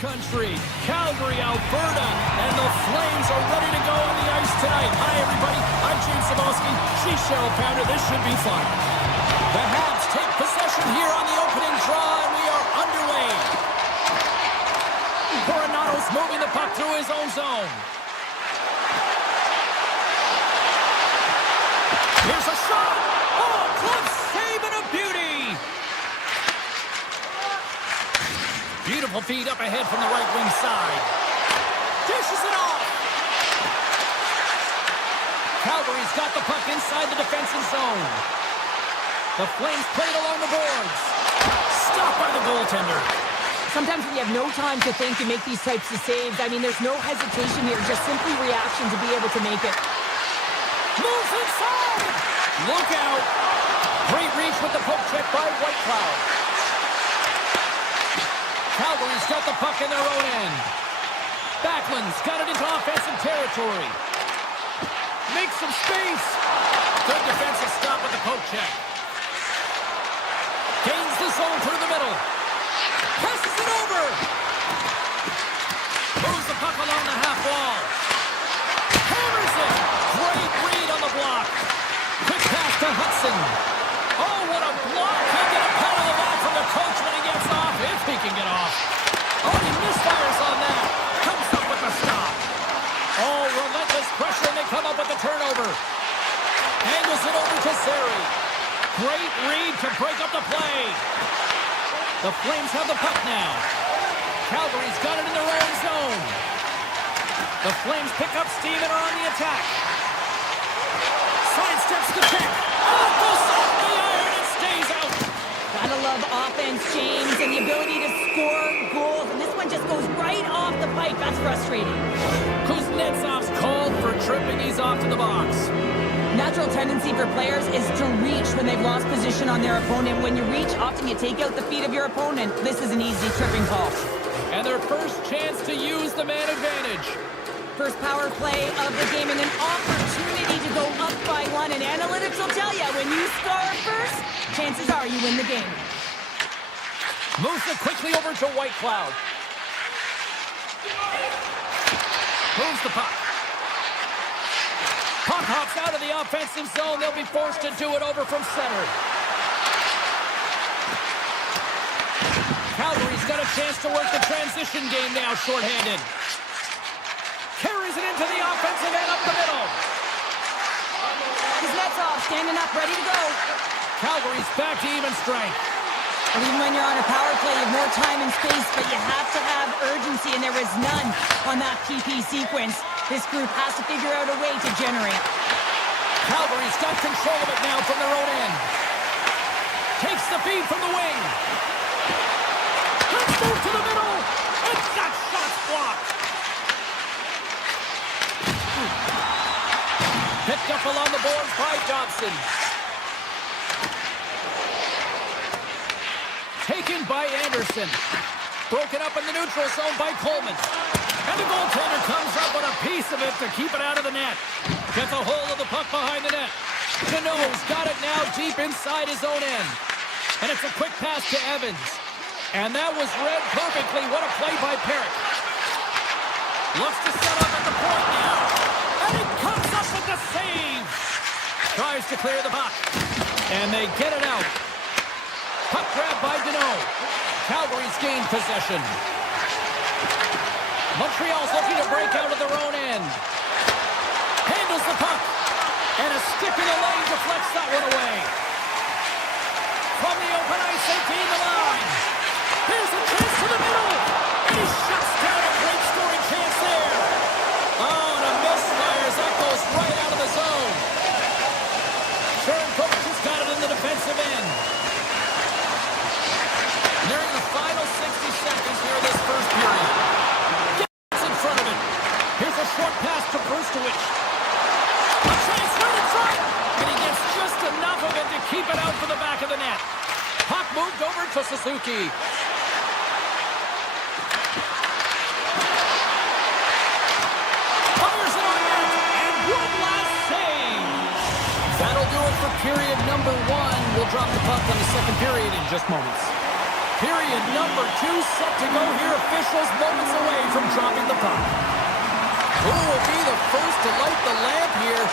country, Calgary, Alberta, and the Flames are ready to go on the ice tonight. Hi, everybody. I'm James Cybulski. She's Cheryl Pounder. This should be fun. The Habs take possession here on the opening draw, and we are underway. Coronado's moving the puck through his own zone. Here's a shot. Oh, close save and a beauty. Beautiful feed up ahead from the right wing side. Dishes it off. Calgary's got the puck inside the defensive zone. The Flames played along the boards. Stopped by the goaltender. Sometimes when you have no time to think, you make these types of saves. I mean, there's no hesitation here, just simply reaction to be able to make it. Moves inside. Look out. Great reach with the poke check by Whitecloud. Calgary's got the puck in their own end. Backlund's got it into offensive territory. Makes some space. Good defensive stop with the poke check. Gains the zone through the middle. Passes it over. Moves the puck along the half wall. Hammers it. Great read on the block. Quick pass to Hudson. Oh, what a block. He'll get a pat on the back from the coach when he gets off, if he can get off. Oh, he misfires on that. Comes up with the stop. Oh, relentless pressure, and they come up with the turnover. Angles it over to Seri. Great read to break up the play. The Flames have the puck now. Calgary's got it in their own zone. The Flames pick up steam and are on the attack. Sidesteps the pick. Oh, goes off the iron and stays out. Gotta love offense, James, and the ability to score goals. And this one just goes right off the pipe. That's frustrating. Kuznetsov's called for tripping. He's off to the box. Natural tendency for players is to reach when they've lost position on their opponent. When you reach, often you take out the feet of your opponent. This is an easy tripping call. And their first chance to use the man advantage. First power play of the game and an opportunity to go up by one. And analytics will tell you, when you score first, chances are you win the game. Moves it quickly over to Whitecloud. Moves the puck. Puck hops out of the offensive zone. They'll be forced to do it over from center. Calgary's got a chance to work the transition game now, shorthanded. Carries it into the offensive end up the middle. Kuznetsov standing up, ready to go. Calgary's back to even strength. And even when you're on a power play, you have more time and space, but you have to have urgency, and there is none on that PP sequence. This group has to figure out a way to generate. Calgary's got control of it now from their own end. Takes the feed from the wing. Let's move to the middle. And that shot's blocked. Picked up along the boards by Johnson. Taken by Anderson. Broken up in the neutral zone by Coleman. And the goaltender comes up with a piece of it to keep it out of the net. Gets a hold of the puck behind the net. Cano's got it now deep inside his own end. And it's a quick pass to Evans. And that was read perfectly. What a play by Perrick. Looks to set up at the point now. And he comes up with the save. Tries to clear the puck. And they get it out. Puck grab by Deneau. Calgary's gained possession. Montreal's looking to break out of their own end. Handles the puck. And a stick in the lane deflects that one away. From the open ice, they gain the line. Here's a chance to the middle. And he shuts down a great scoring chance there. Oh, and a misfires. That goes right out of the zone. Sharon Cook has got it in the defensive end. Nearing the final 60 seconds here of this first period. Front of it. Here's a short pass to Brustowicz. A chance right in front. And he gets just enough of it to keep it out for the back of the net. Puck moved over to Suzuki. Fires it on net. And one last save. That'll do it for period number one. We'll drop the puck on the second period in just moments. Period number 2 set to go here. Officials moments away from dropping the puck. Who will be the first to light the lamp here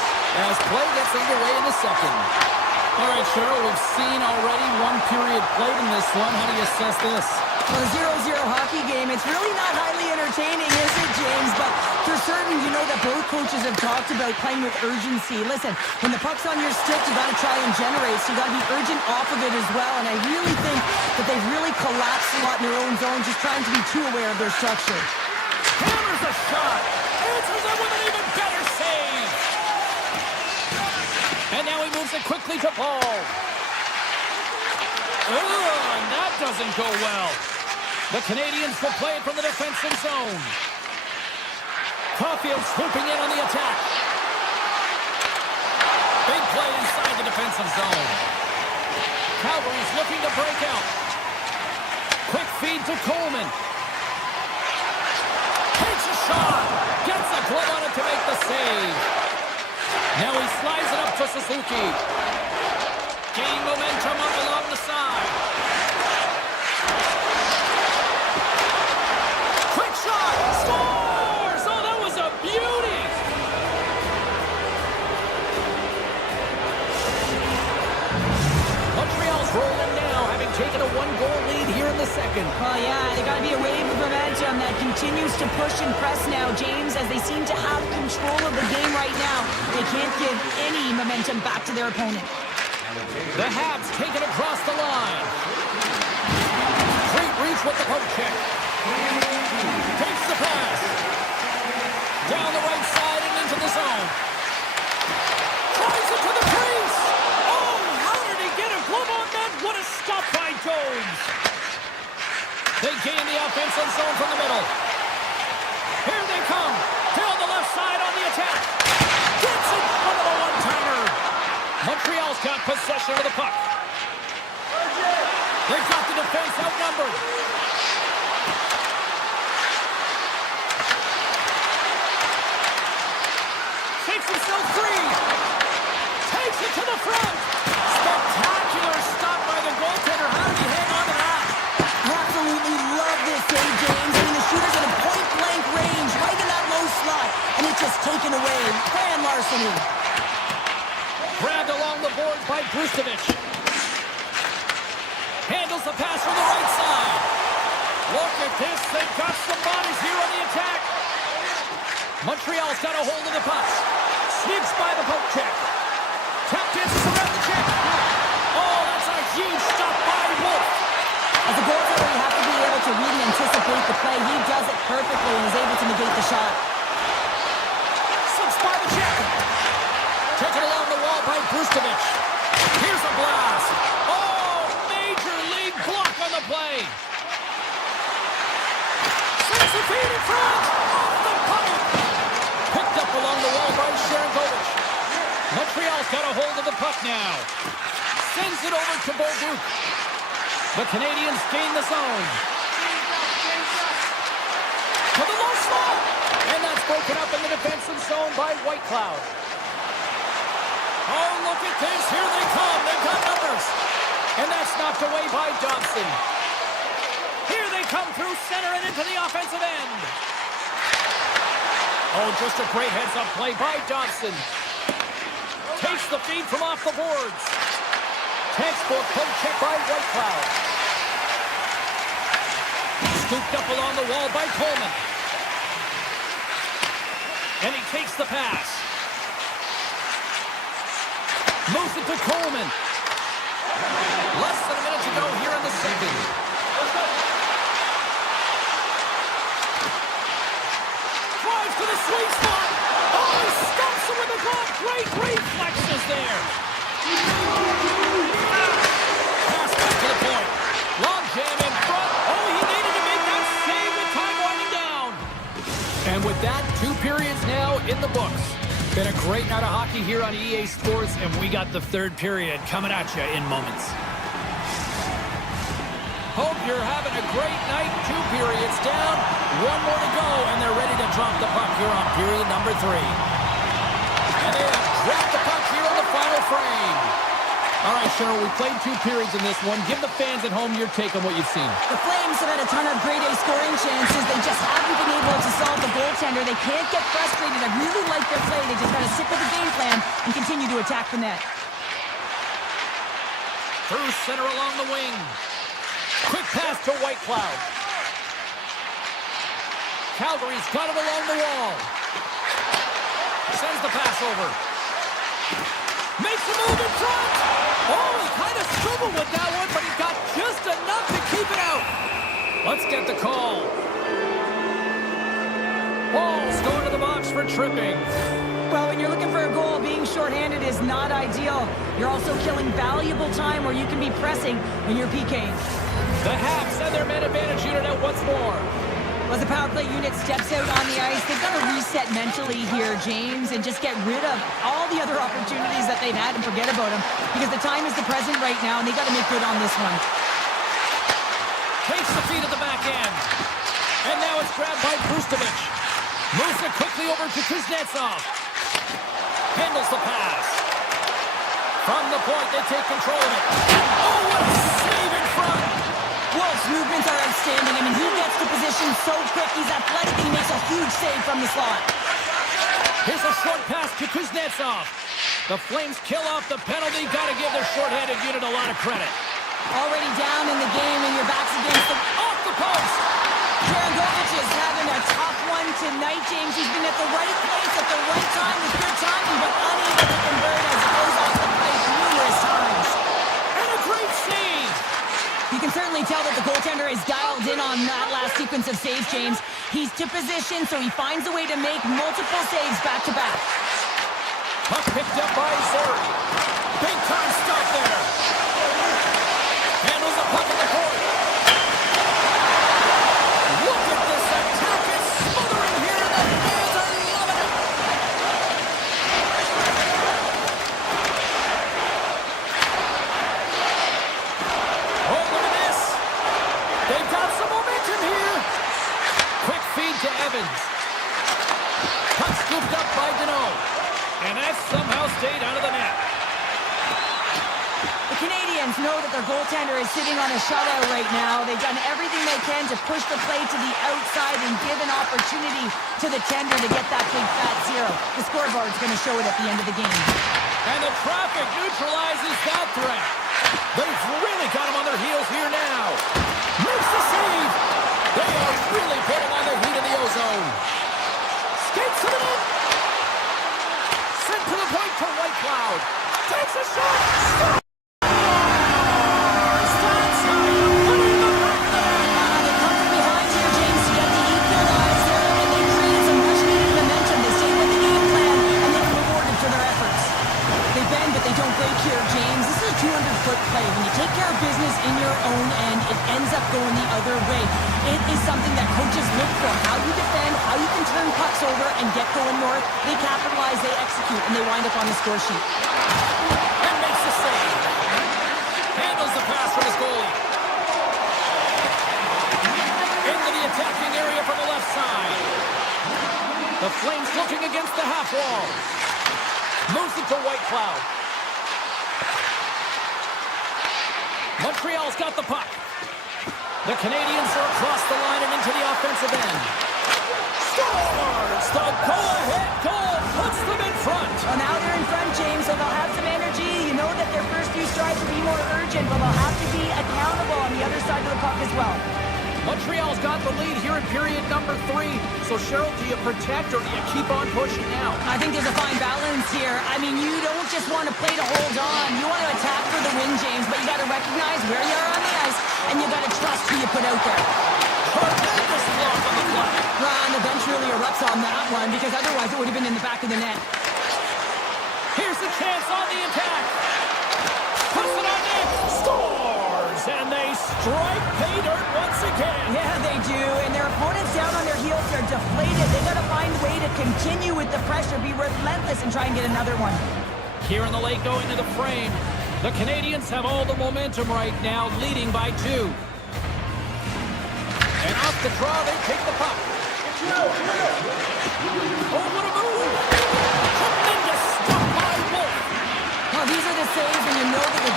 as play gets underway in the second? All right, Cheryl, we've seen already 1 period played in this one. How do you assess this? Well, a 0-0 hockey game, it's really not highly entertaining, is it, James? But for certain, you know that both coaches have talked about playing with urgency. Listen, when the puck's on your stick, you got to try and generate, so you got to be urgent off of it as well. And I really think that they've really collapsed a lot in their own zone, just trying to be too aware of their structure. Hammers a shot. Answers it with an even better save. And now he moves it quickly to Paul. And that doesn't go well. The Canadians will play it from the defensive zone. Caulfield swooping in on the attack. Big play inside the defensive zone. Calgary's looking to break out. Quick feed to Coleman. Takes a shot. Gets a glove on it to make the save. Now he slides it up to Suzuki. Gaining momentum up along the side. Quick shot. Scores! Oh, that was a beauty. Montreal's rolling now, having taken a 1-goal lead here in the second. Well, yeah, they got to be a wave of momentum that continues to push and press now, James, as they seem to have control of the game right now. They can't give any momentum back to their opponent. The Habs take it across the line. Great reach with the poke check. Takes the pass. Down the right side and into the zone. Tries it to the crease. Oh, how did he get a glove on that? What a stop by Jones. They gain the offensive zone from the middle. Here they come. Down the left side on the attack. Gets it from the one-timer. Montreal's got possession of the puck. They've got the defense outnumbered. Takes himself free. Takes it to the front. Spectacular stop by the goaltender. How did he hang on to that? Absolutely love this, James. I mean, the shooter's in a point-blank range, right in that low slot, and it's just taken away. Grand larceny. Grabbed along the boards by Brustovich. Handles the pass from the right side. Look at this. They've got some bodies here on the attack. Montreal's got a hold of the puck. Sneaks by the poke check. Tap dances around the check. Oh, that's a huge stop by Wolf. As a goaltender, you have to be able to read and anticipate the play. He does it perfectly and is able to negate the shot. Slips by the check. Taken along the wall by Brustovich. Here's a blast. Oh, major league block on the play. Slips the feed in front. Off the puck. Picked up along the wall by Sharangovich. Montreal's got a hold of the puck now. Sends it over to Bolduc. The Canadians gain the zone. To the low slot. And that's broken up in the defensive zone by Whitecloud. Oh, look at this. Here they come. They've got numbers. And that's knocked away by Dobson. Here they come through center and into the offensive end. Oh, just a great heads-up play by Dobson. Takes the feed from off the boards. Textbook poke check by Whitecloud. Scooped up along the wall by Coleman. And he takes the pass. Moves it to Coleman. Less than a minute to go here in the second. Drives to the sweet spot. Oh, he stumps him with the glove. Great reflexes there. Pass back to the point. Long jam in front. Oh, he needed to make that save with time winding down. And with that, 2 periods now in the books. Been a great night of hockey here on EA Sports, and we got the 3rd period coming at you in moments. Hope you're having a great night. 2 periods down, 1 more to go, and they're ready to drop the puck here on period number 3. And they have dropped the puck here on the final frame. All right, Cheryl, we played 2 periods in this one. Give the fans at home your take on what you've seen. The Flames have had a ton of grade A scoring chances. They just haven't been able to solve the goaltender. They can't get frustrated. I really like their play. They just got to stick with the game plan and continue to attack the net. Through center along the wing. Quick pass to White Cloud. Calgary's got it along the wall. Sends the pass over. Makes a move in front. Oh, he kind of struggled with that one, but he got just enough to keep it out. Let's get the call. Ball's going to the box for tripping. Well, when you're looking for a goal, being shorthanded is not ideal. You're also killing valuable time where you can be pressing when you're PKing. The Habs send their man advantage unit out once more. As the power play unit steps out on the ice, they've got to reset mentally here, James, and just get rid of all the other opportunities that they've had and forget about them, because the time is the present right now, and they've got to make good on this one. Takes the feed at the back end. And now it's grabbed by Brustovich. Moves it quickly over to Kuznetsov. Handles the pass. From the point, they take control of it. Oh, what a save in front! Wolf's movements are outstanding. I mean, he gets to position so quick. He's athletic, and he makes a huge save from the slot. Here's a short pass to Kuznetsov. The Flames kill off the penalty. Got to give their shorthanded unit a lot of credit. Already down in the game, and your back's against the... Off the post! Dragovich is having a tough one tonight, James. He's been at the right place at the right time with good timing, but unable to convert as it goes off the plate numerous times. And a great save! You can certainly tell that the goaltender is dialed in on that last sequence of saves, James. He's to position, so he finds a way to make multiple saves back-to-back. Puck picked up by Zuri. Big time stop there. Handles the puck in the court. Look at this attack. It's smothering here. The fans are loving it. Oh, look at this. They've got some momentum here. Quick feed to Evans. Puck scooped up by Deneau. And that somehow stayed out of the net. The Canadians know that their goaltender is sitting on a shutout right now. They've done everything they can to push the play to the outside and give an opportunity to the tender to get that big fat zero. The scoreboard's going to show it at the end of the game. And the traffic neutralizes that threat. They've really got him on their heels here now. Makes the save. They are really putting on the heat in the ozone. Skates to the net. Sent to the point to White Cloud. Takes a shot. Scores! That's how you put it in the back there. They come from behind here, James, to get the equalizer, and they created some much-needed momentum. They stayed with the game plan, and they were rewarded for their efforts. They bend, but they don't break here, James. This is a 200-foot play. When you take care of business in your own end, it ends up going the other way. It is something that coaches look for. How you defend, how you can turn pucks over and get going north. They capitalize, they execute, and they wind up on the score sheet. And makes the save. Handles the pass from his goalie. Into the attacking area from the left side. The Flames looking against the half wall. Moves it to White Cloud. Montreal's got the puck. The Canadians are across the line and into the offensive end. Scores! The go-ahead goal puts them in front. Well, now they're in front, James, so they'll have some energy. You know that their first few strides will be more urgent, but they'll have to be accountable on the other side of the puck as well. Montreal's got the lead here in period number 3. So, Cheryl, do you protect or do you keep on pushing now? I think there's a fine balance here. I mean, you don't just want to play to hold on. You want to attack for the win, James, but you got to recognize where you are on the ice, and you got to trust who you put out there. Tremendous block on the fly. And the bench really erupts on that one, because otherwise it would have been in the back of the net. Here's the chance on the attack. Puts it on net. Scores! And they strike pay dirt once again. Yeah, they do. And their opponents down on their heels are deflated. They got to find a way to continue with the pressure, be relentless, and try and get another one. Here in the late going to the frame. The Canadians have all the momentum right now, leading by 2. And off the draw, they take the puck. Oh, what a move! Tremendous stop by Wolf. Well, these are the saves when you know that the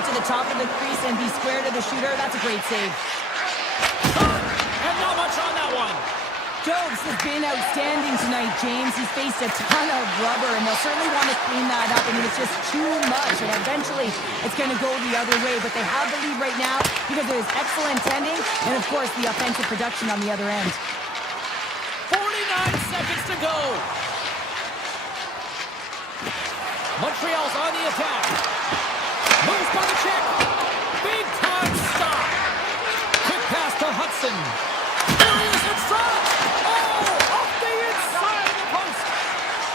get to the top of the crease and be square to the shooter. That's a great save. And not much on that one. Jokes has been outstanding tonight, James. He's faced a ton of rubber, and they'll certainly want to clean that up. I mean, it's just too much, and eventually it's going to go the other way. But they have the lead right now because of his excellent tending and, of course, the offensive production on the other end. 49 seconds to go. Montreal's on the attack. Moves by the check. Big time stop. Quick pass to Hudson. There he is in front. Oh, off the inside of the post.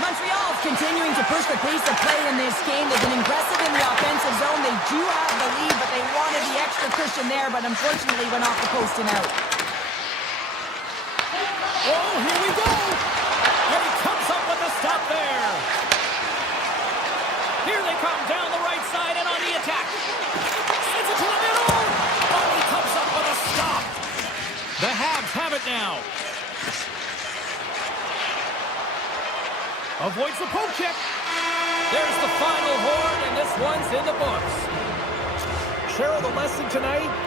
Montreal's continuing to push the pace of play in this game. They've been aggressive in the offensive zone. They do have the lead, but they wanted the extra cushion there, but unfortunately went off the post and out. Oh, here we go. And he comes up with a stop there. Here they come down the right side and on the attack. Sends it to the middle. Oh, he comes up with a stop. The Habs have it now. Avoids the poke check. There's the final horn, and this one's in the books. Cheryl, the lesson tonight.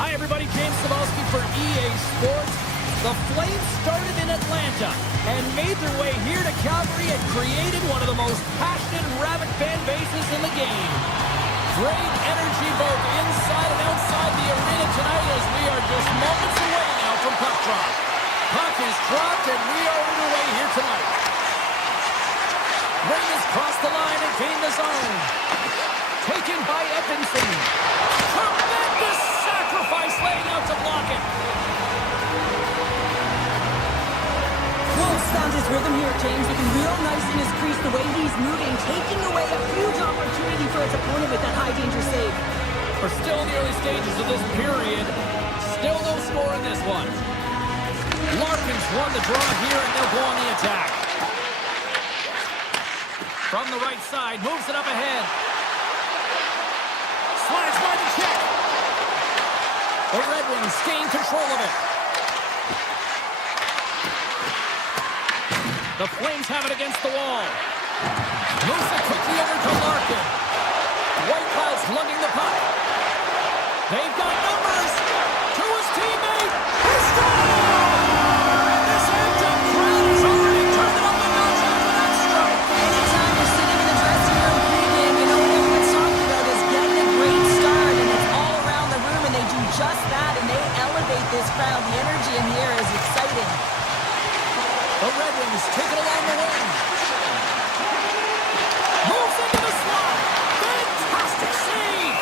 Hi, everybody. James Cebulski for EA Sports. The Flames started in Atlanta and made their way here to Calgary and created one of the most passionate and rabid fan bases in the game. Great energy both inside and outside the arena tonight as we are just moments away now from puck drop. Puck is dropped and we are underway here tonight. Ring has crossed the line and gained the zone. Taken by Edmondson. Tremendous sacrifice laying out to block it. Wolf's found his rhythm here, James. Looking real nice in his crease, the way he's moving, taking away a huge opportunity for his opponent with that high-danger save. We're still in the early stages of this period. Still no score in this one. Larkin's won the draw here, and they'll go on the attack. From the right side, moves it up ahead. Slides by the check. The Red Wings gain control of it. The Flames have it against the wall. Moves it quickly over to Larkin. White Cloud's lugging the puck. They've got numbers. To his teammate. He scores! And this empty crowd has already turned it up a notch after that strike. Anytime you're sitting in the dressing room pregame, you know what everyone's talking about is getting a great start, and it's all around the room, and they do just that, and they elevate this crowd. The energy in the air is exciting. The Red Wings take it along the wing. Moves into the slot. Fantastic save.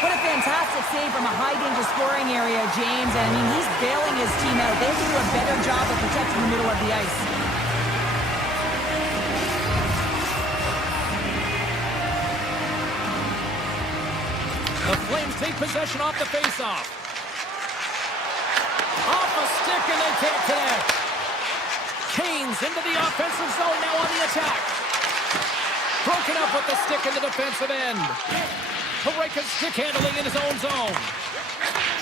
What a fantastic save from a high-danger scoring area, James. And, I mean, he's bailing his team out. They have to do a better job of protecting the middle of the ice. The Flames take possession off the faceoff. Off a stick, and they can't connect. Canes into the offensive zone now on the attack. Broken up with the stick in the defensive end. Parayka's stick handling in his own zone.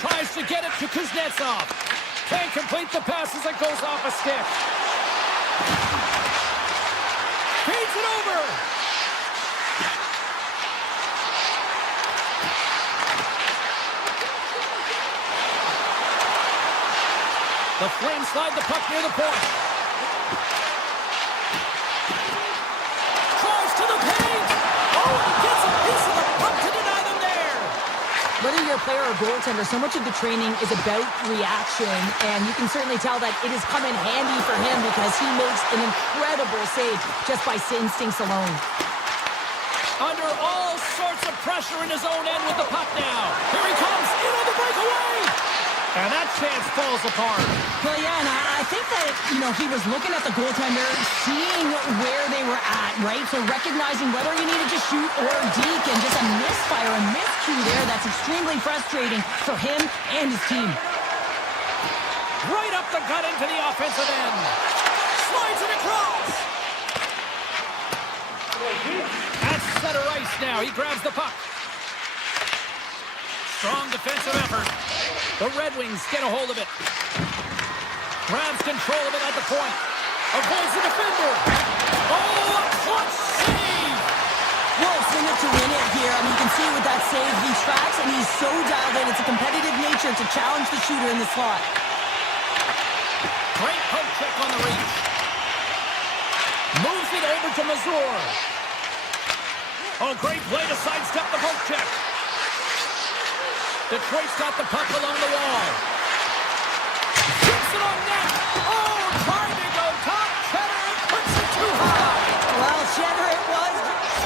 Tries to get it to Kuznetsov. Can't complete the pass as it goes off a stick. Feeds it over. The Flames slide the puck near the point. To the paint! Oh, he gets a piece of the puck to deny them there! Whether you're a player or goaltender, so much of the training is about reaction, and you can certainly tell that it has come in handy for him because he makes an incredible save just by instincts alone. Under all sorts of pressure in his own end with the puck now. Here he comes, in on the breakaway! And that chance falls apart. Well, yeah, and I think that, you know, he was looking at the goaltender, seeing where they were at, right? So recognizing whether he needed to shoot or deke, and just a misfire, a miscue there that's extremely frustrating for him and his team. Right up the gut into the offensive end. Slides it across. That's center ice now. He grabs the puck. Strong defensive effort. The Red Wings get a hold of it. Grabs control of it at the point. Avoids the defender. Oh, a clutch save! Wolf's in it to win it here. I mean, you can see with that save, he tracks and he's so dialed in. It's a competitive nature to challenge the shooter in the slot. Great poke check on the reach. Moves it over to Mazur. Oh, great play to sidestep the poke check. Detroit's got the puck along the wall. Gets it on net. Oh, trying to go top. Cheddar puts it too high. Well, Cheddar it was.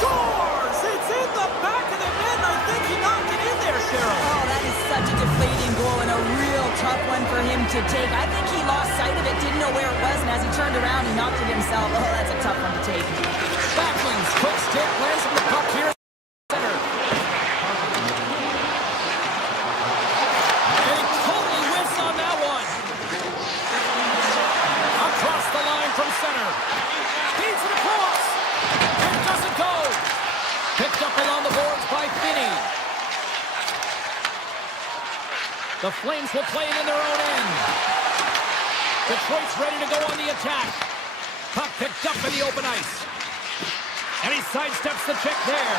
Scores! It's in the back of the net. I think he knocked it in there, Cheryl. Oh, that is such a deflating goal and a real tough one for him to take. I think he lost sight of it, didn't know where it was, and as he turned around, he knocked it himself. Oh, that's a tough one to take. Backlund's quick stick lands from the puck here. Center. And he totally whiffs on that one. Across the line from center. Feeds it across. And it doesn't go. Picked up along the boards by Finney. The Flames will play it in their own end. Detroit's ready to go on the attack. Puck picked up in the open ice. And he sidesteps the check there.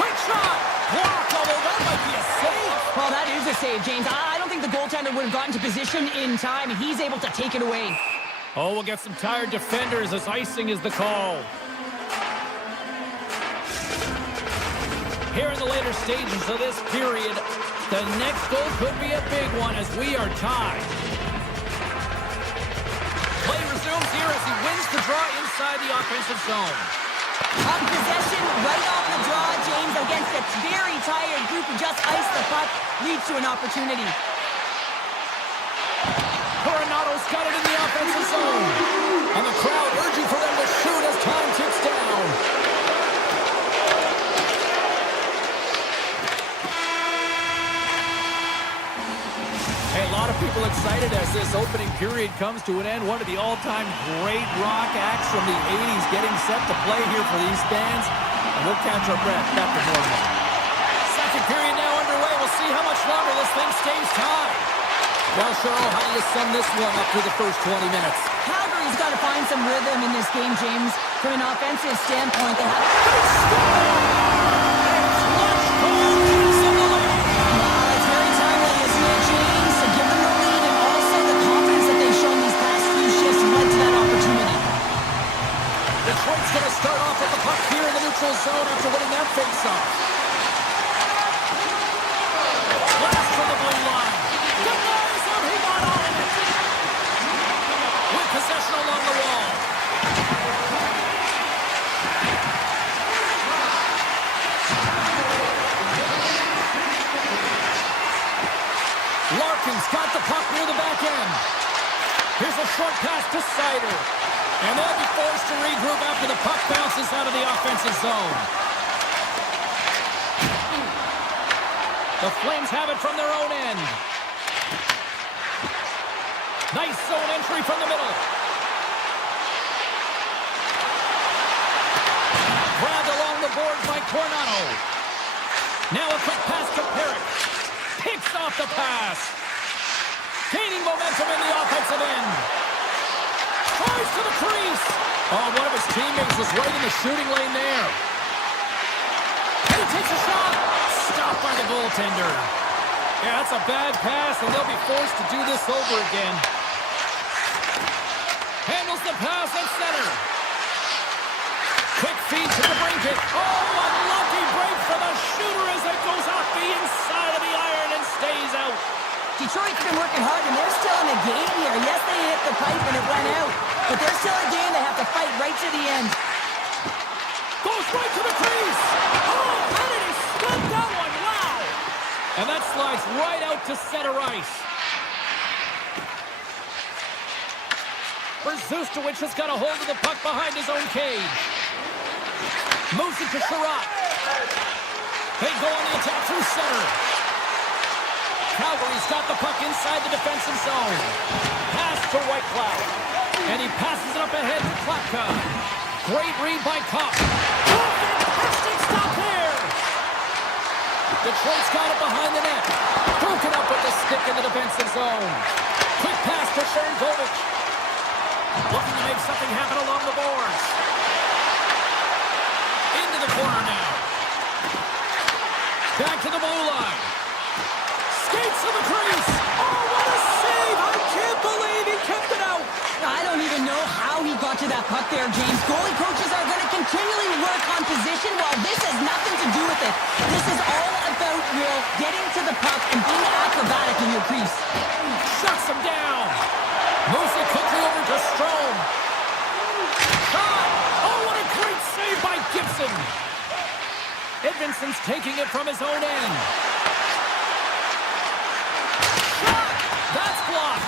Quick shot! Blocked, although that might be a save. Well, that is a save, James. I don't think the goaltender would have gotten to position in time, and he's able to take it away. Oh, we'll get some tired defenders as icing is the call. Here in the later stages of this period, the next goal could be a big one as we are tied. Play resumes here as he wins the draw inside the offensive zone. On possession, right off the draw, James, against a very tired group who just iced the puck, leads to an opportunity. Coronado's got it in the offensive zone. And the crowd urging for them to shoot as time ticks down. Hey, a lot of people excited as this opening period comes to an end. One of the all-time great rock acts from the 80s getting set to play here for these fans. And we'll catch our breath after more. Second period now underway. We'll see how much longer this thing stays tied. Well, Cheryl, how do you sum this one up through the first 20 minutes? Calgary's got to find some rhythm in this game, James. From an offensive standpoint, they have... It's very timely, isn't it, James? To give them the lead and also the confidence that they've shown these past few shifts led to that opportunity. Detroit's going to start off with the puck here in the neutral zone after winning that face-off. Blast from the blue line. Denies him. He got all of it. With possession along the wall. Larkin's got the puck near the back end. Here's a short pass to Sider. And they'll be forced to regroup after the puck bounces out of the offensive zone. The Flames have it from their own end. Nice zone entry from the middle. Grabbed along the boards by Coronado. Now a quick pass to Perrick. Picks off the pass. Gaining momentum in the offensive end. Tries to the crease. Oh, one of his teammates was right in the shooting lane there. And he takes a shot. Stopped by the goaltender. Yeah, that's a bad pass, and they'll be forced to do this over again. Handles the pass at center. Quick feed to the brink it. Oh, unlucky break for the shooter as it goes off the inside of the iron and stays out. Detroit's been working hard, and they're still in the game here. Yes, they hit the pipe and it went out, but they're still a game they have to fight right to the end. Goes right to the crease. Oh, how did he stop that one? Wow. And that slides right out to center ice. Berzustowicz has got a hold of the puck behind his own cage. Moves it to Sherratt. They go on the attack through center. Calgary's got the puck inside the defensive zone. Pass to Whitecloud. And he passes it up ahead to Klapka. Great read by Kopp. Oh, fantastic stop here. Detroit's got it behind the net. Broken up with the stick in the defensive zone. Quick pass to Sharangovich. Looking to make something happen along the boards. Into the corner now. Back to the blue line. Skates to the crease. Oh, what a save. I can't believe he kept it out. I don't even know how he got to that puck there, James. Goalie coaches are going to continually work on position while this has nothing to do with it. This is all about Will getting to the puck and being acrobatic in your crease. Shuts him down. Moves it quickly over to Strome. Shot. Oh, what a great save by Gibson. Edmondson's taking it from his own end. Shot. That's blocked.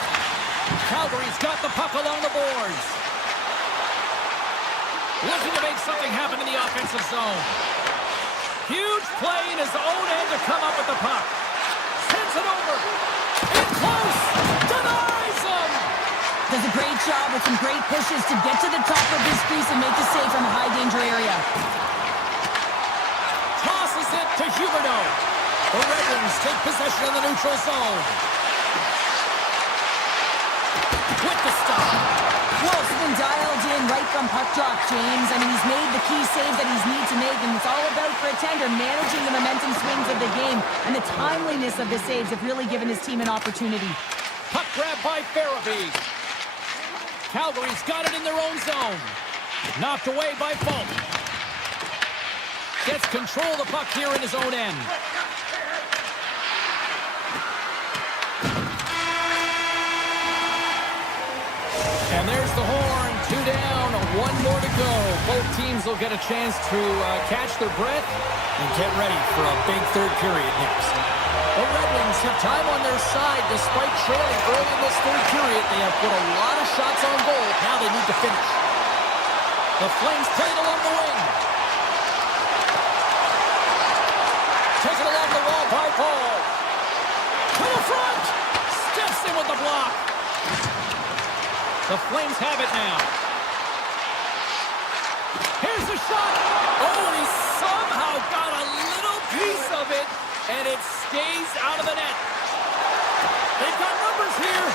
Calgary's got the puck along the boards. Looking to make something happen in the offensive zone. Huge play in his own end to come up with the puck. Sends it over. In close. Denies him. Does a great job with some great pushes to get to the top of his crease and make the save from a high-danger area. Tosses it to Huberdeau. The Red Wings take possession of the neutral zone. With the stop. Wolf's been dialed in right right from puck drop, James. I mean, he's made the key save that he's need to make, and it's all about for a tender managing the momentum swings of the game, and the timeliness of the saves have really given his team an opportunity. Puck grab by Farabee. Calgary's got it in their own zone. Knocked away by Fulk. Gets control of the puck here in his own end. And there's the horn. 2 down, 1 more to go. Both teams will get a chance to catch their breath and get ready for a big third period next. The Red Wings have time on their side despite trailing early in this third period. They have put a lot of shots on goal. Now they need to finish. The Flames played along the wing. Taken along the wall by Paul. To the front. Steps in with the block. The Flames have it now. Here's the shot. Oh, and he somehow got a little piece of it, and it stays out of the net. They've got numbers here.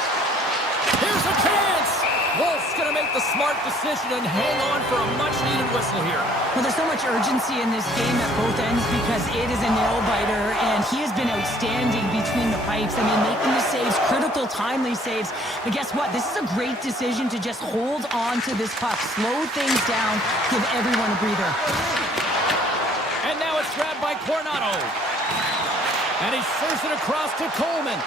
Here's a chance. Wolf's going to make the smart decision and hang on for a much-needed whistle here. Well, there's so much urgency in this game at both ends because it is a nail-biter, and he has been outstanding between the pipes. I mean, making the saves, critical, timely saves. But guess what? This is a great decision to just hold on to this puck, slow things down, give everyone a breather. And now it's grabbed by Coronado. And he serves it across to Coleman.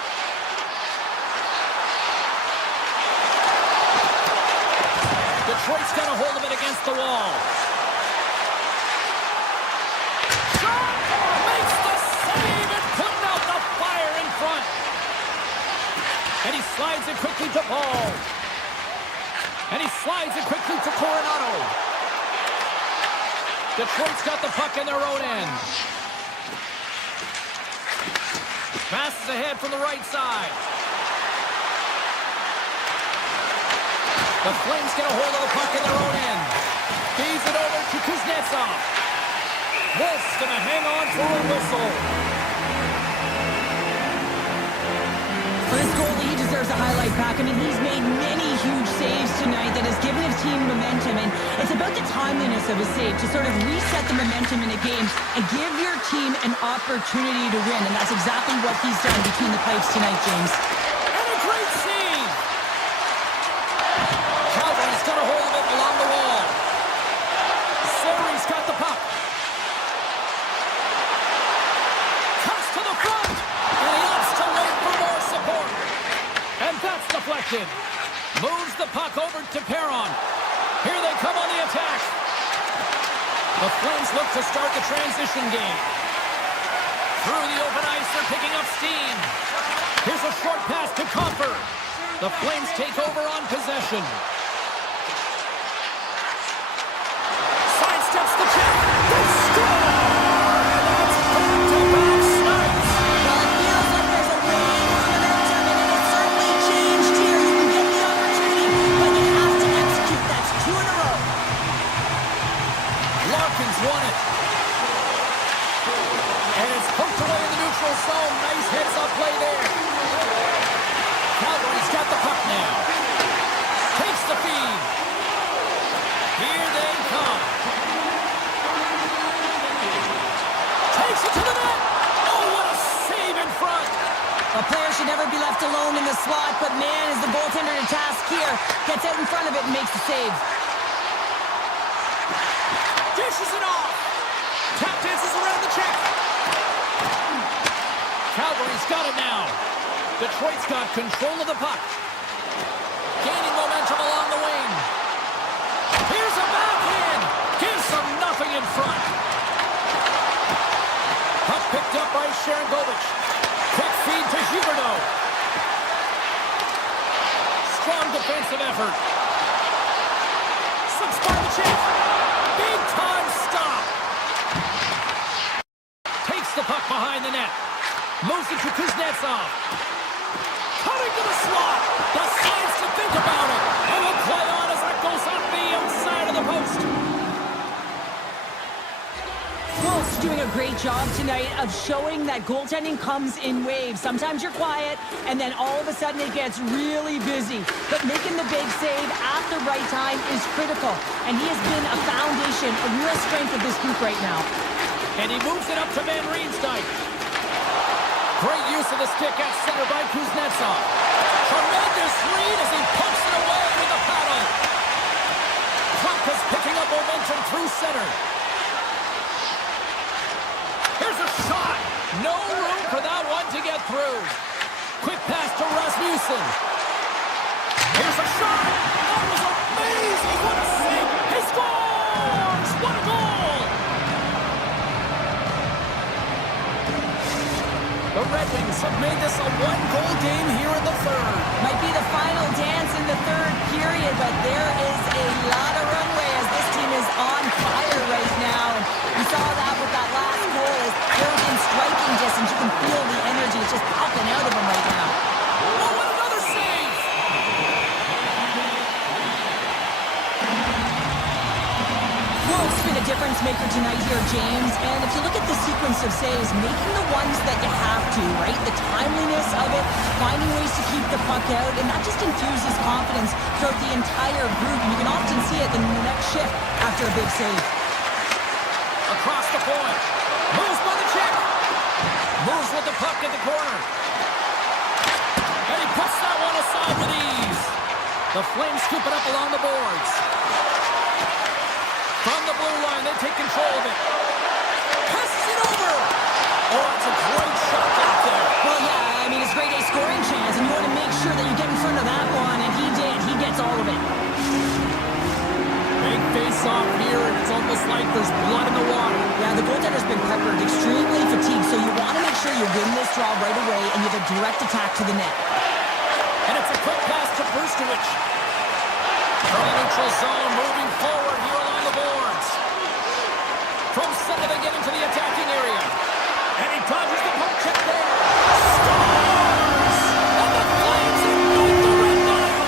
Detroit's got a hold of it against the wall. Shot! Makes the save and putting out the fire in front. And he slides it quickly to Paul. And he slides it quickly to Coronado. Detroit's got the puck in their own end. Passes ahead from the right side. The Flames get a hold of the puck in their own end. Feeds it over to Kuznetsov. Wolf's going to hang on for a whistle. For this goalie, he deserves a highlight back. I mean, he's made many huge saves tonight that has given his team momentum, and it's about the timeliness of his save to sort of reset the momentum in a game and give your team an opportunity to win, and that's exactly what he's done between the pipes tonight, James. And a great save! Calgary's got a hold of it along the wall. Sarri's got the puck. Comes to the front, and he opts to wait for more support. And that's deflected. Moves the puck over to Perron. Here they come on the attack. The Flames look to start the transition game. Through the open ice, they're picking up steam. Here's a short pass to Comfer. The Flames take over on possession. Sidesteps the check. They score! And that's back-to-back snipes. Well, it feels like there's a wave of momentum, and it has certainly changed here. You can get the opportunity, but you have to execute. That's 2 in a row. Larkin's won it. And it's poked away in the neutral zone. Nice heads-up play there. Calgary's got the puck now. Takes the feed. Here they come. Takes it to the net. Oh, what a save in front. A player should never be left alone in the slot, but man, is the goaltender to task here. Gets out in front of it and makes the save. Dishes it off. Tap dances around the check. Calgary's got it now. Detroit's got control of the puck. Gaining momentum along the wing. Here's a backhand. Gives them nothing in front. Puck picked up by Sharangovich. Quick feed to Huberdeau. Strong defensive effort. Slips by the check. Big time stop. Takes the puck behind the net. Moves it to Kuznetsov. Cutting to the slot. Decides to think about it. And will play on as that goes up the outside of the post. Well, Colts doing a great job tonight of showing that goaltending comes in waves. Sometimes you're quiet, and then all of a sudden it gets really busy. But making the big save at the right time is critical, and he has been a foundation, a real strength of this group right now. And he moves it up to Van Riemsdyk. Great use of the stick at center by Kuznetsov. Tremendous read as he pumps it away with the paddle. Puck is picking up momentum through center. Here's a shot. No room for that one to get through. Quick pass to Rasmussen. Here's a shot. That was amazing. What a save. He scores. What a goal. The Red Wings have made this a one-goal game here in the third. Might be the final dance in the third period, but there is a lot of runway as this team is on fire right now. And we saw that with that last goal as they're within striking distance. You can feel the energy. It's just popping out of them right now. Oh, what another save! Well, it's been a difference maker tonight here, James. And if you look at the sequence of saves, making the ones that you have to, right? The timeliness of it, finding ways to keep the puck out, and that just infuses confidence throughout the entire group. And you can often see it in the next shift after a big save. Across the point. Moves by the check. Moves with the puck in the corner. And he puts that one aside with ease. The Flames scoop it up along the boards. From the blue line, they take control of it. Passes it over. Oh, it's a great shot out there. Well, yeah, I mean, it's a great scoring chance, and you want to make sure that you get in front of that one, and he did. He gets all of it. Big face-off here, and it's almost like there's blood in the water. Yeah, the goaltender's been peppered, extremely fatigued, so you want to make sure you win this draw right away, and you have a direct attack to the net. And it's a quick pass to Brustowicz. From the neutral zone, moving forward here along the boards. From center, they get into the attacking area. And he dodges the puck check there. Scores! And the Flames ignite the Red Nile.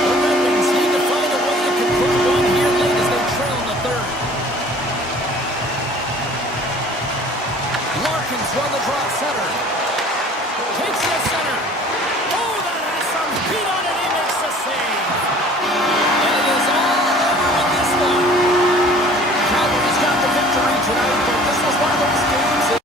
The Red Wings need to find a way to convert one here late as they trail in the third. Larkin's won the draw center. Takes it center. Oh, that has some speed on it. He makes the save. And it is all over with this one. Calgary's got the victory tonight, but this was one of those games.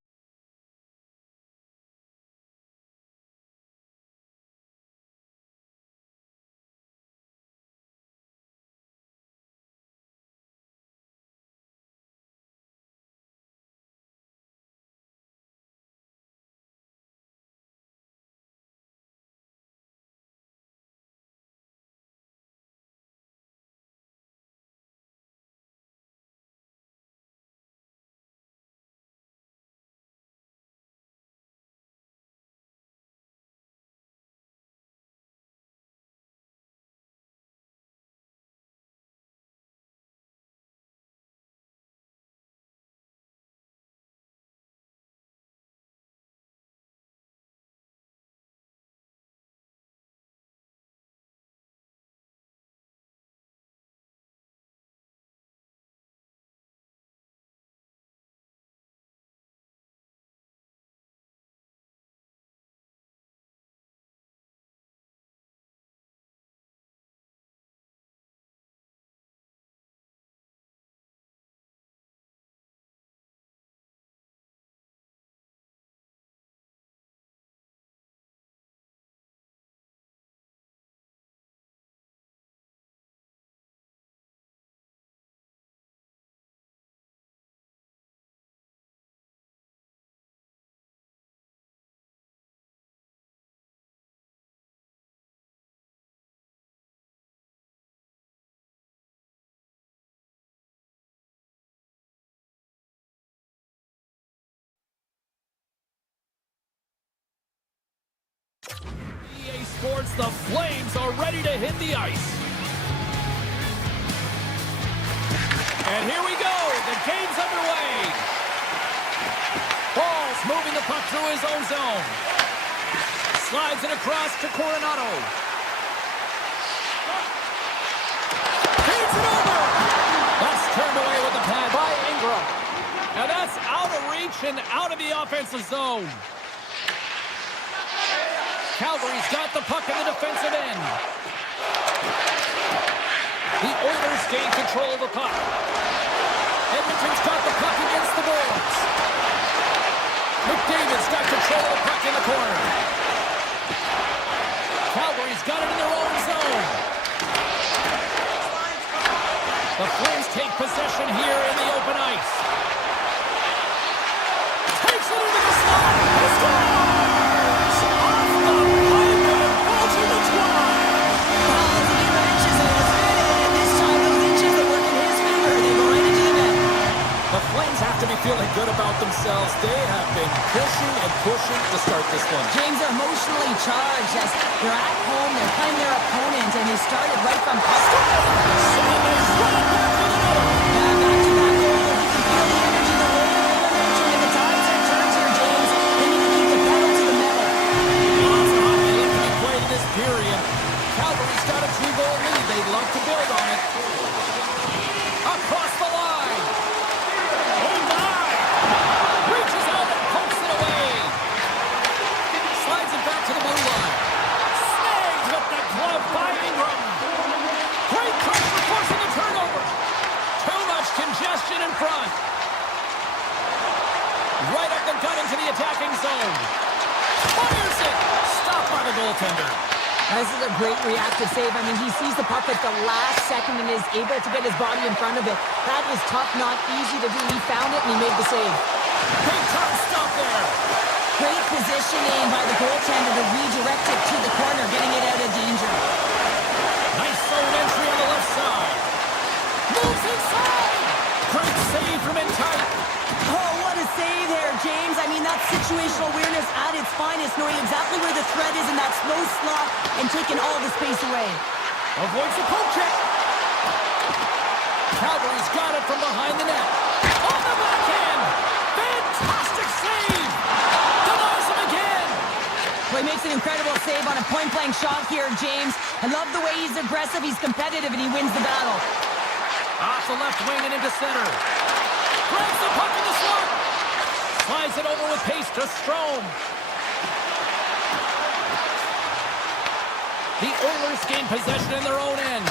EA Sports, the Flames are ready to hit the ice. And here we go. The game's underway. Ball's moving the puck through his own zone. Slides it across to Coronado. Feeds it over. The possession out of the offensive zone. Calgary's got the puck in the defensive end. The Oilers gain control of the puck. Edmonton's got the puck against the boards. McDavid's got control of the puck in the corner. Calgary's got it in their own zone. The Flames take possession here in the open ice. Takes it into the slot. He scores! Off the pipe and falls in the twine. This time those inches that work in his favor, they go right into the net. The Flames have to be feeling good about themselves. They have been pushing and pushing to start this one. James are emotionally charged as they're at home, they're playing their opponent, and they started right from puck. Somebody's running back with another. Back-to-back goal. You can feel the energy, the whole momentum, and the tides have turned here, James. They need to keep the pedal to the metal. Lots of hockey left to be played in this period. Calgary's got a 2-goal lead. They'd love to build on it. Across the line. Oh, my. Reaches out and pokes it away. Slides it back to the blue line. Snags with the glove by Ingram. Great pressure forcing the turnover. Too much congestion in front. Right up the gut into the attacking zone. Fires it. Stopped by the goaltender. This is a great reactive save. I mean, he sees the puck at the last second and is able to get his body in front of it. That is tough, not easy to do. He found it and he made the save. Big time stop there. Great positioning by the goaltender to redirect it to the corner, getting it out of danger. Nice zone entry on the left side. Moves inside. Great save from in tight. Oh, what a save there, James. I mean, that's situational awareness at its finest, knowing exactly where the threat is in that slow slot and taking all the space away. Avoids the poke check. Calgary's got it from behind the net. On the backhand. Fantastic save. Denies him again. Well, he makes an incredible save on a point-blank shot here, James. I love the way he's aggressive, he's competitive, and he wins the battle. Off the left wing and into center. Grabs the puck in the slot. Slides it over with pace to Strome. The Oilers gain possession in their own end.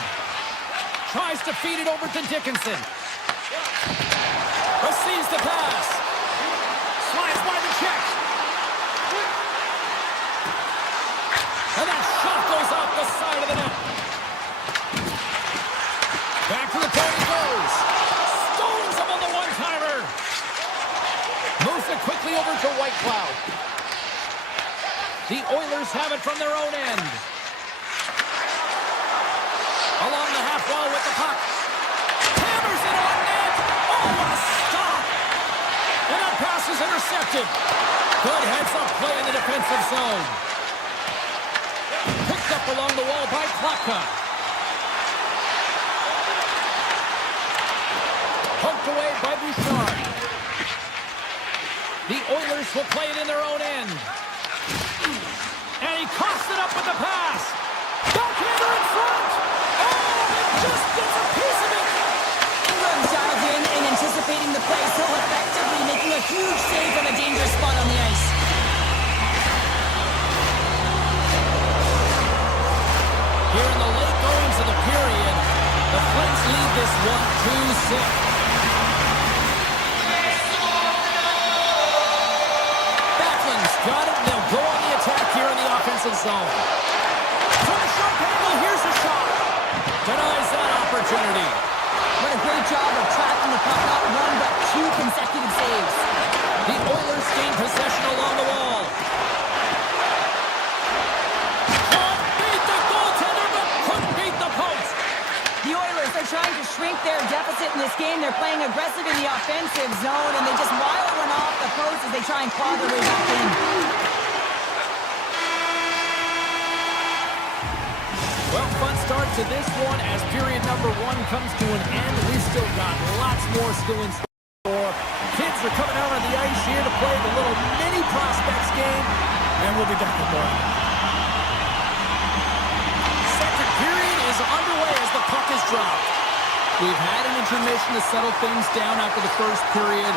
Tries to feed it over to Dickinson. Receives the pass. Slides by the check. And that shot goes off the side of the net. Back to the point he goes. Stones him on the one-timer. Moves it quickly over to White Cloud. The Oilers have it from their own end. Along the half wall with the puck. Hammers it on net. Oh, a stop. And that pass is intercepted. Good heads-up play in the defensive zone. Picked up along the wall by Klapka. Poked away by Bouchard. The Oilers will play it in their own end. And he coughs it up with the pass. Backhander in front. Oh, it just gets a piece of it. Ingram dialed in and anticipating the play so effectively, making a huge save from a dangerous spot on the ice. Here in the late goings of the period, the Flames lead this one 2-6. Backlund's got it, and they'll go on the attack here in the offensive zone. From a sharp angle, here's a shot. Denies that opportunity. What a great job of tracking the puck, not one but two consecutive saves. The Oilers gain possession along the wall. Beat the goaltender, but couldn't beat the post. The Oilers are trying to shrink their deficit in this game. They're playing aggressive in the offensive zone, and they just wire one off the post as they try and claw their way back in. Well, fun start to this one as period number one comes to an end. We've still got lots more still in store. Kids are coming out on the ice here to play the little mini prospects game, and we'll be back with more. Second period is underway as the puck is dropped. We've had an intermission to settle things down after the first period.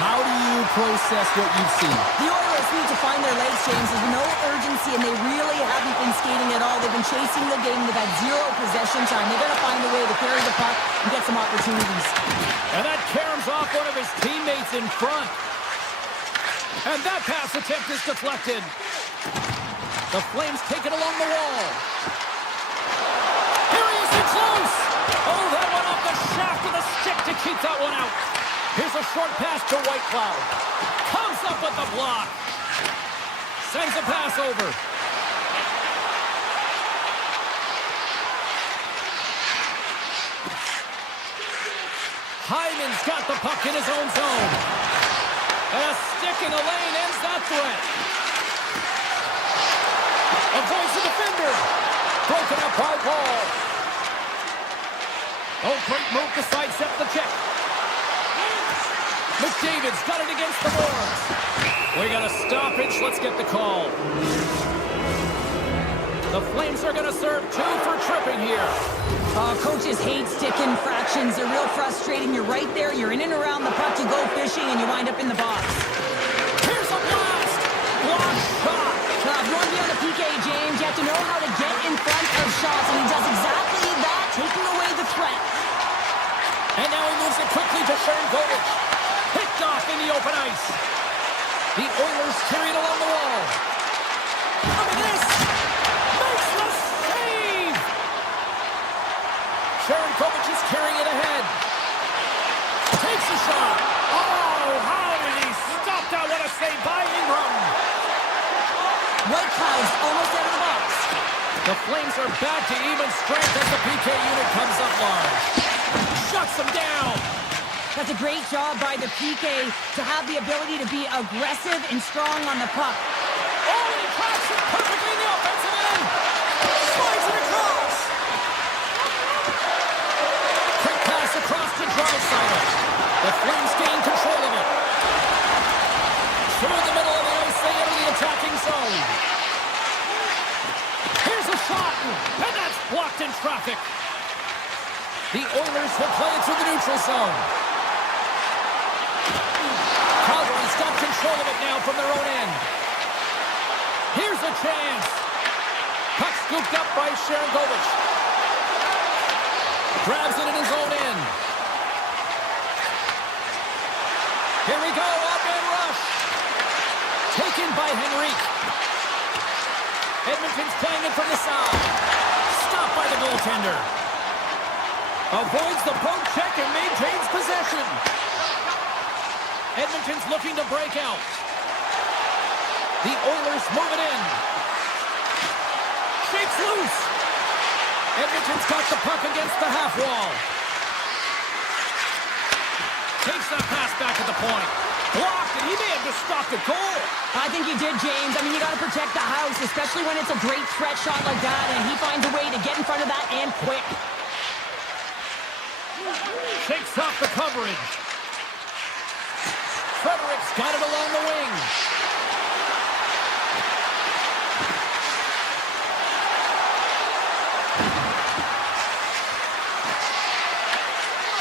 How do you process what you've seen? The Oilers need to find their legs, James. There's no urgency, and they really haven't been skating at all. They've been chasing the game. They've had zero possession time. They're going to find a way to carry the puck and get some opportunities. And that caroms off one of his teammates in front. And that pass attempt is deflected. The Flames take it along the wall. Here he is, it's loose. Oh, that went off the shaft of the stick to keep that one out. Here's a short pass to Whitecloud. Comes up with the block. Sends a pass over. Hyman's got the puck in his own zone. And a stick in the lane ends that threat. Avoids the defender. Broken up by Paul. Oh, great move to sidestep the check. McDavid's got it against the boards. We got a stoppage. Let's get the call. The Flames are going to serve 2 for tripping here. Coaches hate stick infractions. They're real frustrating. You're right there. You're in and around the puck. You go fishing, and you wind up in the box. Here's a blast. Block shot. If you want to be on the PK, James, you have to know how to get in front of shots, and he does exactly that, taking away the threat. And now he moves it quickly to Sharangovich. Picked off in the open ice. The Oilers carry it along the wall. Look at this. Makes the save. Sharangovich is carrying it ahead. Takes a shot. Oh, how did he stop that? What a save by Ingram. Whitecloud's almost out of the box. The Flames are back to even strength as the PK unit comes up large. Shuts them down. That's a great job by the PK to have the ability to be aggressive and strong on the puck. Oh, and he cracks it perfectly in the offensive end. Slides it across. Quick pass across to Draisaitl. The Flames gain control of it. Through the middle of the ice, they enter the attacking zone. Here's a shot, and that's blocked in traffic. The Oilers will play it through the neutral zone. Calgary's got control of it now from their own end. Here's a chance. Puck scooped up by Sharangovich. Grabs it in his own end. Here we go, off-man rush. Taken by Henrique. Edmonton's playing it from the side. Stopped by the goaltender. Avoids the poke check and maintains possession. Edmonton's looking to break out. The Oilers move it in. Shakes loose. Edmonton's got the puck against the half wall. Takes that pass back at the point. Blocked, and he may have just stopped the goal. I think he did, James. I mean, you got to protect the house, especially when it's a great threat shot like that, and he finds a way to get in front of that and quick. Shakes off the coverage. Frederick's got it along the wing.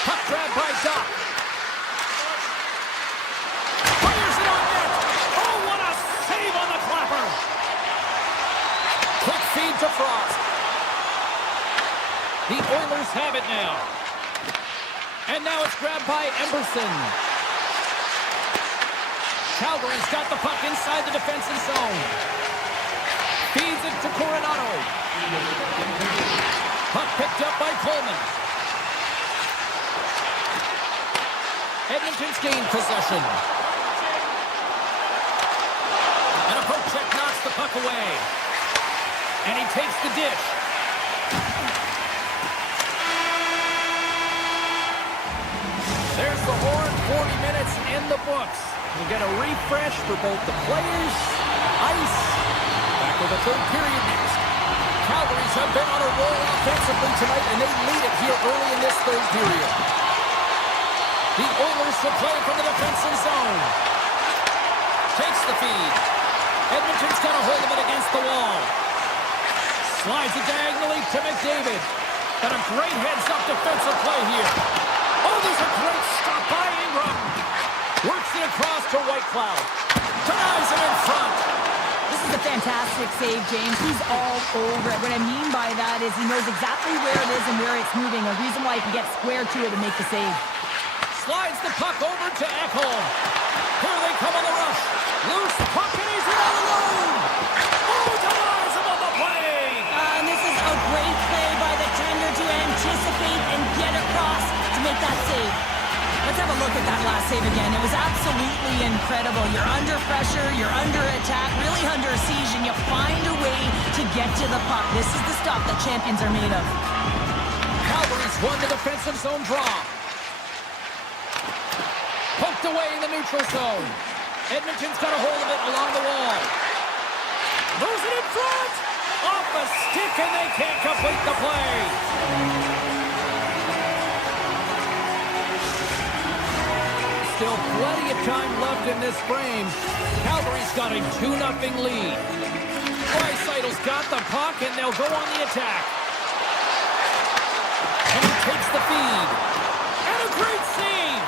Puck grab by Doc. Fires it on net. Oh, what a save on the clapper. Quick feed to Frost. The Oilers have it now. And now it's grabbed by Emberson. Calgary's got the puck inside the defensive zone. Feeds it to Coronado. Puck picked up by Coleman. Edmonton's gained possession. And a poke check knocks the puck away. And he takes the dish. There's the horn, 40 minutes in the books. We'll get a refresh for both the players, ice. Back with the third period next. Calgary's have been on a roll offensively tonight, and they lead it here early in this third period. The Oilers will play from the defensive zone. Takes the feed. Edmonton's got a hold of it against the wall. Slides it diagonally to McDavid. And a great heads-up defensive play here. Oh, there's a great stop by Ingram. Works it White Cloud. Denies it in front. This is a fantastic save, James. He's all over it. What I mean by that is he knows exactly where it is and where it's moving. A reason why he can get square to it and make the save. Slides the puck over to Ekholm. Here they come on the rush. Loose puck and he's in alone. Oh, denies him on the play. And this is a great play by the tender to anticipate and get across to make that save. Let's have a look at that last save again. It was absolutely incredible. You're under pressure, you're under attack, really under siege, and you find a way to get to the puck. This is the stuff that champions are made of. Calgary's won the defensive zone draw. Poked away in the neutral zone. Edmonton's got a hold of it along the wall. Moves it in front. Off the stick, and they can't complete the play. Still plenty of time left in this frame. Calgary's got a 2-0 lead. Draisaitl's got the puck, and they'll go on the attack. And he takes the feed. And a great save!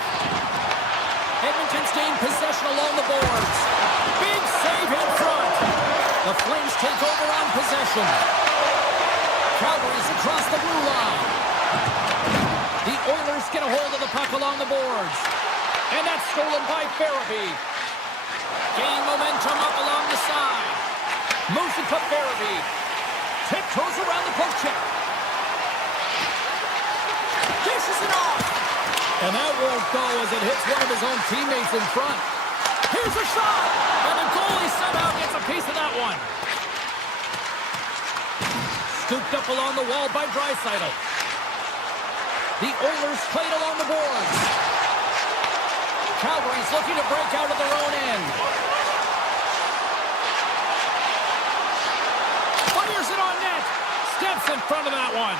Edmonton's gained possession along the boards. Big save in front. The Flames take over on possession. Calgary's across the blue line. The Oilers get a hold of the puck along the boards. And that's stolen by Farabee. Gain momentum up along the side. Moves it to Farabee. Tiptoes around the poke check. Dishes it off. And that won't go as it hits one of his own teammates in front. Here's a shot. And the goalie somehow gets a piece of that one. Scooped up along the wall by Draisaitl. The Oilers played along the boards. Calgary's looking to break out of their own end. Fires it on net. Steps in front of that one.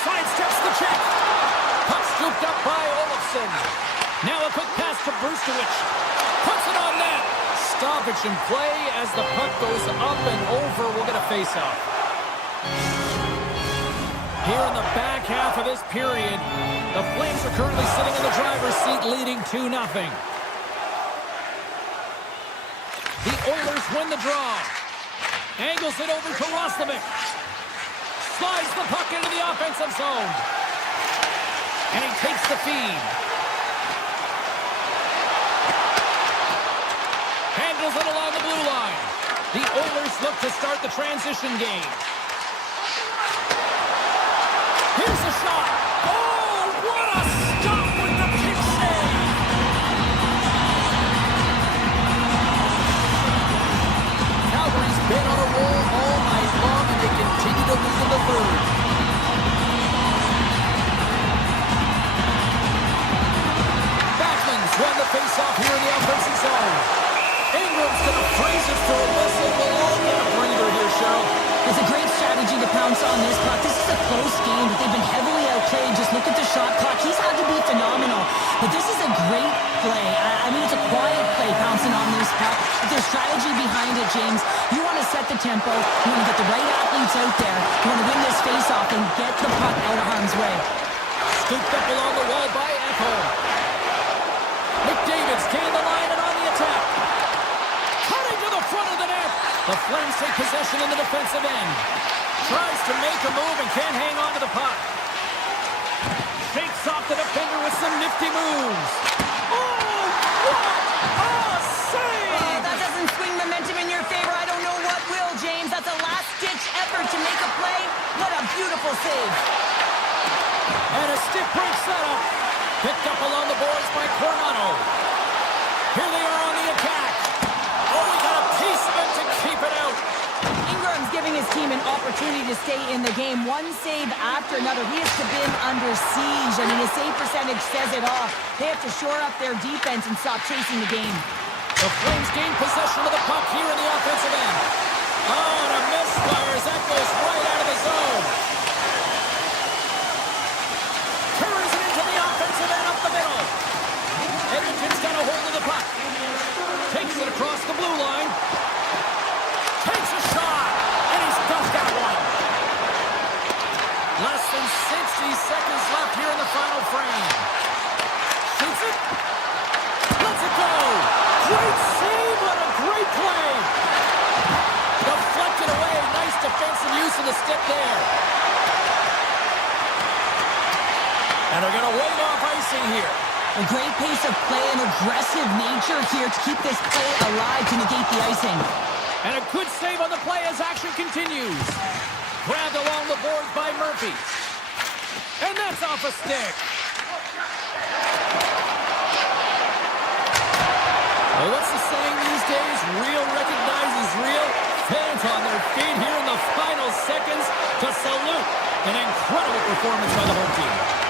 Sidesteps the check. Puck scooped up by Olofsson. Now a quick pass to Brustewicz. Puts it on net. Stoppage in play as the puck goes up and over. We'll get a face-off. Here in the back half of this period, the Flames are currently sitting in the driver's seat, leading 2-0. The Oilers win the draw. Angles it over to Roslovic. Slides the puck into the offensive zone. And he takes the feed. Handles it along the blue line. The Oilers look to start the transition game. Here's the shot. Oh, what a stop with the kick save. Calgary's been on a roll all night long, and they continue to lead in the third. Backlund's won the faceoff here in the offensive zone. Ingram's going to freeze it for a whistle. We'll all get a breather here, Cheryl. It's a great strategy to pounce on this puck. This is a close game, but they've been heavily outplayed. Just look at the shot clock. He's had to be phenomenal. But this is a great play. I mean, it's a quiet play pouncing on this puck. But there's strategy behind it, James. You want to set the tempo. You want to get the right athletes out there. You want to win this face-off and get the puck out of harm's way. Scooped up along the wall by Ekholm. McDavid's gained the line and on the attack. Cutting to the front of the net. The Flames take possession in the defensive end. Tries to make a move and can't hang on to the puck. Shakes off the defender with some nifty moves. Oh, what a save! Oh, that doesn't swing momentum in your favor. I don't know what will, James. That's a last-ditch effort to make a play. What a beautiful save. And a stiff break setup. Picked up along the boards by Coronado. Here they are on the attack. Oh, we got a piece of it to keep it out. Ingram's giving his team an opportunity to stay in the game. One save after another. He has been under siege. I mean, his save percentage says it all. They have to shore up their defense and stop chasing the game. The Flames gain possession of the puck here in the offensive end. Oh, and a misfire as that goes right out of the zone. Carries it into the offensive end up the middle. Edmonton's got a hold of the puck. Takes it across the blue line. Takes a shot. And he's got that one. Less than 60 seconds left here in the final frame. Shoots it. Let's it go. Great save. What a great play. Deflected away. Nice defensive use of the stick there. And they're going to wave off icing here. A great pace of play and aggressive nature here to keep this play alive to negate the icing. And a good save on the play as action continues. Grabbed along the boards by Murphy. And that's off a stick. Well, what's the saying these days? Real recognizes real. Fans on their feet here in the final seconds to salute an incredible performance by the home team.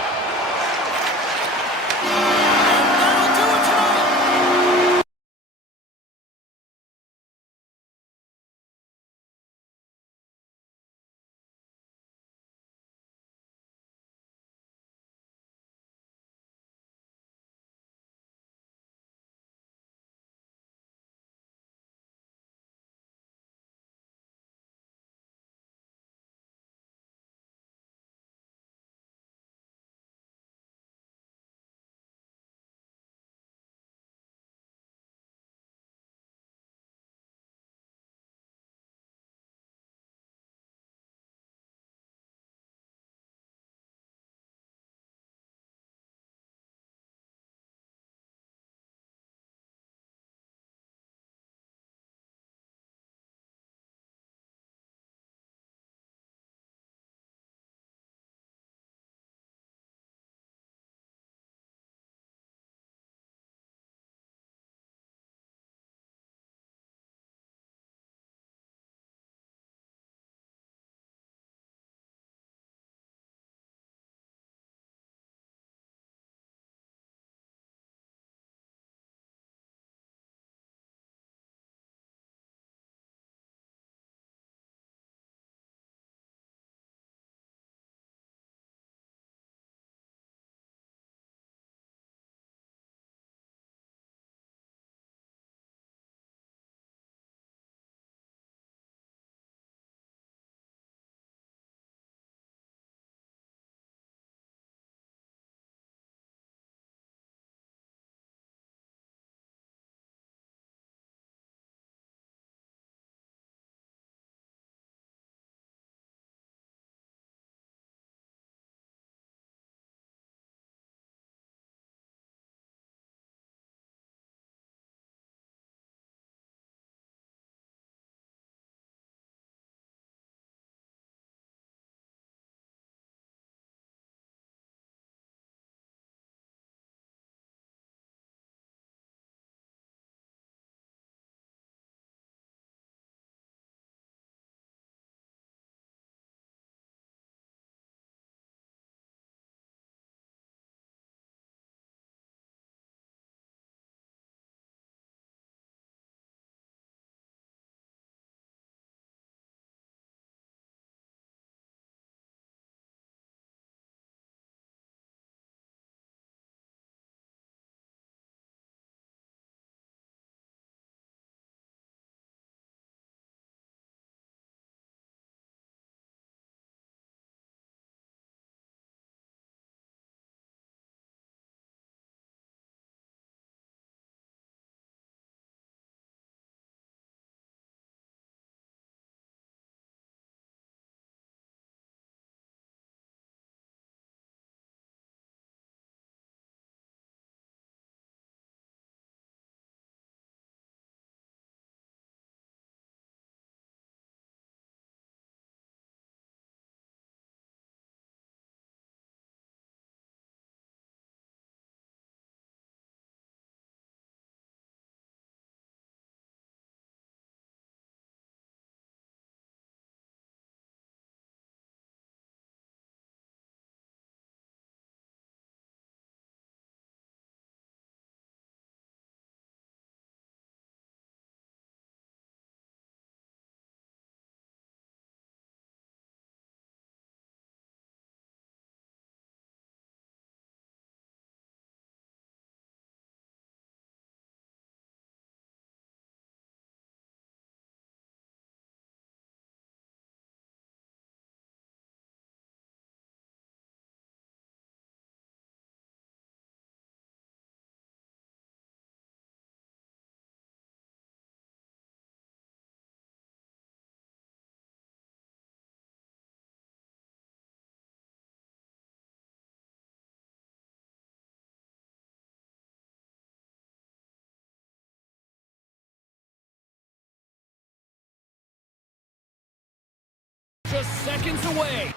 just seconds away.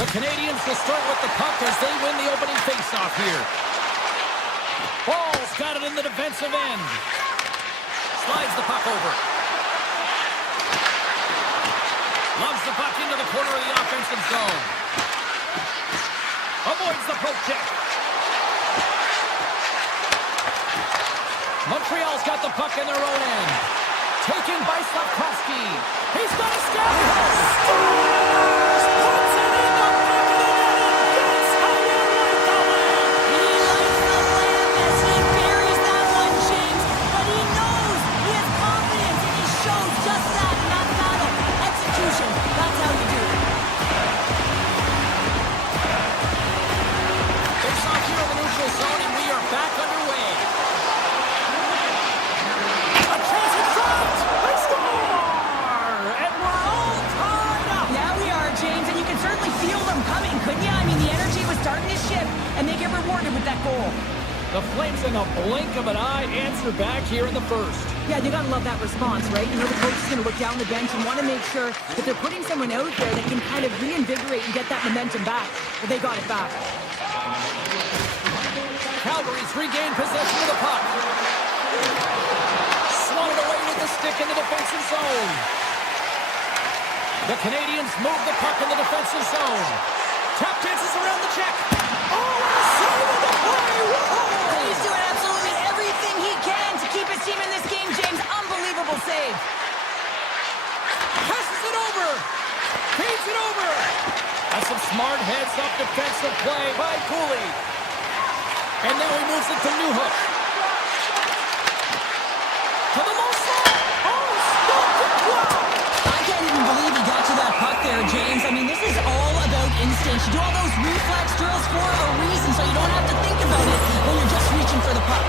The Canadians to start with the puck as they win the opening faceoff here. Ball's got it in the defensive end. Slides the puck over. Loves the puck into the corner of the offensive zone. Avoids the poke check. Montreal's got the puck in their own end. Taken by Slavkovsky. He's got a stab. Scores! Puts it in the back of the net. That's how you like the lamb. He likes the lamb as he buries that one, James. But he knows he has confidence, and he shows just that in that battle. Execution. That's how you do it. Face off here in the neutral zone, and we are back underway. A chance in front! They score! And we're all tied up! Yeah, we are, James, and you can certainly feel them coming, couldn't you? I mean, the energy was starting to shift, and they get rewarded with that goal. The Flames in a blink of an eye answer back here in the first. Yeah, you gotta love that response, right? You know the coach is gonna look down the bench and want to make sure that they're putting someone out there that can kind of reinvigorate and get that momentum back. But they got it back. Calgary's regained possession of the puck. Swung it away with the stick in the defensive zone. The Canadians move the puck in the defensive zone. Tap dances around the check. Oh, and a save of the play! Whoa! He's doing absolutely everything he can to keep his team in this game, James. Unbelievable save. Passes it over. Feeds it over. That's some smart heads-up defensive play by Cooley. And now he moves it to Newhook. To the low side. Oh, stopped it. Wow. I can't even believe he got to that puck there, James. I mean, this is all about instinct. You do all those reflex drills for a reason, so you don't have to think about it when you're just reaching for the puck.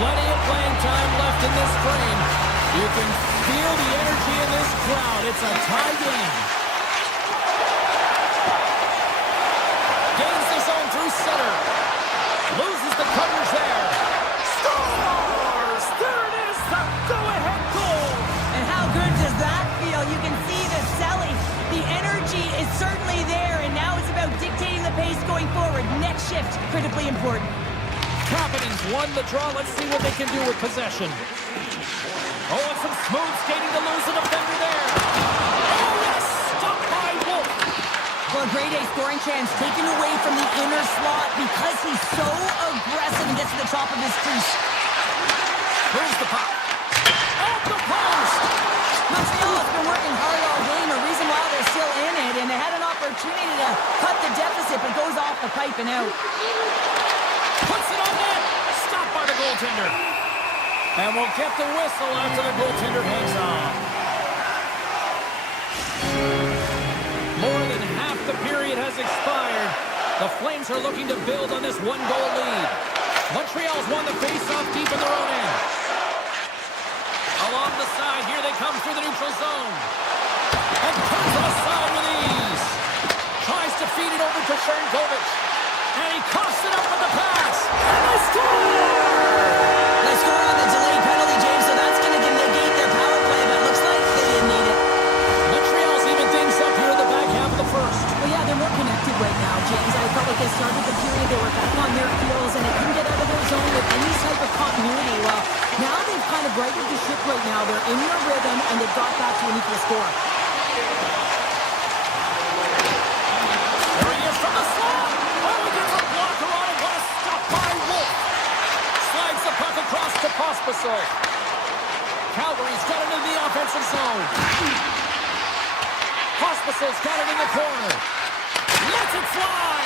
Plenty of playing time left in this frame. You can feel the energy in this crowd. It's a tie game. Gains the zone through center. Loses the coverage there. Scores! There it is, the go-ahead goal. And how good does that feel? You can see the selling. The energy is certainly there, and now it's about dictating the pace going forward. Next shift, critically important. Providence won the draw. Let's see what they can do with possession. Oh, and some smooth skating to lose an defender there. Oh, yes! Stopped by Wolf. Well, a grade A scoring chance taken away from the inner slot because he's so aggressive and gets to the top of his crease. Here's the puck. Off the post! Montreal has been working hard all game, a reason why they're still in it, and they had an opportunity to cut the deficit, but goes off the pipe and out. Puts it on net. Stopped by the goaltender. And we'll get the whistle after the goaltender hangs on. More than half the period has expired. The Flames are looking to build on this one-goal lead. Montreal's won the face-off deep in their own end. Along the side, here they come through the neutral zone. And comes to the side with ease. Tries to feed it over to Sharangovich. And he coughs it up with the pass. And they score! They score on the delayed penalty, James, so that's going to negate their power play, but looks like they didn't need it. Montreal's even things up here in the back half of the first. Well, yeah, they're more connected right now, James. I felt like they started the period, they were back on their heels, and they couldn't get out of their zone with any type of continuity. Well, now they've kind of righted the ship right now. They're in their rhythm, and they've got back to an equal score. There he is from the slot. Oh, he gets a blocker on it. What a stop by Wolf. Slides the puck across to Pospisil. Calgary's got it in the offensive zone. Pospisil's got it in the corner. Lets it fly.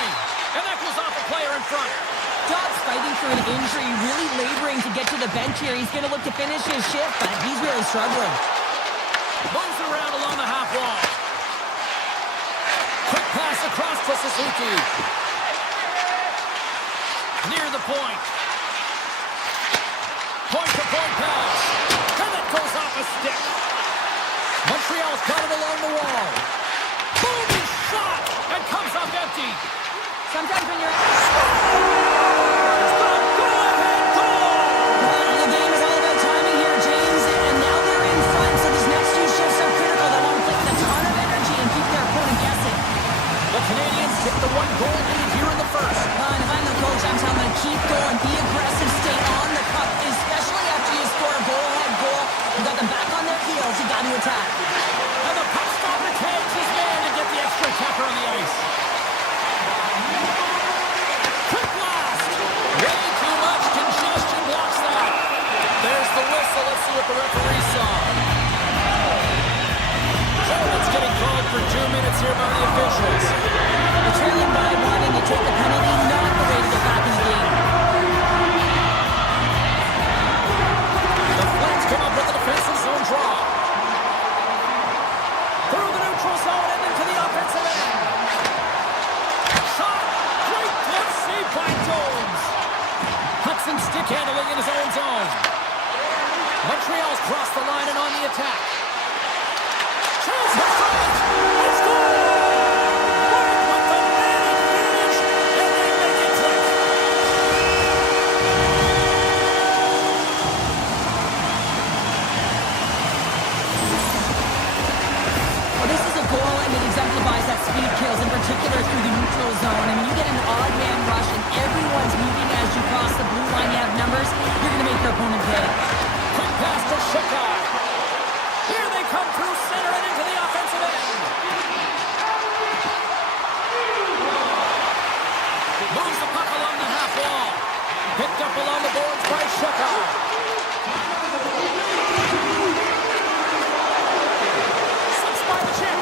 And that goes off a player in front. Dobbs fighting through an injury, really laboring to get to the bench here. He's going to look to finish his shift, but he's really struggling. Moves it around along the half wall. Quick pass across to Suzuki. Near the point. Point-to-point pass. And it goes off a stick. Montreal's got it along the wall. Boom, he's shot. And comes up empty. Sometimes when you're... Scores! The go-ahead goal! The game is all to attack. And the ePuckStorm retains his man to get the extra attacker on the ice. Quick blast! Way too much congestion blocks that. There's the whistle. Let's see what the referee saw. It's getting called for 2 minutes here by the officials. They're trailing by one and you take the penalty, not the way to get back in the game. The Flames come up with the defensive zone draw. Through the neutral zone and into the offensive end. Shot! Great glove save by Jones. Hudson stick handling in his own zone. Montreal's crossed the line and on the attack. Chance for France! It's good! Mark with the man advantage, and they make it click. Well, this is a goal, and it exemplifies that speed kills, in particular through the neutral zone. I mean, you get an odd man rush, and everyone's moving as you cross the blue line. You have numbers, you're going to make your opponent pay. Quick pass to Shaka. Here they come through center and into the offensive end. Moves the puck along the half wall. Picked up along the boards by Shaka. Slips by the chip.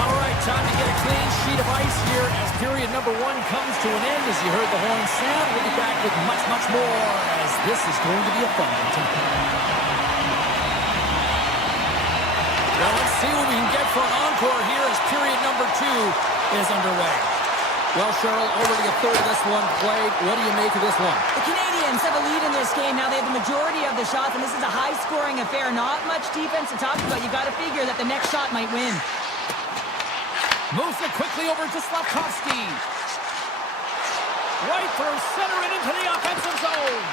All right, time to get a clean sheet of ice here as period number 1 comes to an end. As you heard the horn sound, we'll be back with much, much more as this is going to be a fun one. Well, let's see what we can get for an encore here as period number 2 is underway. Well, Cheryl, over to the third of this one played. What do you make of this one? The Canadians have a lead in this game. Now they have the majority of the shots, and this is a high-scoring affair. Not much defense to talk about. You got to figure that the next shot might win. Moves it quickly over to Slafkovsky. Right through center and into the offensive zone.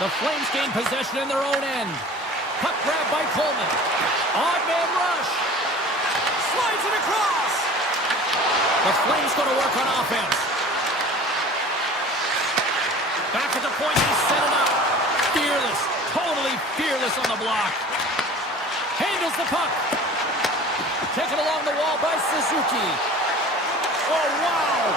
The Flames gain possession in their own end. Puck grab by Coleman. Odd man rush. Slides it across. The Flames going to work on offense. Back at the point, he set it up. Fearless. Totally fearless on the block. Handles the puck. Taken along the wall by Suzuki. Oh, wow.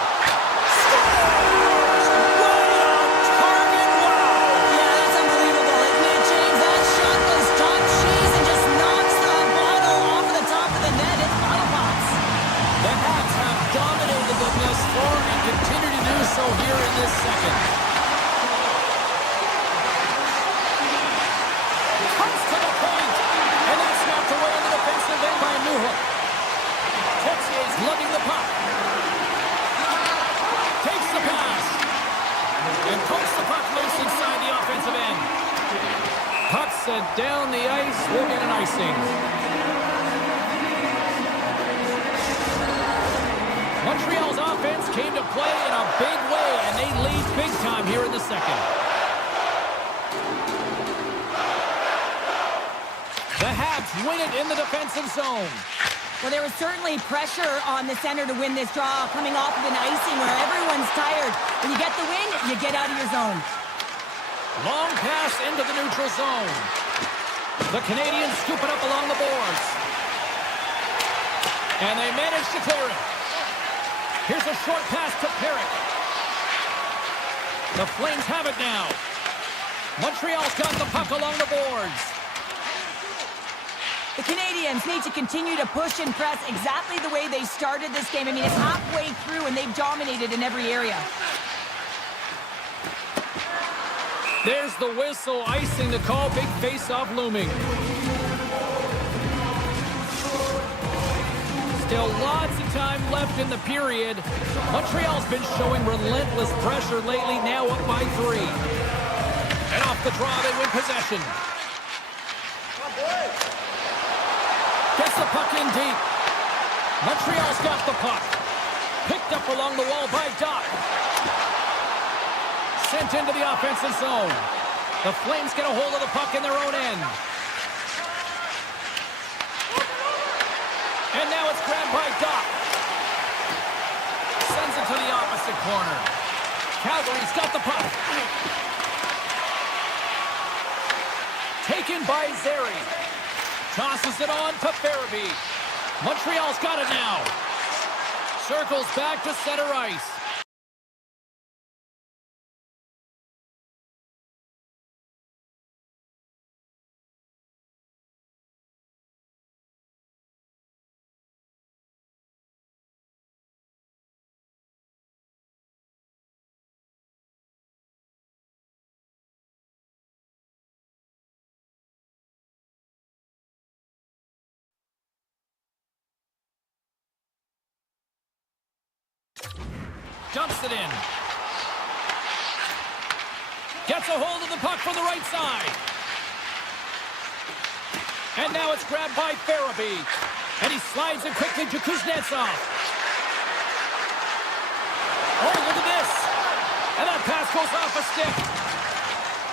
Scores! Right on target. Wow. Yeah, that's unbelievable, isn't it, James? That shot was top cheese and just knocks the bottle off of the top of the net. It's bottle pops. The Habs have dominated them thus far and continue to do so here in this second. Comes to the point, and that's knocked away in the defensive end by Newhook. Tetsier's lugging the puck. Takes the pass. And pokes the puck loose inside the offensive end. Puck sent down the ice. We'll get an icing. Montreal's offense came to play in a big way, and they lead big time here in the second. The Habs win it in the defensive zone. Well, there was certainly pressure on the center to win this draw, coming off of an icing where everyone's tired. When you get the win, you get out of your zone. Long pass into the neutral zone. The Canadians scoop it up along the boards. And they manage to clear it. Here's a short pass to Perrick. The Flames have it now. Montreal's got the puck along the boards. The Canadians need to continue to push and press exactly the way they started this game. I mean, it's halfway through, and they've dominated in every area. There's the whistle, icing the call, big face-off looming. Still lots of time left in the period. Montreal's been showing relentless pressure lately, now up by 3. And off the draw, they win possession. Gets the puck in deep. Montreal's got the puck. Picked up along the wall by Doc. Sent into the offensive zone. The Flames get a hold of the puck in their own end. And now it's grabbed by Doc. Sends it to the opposite corner. Calgary's got the puck. Taken by Zeri. Tosses it on to Farabee. Montreal's got it now. Circles back to center ice. Dumps it in. Gets a hold of the puck from the right side. And now it's grabbed by Farabee. And he slides it quickly to Kuznetsov. Oh, look at this. And that pass goes off a stick.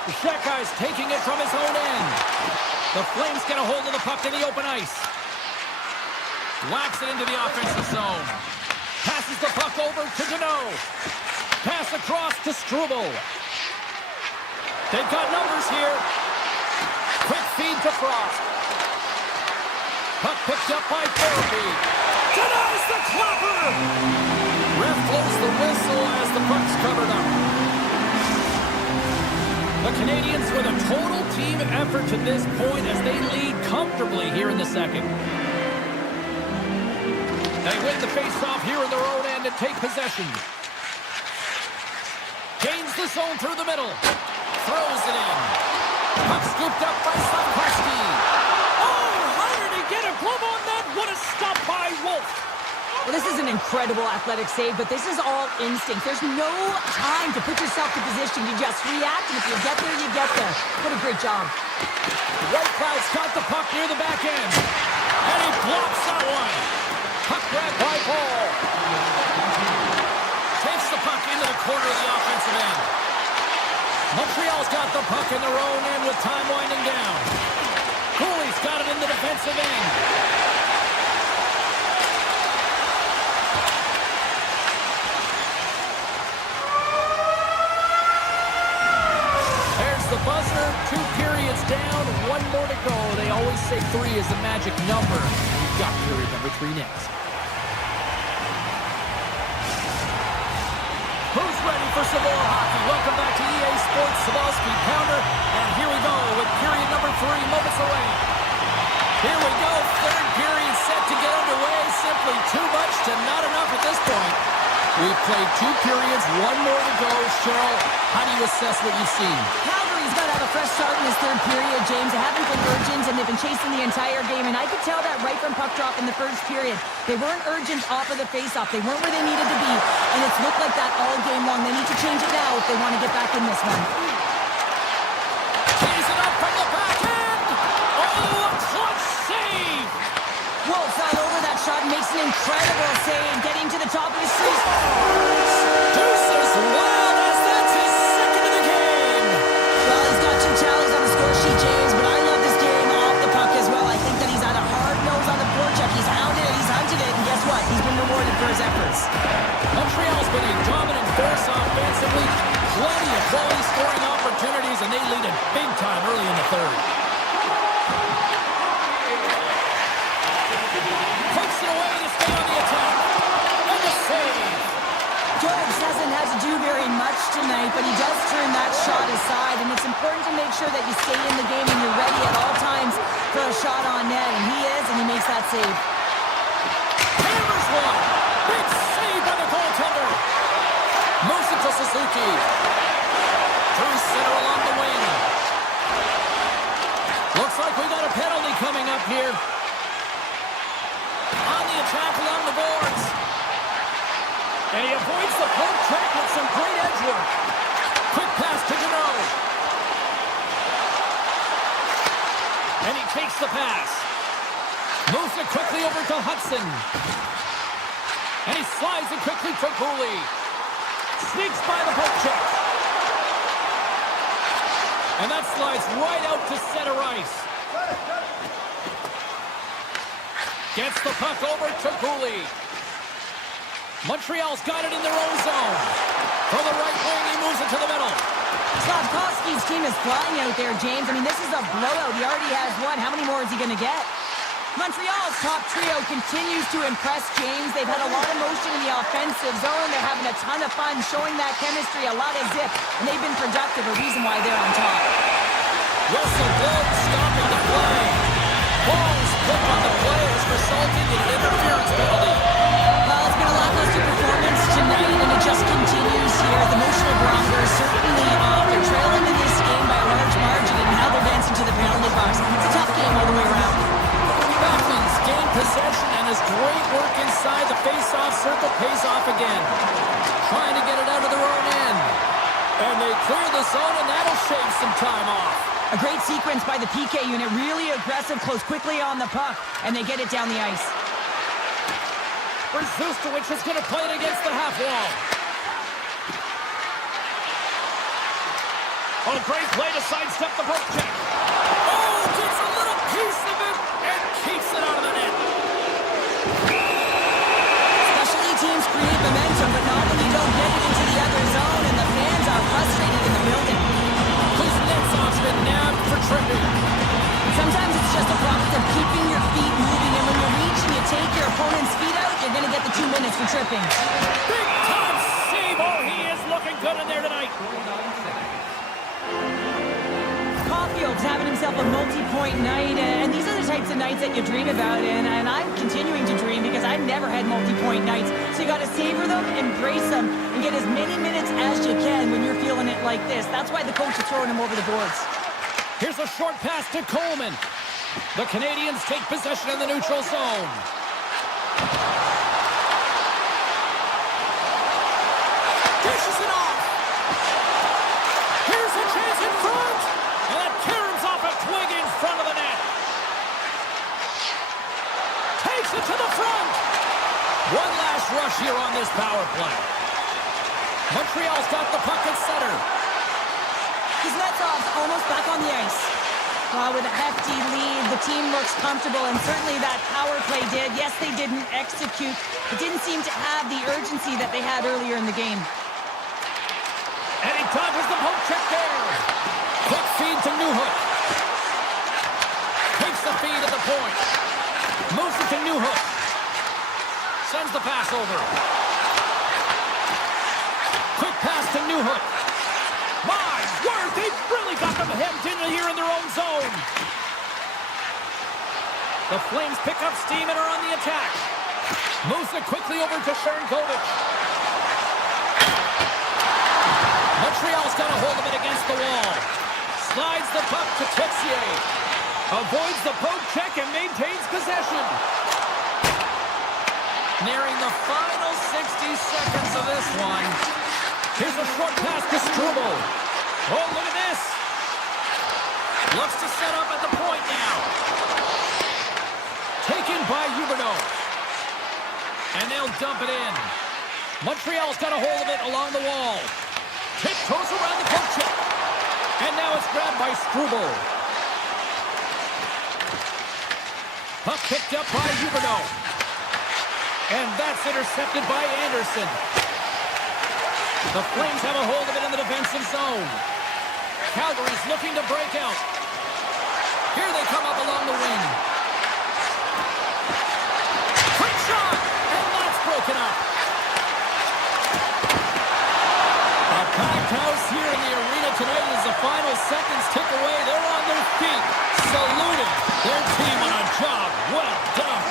The Czech guy's taking it from his own end. The Flames get a hold of the puck in the open ice. Whacks it into the offensive zone. Passes the puck over to Deneau. Pass across to Struble. They've got numbers here. Quick feed to Frost. Puck picked up by Farabee. Denies the clapper! Ref blows the whistle as the puck's covered up. The Canadiens with a total team effort to this point as they lead comfortably here in the second. They win the face-off here in their own end and take possession. Gains the zone through the middle. Throws it in. Puck scooped up by Slavkovsky. Oh, how did he get a glove on that? What a stop by Wolf. Well, this is an incredible athletic save, but this is all instinct. There's no time to put yourself in position. You just react, and if you get there, you get there. What a great job. White Cloud's got the puck near the back end. And he blocks that one. Puck grab by Paul. Takes the puck into the corner of the offensive end. Montreal's got the puck in their own end with time winding down. Cooley's got it in the defensive end. There's the buzzer. 2 periods down. 1 more to go. They always say 3 is the magic number. We've got period number 3 next. Who's ready for some more hockey? Welcome back to EA Sports Savalsky Pounder. And here we go with period number 3 moments away. Here we go. 3rd period set to get underway. Simply too much to not enough at this point. We've played 2 periods. 1 more to go. Cheryl, how do you assess what you've seen? Calgary's got to have a fresh start in this 3rd period, James. They haven't been urgent, and they've been chasing the entire game. And I could tell that right from puck drop in the 1st period. They weren't urgent off of the faceoff. They weren't where they needed to be. And it's looked like that all game long. They need to change it now if they want to get back in this one. Tees it up from the back end. Oh, a clutch save. Wolf all over that shot and makes an incredible save, getting to the top of his crease. Deuces wild as that's his 2nd of the game. Well, he's got 2 tallies on the score sheet, James, but I love this game off the puck as well. I think that he's had a hard nose on the forecheck. He's hounded it, he's hunted it, and guess what? He's been rewarded for his efforts. Montreal's been a dominant force offensively. Plenty of quality scoring opportunities, and they lead it big time early in the 3rd. Puts it away to stay on the attack. And the save. George hasn't had to do very much tonight, but he does turn that shot aside, and it's important to make sure that you stay in the game and you're ready at all times for a shot on net, and he is, and he makes that save. Hammers one. Big save by the goaltender. Moves it to Suzuki. Through center along the wing. Looks like we got a penalty coming up here. On the attack along the boards. And he avoids the poke check with some great edge work. Quick pass to Deneau. And he takes the pass. Moves it quickly over to Hudson. And he slides it quickly to Cooley. Sneaks by the poke check. And that slides right out to center ice. Gets the puck over to Cooley. Montreal's got it in their own zone. From the right wing, he moves it to the middle. Slavkovsky's team is flying out there, James. I mean, this is a blowout. He already has one. How many more is he going to get? Montreal's top trio continues to impress, James. They've had a lot of motion in the offensive zone. They're having a ton of fun, showing that chemistry, a lot of zip, and they've been productive, a reason why they're on top. Whistle blows, stopping the play. Ball's put on the play has resulted in an interference penalty. Well, it's been a lackluster performance tonight, and it just continues here. The emotional barometer is certainly off. They're trailing in this game by a large margin, and now they're dancing to the penalty box. It's a tough game all the way around. Falcons gain possession, and his great work inside the face-off circle pays off again. Trying to get it out of their own end. And they clear the zone, and that'll shave some time off. A great sequence by the PK unit. Really aggressive, close quickly on the puck, and they get it down the ice. Brzustowicz is going to play it against the half wall. Oh, great play to sidestep the poke check. Oh, gets a little piece of it and keeps it out of the net. Specialty teams create momentum, but not when you don't get it into the other zone, and the fans are frustrated in the building. Kuznetsov's been nabbed for tripping. Sometimes it's just a product of keeping your feet moving, and when you reach and you take your opponent's feet out, you're going to get the 2 minutes for tripping. Big time save. Oh, he is looking good in there tonight. Caulfield's having himself a multi-point night, and these are the types of nights that you dream about, and I'm continuing to dream because I've never had multi-point nights. So you got to savor them, embrace them, and get as many minutes as you can when you're feeling it like this. That's why the coach is throwing him over the boards. Here's a short pass to Coleman. The Canadians take possession in the neutral zone. Dishes it off. Here's a chance in front. And that caroms off a twig in front of the net. Takes it to the front. One last rush here on this power play. Montreal's got the puck at center. Kuznetsov's almost back on the ice. With a hefty lead, the team looks comfortable, and certainly that power play did. Yes, they didn't execute. It didn't seem to have the urgency that they had earlier in the game. And he dodges the poke check there. Quick feed to Newhook. Takes the feed at the point. Moves it to Newhook. Sends the pass over. Quick pass to Newhook. My word, they've really got them hemmed in here in their own zone. The Flames pick up steam and are on the attack. Moves it quickly over to Sharangovich. Montreal's got a hold of it against the wall. Slides the puck to Texier. Avoids the poke check and maintains possession. Nearing the final 60 seconds of this one. Here's a short pass to Struble. Oh, look at this. Looks to set up at the point now. Taken by Huberdeau. And they'll dump it in. Montreal's got a hold of it along the wall. Tiptoes around the poke check. And now it's grabbed by Struble. Puck picked up by Huberdeau. And that's intercepted by Anderson. The Flames have a hold of it in the defensive zone. Calgary's looking to break out. Here they come up along the wing. Quick shot! And that's broken up. A packed house here in the arena tonight as the final seconds tick away. They're on their feet, saluting their team on a job well done.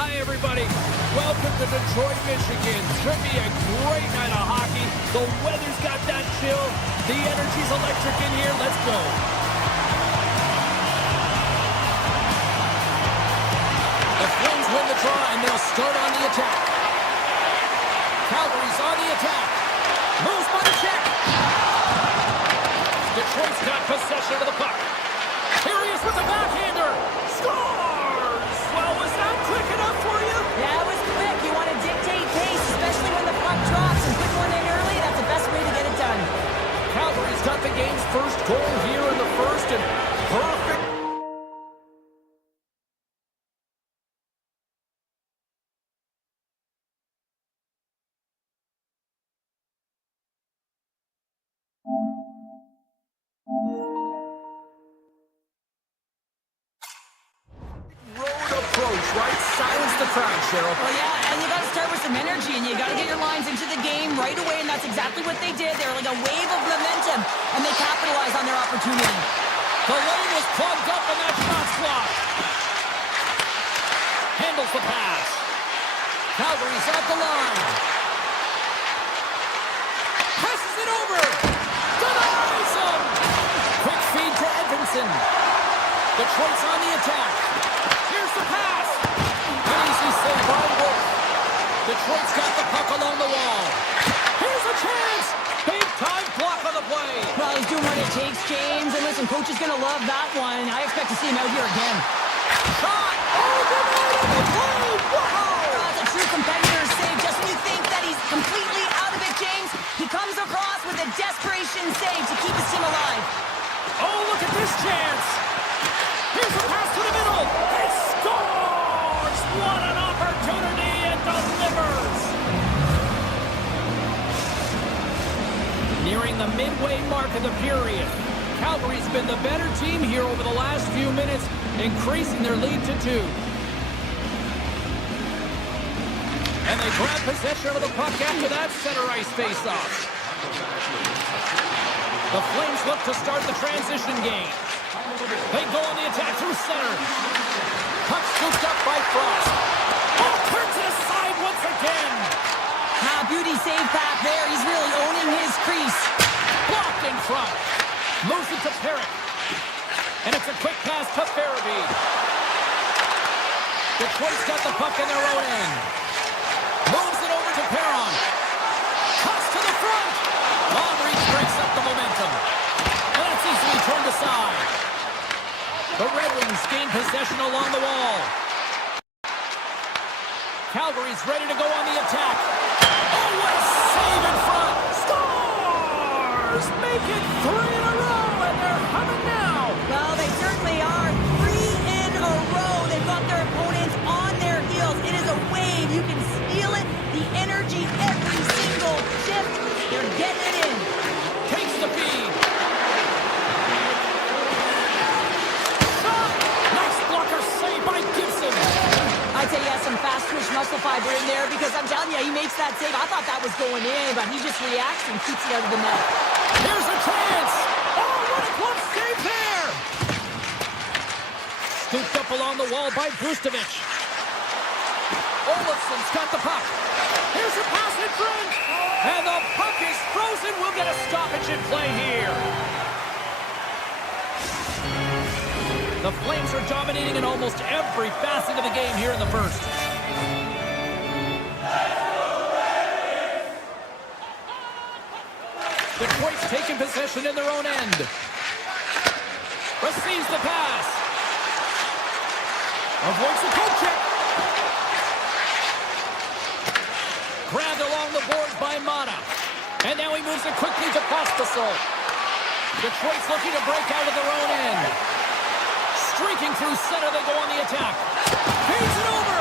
Hi, everybody. Welcome to Detroit, Michigan. Should be a great night of hockey. The weather's got that chill. The energy's electric in here. Let's go. The Flames win the draw, and they'll start on the attack. Calgary's on the attack. Moves by the check. Detroit's got possession of the puck. Here he is with the backhander. Scores! Well, was that quick enough for you? Yeah, it was quick. You want to dictate pace, especially when the puck drops, and quick one in early. That's the best way to get it done. Calgary's got the game's first goal here in the first, and perfect. Road approach, right? Silence the crowd, Cheryl. Well, yeah, and you got to start with some energy, and you got to get your lines into the game right away, and that's exactly what they did. They were like a wave of momentum, and they capitalized on their opportunity. The lane was plugged up, and that shot's blocked. Handles the pass. Calgary's at the line. Passes it over. Denies him. Quick feed to Edmondson. Detroit's on the attack. Here's the pass. An easy save by Wolf. Detroit's got the puck along the wall. Here's a chance. Big time block on the play. Well, he's doing what it takes, James. And listen, coach is going to love that one. I expect to see him out here again. Shot. Oh, denied on the play. Wow. That's a true competitor's save. Just when you think that he's completely out of it, James, he comes across with a desperation save to keep his team alive. Oh, look at this chance. Here's a pass to the middle. He scores. What an opportunity, and delivers. Nearing the midway mark of the period. Calgary's been the better team here over the last few minutes, increasing their lead to 2. And they grab possession of the puck after that center ice faceoff. The Flames look to start the transition game. They go on the attack through center. Puck scooped up by Frost. Oh, turns it aside once again. Beauty save back there. He's really owning his crease. Blocked in front. Moves it to Perrick. And it's a quick pass to Farabee. Detroit's got the puck in their own end. Moves it over to Perron. Toss to the front. Long reach breaks up the momentum. And that's easily turned aside. The Red Wings gain possession along the wall. Calgary's ready to go on the attack. Oh, what a save in front. Scores! Make it 3 in a row, and they're humming now. Well, they certainly are. 3 in a row. They've got their opponents on their heels. It is a wave. You can feel it. The energy every single shift. They're getting it in. Takes the feed. Shot! Nice blocker save by Gibson. I'd say he has some fast twitch muscle fiber in there because I'm telling you, he makes that save. I thought that was going in, but he just reacts and keeps it out of the net. Here's a chance. Oh, what a glove save there. Scooped up along the wall by Brustovich. Olafson's got the puck. Here's a pass in front. And the puck is frozen. We'll get a stoppage in play here. The Flames are dominating in almost every facet of the game here in the first. Detroit's taking possession in their own end. Receives the pass. Avoids the poke check. Grabbed along the boards by Mata. And now he moves it quickly to Pospisil. Detroit's looking to break out of their own end. Streaking through center, they go on the attack. Feeds it over.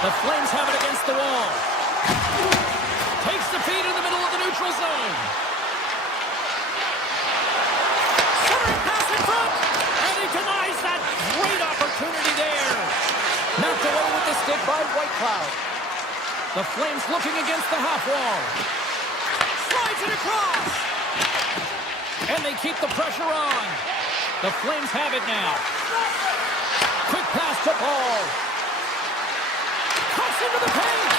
The Flames have it against the wall. Takes the feed in the middle of the neutral zone. Centering pass in front. And he denies that great opportunity there. Knocked away with the stick by Whitecloud. The Flames looking against the half wall. Slides it across. And they keep the pressure on. The Flames have it now. Quick pass to Paul. into the paint.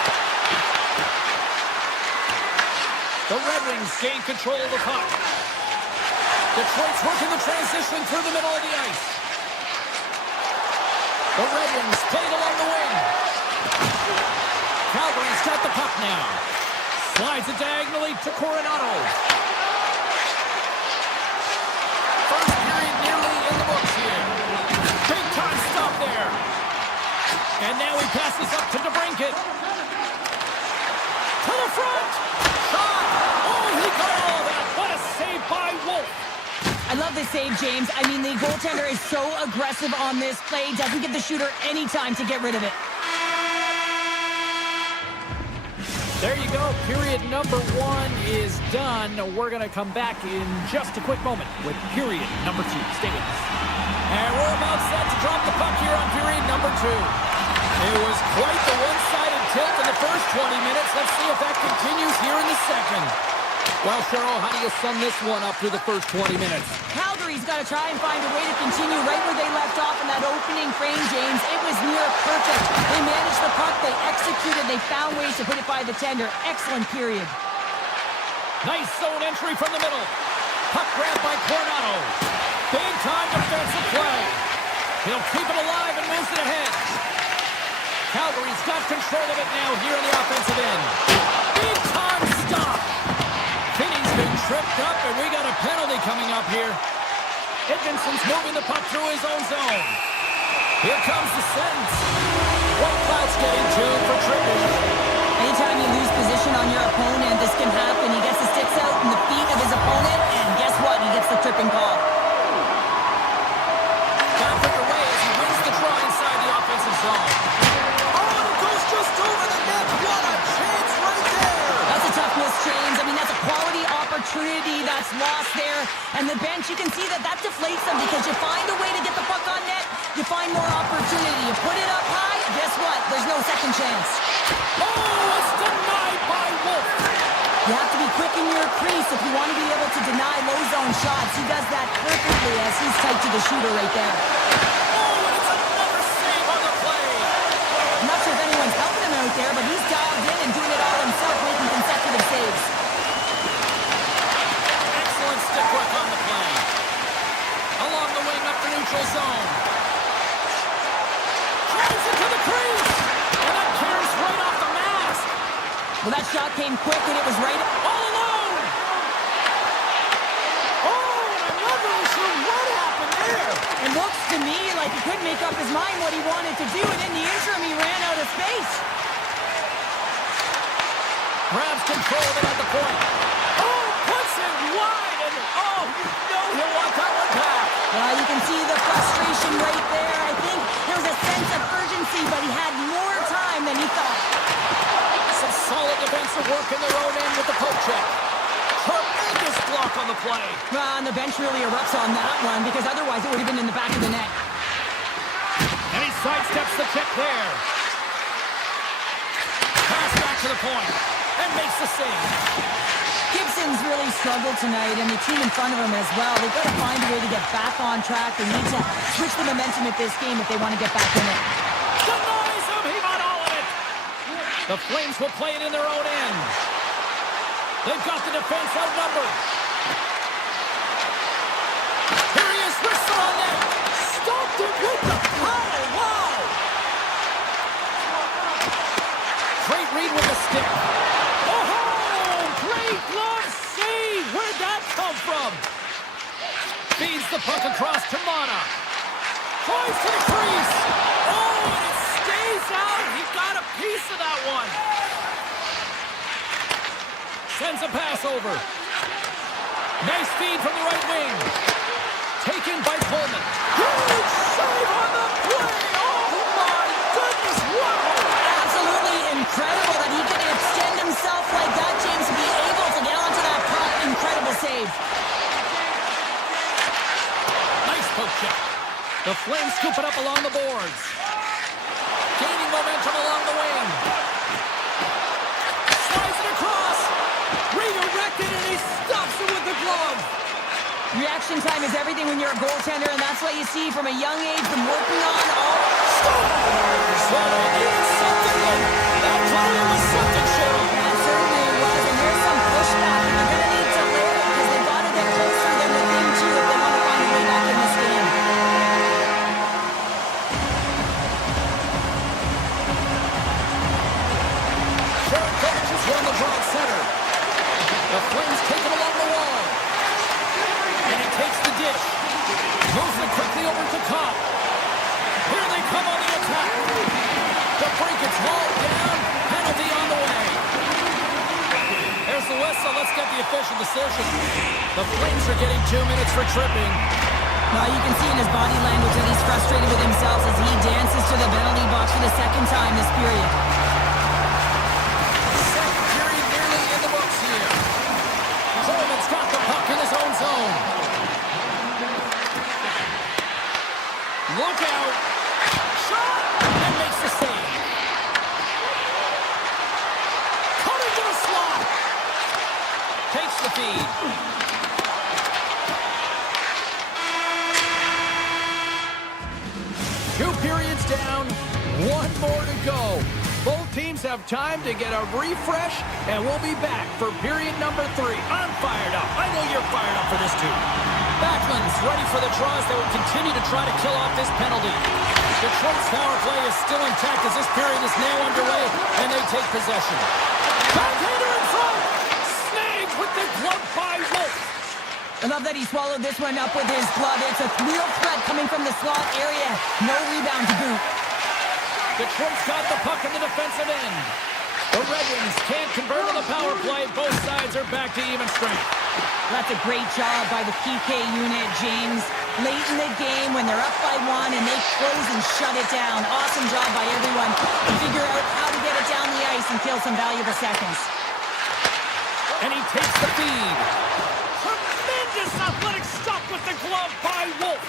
The Red Wings gain control of the puck. Detroit's working the transition through the middle of the ice. The Red Wings played along the wing. Calgary's got the puck now. Slides it diagonally to Coronado. First period nearly in the books here. Big time stop there. And now he passes up to DeBrincat. To the front. Shot. Oh, he got all that. What a save by Wolf. I love this save, James. I mean, the goaltender is so aggressive on this play. Doesn't give the shooter any time to get rid of it. There you go. Period number 1 is done. We're going to come back in just a quick moment with period number 2. Stay with us. And we're about set to drop the puck here on period number 2. It was quite the one-sided tilt in the first 20 minutes. Let's see if that continues here in the second. Well, Cheryl, how do you sum this one up through the first 20 minutes? Calgary's got to try and find a way to continue right where they left off in that opening frame, James. It was near perfect. They managed the puck, they executed, they found ways to put it by the tender. Excellent period. Nice zone entry from the middle. Puck grabbed by Coronado. Big time defensive play. He'll keep it alive and moves it ahead. Calgary's got control of it now here in the offensive end. Big time stop. Finney's been tripped up, and we got a penalty coming up here. Edmondson's moving the puck through his own zone. Here comes the sentence. White Cloud's getting 2 for tripping. Anytime you lose position on your opponent, this can happen. He gets the sticks out in the feet of his opponent, and guess what? He gets the tripping call. Back underway as he wins the draw inside the offensive zone. Oh, and it goes just over the net. What a chance right there. That's a tough miss, James. I mean, that's a quality opportunity that's lost there. And the bench, you can see that deflates them because you find a way to get the puck on net, you find more opportunity. You put it up high, guess what? There's no second chance. Oh, it's denied by Wolf. You have to be quick in your crease if you want to be able to deny low zone shots. He does that perfectly as he's tight to the shooter right there. Oh, and it's another save on the play. I'm not sure if anyone's helping him out there, but he's dialed in and doing it all himself, making consecutive saves. Excellent stick work on the play. Along the wing up the neutral zone. Drives it to the crease. And that carries right off the mask. Well, that shot came quick and it was right All alone. Oh, and I'm not really sure what happened there. It looks to me like he couldn't make up his mind what he wanted to do, and in the interim, he ran out of space. Grabs control of it at the point. Oh, puts it wide, and oh, you know he'll want that one back. You can see the frustration right there. I think there was a sense of urgency, but he had more time than he thought. Some solid defensive work in their own end with the poke check. Tremendous block on the play. And the bench really erupts on that one because otherwise it would have been in the back of the net. And he sidesteps the check there. Pass back to the point and makes the save. Gibson's really struggled tonight, and the team in front of him as well. They've got to find a way to get back on track. They need to switch the momentum of this game if they want to get back in it. Denies him. He got all of it. The Flames will play it in their own end. They've got the defense outnumbered. Here he is, whistle on net. Stopped him with the power. Wow. Great read with the stick. Oh, great glove save. Where'd that come from? Feeds the puck across to Mana. Tries to the crease. Oh, and it stays out. He got a piece of that one. Sends a pass over. Nice feed from the right wing. Taken by Coleman. Huge save on the play. Oh, my goodness. Wow. Absolutely incredible that he can extend himself like that, James, to be able to get onto that puck. Incredible save. Nice poke check. The Flames scoop it up along the boards. Gaining momentum along the wing. Slides it across. Redirected, and he stops it with the glove. Reaction time is everything when you're a goaltender, and that's what you see from a young age, from working on all... Scores! Well, it's something like Flames take it along the wall. And he takes the dish. Moves it quickly over to Cobb. Here they come on the attack. The break gets hauled down. Penalty on the way. There's the whistle. Let's get the official decision. The Flames are getting 2 minutes for tripping. Now you can see in his body language that he's frustrated with himself as he dances to the penalty box for the second time this period. Second period nearly in the books here. Coleman's got the puck in his own zone. Look out. Shot! And makes the save. Coming to the slot. Takes the feed. Two periods down, one more to go. Both teams have time to get a refresh, and we'll be back for period number 3. I'm fired up. I know you're fired up for this too. Backlund's ready for the draw as they will continue to try to kill off this penalty. Detroit's power play is still intact as this period is now underway, and they take possession. Backhander in front! Snagged with the glove by Wolf. I love that he swallowed this one up with his glove. It's a real threat coming from the slot area. No rebound to boot. Detroit's got the puck in the defensive end. The Red Wings can't convert on the power play. Both sides are back to even strength. That's a great job by the PK unit, James. Late in the game when they're up by 1 and they close and shut it down. Awesome job by everyone to figure out how to get it down the ice and kill some valuable seconds. And he takes the feed. Tremendous athletic stop with the glove by Wolf.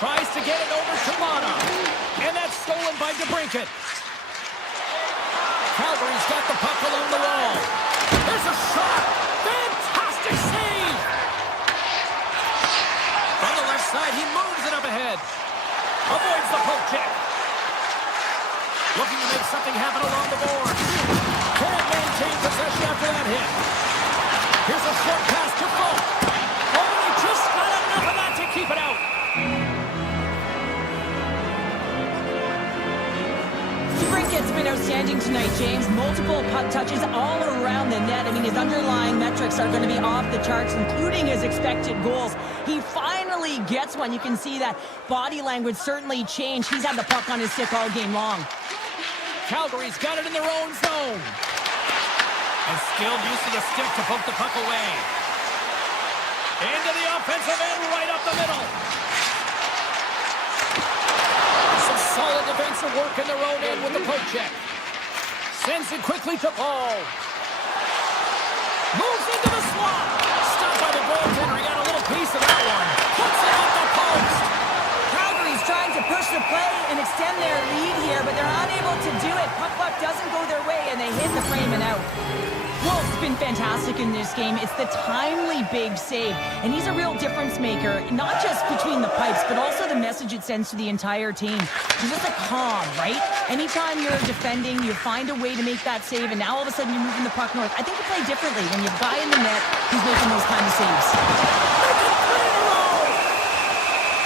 Tries to get it over to Mata. And that's stolen by DeBrincat. Calgary's got the puck along the wall. There's a shot. Fantastic save. From the left side, he moves it up ahead. Avoids the poke check. Looking to make something happen along the board. Can't maintain possession after that hit. Here's a short pass to Folk. Oh, he just got enough of that to keep it out. DeBrincat's been outstanding tonight, James. Multiple puck touches all around the net. I mean, his underlying metrics are going to be off the charts, including his expected goals. He finally gets one. You can see that body language certainly changed. He's had the puck on his stick all game long. Calgary's got it in their own zone. And skilled use of the stick to poke the puck away. Into the offensive end, right up the middle. Some solid defensive work in their own end with the poke check. Sends it quickly to Paul. Moves into the slot. Stopped by the goaltender. He got a little piece of that one. Puts it off the post. Calgary's trying to push the play and extend their lead here, but they're unable to do it. Puck luck doesn't go their way, and they hit the frame and out. Wolf's been fantastic in this game. It's the timely big save, and he's a real difference maker, not just between the pipes, but also the message it sends to the entire team. He's just a calm, right? Anytime you're defending, you find a way to make that save, and now all of a sudden you're moving the puck north. I think you play differently when you have a guy in the net who's making those kind of saves.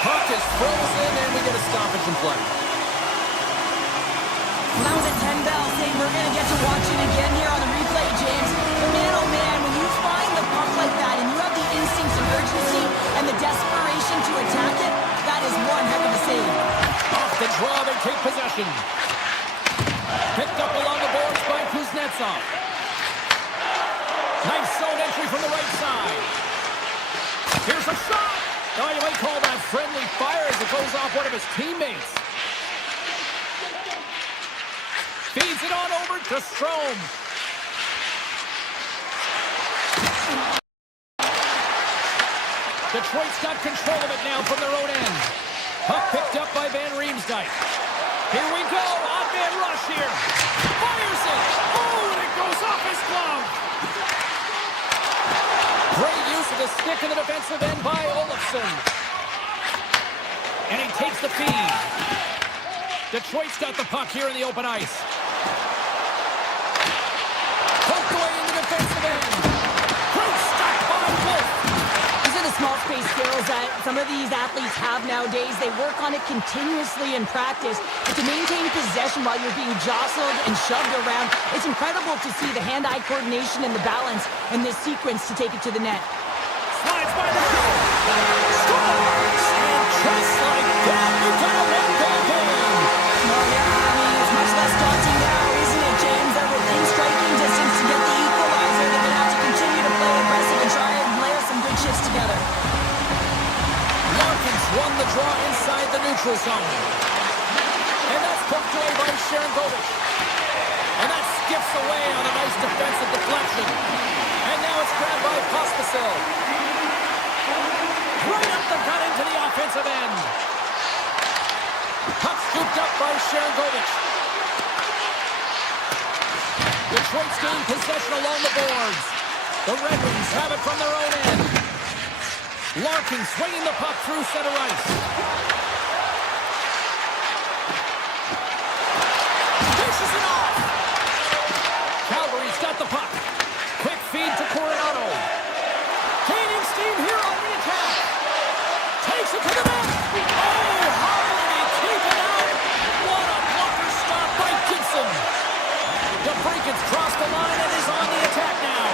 Puck is frozen, and we get a stoppage in play. Well, that was a 10-bell save. We're going to get to watch it again here on the replay, James. But man, oh man, when you find the puck like that and you have the instincts of urgency and the desperation to attack it, that is one heck of a save. Off the draw, they take possession. Picked up along the boards by Kuznetsov. Nice zone entry from the right side. Here's a shot. Now you might call that friendly fire as it goes off one of his teammates. Feeds it on over to Strome. Detroit's got control of it now from their own end. Puck picked up by Van Riemsdyk. Here we go. Odd man rush here. Fires it. Oh, and it goes off his glove. Great use of the stick in the defensive end by Olofsson. And he takes the feed. Detroit's got the puck here in the open ice. Poked away in the defensive end. Great stop by Wolf. These are the small space skills that some of these athletes have nowadays. They work on it continuously in practice. But to maintain possession while you're being jostled and shoved around, it's incredible to see the hand-eye coordination and the balance in this sequence to take it to the net. Slides by the goal. Scores! And just like that, we've got a one-goal game. Oh, yeah, I mean, it's much less daunting now, isn't it, James? That within striking distance to get the equalizer, they're going to have to continue to play aggressive and try and layer some good shifts together. Larkins won the draw inside the neutral zone. And that's poked away by Sharangovich. And that skips away on a nice defensive deflection. And now it's grabbed by Pospisil. Right up the gut into the offensive end. Puck scooped up by Sharangovich. Detroit's gained possession along the boards. The Red Wings have it from their own end. Larkin swinging the puck through center ice. Dishes it off. Calgary's got the puck. Quick feed to Coronado. Gaining steam here on the attack. Takes it to the net. Oh, how did he keep it out? What a blocker stop by Gibson. DeBrinkens crossed the line and is on the attack now.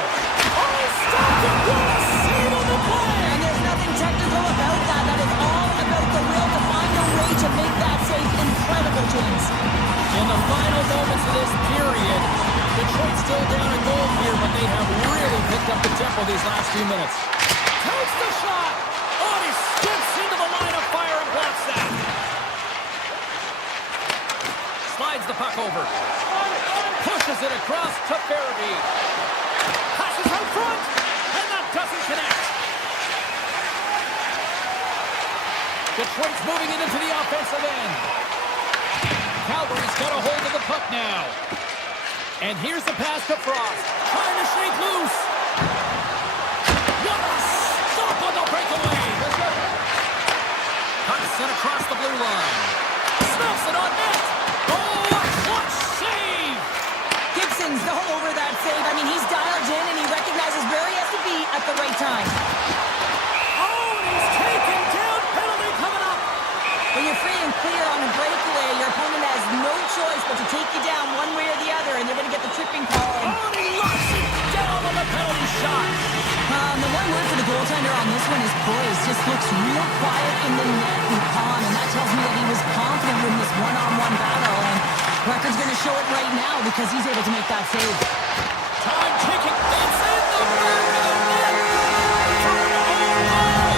Oh, stopped it. What a save on the play. And there's nothing technical about that. That is all about the will to find a way to make that save incredible, James. In the final moments of this period, Detroit's still down a goal here, but they have really picked up the tempo these last few minutes. Takes the shot. Oh, and he skips into the line of fire and blocks that. Slides the puck over. Pushes it across to Farabee. Passes out front, and that doesn't connect. Detroit's moving it into the offensive end. Calgary's got a hold of the puck now. And here's the pass to Frost. Trying to shake loose. What a stop on the breakaway. Puck sent across the blue line. Snaps it on net. Oh, a clutch save. Gibson's all over that save. I mean, he's dialed in and he recognizes where he has to be at the right time. Oh, and he's taken down. Penalty coming up. When you're free and clear on a breakaway, your opponent has no choice but to take you down one way or the other, and they're going to get the tripping call. Oh, and he locks it down on the penalty shot. The one word for the goaltender on this one is poised. Just looks real quiet in the net and calm, and that tells me that he was confident in this one-on-one battle, and record's going to show it right now because he's able to make that save. Time ticking. It's in the back of the net. For an own goal.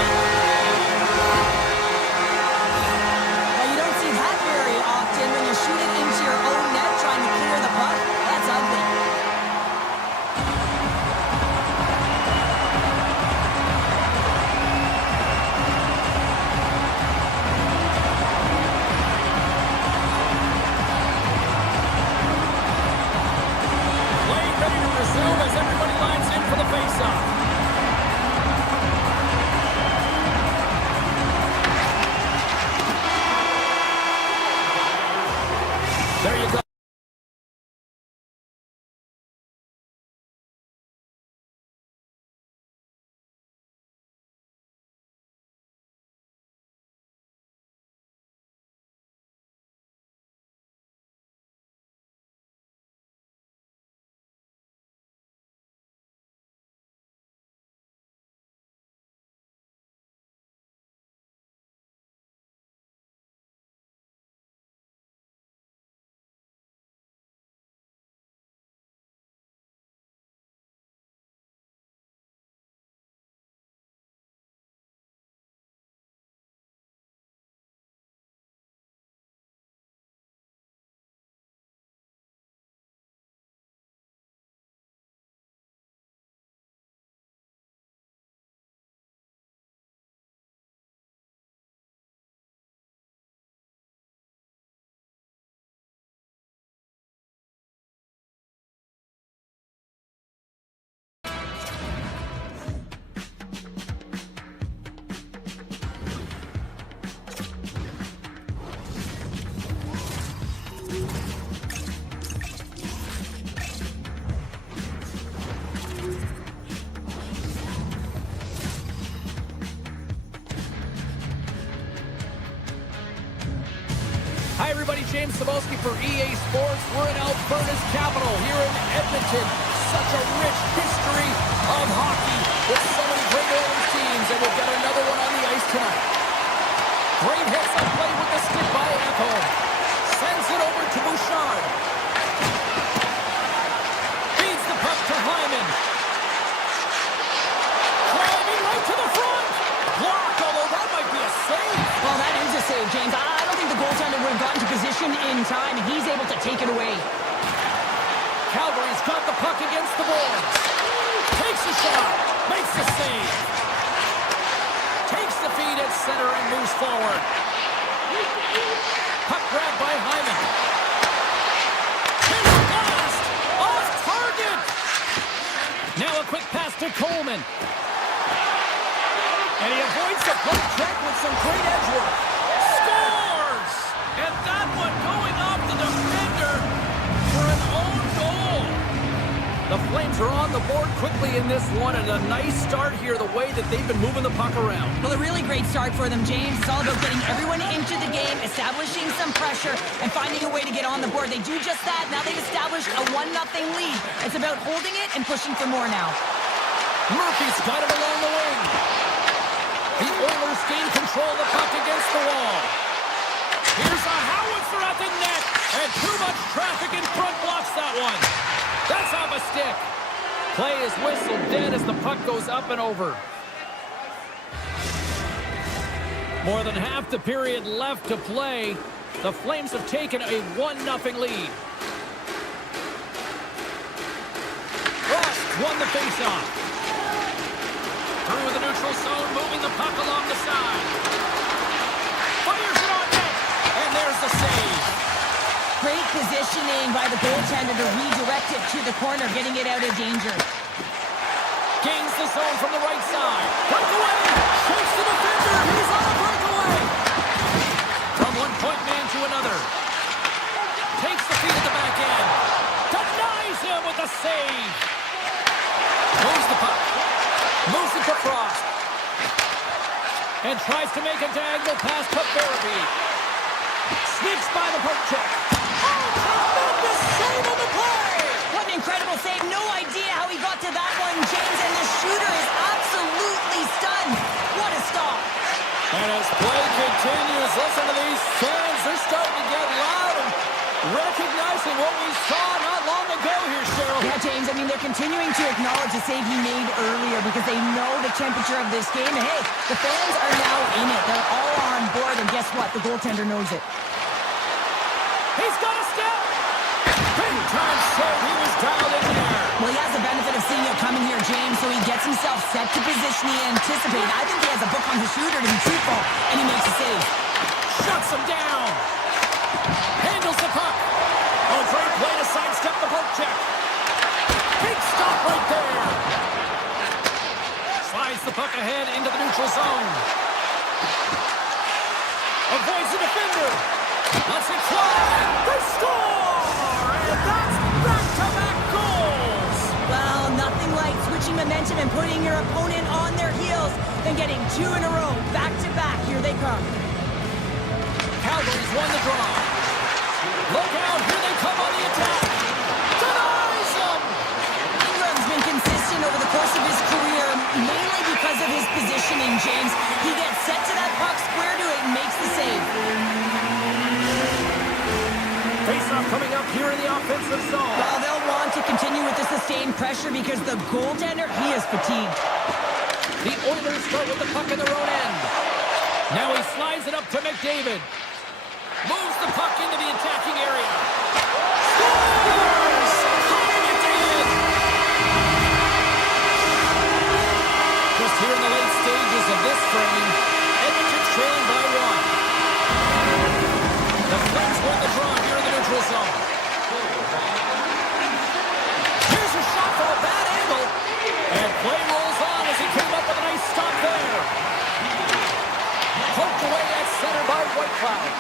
Now, you don't see that very often when you shoot it into your own net trying to clear the puck. That's ugly. Play ready to resume as everybody lines in for the faceoff. There you go. James Cebulski for EA Sports. We're in Alberta's capital here in Edmonton. Such a rich history of hockey with so many great Oilers teams, and we'll get another one on the ice tonight. Great hits on play with the stick by Ekholm. Sends it over to Bouchard. Feeds the puck to Hyman. Driving right to the front. Blocked, although that might be a save. Well, that is a save, James. I don't think the goaltender would have gotten to position in time, and he's able to take it away. Calgary's got the puck against the boards. Takes a shot. Makes the save. Takes the feed at center and moves forward. Puck grabbed by Hyman. Here's the blast. Off target. Now a quick pass to Coleman. And he avoids the puck check with some great edge work. Scores! And that one going off the defender for an own goal. The Flames are on the board quickly in this one, and a nice start here, the way that they've been moving the puck around. Well, a really great start for them, James. It's all about getting everyone into the game, establishing some pressure, and finding a way to get on the board. They do just that. Now they've established a 1-0 lead. It's about holding it and pushing for more now. Murphy's got it along the wing. The Oilers gain control of the puck against the wall. Here's a howitzer at the net, and too much traffic in front blocks that one. That's off a stick. Play is whistled dead as the puck goes up and over. More than half the period left to play. The Flames have taken a 1-0 lead. Frost won the faceoff. Through the neutral zone, moving the puck along the side. Fires it on net, and there's the save. Great positioning by the goaltender to redirect it to the corner, getting it out of danger. Gains the zone from the right side. Breakaway! Shakes the defender! He's on a breakaway! From one point man to another. Takes the feed at the back end. Denies him with the save. Moves the puck. Moves it to Frost. And tries to make a diagonal pass to Barabee. Sneaks by the poke check. Oh, tremendous save on the play! What an incredible save. No idea how he got to that one, James, and the shooter is absolutely stunned. What a stop. And as play continues, listen to these fans. They're starting to get loud and recognizing what we saw not long ago here, Cheryl. Yeah, James, I mean, they're continuing to acknowledge the save he made earlier because they know the temperature of this game. And, hey, the fans are now in it. They're all on board, and guess what? The goaltender knows it. He's got a step. Big time save. He was dialed in there. Well, he has the benefit of seeing it coming here, James, so he gets himself set to position he anticipated. I think he has a book on the shooter, to be truthful, and he makes a save. Shuts him down. Handles the puck. Oh, great play to sidestep the poke check. Big stop right there. Slides the puck ahead into the neutral zone. Avoids the defender. Let's it fly. They score! And that's back-to-back goals. Well, nothing like switching momentum and putting your opponent on their heels than getting two in a row, back-to-back. Here they come. Calgary's won the draw. Look out, here they come on the attack. Denies them! Ingram's been consistent over the course of his career, mainly because of his positioning, James. He gets set to that puck, square to it, and makes the save. Face-off coming up here in the offensive zone. Well, they'll want to continue with the sustained pressure because the goaltender, he is fatigued. The Oilers start with the puck in their own end. Now he slides it up to McDavid. Moves the puck into the attacking area. Scores! Connor McDavid! Just here in the late stages of this frame, Edmonton trailing by one. The Flames won the draw here in the neutral zone. Here's a shot from a bad angle. And play rolls on as he came up with a nice stop there. Poked away at center by Whitecloud.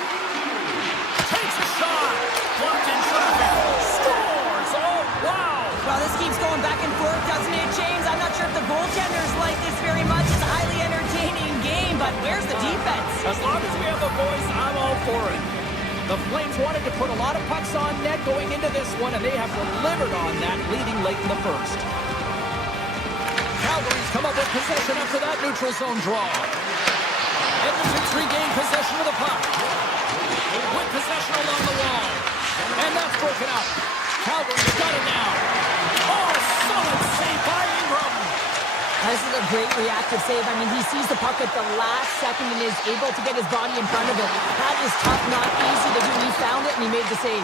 Takes a shot. Blocked in traffic. Scores! Oh, wow! Well, this keeps going back and forth, doesn't it, James? I'm not sure if the goaltenders like this very much. It's a highly entertaining game, but where's the defense? As long as we have a voice, I'm all for it. The Flames wanted to put a lot of pucks on net going into this one, and they have delivered on that, leading late in the first. Calgary's come up with possession after that neutral zone draw. Edmonton's regained possession of the puck. With possession along the wall. And that's broken up. Calgary's got it now. Oh, solid save by Ingram. This is a great reactive save. I mean, he sees the puck at the last second and is able to get his body in front of it. That is tough, not easy to do. He found it and he made the save.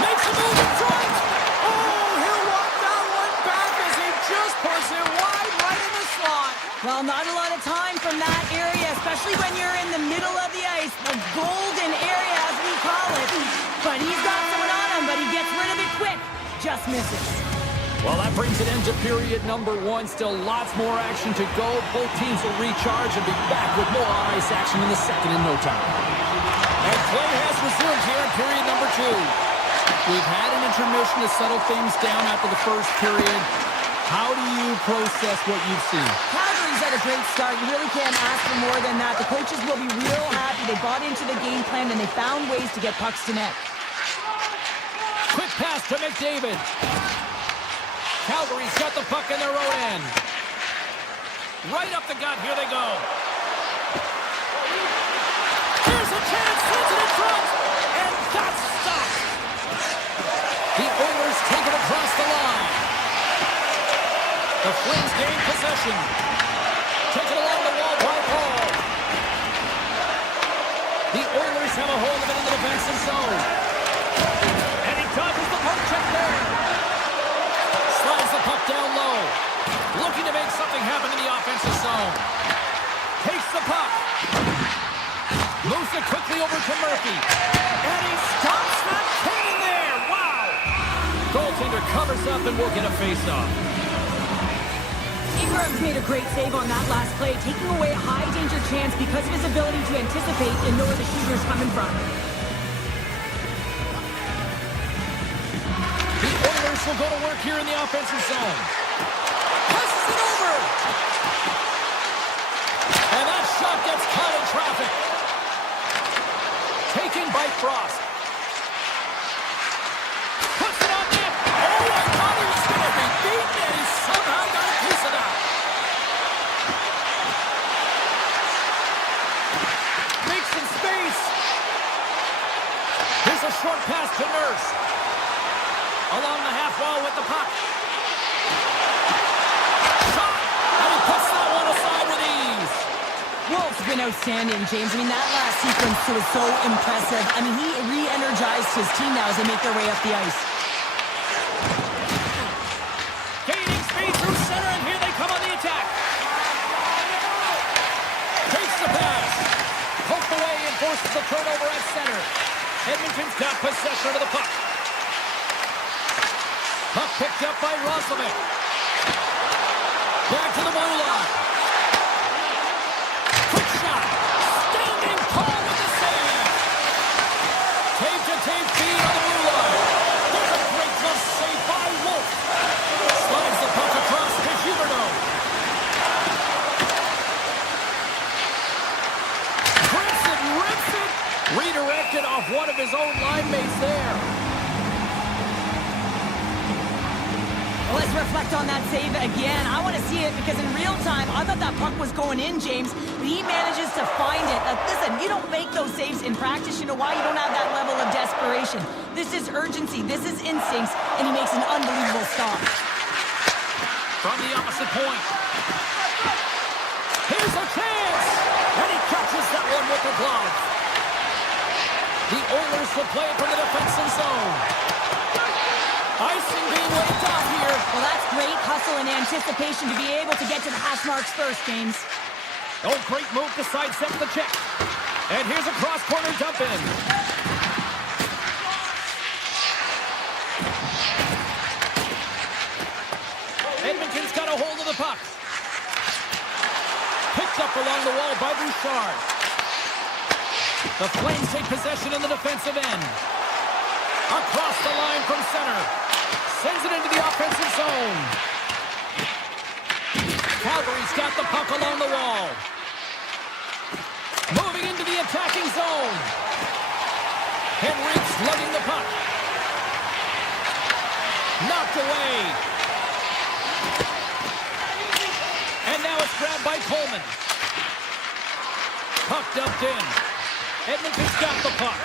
Makes a move in front. Oh, he'll walk that one back as he just puts it wide right in the slot. Well, not a lot of time from that area, especially when you're in the middle of the ice, the golden area as we call it. But he's got someone on him, but he gets rid of it quick. Just misses. Well, that brings it into period number one. Still lots more action to go. Both teams will recharge and be back with more ice action in the second in no time. And play has resumed here in period number two. We've had an intermission to settle things down after the first period. How do you process what you've seen? Calgary's had a great start. You really can't ask for more than that. The coaches will be real happy. They bought into the game plan and they found ways to get pucks to net. Quick pass to McDavid. Calgary's got the puck in their own end. Right up the gut. Here they go. Here's a chance. Sends it in front. And that's stopped. The Oilers take it across the line. The Flames gain possession. Taken along the wall by Paul. The Oilers have a hold of it in the defensive zone. And he dodges the poke check there. Slides the puck down low. Looking to make something happen in the offensive zone. Takes the puck. Moves it quickly over to Murphy. And he stops that cannon there. Wow. Goaltender covers up and will get a face-off. Ingram's made a great save on that last play, taking away a high-danger chance because of his ability to anticipate and know where the shooter's coming from. The Oilers will go to work here in the offensive zone. Passes it over. And that shot gets caught in traffic. Taken by Frost. Puts it on net. Oh, I thought he was going to be beaten, and he somehow got a piece of that. Makes some space. Here's a short pass to Nurse. Along the half wall with the puck. Shot! And he puts that one aside with ease. Wolf's been outstanding, James. I mean, that last sequence was so impressive. I mean, he re-energized his team now as they make their way up the ice. Gaining speed through center, and here they come on the attack. Takes the pass. Poked away and forces the turnover at center. Edmonton's got possession of the puck. Puck picked up by Roslovic. Back to the blue line. Quick shot. Standing tall with the save. Tape-to-tape feed on the blue line. There's a great glove save by Wolf. Slides the puck across to Huberdeau. Grips it, rips it. Redirected off one of his own line mates there. Let's reflect on that save again. I want to see it because in real time, I thought that puck was going in, James. But he manages to find it. Listen, you don't make those saves in practice. You know why? You don't have that level of desperation. This is urgency. This is instincts. And he makes an unbelievable stop. From the opposite point. Here's a chance. And he catches that one with the glove. The Oilers will play it from the defensive zone. Icing being waved off here. Well, that's great hustle and anticipation to be able to get to the hash marks first, James. Oh, great move to sidestep the check. And here's a cross-corner dump in. Edmonton's got a hold of the puck. Picked up along the wall by Bouchard. The Flames take possession in the defensive end. Across the line from center. Sends it into the offensive zone. Calgary's got the puck along the wall. Moving into the attacking zone. Henrique slugging the puck. Knocked away. And now it's grabbed by Coleman. Puck dumped in. Edmonton's got the puck.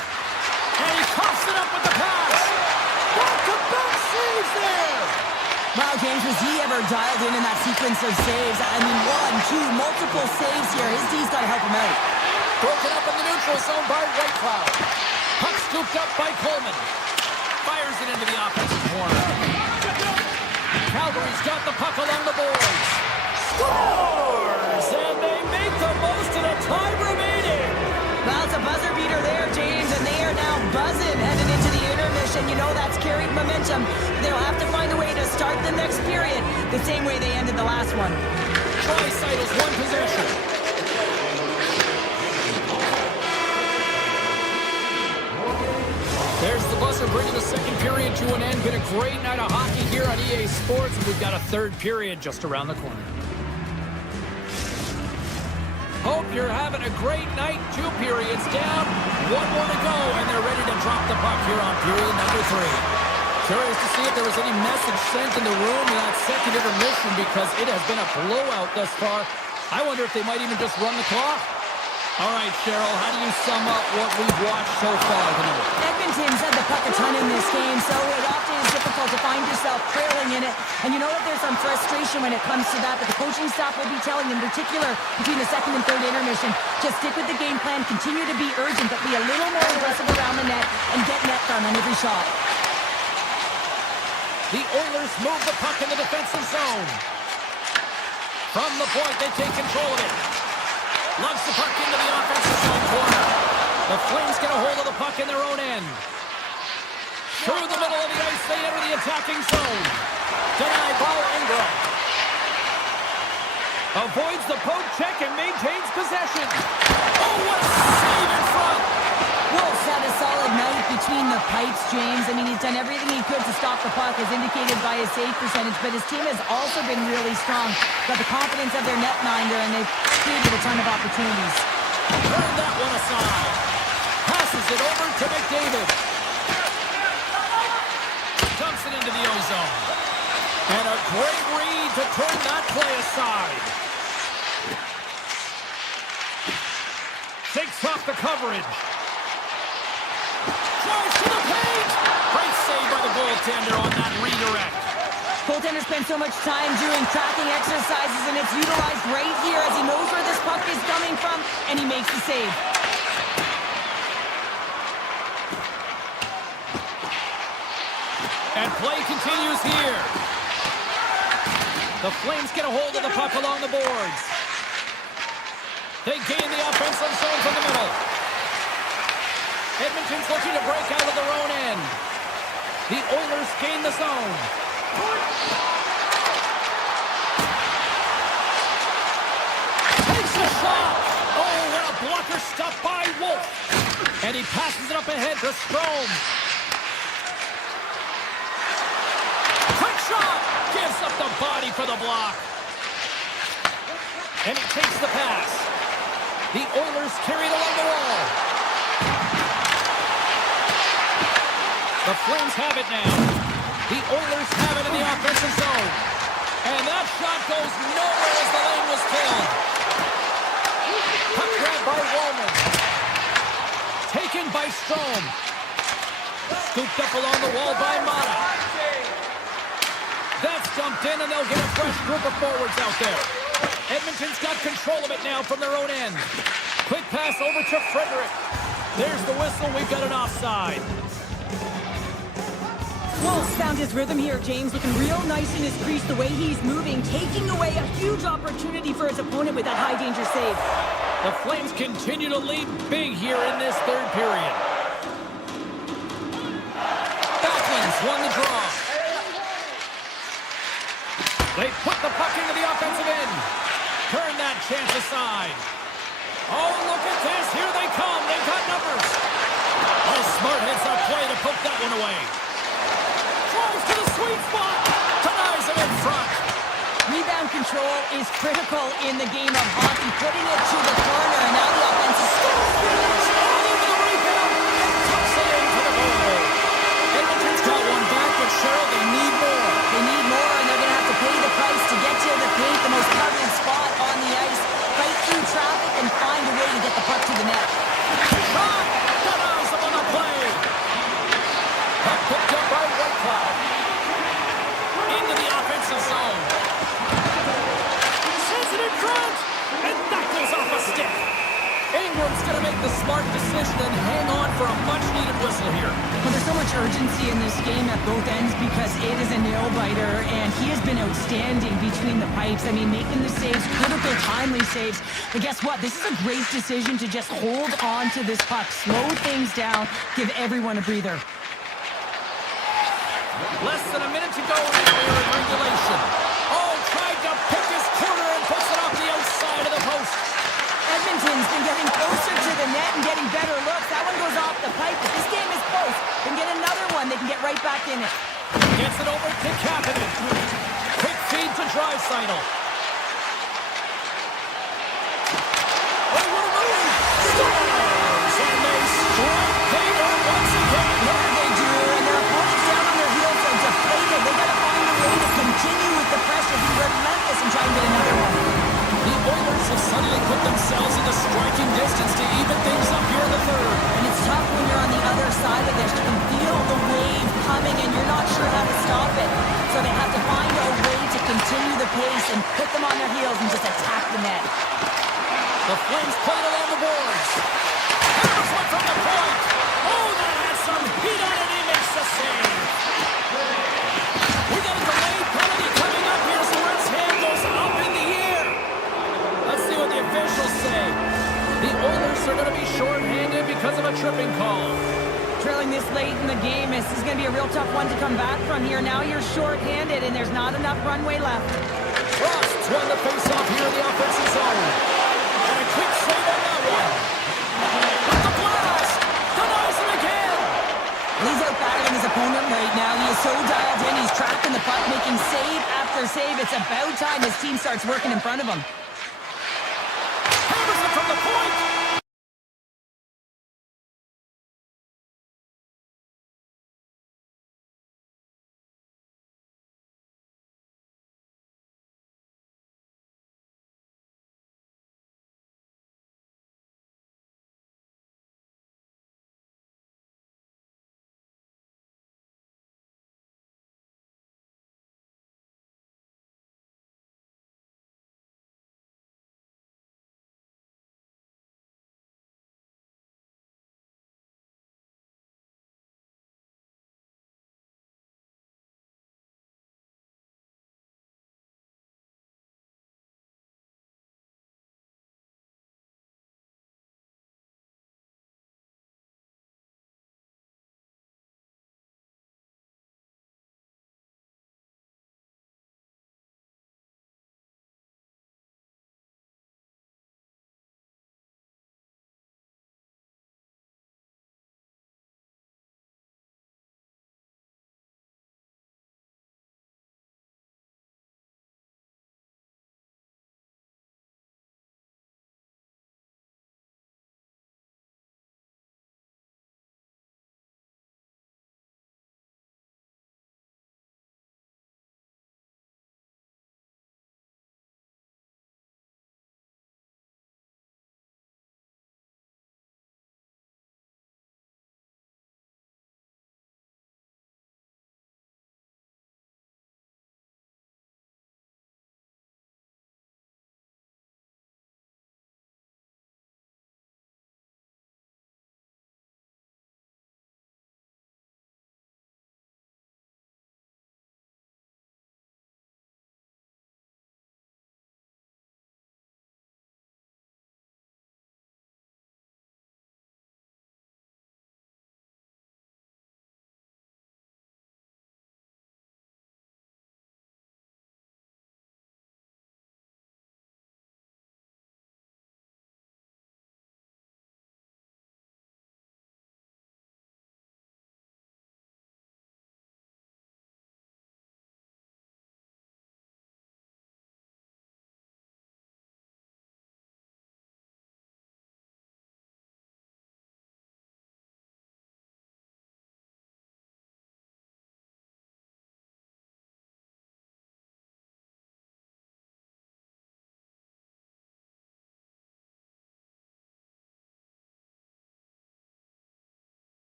And he coughs it up with the pass. Back-to-back saves there. Wow, James, was he ever dialed in that sequence of saves? I mean, 1, 2, multiple saves here. His D's got to help him out. Broken up in the neutral zone by White Cloud. Puck scooped up by Coleman. Fires it into the offensive corner. Calgary's got the puck along the boards. Scores! And they make the most of the time remaining. Well, it's a buzzer beater there, James, and they are now buzzing heading into the intermission. You know that's carried momentum. They'll have to find a way to start the next period the same way they ended the last one. Tricycles one possession. There's the buzzer bringing the second period to an end. Been a great night of hockey here on EA Sports, and we've got a third period just around the corner. Hope you're having a great night. 2 periods down, 1 more to go, and they're ready to drop the puck here on period number 3. Curious to see if there was any message sent in the room in that second intermission, because it has been a blowout thus far. I wonder if they might even just run the clock. All right, Cheryl, how do you sum up what we've watched so far tonight? Edmonton's had the puck a ton in this game, so it often is difficult to find yourself trailing in it. And you know that there's some frustration when it comes to that, but the coaching staff will be telling, in particular, between the second and third intermission, just stick with the game plan, continue to be urgent, but be a little more aggressive around the net, and get net front on every shot. The Oilers move the puck in the defensive zone. From the point, they take control of it. Lugs the puck into the offensive zone corner. The Flames get a hold of the puck in their own end. Through the middle of the ice, they enter the attacking zone. Denied by Ingram. Avoids the poke check and maintains possession. Oh, what a save in front! Wolf's had a solid night between the pipes, James. I mean, he's done everything he could to stop the puck, as indicated by his save percentage, but his team has also been really strong. Got the confidence of their netminder, and they've created a ton of opportunities. Turn that one aside. Passes it over to McDavid. Dumps it into the O-zone. And a great read to turn that play aside. Shakes off the coverage. Drives to the paint. Great save by the goaltender on that redirect. Goaltender spends so much time doing tracking exercises, and it's utilized right here as he knows where this puck is coming from, and he makes the save. And play continues here. The Flames get a hold of the puck along the boards. They gain the offensive zone from the middle. Edmonton's looking to break out of their own end. The Oilers gain the zone. Takes a shot. Oh, what a blocker stop by Wolf. And he passes it up ahead to Strome. Quick shot. Gives up the body for the block. And he takes the pass. The Oilers carry it along the wall. The Flames have it now. The Oilers have it in the offensive zone. And that shot goes nowhere as the lane was filled. Puck grabbed by Wallman. Taken by Strome. Scooped up along the wall by Mata. That's dumped in, and they'll get a fresh group of forwards out there. Edmonton's got control of it now from their own end. Quick pass over to Frederick. There's the whistle. We've got an offside. Wolf's found his rhythm here, James, looking real nice in his crease the way he's moving, taking away a huge opportunity for his opponent with that high-danger save. The Flames continue to lead big here in this third period. Falcons won the draw. They put the puck into the offensive end. Turn that chance aside. Oh, look at this. Here they come. They've got numbers. Oh, smart hits our play to poke that one away. Drives to the sweet spot. Denies him in front. Rebound control is critical in the game of hockey, putting it to the corner, and now the offense is still Over the rebound. Tucks it in to Puck picked up by Whitecloud. Into the offensive zone. Sends it in front. And that goes off a stick. Ingram's going to make the smart decision and hang on for a much-needed whistle here. Well, there's so much urgency in this game at both ends because it is a nail-biter, and he has been outstanding between the pipes. I mean, making the saves, critical, timely saves. But guess what? This is a great decision to just hold on to this puck, slow things down, give everyone a breather. Less than a minute to go in the regulation. Oh, tried to pick his corner and puts it off the outside of the post. Edmonton's been getting closer to the net and getting better looks. That one goes off the pipe, but this game is close. They can get another one. They can get right back in it. Gets it over to Kapanen. Quick feed to Draisaitl. Oh, what a move! Stars! And they strike Hager once again. Yeah, they do. And their opponents down on their heels are deflated. They got to find a way to continue with the pressure, be relentless, and try and get another one. The Oilers have suddenly put themselves into striking distance to even things up here in the third. And it's tough when you're on the other side of this. You can feel the wave coming, and you're not sure how to stop it. So they have to find a way to continue the pace and put them on their heels and just attack the net. The Flames played along the boards. Here's one from the point. Oh, that has some heat on it. He makes the save. We got a delayed penalty coming up here, so Red's hand goes up in the air. Let's see what the officials say. The Oilers are going to be shorthanded because of a tripping call. Trailing this late in the game, this is going to be a real tough one to come back from here. Now you're shorthanded, and there's not enough runway left. Frost's won the face-off here in the offensive zone. And a quick save on that one. With the blast! Denies him again! He's out battling his opponent right now. He is so dialed in. He's tracking the puck, making save after save. It's about time his team starts working in front of him. Hammers it from the point!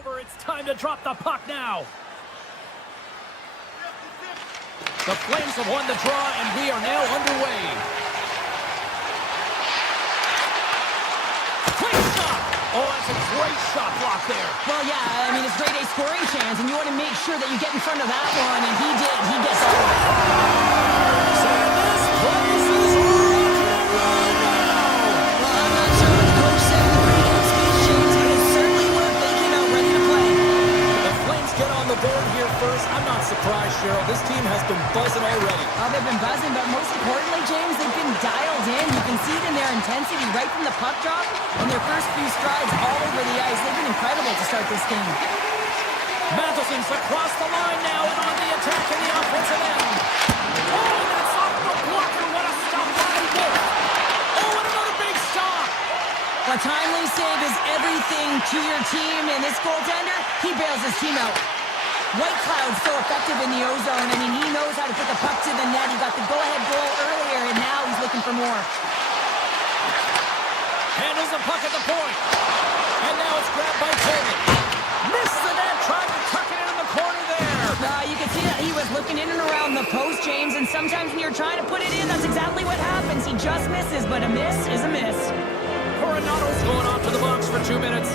over. It's time to drop the puck now. The Flames have won the draw, and we are now underway. Quick shot! Oh, that's a great shot block there. Well, yeah, I mean, it's grade A scoring chance, and you want to make sure that you get in front of that one, and he did. He gets all of it. And this place is rocking and rolling now. Well, I'm not sure what the coach said in the pregame speech, James, but it certainly worked. They came out ready to play. The Flames get on the board here first. I'm not surprised, Cheryl. This team has been buzzing already. Oh, they've been buzzing, but most importantly, James, they've been dialed in. You can see it in their intensity right from the puck drop and their first few strides all over the ice. They've been incredible to start this game. Matheson's across the line now and on the attack in the offensive end. Oh, that's off the blocker. What a stop by Wolf. Oh, and another big stop. A timely save is everything to your team, and this goaltender, he bails his team out. White Cloud's so effective in the O-zone. I mean, he knows how to put the puck to the net. He got the go-ahead goal earlier, and now he's looking for more. Handles the puck at the point. And now it's grabbed by Coleman. Missed the net, trying to tuck it in the corner there. You can see that he was looking in and around the post, James, and sometimes when you're trying to put it in, that's exactly what happens. He just misses, but a miss is a miss. Coronado's going off to the box for 2 minutes.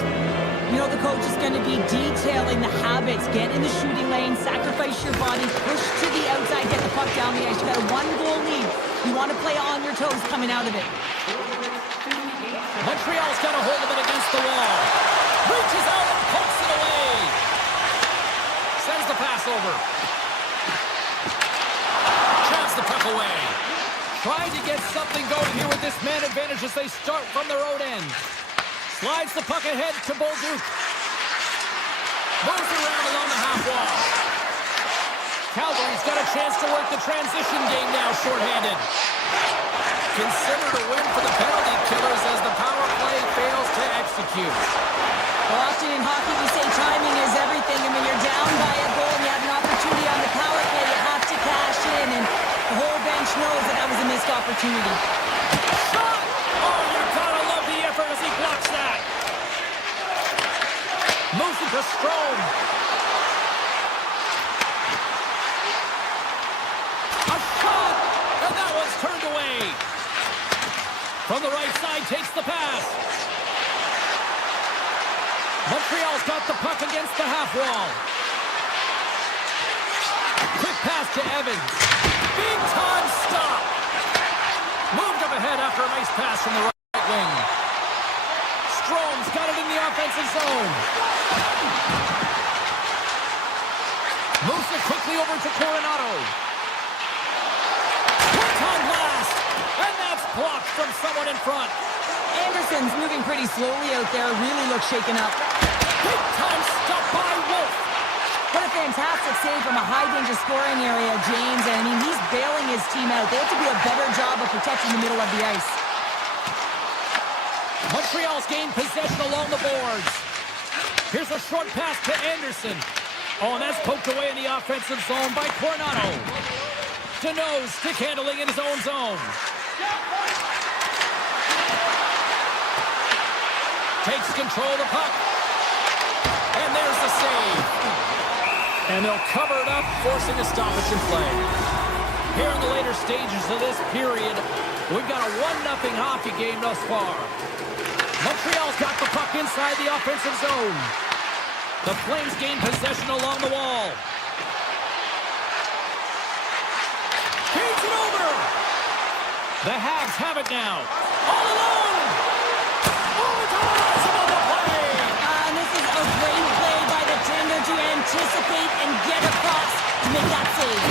You know the coach is going to be detailing the habits. Get in the shooting lane, sacrifice your body, push to the outside, get the puck down the ice. You got a 1-goal lead. You want to play on your toes coming out of it. Montreal's got a hold of it against the wall. Reaches out and pokes it away. Sends the pass over. Chance the puck away. Trying to get something going here with this man advantage as they start from their own end. Slides the puck ahead to Bolduc. Moves around along the half wall. Calgary's got a chance to work the transition game now, shorthanded. Considered a win for the penalty killers as the power play fails to execute. Well, often in hockey we say timing is everything, and when you're down by a goal and you have an opportunity on the power play, you have to cash in, and the whole bench knows that that was a missed opportunity. Shot! Oh, you gotta love the effort as he blocks that. Moves it to Strome. A shot! And that one's turned away. From the right side, takes the pass. Montreal's got the puck against the half wall. Quick pass to Evans. Big time stop. Moved up ahead after a nice pass from the right wing. Strome's got it in the offensive zone. Moves it quickly over to Coronado. Quick on blast. And that's blocked from someone in front. Anderson's moving pretty slowly out there, really looks shaken up. Big time stop by Wolf. What a fantastic save from a high-danger scoring area, James. And I mean, he's bailing his team out. They have to do a better job of protecting the middle of the ice. Montreal's gained possession along the boards. Here's a short pass to Anderson. Oh, and that's poked away in the offensive zone by Coronado. Deneau stick handling in his own zone. Takes control of the puck. And there's the save. And they'll cover it up, forcing a stoppage in play. Here in the later stages of this period, we've got a 1-0 hockey game thus far. Montreal's got the puck inside the offensive zone. The Flames gain possession along the wall. Feeds it over. The Habs have it now. All alone. Overtime above the play. And this is a great play by the tender to anticipate and get across to make that save.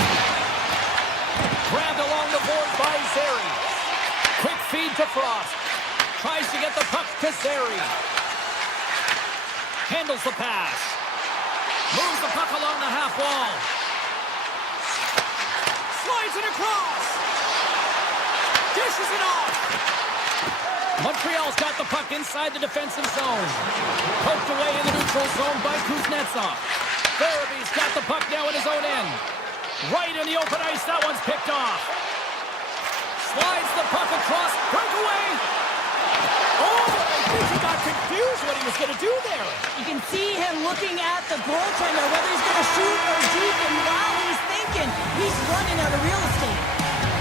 Grabbed along the board by Zary. Quick feed to Frost. Tries to get the puck to Zary. Handles the pass. Moves the puck along the half wall. Slides it across. Dishes it off. Montreal's got the puck inside the defensive zone. Poked away in the neutral zone by Kuznetsov. Farabee's got the puck now in his own end. Right in the open ice, that one's picked off. Slides the puck across, breakaway. Oh, I think he got confused when he was he's going to do there. You can see him looking at the goaltender, whether he's going to shoot or deep, and while he's thinking, he's running out of real estate.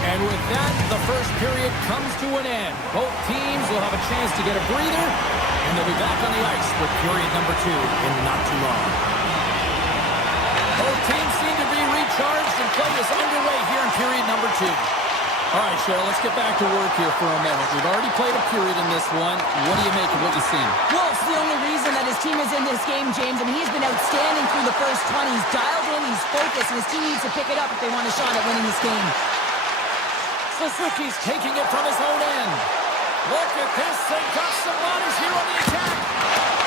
And with that, the first period comes to an end. Both teams will have a chance to get a breather, and they'll be back on the ice for period number 2 in not too long. Both teams seem to be recharged, and play is underway here in period number 2. All right, Cheryl, let's get back to work here for a moment. We've already played a period in this one. What do you make of what you've seen? Well, it's the only reason that his team is in this game, James. I mean, he's been outstanding through the first 20. He's dialed in, he's focused, and his team needs to pick it up if they want a shot at winning this game. Suzuki's taking it from his own end. Look at this. They've got some bodies here on the attack.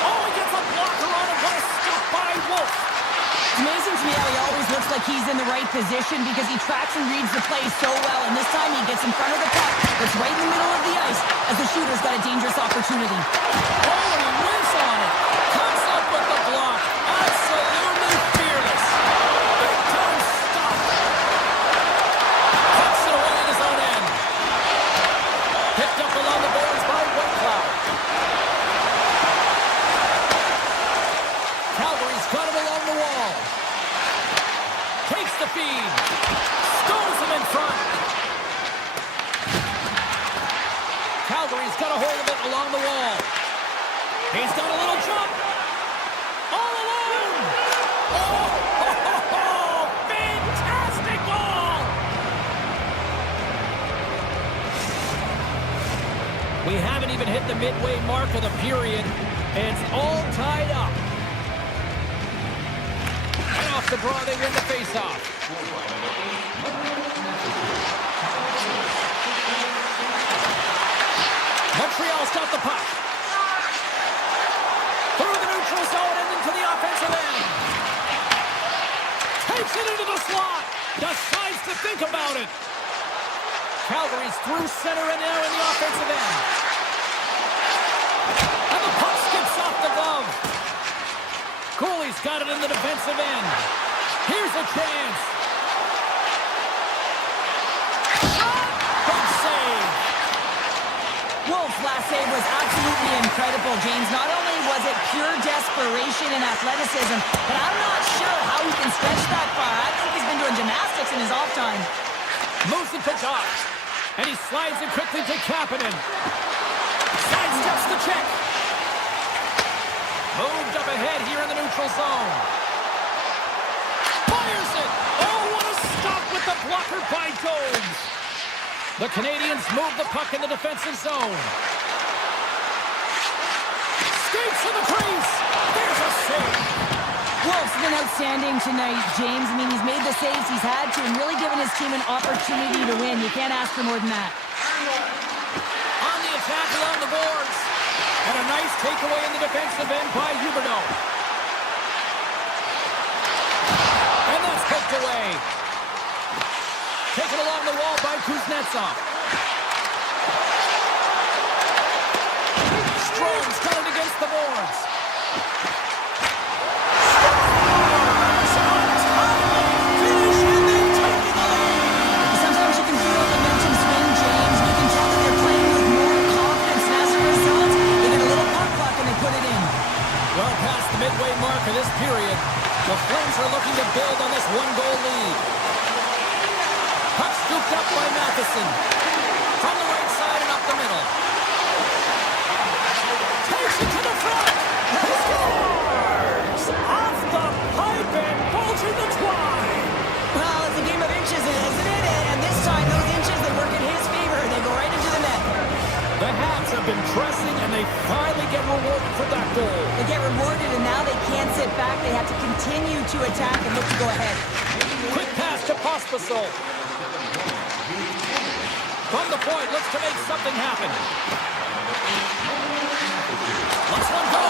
Oh, he gets a blocker on it. What a stop by Wolf. It's amazing to me how he always looks like he's in the right position because he tracks and reads the play so well. And this time he gets in front of the puck. It's right in the middle of the ice as the shooter's got a dangerous opportunity. Oh, and he whiz on it. Comes up with the block. Absolutely fearless. Big time stop. Pucks it away in his own end. Picked up along the boards by Whitecloud. Calgary's got him along the wall. Takes the feed. Stones him in front. Calgary's got a hold of it along the wall. He's got a little jump. All alone. Oh, fantastic ball. We haven't even hit the midway mark of the period. It's all tied up. And off the draw, they win the faceoff. Montreal's got the puck. Through the neutral zone and into the offensive end. Takes it into the slot. Decides to think about it. Calgary's through center and now in the offensive end. And the puck skips off the glove. Cooley's got it in the defensive end. Here's a chance. Shot! Big save. Wolf's last save was absolutely incredible, James. Not only was it pure desperation and athleticism, but I'm not sure how he can stretch that far. I think he's been doing gymnastics in his off time. Moves it to Josh. And he slides it quickly to Kapanen. Sidesteps the check. Moved up ahead here in the neutral zone. Fires it. Oh, what a stop with the blocker by Jones. The Canadians move the puck in the defensive zone. Skates to the crease. There's a save. Wolf's been outstanding tonight, James. I mean, he's made the saves he's had to and really given his team an opportunity to win. You can't ask for more than that. On the attack along the boards. And a nice takeaway in the defensive end by Huberdeau. And that's poked away. Taken along the wall by Kuznetsov. Strome's got it against the boards. Sometimes you can feel the momentum swing, James. You can tell that they're playing with more confidence. And as a result, they get a little puck clock and they put it in. Well past the midway mark of this period, the Flames are looking to build on this one-goal lead. Puck scooped up by Matheson. From the right side and up the middle. Takes it to the front. He scores! Off the pipe and bulging the twine. Well, it's a game of inches, isn't it? And this time, those inches, they work in his favor. They go right into the net. The Habs have been pressing, and they finally get rewarded for that goal. They get rewarded, and now they can't sit back. They have to continue to attack and look to go ahead. Quick pass to Pospisil. From the point, looks to make something happen. Lets one go.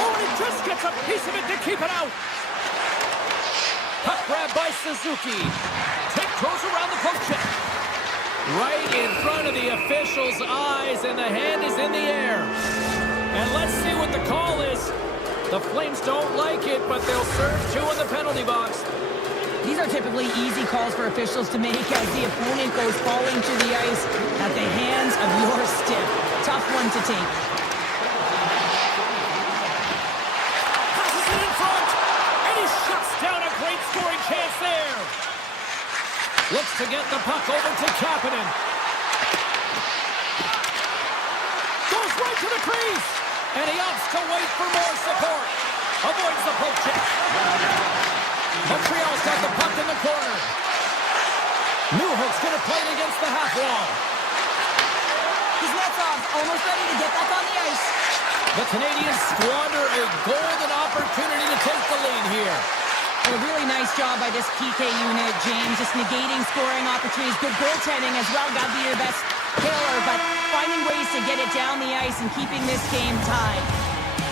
Oh, and he just gets a piece of it to keep it out. Puck grab by Suzuki. Tiptoes around the poke check. Right in front of the official's eyes, and the hand is in the air. And let's see what the call is. The Flames don't like it, but they'll serve two in the penalty box. These are typically easy calls for officials to make as the opponent goes falling to the ice at the hands of your stick. Tough one to take. happening. Goes right to the crease. And he opts to wait for more support. Avoids the poke check. Montreal's got the puck in the corner. Newhook's going to play it against the half wall. His net's off, almost ready to get back on the ice. The Canadians squander a golden opportunity to take the lead here. A really nice job by this PK unit, James. Just negating scoring opportunities. Good goaltending as well. Got to be your best killer, but finding ways to get it down the ice and keeping this game tied.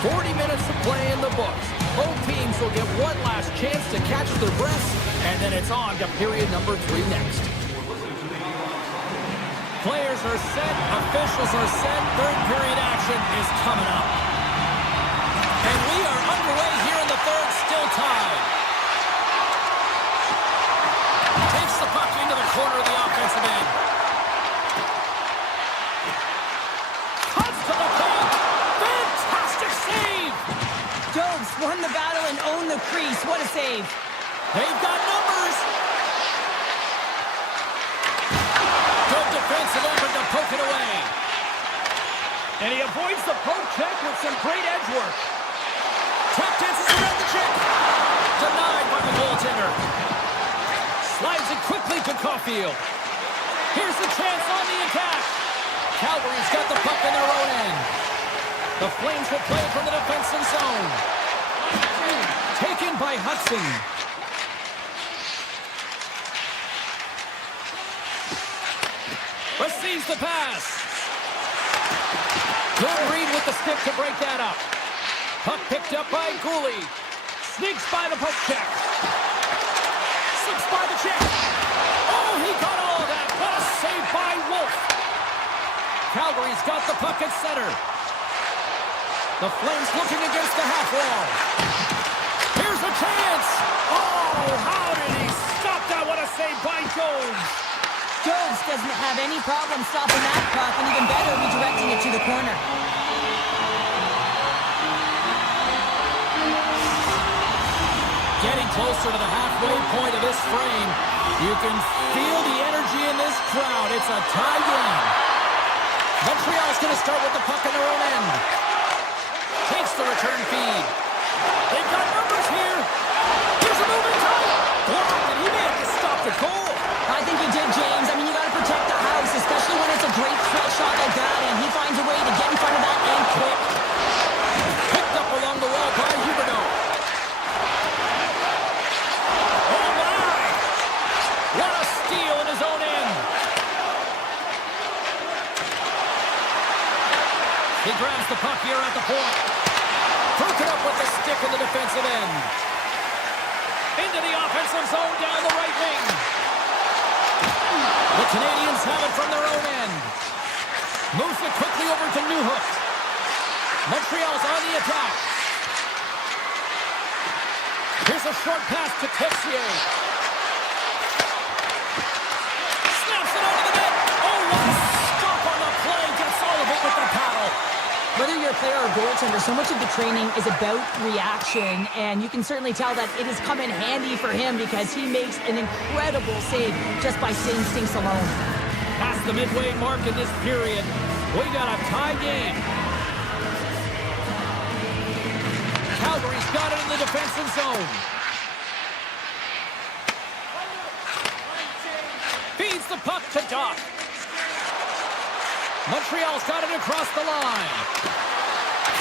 40 minutes of play in the books. Both teams will get one last chance to catch their breaths, and then it's on to period number 3 next. Players are set, officials are set, third period action is coming up. And we are underway here in the third, still tied. Takes the puck into the corner of the offensive end. Cuts to the paint. Fantastic save. Jobs won the battle and owned the crease. What a save. They've got numbers. Good defensive effort to poke it away. And he avoids the poke check with some great edge work. Tap dances around the check. Denied by the goaltender. Slides it quickly to Caulfield. Here's the chance on the attack. Calgary's got the puck in their own end. The Flames will play it from the defensive zone. Taken by Hudson. Receives the pass. Good read with the stick to break that up. Puck picked up by Gooley. Sneaks by the poke check. Slips by the check. Oh, he got all of that. What a save by Wolf. Calgary's got the puck at center. The Flames looking against the half wall. Here's a chance. Oh, how did he stop that? What a save by Jones. Jones doesn't have any problem stopping that puck, and even better, redirecting it to the corner. Getting closer to the halfway point of this frame. You can feel the energy in this crowd. It's a tie game. Montreal's going to start with the puck in their own end. Takes the return feed. They've got numbers here. Here's a moving tight. Blocked, and he may have to stop the goal. I think he did, James. I mean, you got to protect the house, especially when it's a great threat shot like that, and he finds a way to get in front of that and quick. Picked up along the wall by Huberdeau. Oh, my! What a steal in his own end. He grabs the puck here at the point. Broken up with the stick in the defensive end. Into the offensive zone down the right wing. The Canadians have it from their own end. Moves it quickly over to Newhook. Montreal's on the attack. Here's a short pass to Texier. Snaps it over the net. Oh, what a stop on the play. Gets all of it with the paddle. Whether you're a player or goaltender, so much of the training is about reaction, and you can certainly tell that it has come in handy for him because he makes an incredible save just by instincts alone. Past the midway mark in this period, we got a tie game. Calgary's got it in the defensive zone. Feeds the puck to Doc. Montreal's got it across the line.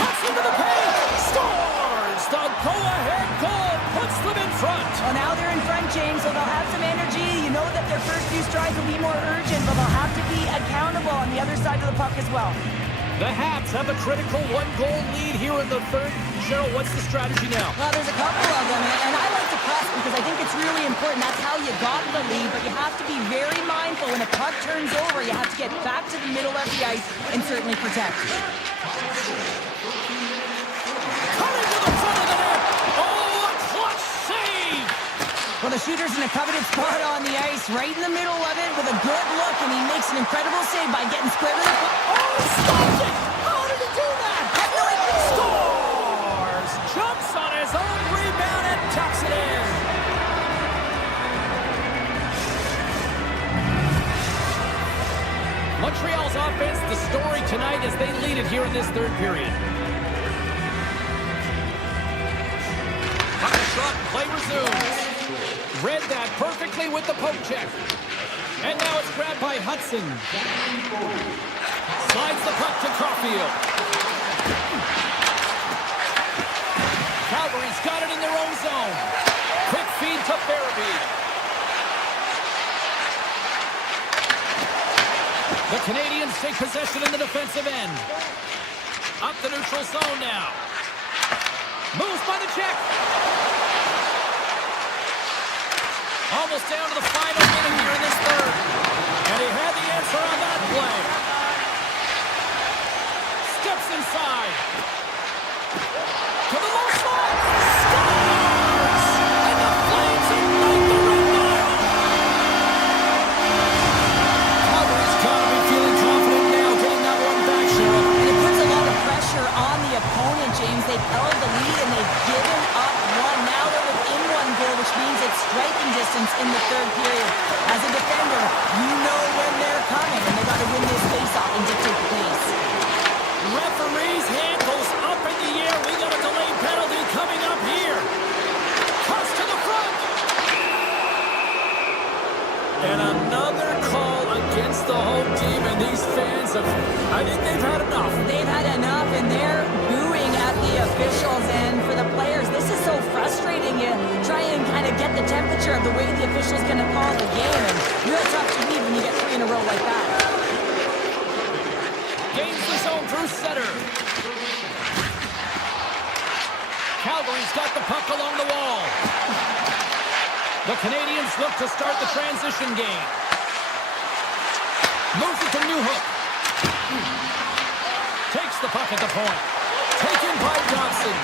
Cuts into the paint. Scores! The go-ahead goal puts them in front. Well, now they're in front, James, so they'll have some energy. You know that their first few strides will be more urgent, but they'll have to be accountable on the other side of the puck as well. The Habs have a critical one-goal lead here in the third. Cheryl, what's the strategy now? Well, there's a couple of them, and I like to press because I think it's really important. That's how you got the lead, but you have to be very mindful. When a puck turns over, you have to get back to the middle of the ice and certainly protect. Coming to the front of the net. Oh, a clutch save! Well, the shooter's in a coveted spot on the ice, right in the middle of it with a good look, and he makes an incredible save by getting square to the puck. Oh, stopped it! How did he do that? I feel like he scores! Jumps on his own rebound and tucks it in. Montreal's offense, the story tonight as they lead it here in this third period. Puck shot, play resumes. Read that perfectly with the poke check. And now it's grabbed by Hudson. Slides the puck to Caulfield. Calgary's got it in their own zone. Quick feed to Farabee. The Canadians take possession in the defensive end. Up the neutral zone now. Moves by the check. Almost down to the final minute here in this third. And he had the answer on that play. Steps inside. To the low slot. Scores! And the Flames ignite the Red Nile. Calgary's got to be feeling confident now, getting that one back, Cheryl. And it puts a lot of pressure on the opponent, James. They've held the lead and they've given up one. Now they're within one goal, which means it's striking distance in the third period. As a defender, you know when they're coming, and they got to win this face-off and dictate the pace. Referee's hand goes up in the air. We got a delayed penalty coming up here. Cuts to the front. And another call against the home team, and these fans have, I think they've had enough. They've had enough, and they're booing at the officials. And for the players, this is so frustrating. You try and kind of get the temperature of the way the official's going to call the game, and real tough to read when you get three in a row like that. Gains the zone through center. Calgary's got the puck along the wall. The Canadians look to start the transition game. Moves it to Newhook. Takes the puck at the point. Taken by Johnson.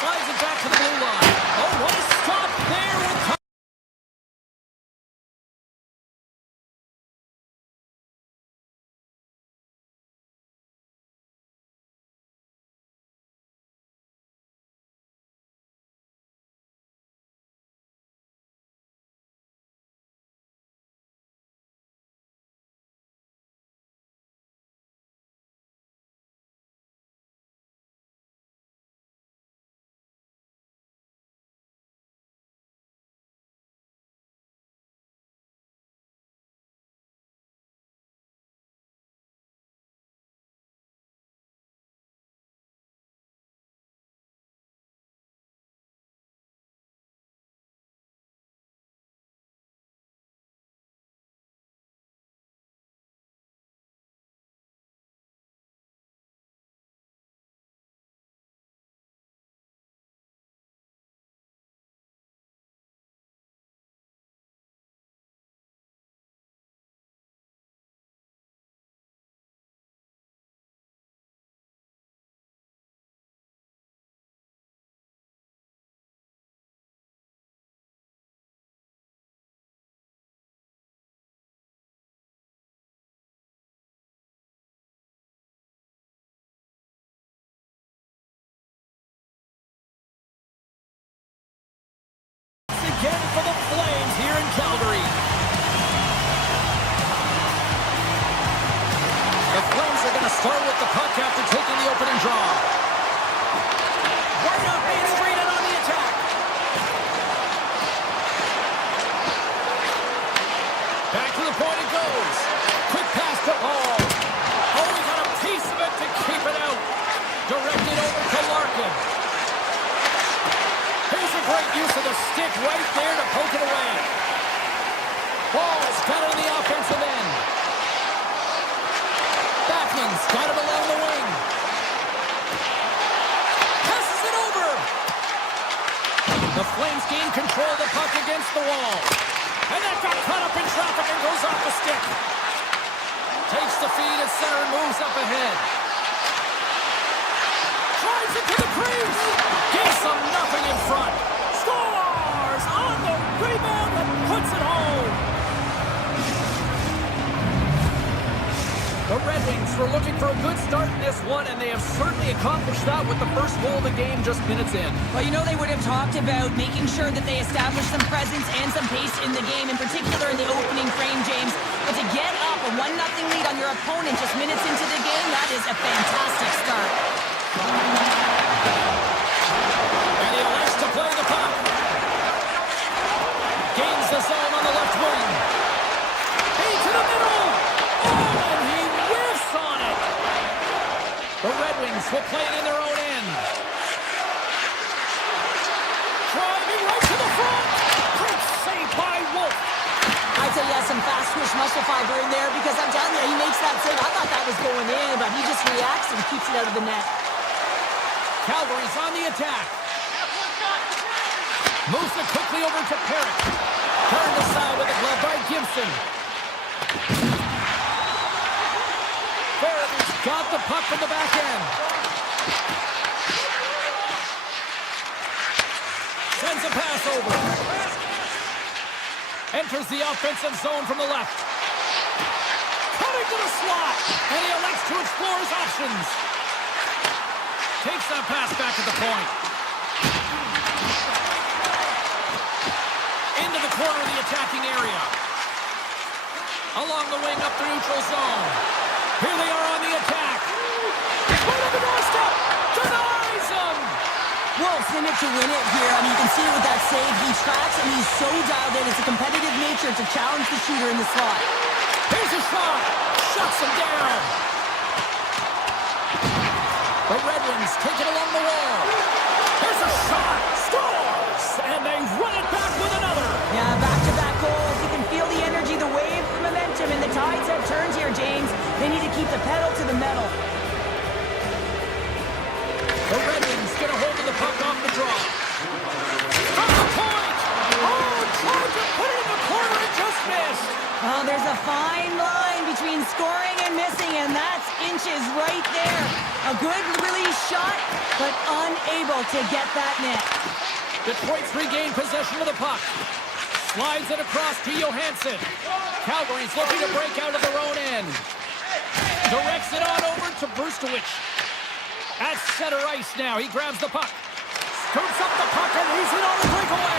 Slides it back to the blue line. Oh, what a stop there with again for the Flames here in Calgary. The Flames are going to start with the puck after taking the opening draw. Right up Main Street and on the attack. Back to the point it goes. Quick pass to Paul. Oh, we got a piece of it to keep it out. Directed over to Larkin. Here's a great use of the stick right there to poke it away. Ball's got it on the offensive end. Backman's got it along the wing. Passes it over. The Flames gain control of the puck against the wall. And that got caught up in traffic and goes off the stick. Takes the feed at center and moves up ahead. Drives it to the crease. Gives them nothing in front. Scores on the rebound and puts it home. The Red Wings were looking for a good start in this one, and they have certainly accomplished that with the first goal of the game just minutes in. Well, you know they would have talked about making sure that they establish some presence and some pace in the game, in particular in the opening frame, James. But to get up a 1-0 lead on your opponent just minutes into the game, that is a fantastic start. And he elects to play the puck. Gains the zone on the left wing. Into the middle. Oh, and he whiffs on it. The Red Wings will play it in their own end. Driving right to the front. Great save by Wolf. I'd say he has some fast twitch muscle fiber in there because I'm telling you, he makes that save. I thought that was going in, but he just reacts and keeps it out of the net. Calgary's on the attack. Moves it quickly over to Perrick. Turned aside with a glove by Gibson. Perrick's got the puck from the back end. Sends a pass over. Enters the offensive zone from the left. Cutting to the slot. And he elects to explore his options. Takes that pass back at the point. Into the corner of the attacking area. Along the wing up the neutral zone. Here they are on the attack. Right on the doorstep. Denies him. Wolf's in it to win it here. I mean, you can see it with that save. He tracks and he's so dialed in. It's a competitive nature to challenge the shooter in the slot. Here's a shot. Shuts him down. The Red Wings take it along the wall. Here's a shot. Scores. And they run it back with another. Yeah, back-to-back goals. You can feel the energy, the wave, the momentum, and the tides have turned here, James. They need to keep the pedal to the metal. The Red Wings get a hold of the puck off the draw. From the point. Oh, tried to put it in the corner and just missed. Oh, there's a fine line between scoring and missing, and that's inches right there. A good release shot, but unable to get that net. Detroit's regained possession of the puck. Slides it across to Johansson. Calgary's looking to break out of their own end. Directs it on over to Brustowicz. At center ice now, he grabs the puck. Scoops up the puck and he's in on the breakaway.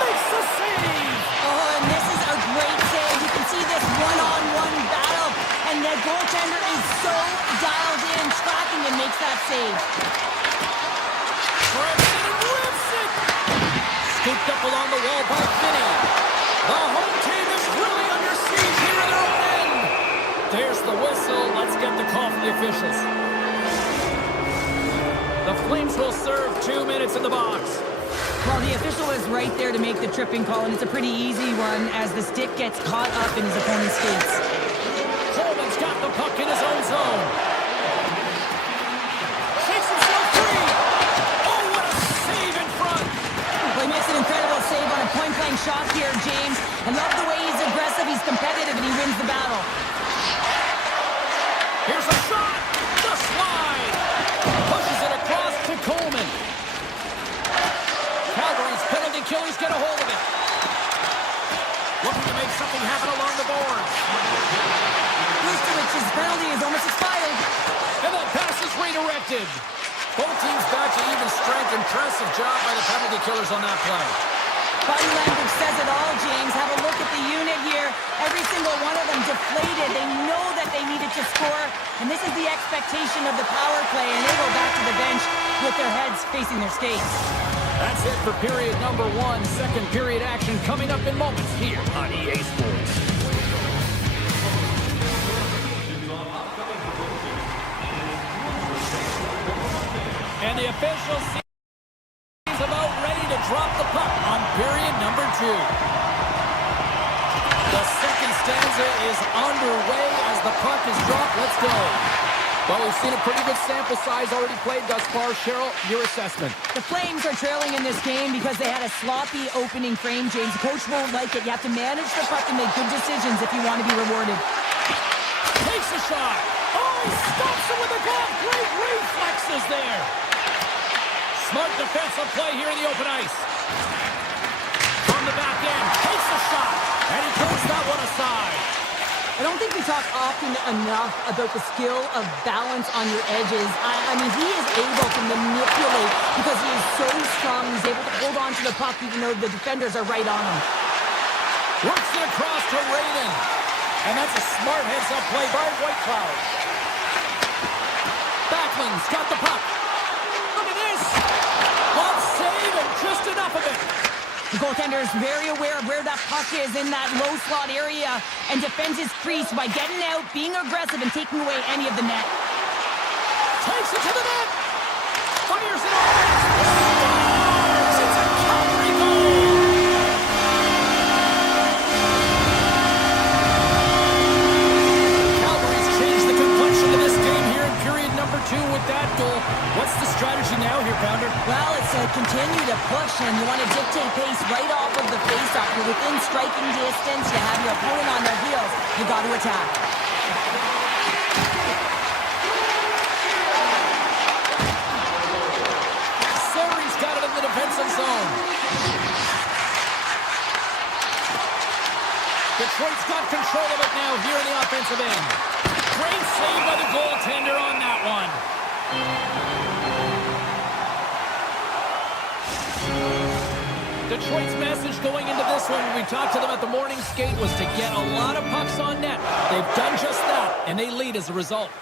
Makes the save. Oh, and this is a great save. You can see this one-on-one battle, and the goaltender is so dialed in, tracking and makes that save. Trips it and whips it. Scooped up along the wall by Finney. The home team is really under siege here in their own end. There's the whistle. Let's get the call from the officials. The Flames will serve 2 minutes in the box. Well, the official is right there to make the tripping call, and it's a pretty easy one as the stick gets caught up in his opponent's skates. Coleman's got the puck in his own zone. Shakes himself free. Oh, what a save in front. Well, he makes an incredible save on a point-blank shot here, James. I love the way he's aggressive, he's competitive, and he wins the battle. Here's a shot. The slide. Pushes it across to Coleman. Calgary's penalty killers get a hold of it. Looking to make something happen along the boards. Brustovich's penalty is almost expired. And that pass is redirected. Both teams back to even strength. Impressive job by the penalty killers on that play. Body language says it all, James. Have a look at the unit here. Every single one of them deflated. They know that they needed to score, and this is the expectation of the power play, and they go back to the bench with their heads facing their skates. That's it for period number 1. Second period action coming up in moments here on EA Sports. And the official seems about ready to drop the puck on period number 2. The second stanza is underway as the puck is dropped. Let's go. Well, we've seen a pretty good sample size already played thus far. Cheryl, your assessment. The Flames are trailing in this game because they had a sloppy opening frame, James. The coach won't like it. You have to manage the puck and make good decisions if you want to be rewarded. Takes a shot. Oh, he stops it with a glove. Great reflexes there. Smart defensive play here in the open ice. From the back end, takes a shot, and he throws that one aside. I don't think we talk often enough about the skill of balance on your edges. I mean, he is able to manipulate because he is so strong. He's able to hold on to the puck even though the defenders are right on him. Works it across to Raiden. And that's a smart heads-up play by Whitecloud. Backlund's got the puck. Look at this. Glove save and just enough of it. The goaltender is very aware of where that puck is in that low slot area and defends his crease by getting out, being aggressive, and taking away any of the net. Takes it to the net. Fires it off. Scores! It's a Calgary goal. Calgary's changed the complexion of this game here in period number 2 with that goal. What's the strategy now here, Pounder? Well, it's continue to push, and you want to dictate pace right off of the faceoff. You're within striking distance. You have your opponent on their heels. You got to attack. Sari's got it in the defensive zone. Detroit's got control of it now here in the offensive end. Great save by the goaltender on that one. Detroit's message going into this one when we talked to them at the morning skate was to get a lot of pucks on net. They've done just that, and they lead as a result.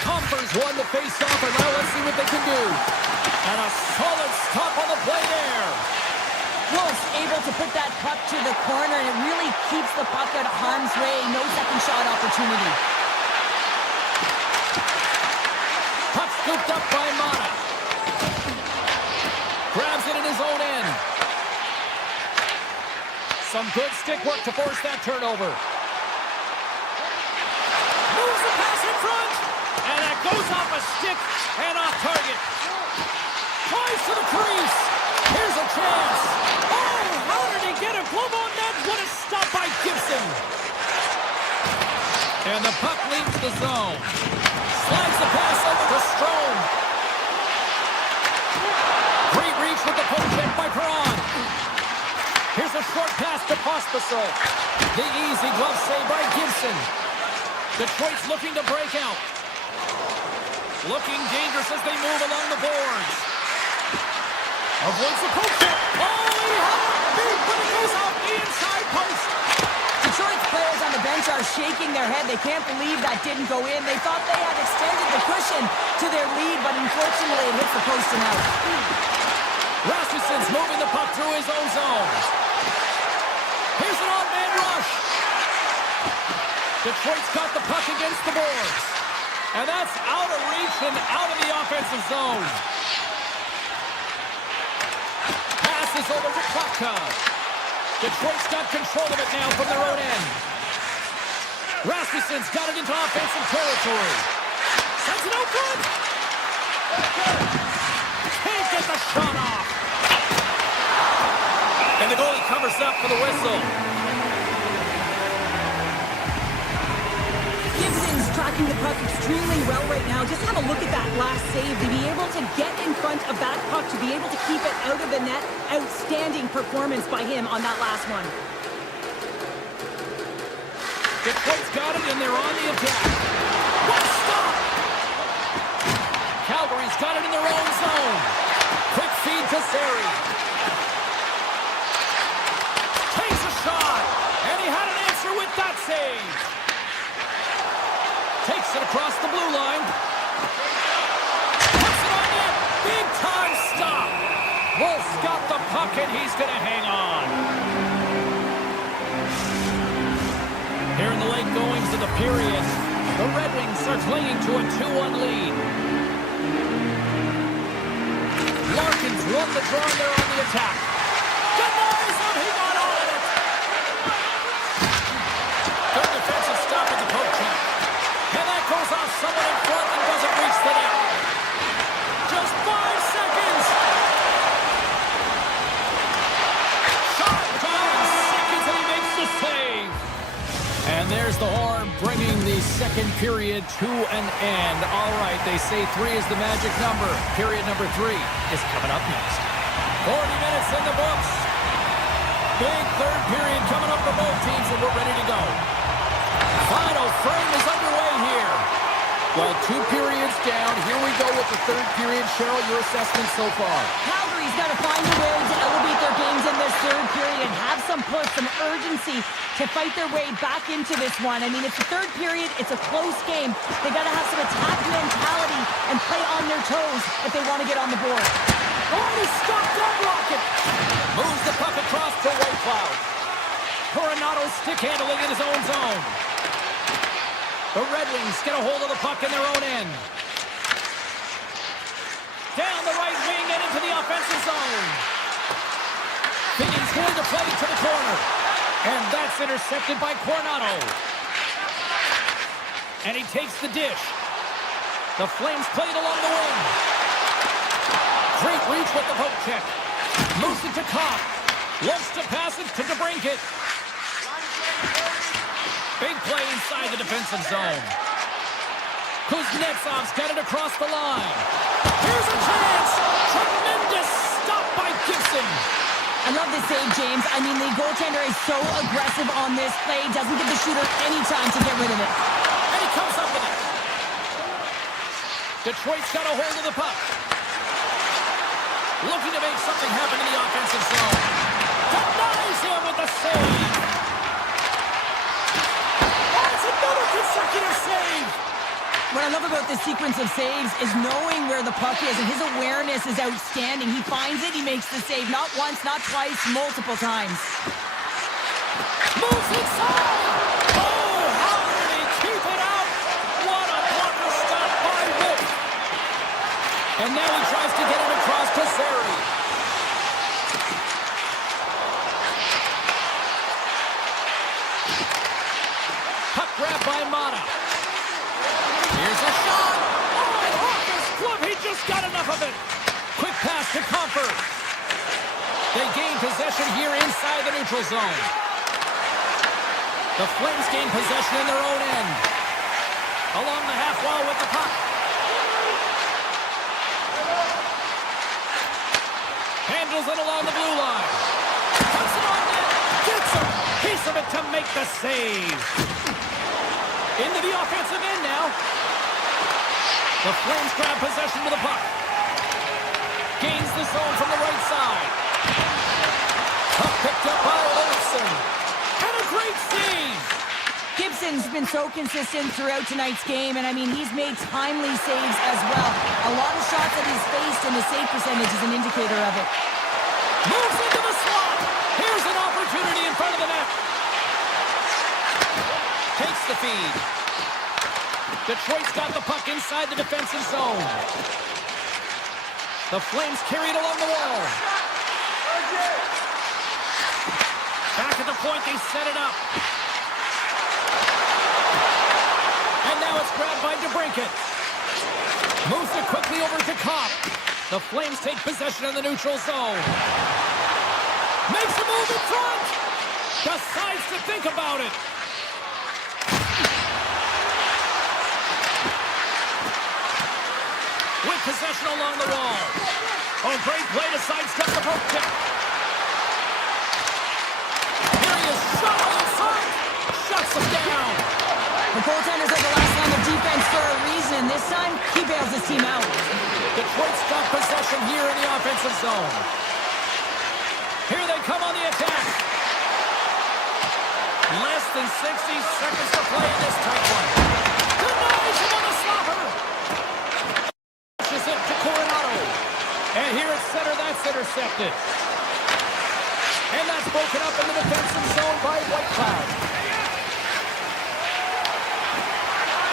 Compher's won the face-off, and now let's see what they can do. And a solid stop on the play there. Wolf's able to put that puck to the corner, and it really keeps the puck out of harm's way. No second shot opportunity. Puck scooped up by Mata. Grabs it in his own end. Some good stick work to force that turnover. Moves the pass in front. And that goes off a stick and off target. Tries to the crease. Here's a chance. Oh, how did he get a glove on that? What a stop by Gibson. And the puck leaves the zone. Slides the pass over to Strome. Great reach with the poke check by Perron. Here's a short pass to Pospisil. The easy glove save by Gibson. Detroit's looking to break out. Looking dangerous as they move along the boards. Avoids the poke check. Oh, he had it big, but it goes off the inside post. Detroit's players on the bench are shaking their head. They can't believe that didn't go in. They thought they had extended the cushion to their lead, but unfortunately it hits the post and out. Rasmussen's moving the puck through his own zone. Here's an odd-man rush. Detroit's got the puck against the boards. And that's out of reach and out of the offensive zone. Pass is over to Klapka. Detroit's got control of it now from their own end. Rasmussen's got it into offensive territory. Sends it out good. Can't get the shot off. And the goalie covers up for the whistle. Gibson's tracking the puck extremely well right now. Just have a look at that last save. To be able to get in front of that puck, to be able to keep it out of the net. Outstanding performance by him on that last one. Detroit's got it, and they're on the attack. What a stop! Calgary's got it in their own zone. Quick feed to Sari. Takes a shot, and he had an answer with that save. Takes it across the blue line. Puts it on net. Big time stop. Wolf's got the puck, and he's going to hang on. Here in the late goings of the period, the Red Wings are clinging to a 2-1 lead. Larkin's won the draw there on the attack. Good noise, and he got all of it. Good defensive stop at the poke check. And that goes off someone in front and doesn't reach the net. Just 5 seconds. Shot down in seconds, and he makes the save. And there's the horn bringing the second period to an end. All right, they say 3 is the magic number. Period number 3 is coming up next. 40 minutes in the books. Big third period coming up for both teams, and we're ready to go. Final frame is underway here. Well, 2 periods down. Here we go with the third period. Cheryl, your assessment so far? Calgary's got to find a way to elevate their games in this third period. Have some push, some urgency to fight their way back into this one. I mean, it's the third period. It's a close game. They got to have some attack mentality and play on their toes if they want to get on the board. Oh, he stopped that rocket. Moves the puck across to Whitecloud. Coronado stick handling in his own zone. The Red Wings get a hold of the puck in their own end. Down the right wing and into the offensive zone. Finney's going to play to the corner. And that's intercepted by Coronado. And he takes the dish. The Flames play it along the wing. Great reach with the poke check. Moves it to Kopp. Wants to pass it to DeBrincat. Big play inside the defensive zone. Kuznetsov's got it across the line. Here's a chance. Tremendous stop by Gibson. I love this save, James. I mean, the goaltender is so aggressive on this play. Doesn't give the shooter any time to get rid of it. And he comes up with it. Detroit's got a hold of the puck. Looking to make something happen in the offensive zone. Denies him with the save. Another consecutive save. What I love about this sequence of saves is knowing where the puck is, and his awareness is outstanding. He finds it, he makes the save. Not once, not twice, multiple times. Moves inside. Oh, how did he keep it out? What a blocker stop by Wolf. And now he tries to get it across to Zary. Grab by Mata. Here's a shot. Oh, Hawker's glove. He just got enough of it. Quick pass to Comfort. They gain possession here inside the neutral zone. The Flames gain possession in their own end. Along the half wall with the puck. Handles it along the blue line. Cuts it on net. Gets a piece of it to make the save. Into the offensive end now. The Flames grab possession with the puck. Gains the zone from the right side. Puck picked up by Olsen. And a great save. Gibson's been so consistent throughout tonight's game, and I mean, he's made timely saves as well. A lot of shots that he's faced, and the save percentage is an indicator of it. Moves into the slot. Here's an opportunity in front of the net. Takes the feed. Detroit's got the puck inside the defensive zone. The Flames carry it along the wall. Back at the point, they set it up. And now it's grabbed by DeBrincat. Moves it quickly over to Kopp. The Flames take possession in the neutral zone. Makes a move in front. Decides to think about it. With possession along the wall. Oh, great play to sidestep the poke check. Here he is, shot in front. Shuts him down. The goaltender's at the last line of defense for a reason. This time, he bails his team out. Detroit's got possession here in the offensive zone. Here they come on the attack. Less than 60 seconds to play in this tight one. Denies him on the slapper. Pushes it to Coronado. And here at center, that's intercepted. And that's broken up in the defensive zone by Whitecloud.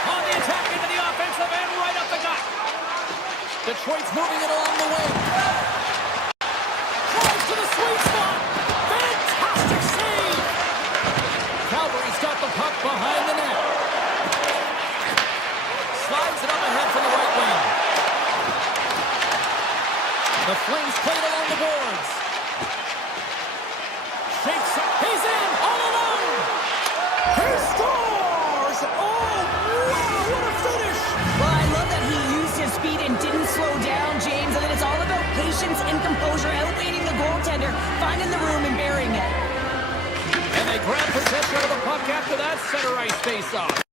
On the attack into the offensive end, right up the gut. Detroit's moving it along the wing. Drives to the sweet spot. Fantastic save. Calgary's got the puck behind the net. Slides it up ahead from the right wing. The Flames played along the boards. Shakes it. He's in all alone. He scores! Oh, wow, what a finish! Well, I love that he used his speed and didn't slow down, James. And then it's all about patience and composure, outweighing the goaltender, finding the room and burying it. And they grab possession of the puck after that center ice faceoff.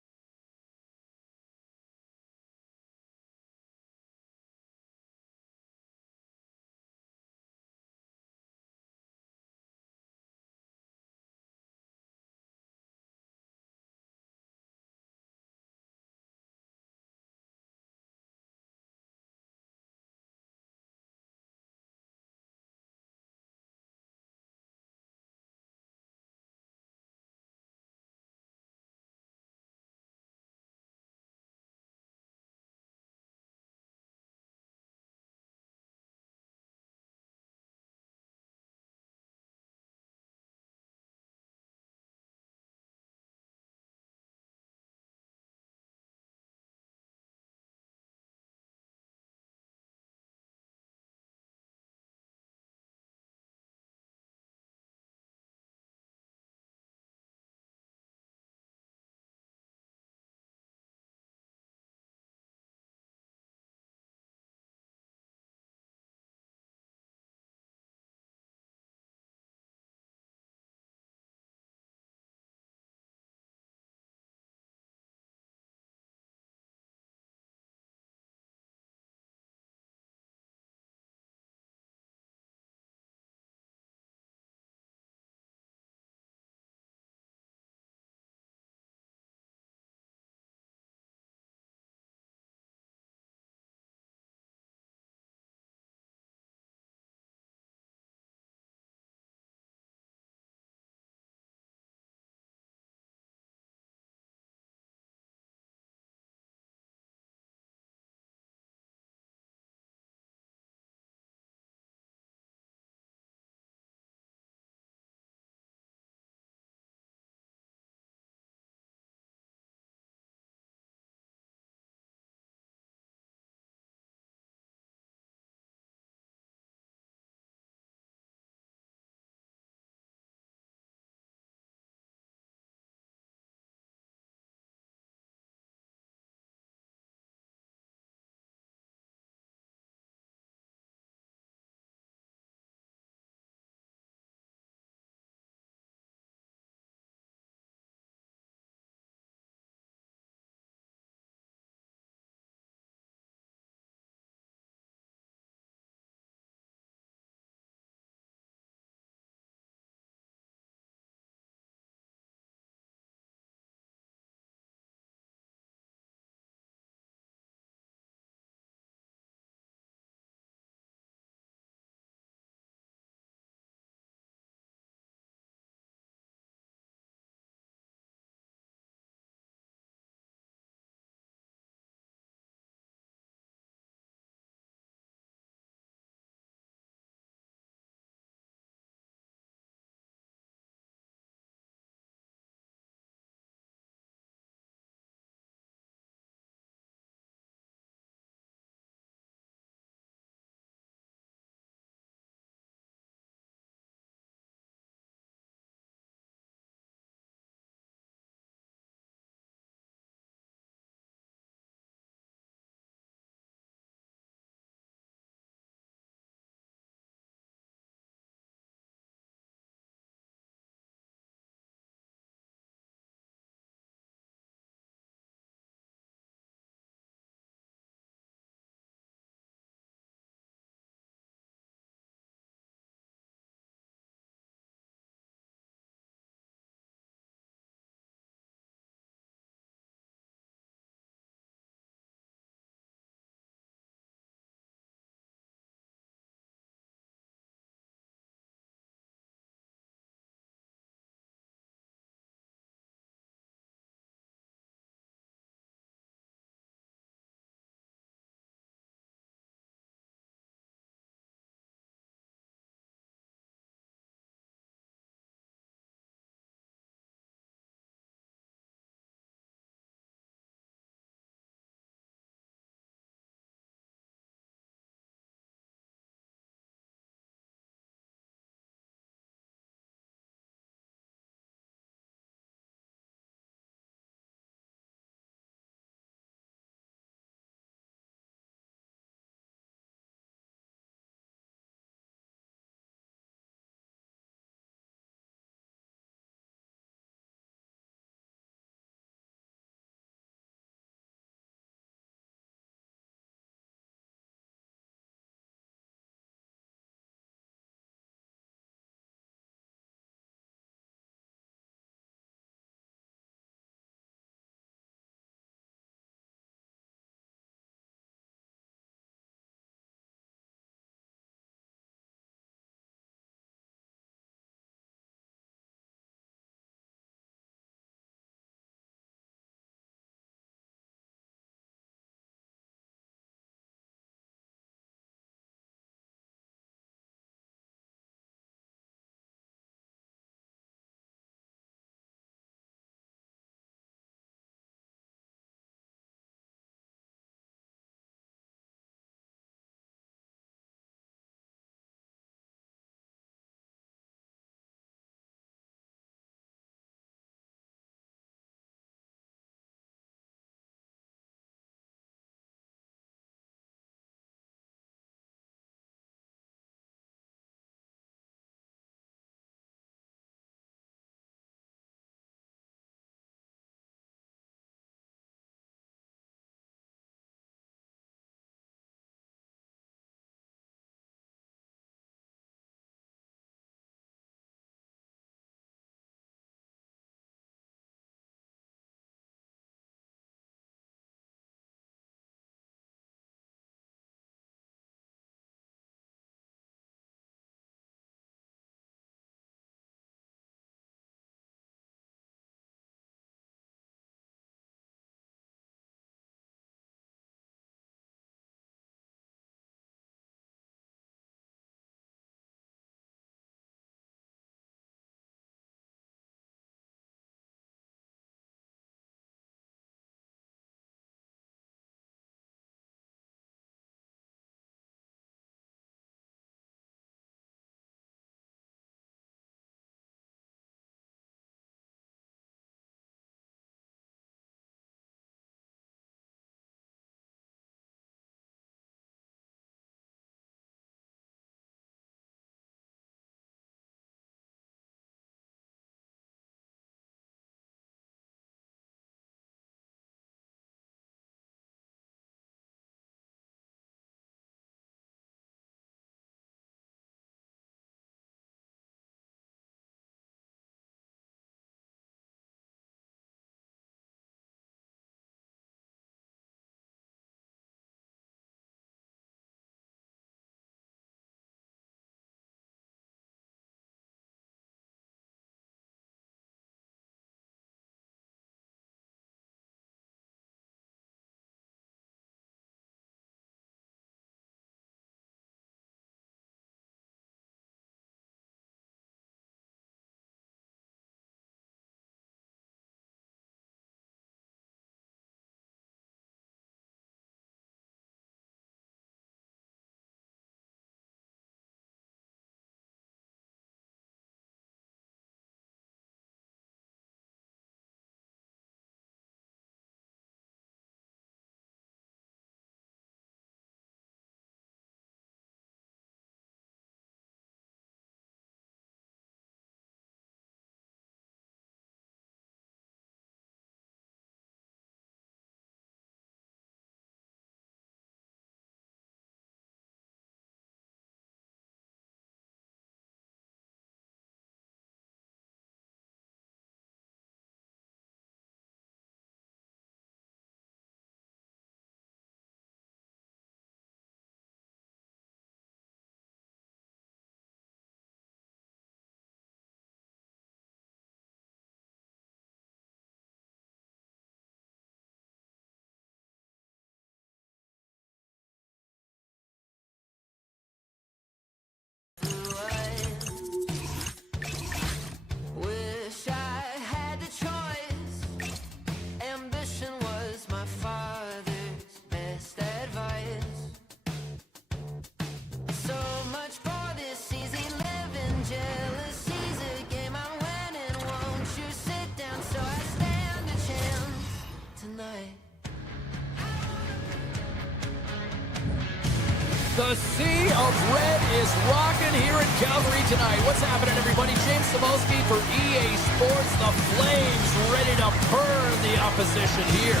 The sea of red is rocking here in Calgary tonight. What's happening, everybody? James Cybulski for EA Sports. The Flames ready to burn the opposition here.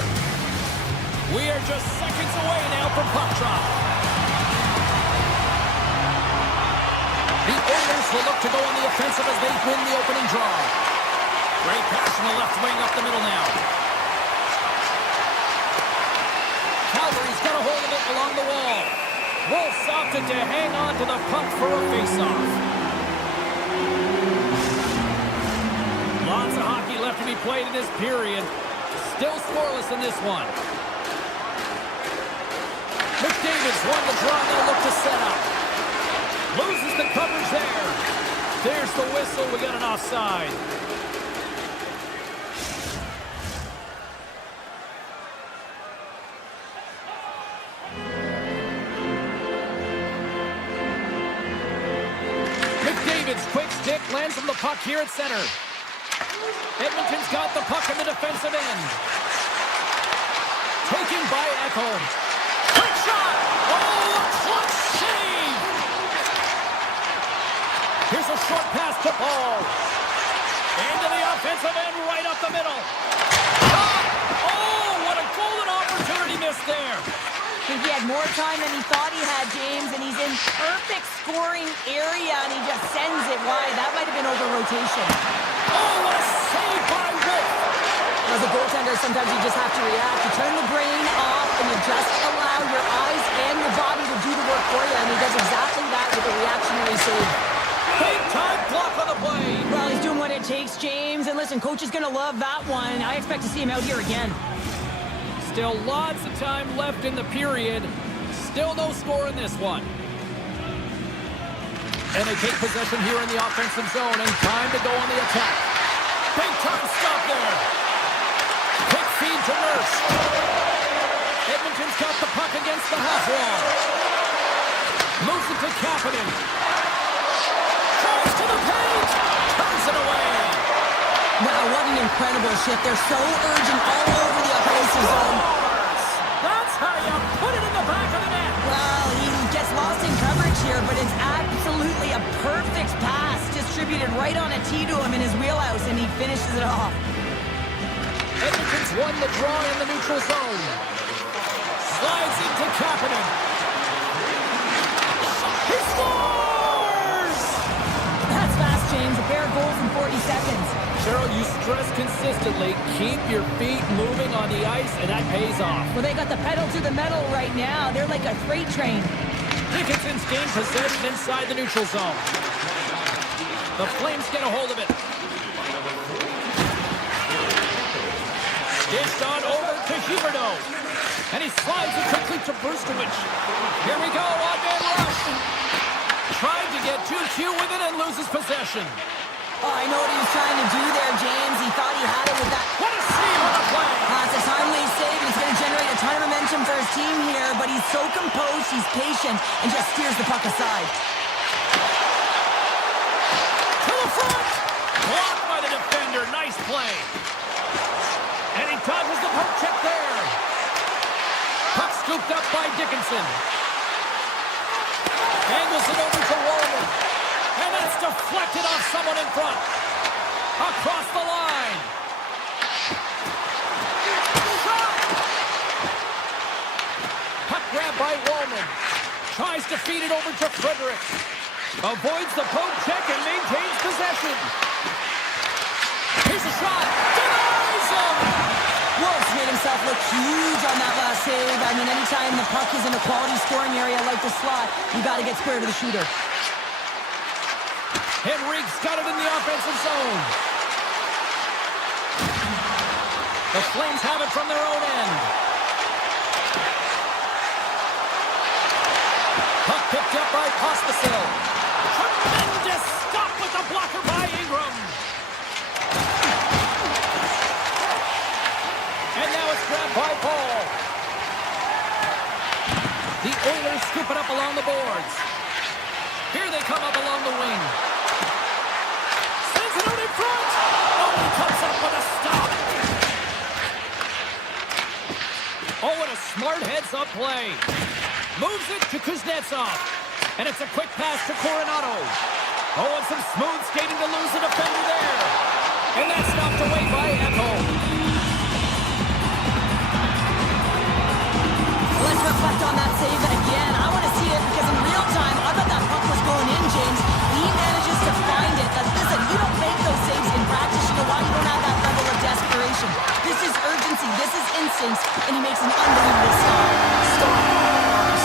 We are just seconds away now from puck drop. The Oilers will look to go on the offensive as they win the opening draw. Great pass from the left wing up the middle now. Calgary's got a hold of it along the wall. Wolves opted to hang on to the puck for a face-off. Lots of hockey left to be played in this period. Still scoreless in this one. McDavid's won the draw. They'll look to set up. Loses the coverage there. There's the whistle. We got an offside. Quick stick lands from the puck here at center. Edmonton's got the puck in the defensive end. Taken by Ekholm. Quick shot! Oh, a clutch save! Here's a short pass to Paul. Into the offensive end, right up the middle. Oh, what a golden opportunity missed there. I think he had more time than he thought he had, James, and he's in perfect scoring area, and he just sends it wide. That might have been over rotation. Oh, what a save by Wolf! As a goaltender, sometimes you just have to react. You turn the brain off, and you just allow your eyes and your body to do the work for you, and he does exactly that with a reactionary save. Big-time block on the play! Well, he's doing what it takes, James, and listen, coach is going to love that one. I expect to see him out here again. Still lots of time left in the period. Still no score in this one. And they take possession here in the offensive zone, and time to go on the attack. Big time stop there. Quick feed to Nurse. Edmonton's got the puck against the half wall. Moves it to Kapanen. Tries to the paint. Turns it away. Wow, what an incredible shift. They're so urgent all over the offensive zone. That's how you put it in the back of the net. Well, he gets lost in coverage here, but it's absolutely a perfect pass distributed right on a tee to him in his wheelhouse, and he finishes it off. Edmonton's won the draw in the neutral zone. Slides into Kapanen. He scores! That's fast, James. A pair of goals in 40 seconds. Cheryl, you stress consistently, keep your feet moving on the ice, and that pays off. Well, they got the pedal to the metal right now. They're like a freight train. Dickinson's gained possession inside the neutral zone. The Flames get a hold of it. Dished on over to Huberdeau. And he slides it quickly to Brustowicz. Here we go, one-man rush. Tried to get too cute with it and loses possession. Oh, I know what he was trying to do there, James. He thought he had it with that. What a save on the play! It's a timely save, and it's going to generate a ton of momentum for his team here, but he's so composed, he's patient, and just steers the puck aside. To the front! Blocked by the defender. Nice play. And he dodges the poke check there. Puck scooped up by Dickinson. Angles it over to Wallman. And it's deflected off someone in front. Across the line. Shot! Puck grab by Wallman. Tries to feed it over to Frederick. Avoids the poke check and maintains possession. Here's a shot. Denies him! Wolf's made himself look huge on that last save. I mean, anytime the puck is in a quality scoring area like the slot, you got to get square to the shooter. Henrique's got it in the offensive zone. The Flames have it from their own end. Puck picked up by Pospisil. Tremendous stop with the blocker by Ingram. And now it's grabbed by Paul. The Oilers scoop it up along the boards. Here they come up along the wing. Sends it out in front. Oh, he comes up with a stop. Oh, what a smart heads-up play. Moves it to Kuznetsov. And it's a quick pass to Coronado. Oh, and some smooth skating to lose a defender there. And that's knocked away by Echo. Let's reflect on that save again. I want to see it because in real time, I thought that puck was going in, James. He manages to find it. But listen, you don't make those saves in practice. You know why? You don't have that level of desperation. This is urgency. This is instincts. And he makes an unbelievable stop.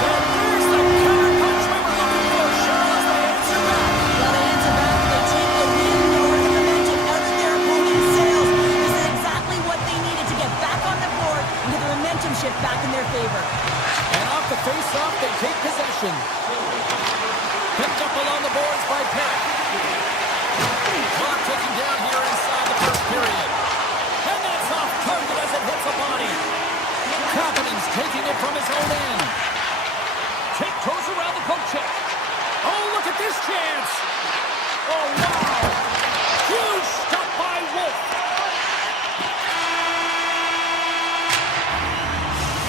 And there's the counter punch we were looking for. Charles, they answer back. Well, they answer back. They take the wind or the momentum out of their opponent's sails. This is exactly what they needed to get back on the board and get the momentum shift back in their favor. And off the face-off, they take possession. Picked up along the boards by Perry. Clock ticking down here inside the first period. And that's off target as it hits a body. Kapanen's taking it from his own end. Kick goes around the poke check. Oh, look at this chance. Oh, wow. Huge stop by Wolf.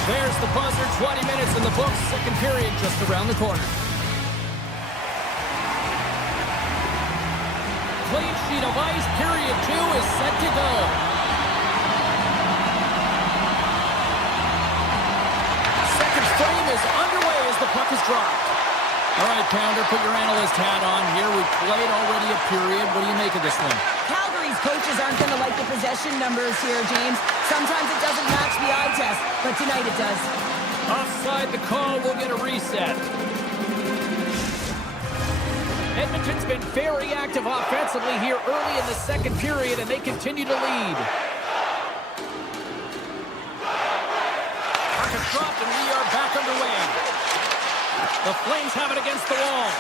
There's the buzzer. 20 minutes in the books. Second period just around the corner. Clean sheet of ice. Period 2 is set to go. Second frame is underway as the puck is dropped. All right, Pounder, put your analyst hat on here. We've played already a period. What do you make of this one? Calgary's coaches aren't going to like the possession numbers here, James. Sometimes it doesn't match the eye test, but tonight it does. Offside the call, we'll get a reset. Edmonton's been very active offensively here early in the second period, and they continue to lead. Puck is dropped, and we are back underway. The Flames have it against the wall.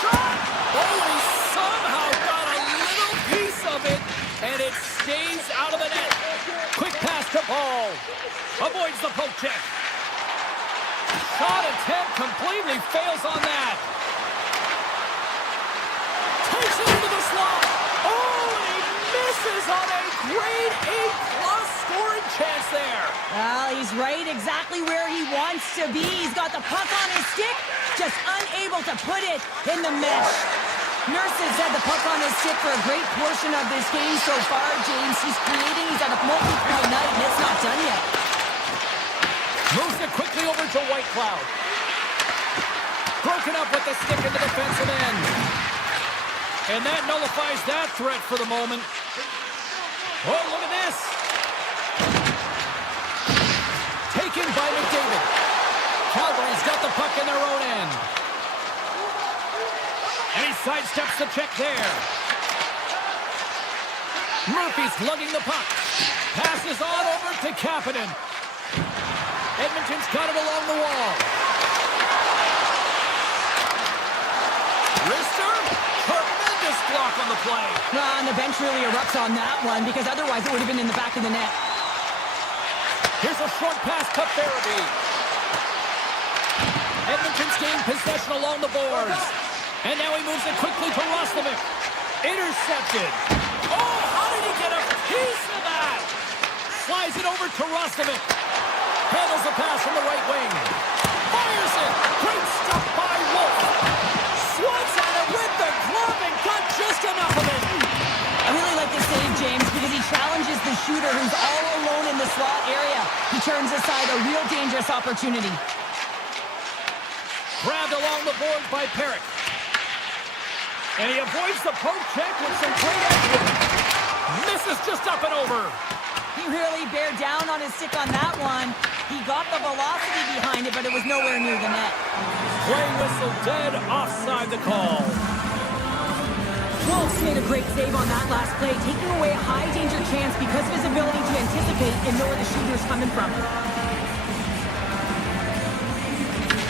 Shot! Oh, he somehow got a little piece of it, and it stays out of the net. Quick pass to Paul. Avoids the poke check. Shot attempt completely fails on that. Takes it into the slot. Oh, and he misses on a grade A+ scoring chance there. Well, he's right exactly where he wants to be. He's got the puck on his stick, just unable to put it in the mesh. Nurse has had the puck on his stick for a great portion of this game so far, James. He's creating, he's at a multi-point night, and it's not done yet. Moves it quickly over to Whitecloud. Broken up with the stick in the defensive end. And that nullifies that threat for the moment. Oh, look at this. Taken by McDavid. Calgary's got the puck in their own end. And he sidesteps the check there. Murphy's lugging the puck. Passes on over to Kapanen. Edmonton's got it along the wall. Rister, tremendous block on the play. Well, and the bench really erupts on that one because otherwise it would have been in the back of the net. Here's a short pass to Farabee. Edmonton's gained possession along the boards. And now he moves it quickly to Roslovic. Intercepted. Oh, how did he get a piece of that? Slides it over to Roslovic. Handles the pass from the right wing. Fires it. Great stuff by Wolf. Swats at it with the glove and got just enough of it. I really like this save, James, because he challenges the shooter who's all alone in the slot area. He turns aside a real dangerous opportunity. Grabbed along the boards by Perrick. And he avoids the poke check with some great action. Misses just up and over. He really bared down on his stick on that one. He got the velocity behind it, but it was nowhere near the net. Play whistle dead, offside the call. Wolf's made a great save on that last play, taking away a high-danger chance because of his ability to anticipate and know where the shooter is coming from.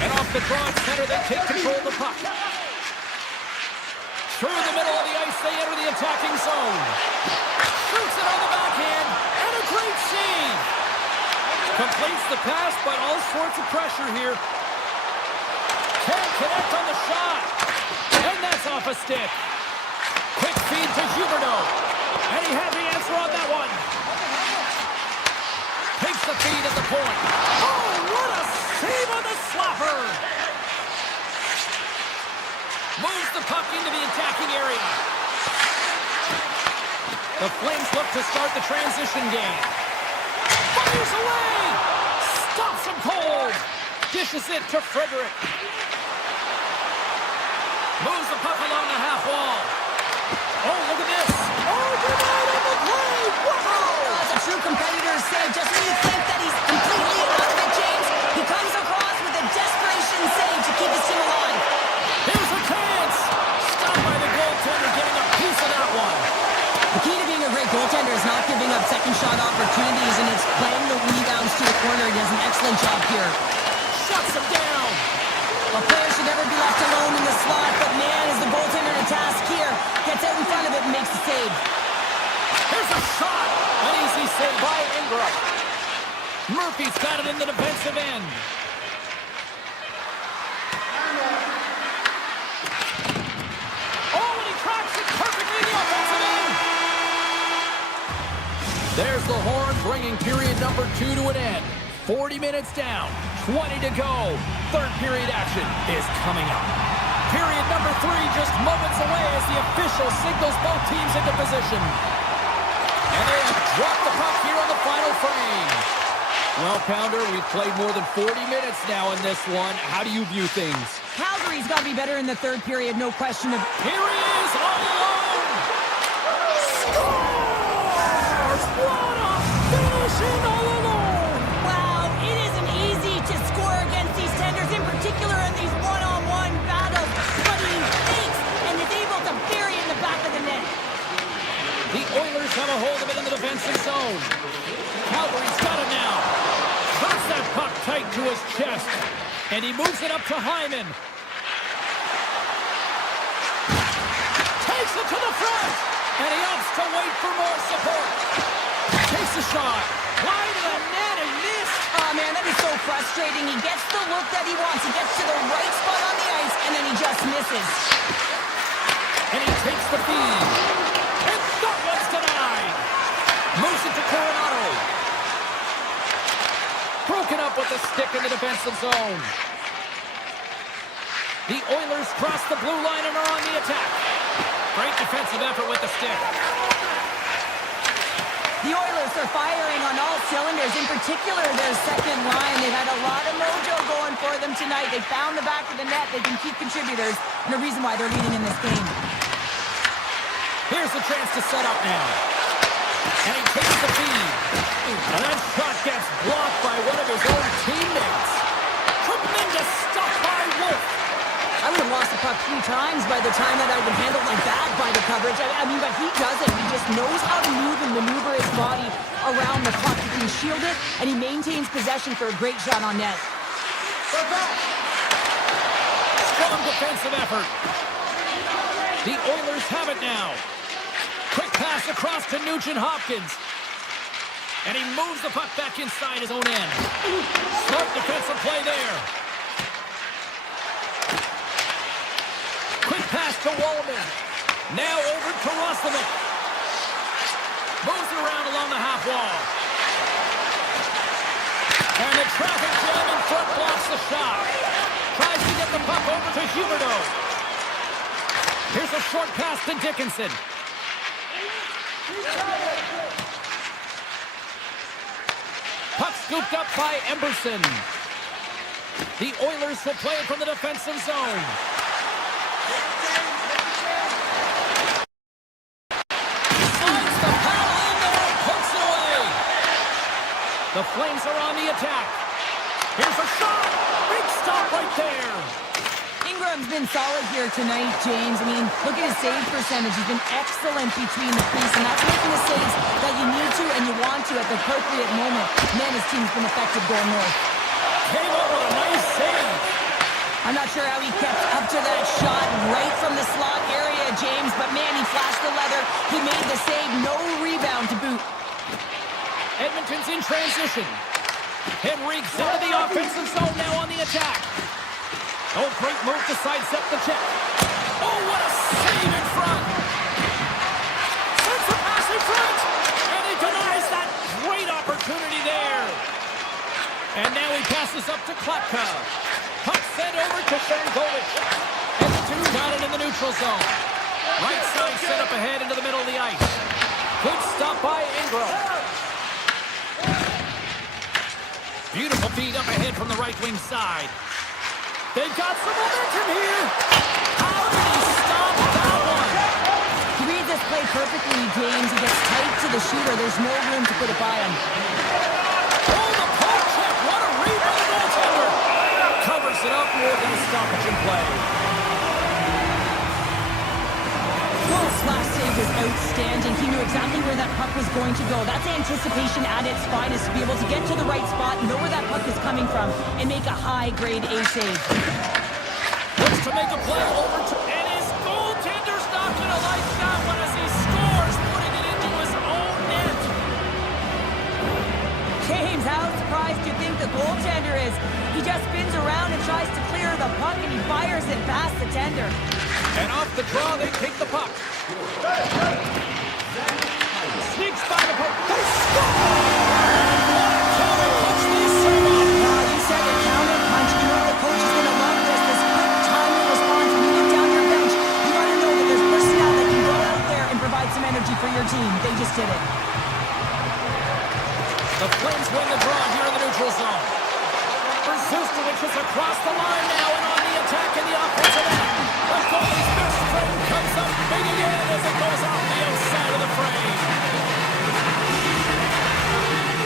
And off the draw at center, they take control of the puck. Through the middle of the ice, they enter the attacking zone. Shoots it on the backhand, and a great save. Completes the pass, but all sorts of pressure here. Can't connect on the shot. And that's off a stick. Quick feed to Huberdeau. And he had the answer on that one. Takes the feed at the point. Oh, what a save slapper. Moves the puck into the attacking area. The Flames look to start the transition game. Fires away! Stops him cold! Dishes it to Frederick. Moves the puck along the half wall. Oh, look at this! Oh, denied on the play! Wow! That's a true competitor's save. Just when you think that he's completely out of it, James, he comes across with a desperation save to keep his team alive. Here's a chance! Stopped by the goaltender, getting a piece of that one. The key to being a great goaltender is not giving up second shot opportunities, and it's playing the rebounds to the corner. He does an excellent job here. Shuts him down. A player should never be left alone in the slot, but man, is the goaltender to task here. Gets out in front of it and makes the save. Here's a shot. An easy save by Ingram. Murphy's got it in the defensive end. Oh, and he tracks it perfectly in the offensive end. There's the horn, bringing period number 2 to an end. 40 minutes down, 20 to go. Third period action is coming up. Period number 3 just moments away as the official signals both teams into position. And they have dropped the puck here on the final frame. Well, Pounder, we've played more than 40 minutes now in this one. How do you view things? Calgary's got to be better in the third period, no question of... Here he is, all alone! Scores! What a finishing all alone! Wow, it isn't easy to score against these tenders, in particular in these one-on-one battles, but he fakes and is able to bury it in the back of the net. The Oilers have a hold of it in the defensive zone. Calgary's got it now. Drops that puck tight to his chest. And he moves it up to Hyman. Takes it to the front. And he opts to wait for more support. Takes a shot. Wide of the net and missed. Oh, man, that is so frustrating. He gets the look that he wants. He gets to the right spot on the ice, and then he just misses. And he takes the feed. And that one's denied. Moves it to Coronado. Broken up with the stick in the defensive zone. The Oilers cross the blue line and are on the attack. Great defensive effort with the stick. The Oilers are firing on all cylinders, in particular their second line. They've had a lot of mojo going for them tonight. They found the back of the net. They've been key contributors and the reason why they're leading in this game. Here's the chance to set up now. And he takes the feed. And that shot gets blocked by one of his own teammates. Tremendous stuff by Wolf. I would have lost the puck 3 times by the time that I would handle like that by the coverage. I mean, but he doesn't. He just knows how to move and maneuver his body around the puck. He can shield it, and he maintains possession for a great shot on net. Strong defensive effort. The Oilers have it now. Quick pass across to Nugent-Hopkins. And he moves the puck back inside his own end. Smart defensive play there. Quick pass to Wallman. Now over to Roslovic. Moves it around along the half wall. And the traffic jam in front blocks the shot. Tries to get the puck over to Huberdeau. Here's a short pass to Dickinson. Puck scooped up by Emberson. The Oilers will play it from the defensive zone. Finds the paddle in there and pokes it away. The Flames are on the attack. Here's a shot. Big stop right there. Ingram's been solid here tonight, James. I mean, look at his save percentage. He's been excellent between the crease, and that's making the saves that you need to and you want to at the appropriate moment. Man, his team's been effective going north. Came up with a nice save. I'm not sure how he kept up to that shot right from the slot area, James, but man, he flashed the leather. He made the save, no rebound to boot. Edmonton's in transition. Henrique's out of the offensive zone now on the attack. Oh, great move to sidestep the check. Oh, what a save in front. Sends the pass in front. And he denies that great opportunity there. And now he passes up to Klatka. Puck sent over to Shergovic. And the two got it in the neutral zone. Right side set up ahead into the middle of the ice. Good stop by Ingram. Beautiful feed up ahead from the right wing side. They've got some momentum here. How did he stop that one? He reads this play perfectly, James. He gets tight to the shooter. There's no room to put it by him. Oh, the poke check. What a read by the goaltender. Covers it up more than a stoppage in play. Wolf's last save was outstanding. He knew exactly where that puck was going to go. That's anticipation at its finest, to be able to get to the right spot, know where that puck is coming from, and make a high-grade A save. Looks to make a play over to... And his goaltender's not going to like that one as he scores, putting it into his own net. James, how surprised do you think the goaltender is? He just spins around and tries to clear the puck, and he fires it past the tender. And off the draw, they take the puck. Sneaks by the puck. They score! Counter punch, they serve up. You said it, counter punch. You know the coach is going to love this. This quick, timely response when you look down your bench. You got to know that there's personnel that can go out there and provide some energy for your team. They just did it. The Flames win the draw here in the neutral zone. Brzezinski is across the line now and on the attack in the offensive end. The goalie's best friend comes up big again as it goes off the outside of the frame.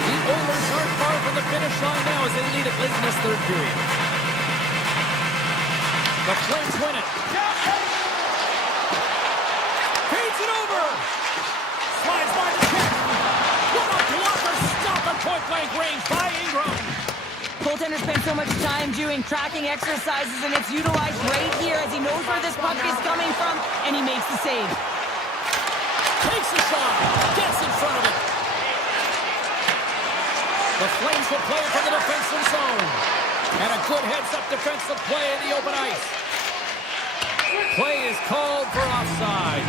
The Oilers aren't far from the finish line now as they lead it late in this third period. The Flames win it. Feeds it over. Slides by the check. What a blocker stop at point-blank range by Ingram. Goaltender spent so much time doing tracking exercises, and it's utilized right here as he knows where this puck is coming from, and he makes the save. Takes a shot. Gets in front of it. The Flames will play from the defensive zone. And a good heads-up defensive play in the open ice. Play is called for offside.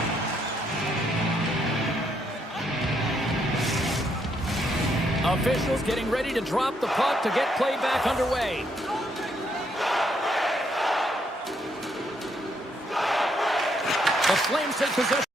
Officials getting ready to drop the puck to get play back underway. The Flames take possession.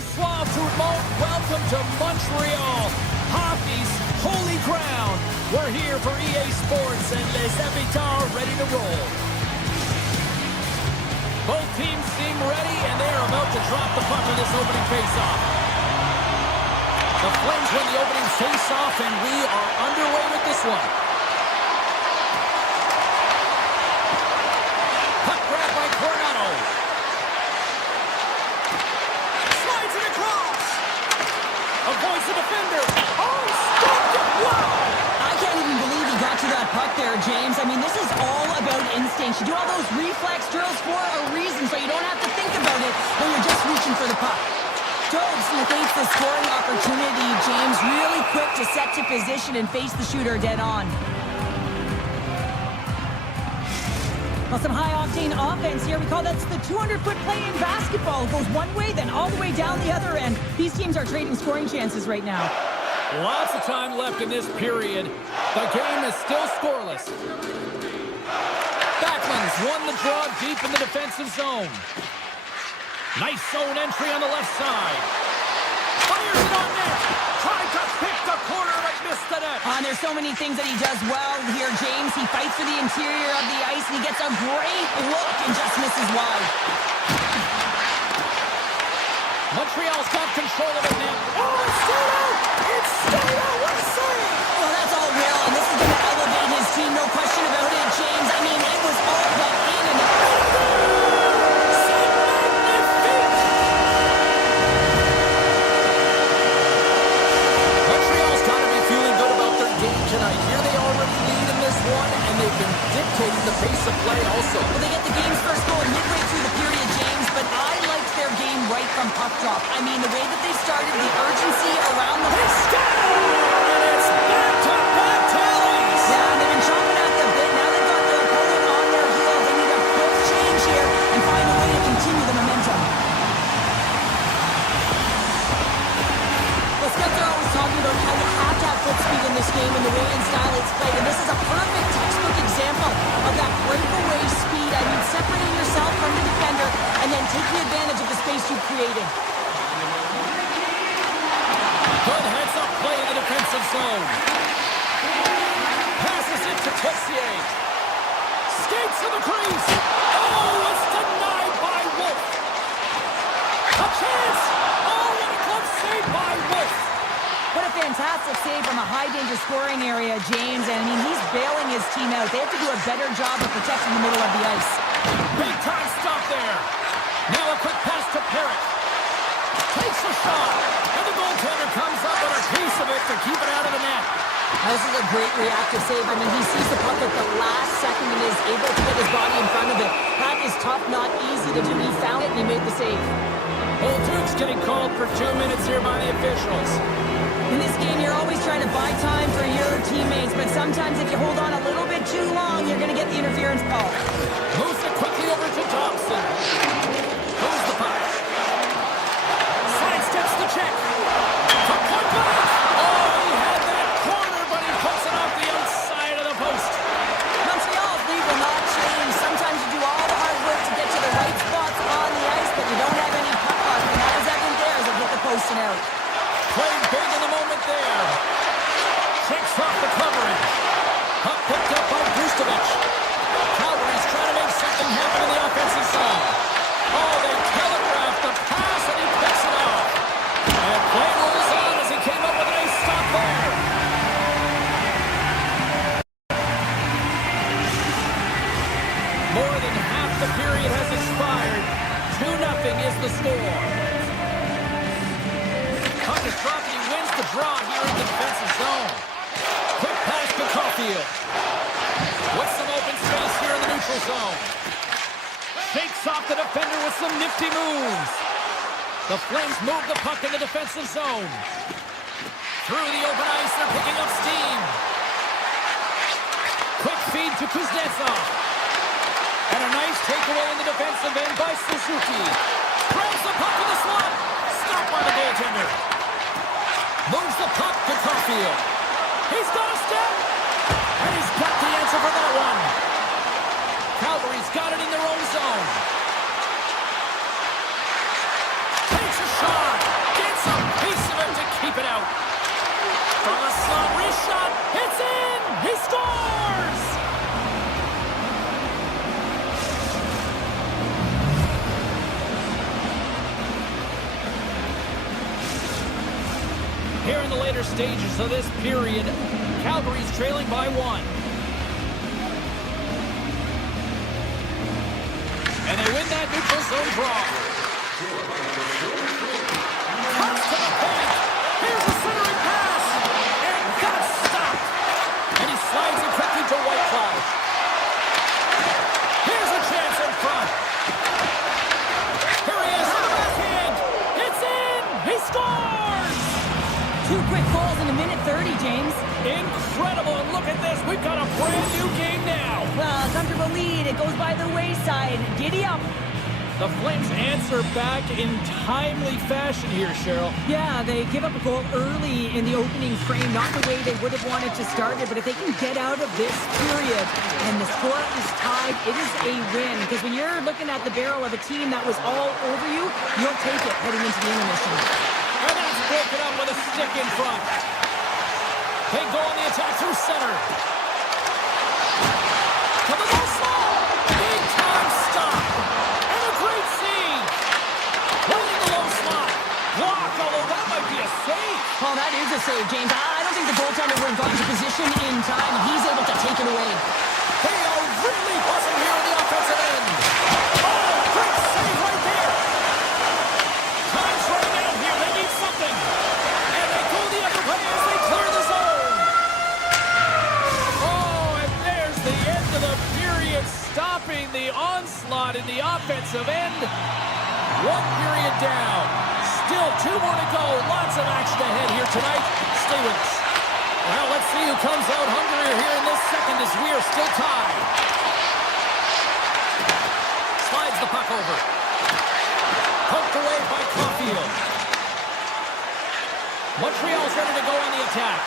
Bonsoir tout le monde. Welcome to Montreal, hockey's holy ground. We're here for EA Sports and les habitants ready to roll. Both teams seem ready and they are about to drop the puck in this opening faceoff. The Flames win the opening faceoff and we are underway with this one. Puck grab by Coronado. Slides it across. Avoids the defender. Oh, stopped it. Wow. I can't even believe he got to that puck there, James. I mean, this is all about instinct. You do all those reflex drills for a reason, so you don't have to think about it when you're just reaching for the puck. Jobs negates the scoring opportunity, James. Really quick to set to position and face the shooter dead on. Well, some high-octane offense here. We call that the 200-foot play in basketball. It goes one way, then all the way down the other end. These teams are trading scoring chances right now. Lots of time left in this period. The game is still scoreless. Backman's won the draw deep in the defensive zone. Nice zone entry on the left side. Fires it on net. Tried to pick the corner but missed the net. There's so many things that he does well here, James. He fights for the interior of the ice, and he gets a great look and just misses wide. Montreal's got control of it now. Oh, it's stayed out! It's stayed out! What a save! Well, that's all real, and this is going to elevate his team, no question about it, James. I mean, it was all but in and out. Montreal's got to be feeling good about their game tonight. Here they already lead in this one, and they've been dictating the pace of play also. Well, they get the game's first goal midway through the period, James, but I liked their game right from puck drop. I mean, the way that they started, the urgency around the... And it's back-to-back tallies! Yeah, they've been chomping at the bit. Now they've got their opponent on their heels. They need a quick change here and find a way to continue the momentum. Well, Spencer always talking about how you have to have foot speed in this game and the way and style it's played, and this is a perfect textbook example of that breakaway speed. I mean, separating yourself from the defender and then taking advantage of the space you've created. Good heads-up play in the defensive zone. Passes it to Tessier. Skates to the crease. Oh, it's denied by Wolf. A chance. Oh, what a close save by Wolf. What a fantastic save from a high-danger scoring area, James. And, I mean, he's bailing his team out. They have to do a better job of protecting the middle of the ice. Big time stop there. Now a quick pass to Perrick. Takes a shot. And the goaltender comes up with a piece of it to keep it out of the net. Now, this is a great reactive save. I mean, he sees the puck at the last second and is able to get his body in front of it. That is tough, not easy to do. He found it and he made the save. Old Duke's getting called for 2 minutes here by the officials. In this game, you're always trying to buy time for your teammates, but sometimes if you hold on a little bit too long, you're going to get the interference call. Moves it quickly over to Thompson. Goes the puck. Sidesteps the check. From point blank. Oh, he had that corner, but he puts it off the outside of the post. Montreal's lead will not change. Sometimes you do all the hard work to get to the right spots on the ice, but you don't have any puck luck, and that is evident there as it hit the post and out. Played big in the moment there. Shakes off the covering. Puck picked up by Gustavich. Calgary's trying to make something happen in the offensive zone. Oh, they telegraphed the pass and he picks it off. And play rolls on as he came up with a nice stop there. More than half the period has expired. 2-0 is the score. Puck is dropped and he wins the draw here in the defensive zone. Quick pass to Caulfield. With some open space here in the neutral zone. Shakes off the defender with some nifty moves. The Flames move the puck in the defensive zone. Through the open ice, they're picking up steam. Quick feed to Kuznetsov. And a nice takeaway in the defensive end by Suzuki. Throws the puck in the slot. Stopped by the goaltender. Moves the puck to Caulfield. He's got a step. And he's got the answer for that one. Calgary's got it in their own zone. Takes a shot. later stages of this period. Calgary's trailing by 1. And they win that neutral zone draw. Cuts to the paint. Here's a centering pass. And that's stopped. And he slides it quickly to Whitecloud. Here's a chance in front. Here he is on the backhand. It's in. He scores. 2 quick goals in a minute 30, James. Incredible. And look at this. We've got a brand new game now. Well, comfortable lead. It goes by the wayside. Giddy up. The Flames answer back in timely fashion here, Cheryl. Yeah, they give up a goal early in the opening frame, not the way they would have wanted to start it, but if they can get out of this period and the score is tied, it is a win. Because when you're looking at the barrel of a team that was all over you, you'll take it heading into the intermission. And that's broken up with a stick in front. They go on the attack through center. To the low slot. Big time stop. And a great save. Holding the low slot. Blocked, although that might be a save. Oh, that is a save, James. I don't think the goaltender would have gotten to position in time. He's able to take it away. They are really buzzing here on the offensive end. Oh, great save right there. Time's running out here. They need something. And they go the other way as they clear the zone. Oh, and there's the end of the period, stopping the onslaught in the offensive end. 1 period down. Still 2 more to go. Lots of action ahead here tonight. Stay with us. Well, let's see who comes out hungrier here in this second as we are still tied. Slides the puck over. Poked away by Caulfield. Montreal's ready to go on the attack.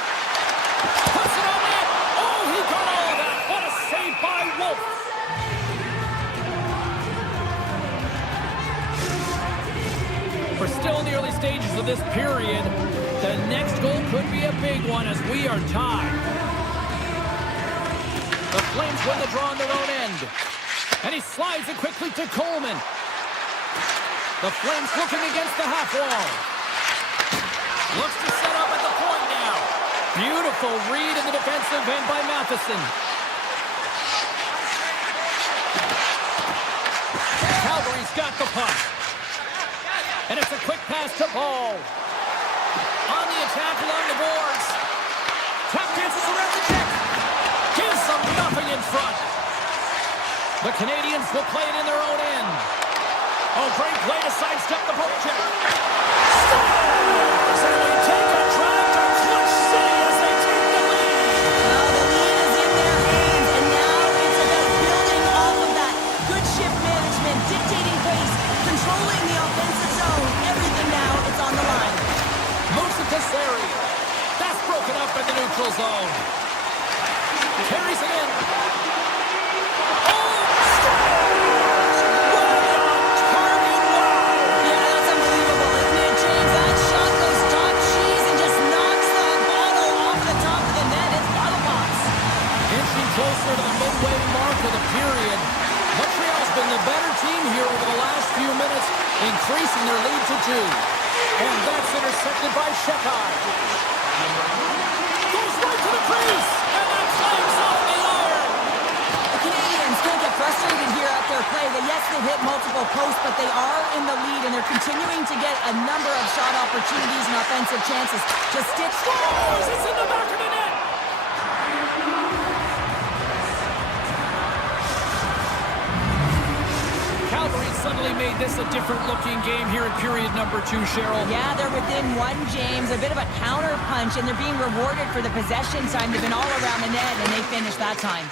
Puts it on net. Oh, he got all of that. What a save by Wolf. We're still in the early stages of this period. The next goal could be a big one as we are tied. The Flames win the draw on their own end. And he slides it quickly to Coleman. The Flames looking against the half wall. Looks to set up at the point now. Beautiful read in the defensive end by Matheson. Calgary's got the puck. And it's a quick pass to Paul. On the attack along the boards. Tap dances around the check. Gives them nothing in front. The Canadians will play it in their own end. Oh, great play to sidestep the poke check. Scores! And they take a drive to Clutch City as they take the lead. Well, the lead is in their hands, and now it's about building off of that. Good shift management, dictating pace, controlling the offensive zone. Everything now, it's on the line. Moves it to Sari. That's broken up in the neutral zone. Carries it in. Oh, scores! Right on target. Wow! Yeah, that's unbelievable, isn't it, James? That shot goes top cheese and just knocks that bottle off the top of the net. It's bottle pops. Inching closer to the midway mark of the period. Montreal's been the better team here over the last few minutes, increasing their lead to 2. And that's intercepted by Shekai. Goes right to the crease. And that flames off the iron. The Canadians don't get frustrated here at their play. Yes, they've hit multiple posts, but they are in the lead, and they're continuing to get a number of shot opportunities and offensive chances. Just stitch. Scores! It's in the back of the net. Calgary suddenly made this a different-looking game here in period number 2, Cheryl. Yeah, they're within 1, James. A bit of a counter punch, and they're being rewarded for the possession time. They've been all around the net, and they finished that time.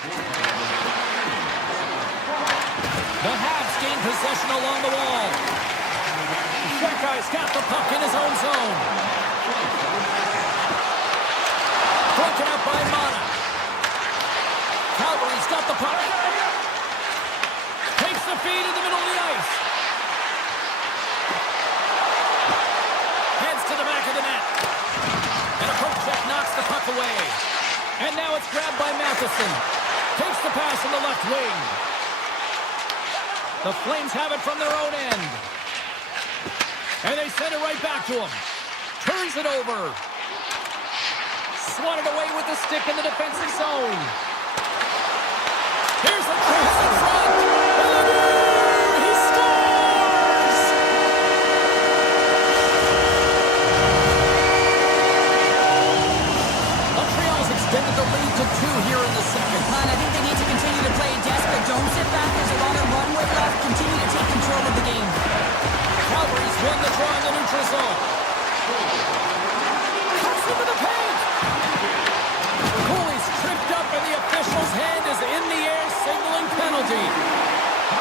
The Habs gain possession along the wall. Shekai's got the puck in his own zone. Broken up by Mana. Calgary's got the puck. Takes the feed in the middle of the ice. Heads to the back of the net. And a poke check knocks the puck away. And now it's grabbed by Matheson. Takes the pass in the left wing. The Flames have it from their own end. And they send it right back to him. Turns it over. swatted away with the stick in the defensive zone. Here's the cross in front. He scores! Montreal's extended the lead to 2 here in the second. And I think they need to continue to play desperate. Don't sit back. There's a lot of runway left. Continue to take control of the game. Calgary's won the draw in the neutral zone. Cuts into the paint. Cooley's tripped up and the official's hand is in the air, signaling penalty.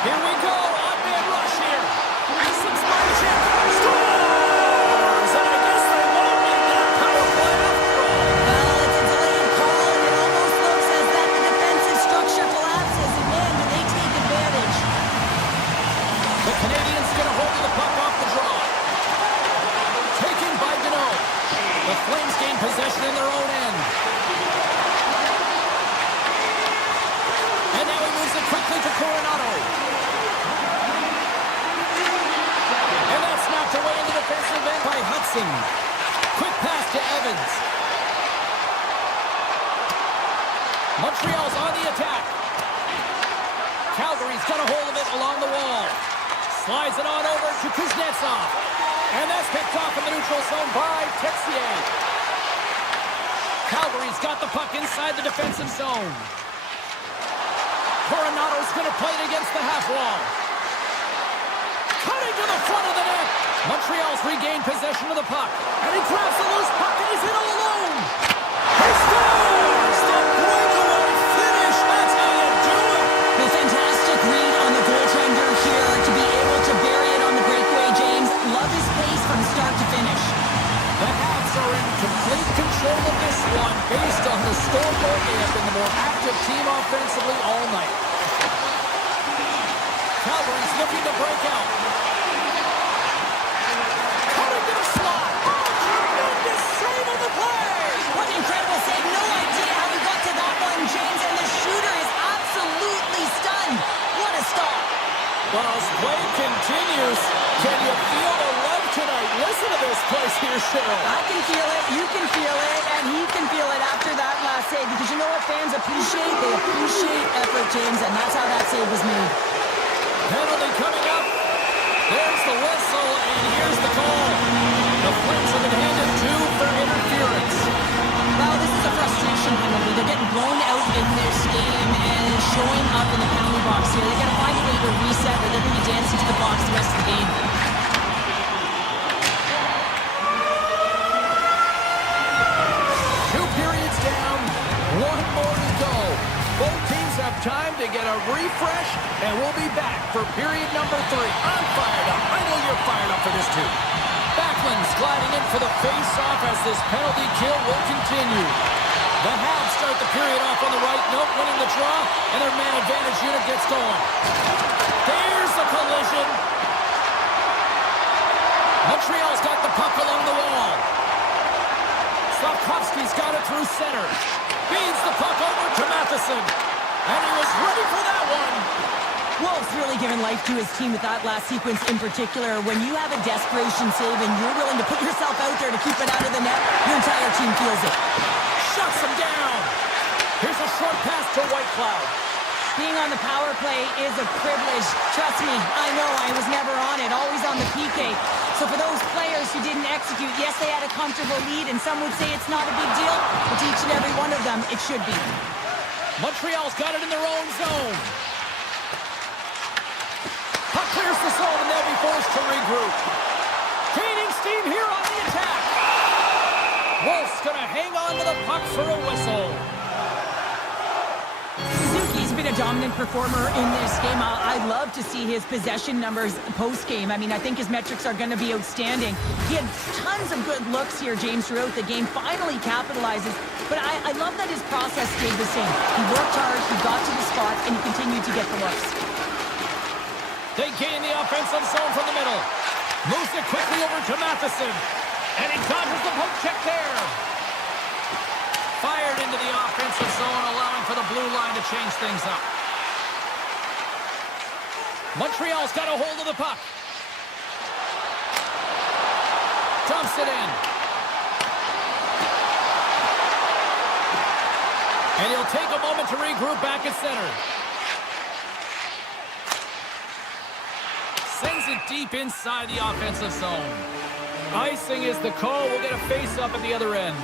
Here we go. Odd-man rush here. Easton's money check. Scores! And I guess they won't make that power play after all. Well, it's a delayed call, and it almost looks as that the defensive structure collapses. And man, do they take advantage. The Canadians get a hold of the puck off the draw. Taken by Deneau. The Flames gain possession in their own end. And now he moves it quickly to Coronado. And that's knocked away in the defensive end by Hudson. Quick pass to Evans. Montreal's on the attack. Calgary's got a hold of it along the wall. Slides it on over to Kuznetsov. And that's picked off in the neutral zone by Texier. Calgary's got the puck inside the defensive zone. Coronado's going to play it against the half wall. Cutting to the front of the net. Montreal's regained possession of the puck. And he grabs the loose puck and he's in all alone. He scores! The breakaway finish. That's how you do it. A fantastic read on the goaltender here to be able to bury it on the breakaway, James. Love his pace from start to finish. The Habs are in complete control of this one based on the scoreboard. They have been the more active team offensively all night. Calgary's looking to break out. Cutting to the slot. Oh, tremendous save on the play. What an incredible save. No idea how he got to that one, James. And the shooter is absolutely stunned. What a stop. Well, as play continues, can you feel the love tonight? Listen to this place here, Cheryl. I can feel it, you can feel it, and he can feel it after that last save. Because you know what fans appreciate? They appreciate effort, James, and that's how that save was made. Penalty coming up. There's the whistle, and here's the call. The Flames have been handed 2 for interference. Well, this is a frustration penalty. They're getting blown out in this game and showing up in the penalty box here. They got to find a way to reset, or they're going to be dancing to the box the rest of the game. 2 periods down, 1 more to go. Both teams have time to get a refresh, and we'll be back for period number 3. I'm fired up. I know you're fired up for this too. Backlund's gliding in for the face-off as this penalty kill will continue. The Habs start the period off on the right note, winning the draw, and their man advantage unit gets going. There's the collision. Montreal's got the puck along the wall. Slavkovsky's got it through center. Feeds the puck over to Matheson. And he was ready for that one. Wolf's really given life to his team with that last sequence in particular. When you have a desperation save and you're willing to put yourself out there to keep it out of the net, your entire team feels it. Shuts him down. Here's a short pass to Whitecloud. Being on the power play is a privilege. Trust me, I know I was never on it, always on the PK. So for those players who didn't execute, yes, they had a comfortable lead, and some would say it's not a big deal, but to each and every one of them, it should be. Montreal's got it in their own zone. Puck clears the zone, and they'll be forced to regroup. Gaining steam here on the attack. Wolf's going to hang on to the puck for a whistle. Suzuki's been a dominant performer in this game. I love to see his possession numbers post-game. I mean, I think his metrics are going to be outstanding. He had tons of good looks here, James, throughout the game. Finally capitalizes. But I love that his process stayed the same. He worked hard, he got to the spot, and he continued to get the looks. They gain the offensive zone from the middle. Moves it quickly over to Matheson. And he dodges the poke check there. Fired into the offensive zone, allowing for the blue line to change things up. Montreal's got a hold of the puck. Dumps it in. And he'll take a moment to regroup back at center. Sends it deep inside the offensive zone. Icing is the call. We'll get a face-up at the other end.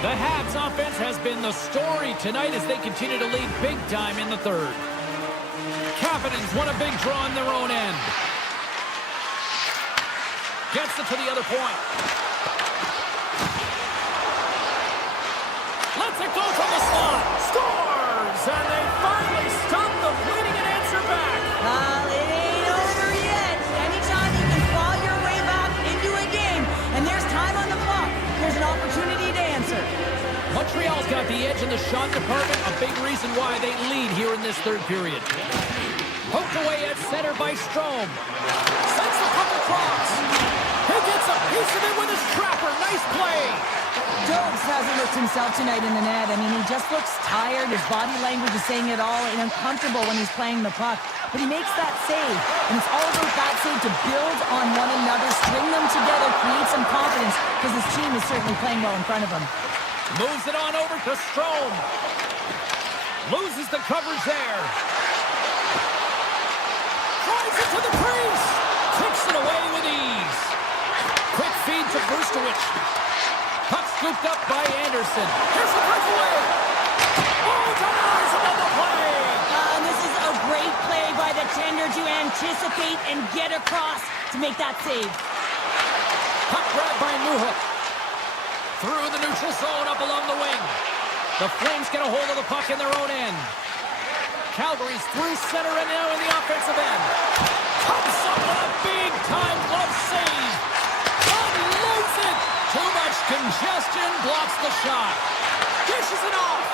The Habs offense has been the story tonight as they continue to lead big time in the third. Capitans won a big draw in their own end. Gets it to the other point. Lets it go from the slot. Scores! And they finally stop the bleeding and answer back. It ain't over yet. Anytime you can claw your way back into a game, and there's time on the clock, there's an opportunity to answer. Montreal's got the edge in the shot department, a big reason why they lead here in this third period. Poked away at center by Strome. Sends the puck across. He gets a piece of it with his trapper. Nice play. Dokes hasn't looked himself tonight in the net. I mean, he just looks tired. His body language is saying it all, and uncomfortable when he's playing the puck. But he makes that save, and it's all about that save to build on one another, string them together, create some confidence, because his team is certainly playing well in front of him. Moves it on over to Strome. Loses the coverage there. Drives it to the crease. Kicks it away with ease. Quick feed to Brustowicz. Puck scooped up by Anderson. Here's the breakaway. Oh, denies him on the play. And this is a great play by the tender to anticipate and get across to make that save. Puck grab by Newhook. Through the neutral zone up along the wing. The Flames get a hold of the puck in their own end. Calgary's through center and now in the offensive end. Comes up with a big-time glove save. Unloads it. Too much congestion. Blocks the shot. Dishes it off.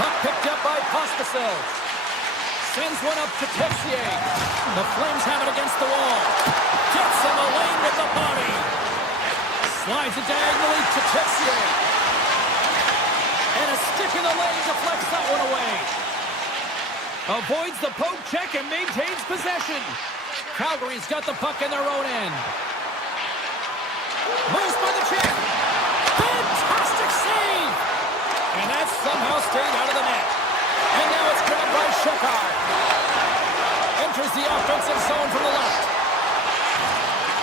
Puck picked up by Pospisil. Sends one up to Texier. The Flames have it against the wall. Gets in the lane with the body. Slides it diagonally to Texier. And a stick in the lane deflects that one away. Avoids the poke check and maintains possession. Calgary's got the puck in their own end. Moves by the check. Fantastic save. And that somehow stayed out of the net. And now it's grabbed by Sheckard. Enters the offensive zone from the left.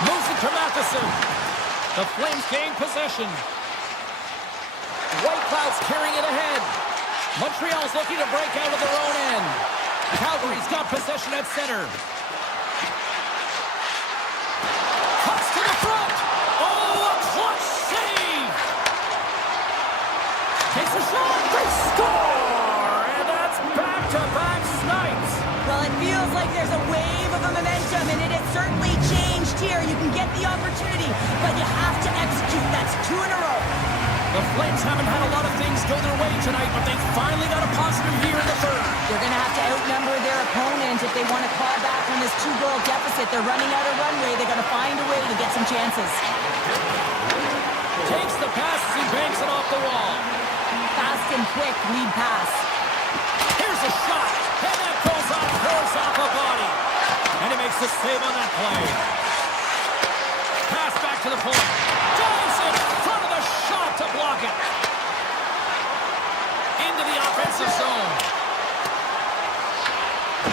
Moves it to Matheson. The Flames gain possession. White Cloud's carrying it ahead. Montreal's looking to break out of their own end. Calgary's got possession at center. Cuts to the front. Oh, a clutch save. Takes a shot. They score. And that's back-to-back snipes. Well, it feels like there's a wave of momentum, and it has certainly changed here. You can get the opportunity, but you have to execute. That's 2 in a row. The Flames haven't had a lot of things go their way tonight, but they finally got a positive here in the third. They're going to have to outnumber their opponent if they want to claw back from this 2-goal deficit. They're running out of runway. They're going to find a way to get some chances. Takes the pass as he banks it off the wall. Fast and quick lead pass. Here's a shot, and that goes off, pours off a body. And he makes the save on that play. Pass back to the point. Dives in front of the shot to block it. Into the offensive zone.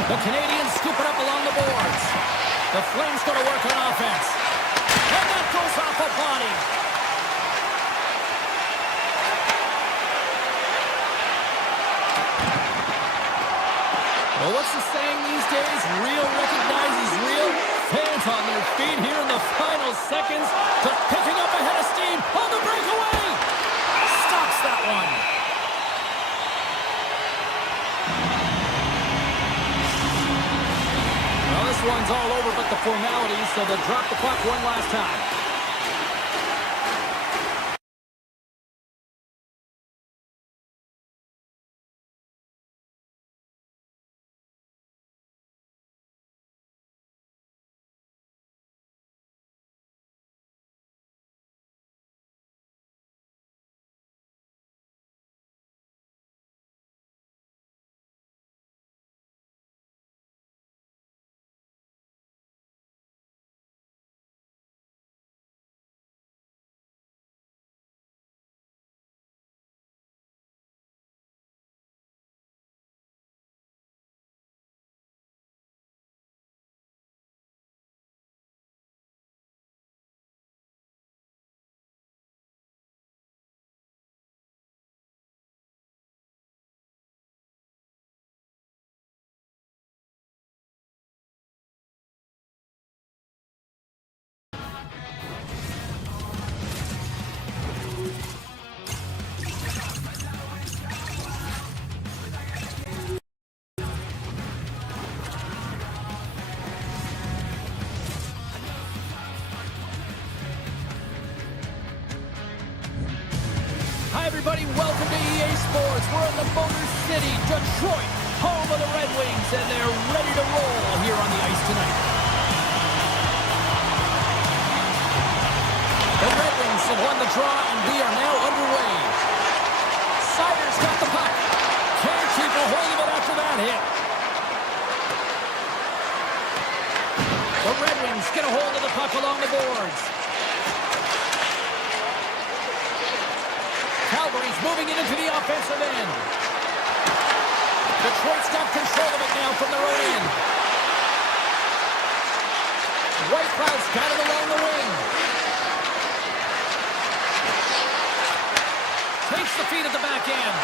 The Canadians scoop it up along the boards. The Flames go to work on offense. And that goes off a body. Well, what's the saying these days? Real recognizes real. Fans on their feet here in the final seconds. But picking up a head of steam on the breakaway. Stops that one. Well, this one's all over but the formalities, so they'll drop the puck one last time. everybody. Welcome to EA Sports. We're in the Motor City, Detroit, home of the Red Wings, and they're ready to roll here on the ice tonight. The Red Wings have won the draw, and we are now underway. Sider's got the puck. Can't keep a hold of it after that hit. The Red Wings get a hold of the puck along the boards. Calgary's moving it into the offensive end. Detroit's got control of it now from their own end. White Cloud's got it along the wing. Takes the feed at the back end.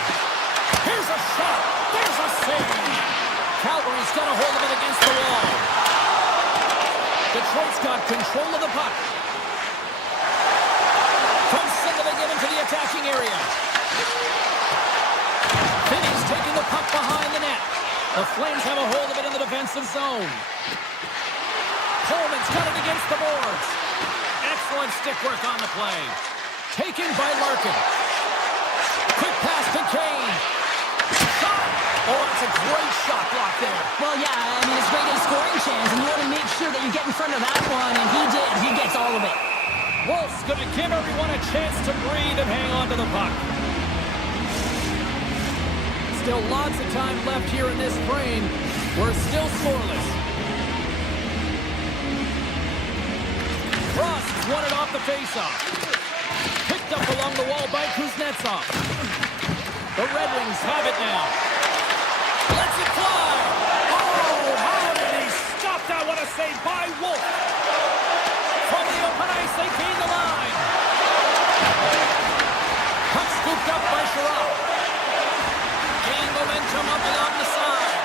Here's a shot. There's a save. Calgary's got a hold of it against the wall. Detroit's got control of the puck. From singling it into the attacking area. Finney's taking the puck behind the net. The Flames have a hold of it in the defensive zone. Coleman's got it against the boards. Excellent stick work on the play. Taken by Larkin. Quick pass to Kane. Shot! Oh, it's a great shot block there. Well, yeah, I mean, it's great a scoring chance, and you want to make sure that you get in front of that one, and he did. He gets all of it. Wolf's going to give everyone a chance to breathe and hang on to the puck. Still lots of time left here in this frame. We're still scoreless. Frost won it off the faceoff. Picked up along the wall by Kuznetsov. The Red Wings have it now. Lets it fly. Oh, how did he stop that? What a save by Wolf. From the open ice, they gain the line. Puck scooped up by Sherrod. Gain momentum up along the side.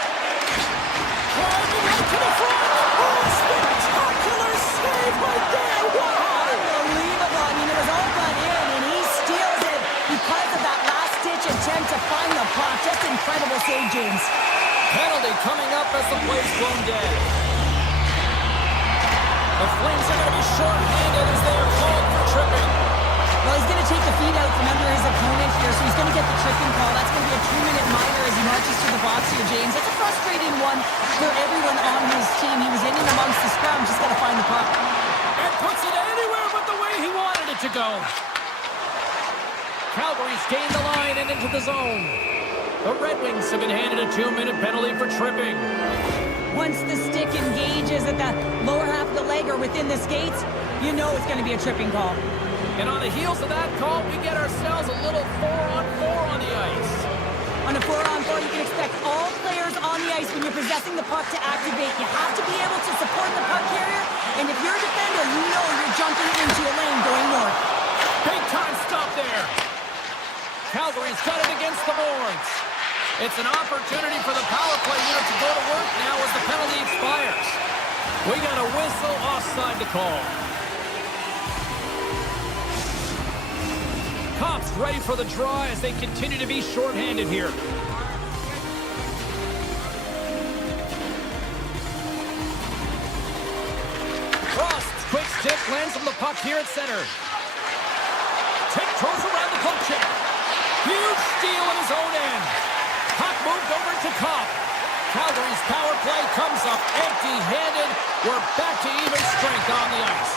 Driving out to the front. Oh, spectacular save right there. Wow. Unbelievable. I mean, it was all done in, and he steals it because of that last-ditch attempt to find the puck. Just incredible save, James. Penalty coming up as the play's blown dead. The Flames are going to be short-handed as they are called for tripping. Well, he's going to take the feed out from under his opponent here, so he's going to get the tripping call. That's going to be a 2-minute minor as he marches to the box here, James. That's a frustrating one for everyone on his team. He was in and amongst the scrum, just got to find the puck. And puts it anywhere but the way he wanted it to go. Calgary's gained the line and into the zone. The Red Wings have been handed a 2-minute penalty for tripping. Once the stick engages at the lower half of the leg or within the skates, you know it's going to be a tripping call. And on the heels of that call, we get ourselves a little 4-on-4 on the ice. On a 4-on-4, you can expect all players on the ice when you're possessing the puck to activate. You have to be able to support the puck carrier, and if you're a defender, you know you're jumping into a lane going north. Big time stop there. Calgary's got it against the boards. It's an opportunity for the power play unit to go to work now as the penalty expires. We got a whistle offside to call. Cops ready for the draw as they continue to be shorthanded here. Frost's quick stick lands on the puck here at center. Tiptoes around the poke check. Huge steal in his own end. Puck moved over to Kopp. Calgary's power play comes up empty-handed. We're back to even strength on the ice.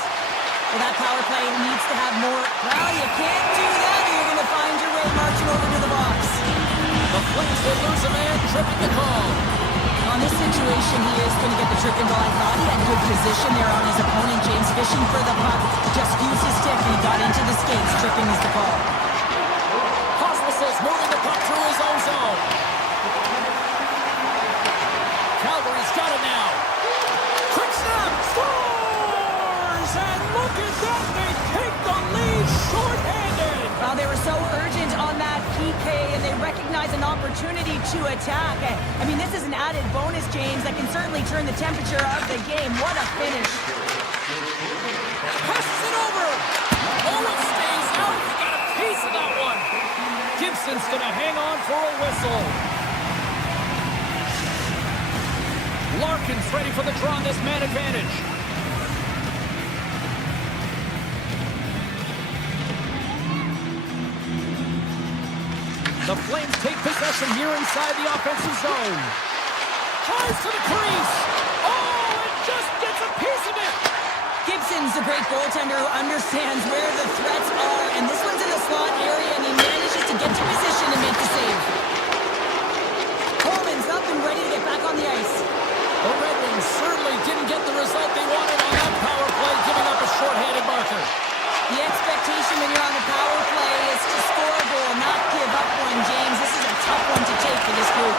Well, that power play needs to have more. Well, you can't do that, or you're going to find your way marching over to the box. The Flames will lose a man, tripping the call. On this situation, he is going to get the tripping call. I thought he had good position there on his opponent. James fishing for the puck. Just used his stick, and he got into the skates. Tripping is the call. Hospitals moving the puck through his own zone. Calgary's got it now. Quick snap. Scores! And look at that. They take the lead shorthanded. Well, they were so urgent on that PK, and they recognize an opportunity to attack. I mean, this is an added bonus, James, that can certainly turn the temperature of the game. What a finish. Passes it over. Oh, it stays out. He got a piece of that one. Gibson's going to hang on for a whistle. Larkin's ready for the draw on this man advantage. The Flames take possession here inside the offensive zone. Tries to the crease. Oh, and just gets a piece of it. Gibson's a great goaltender who understands where the threats are, and this one's in the slot area, and he manages to get to position and make the save. Coleman's up and ready to get back on the ice. The Red Wings certainly didn't get the result they wanted on that power play, giving up a shorthanded marker. The expectation when you're on the power play is to score a goal, not give up one, James. This is a tough one to take for this group.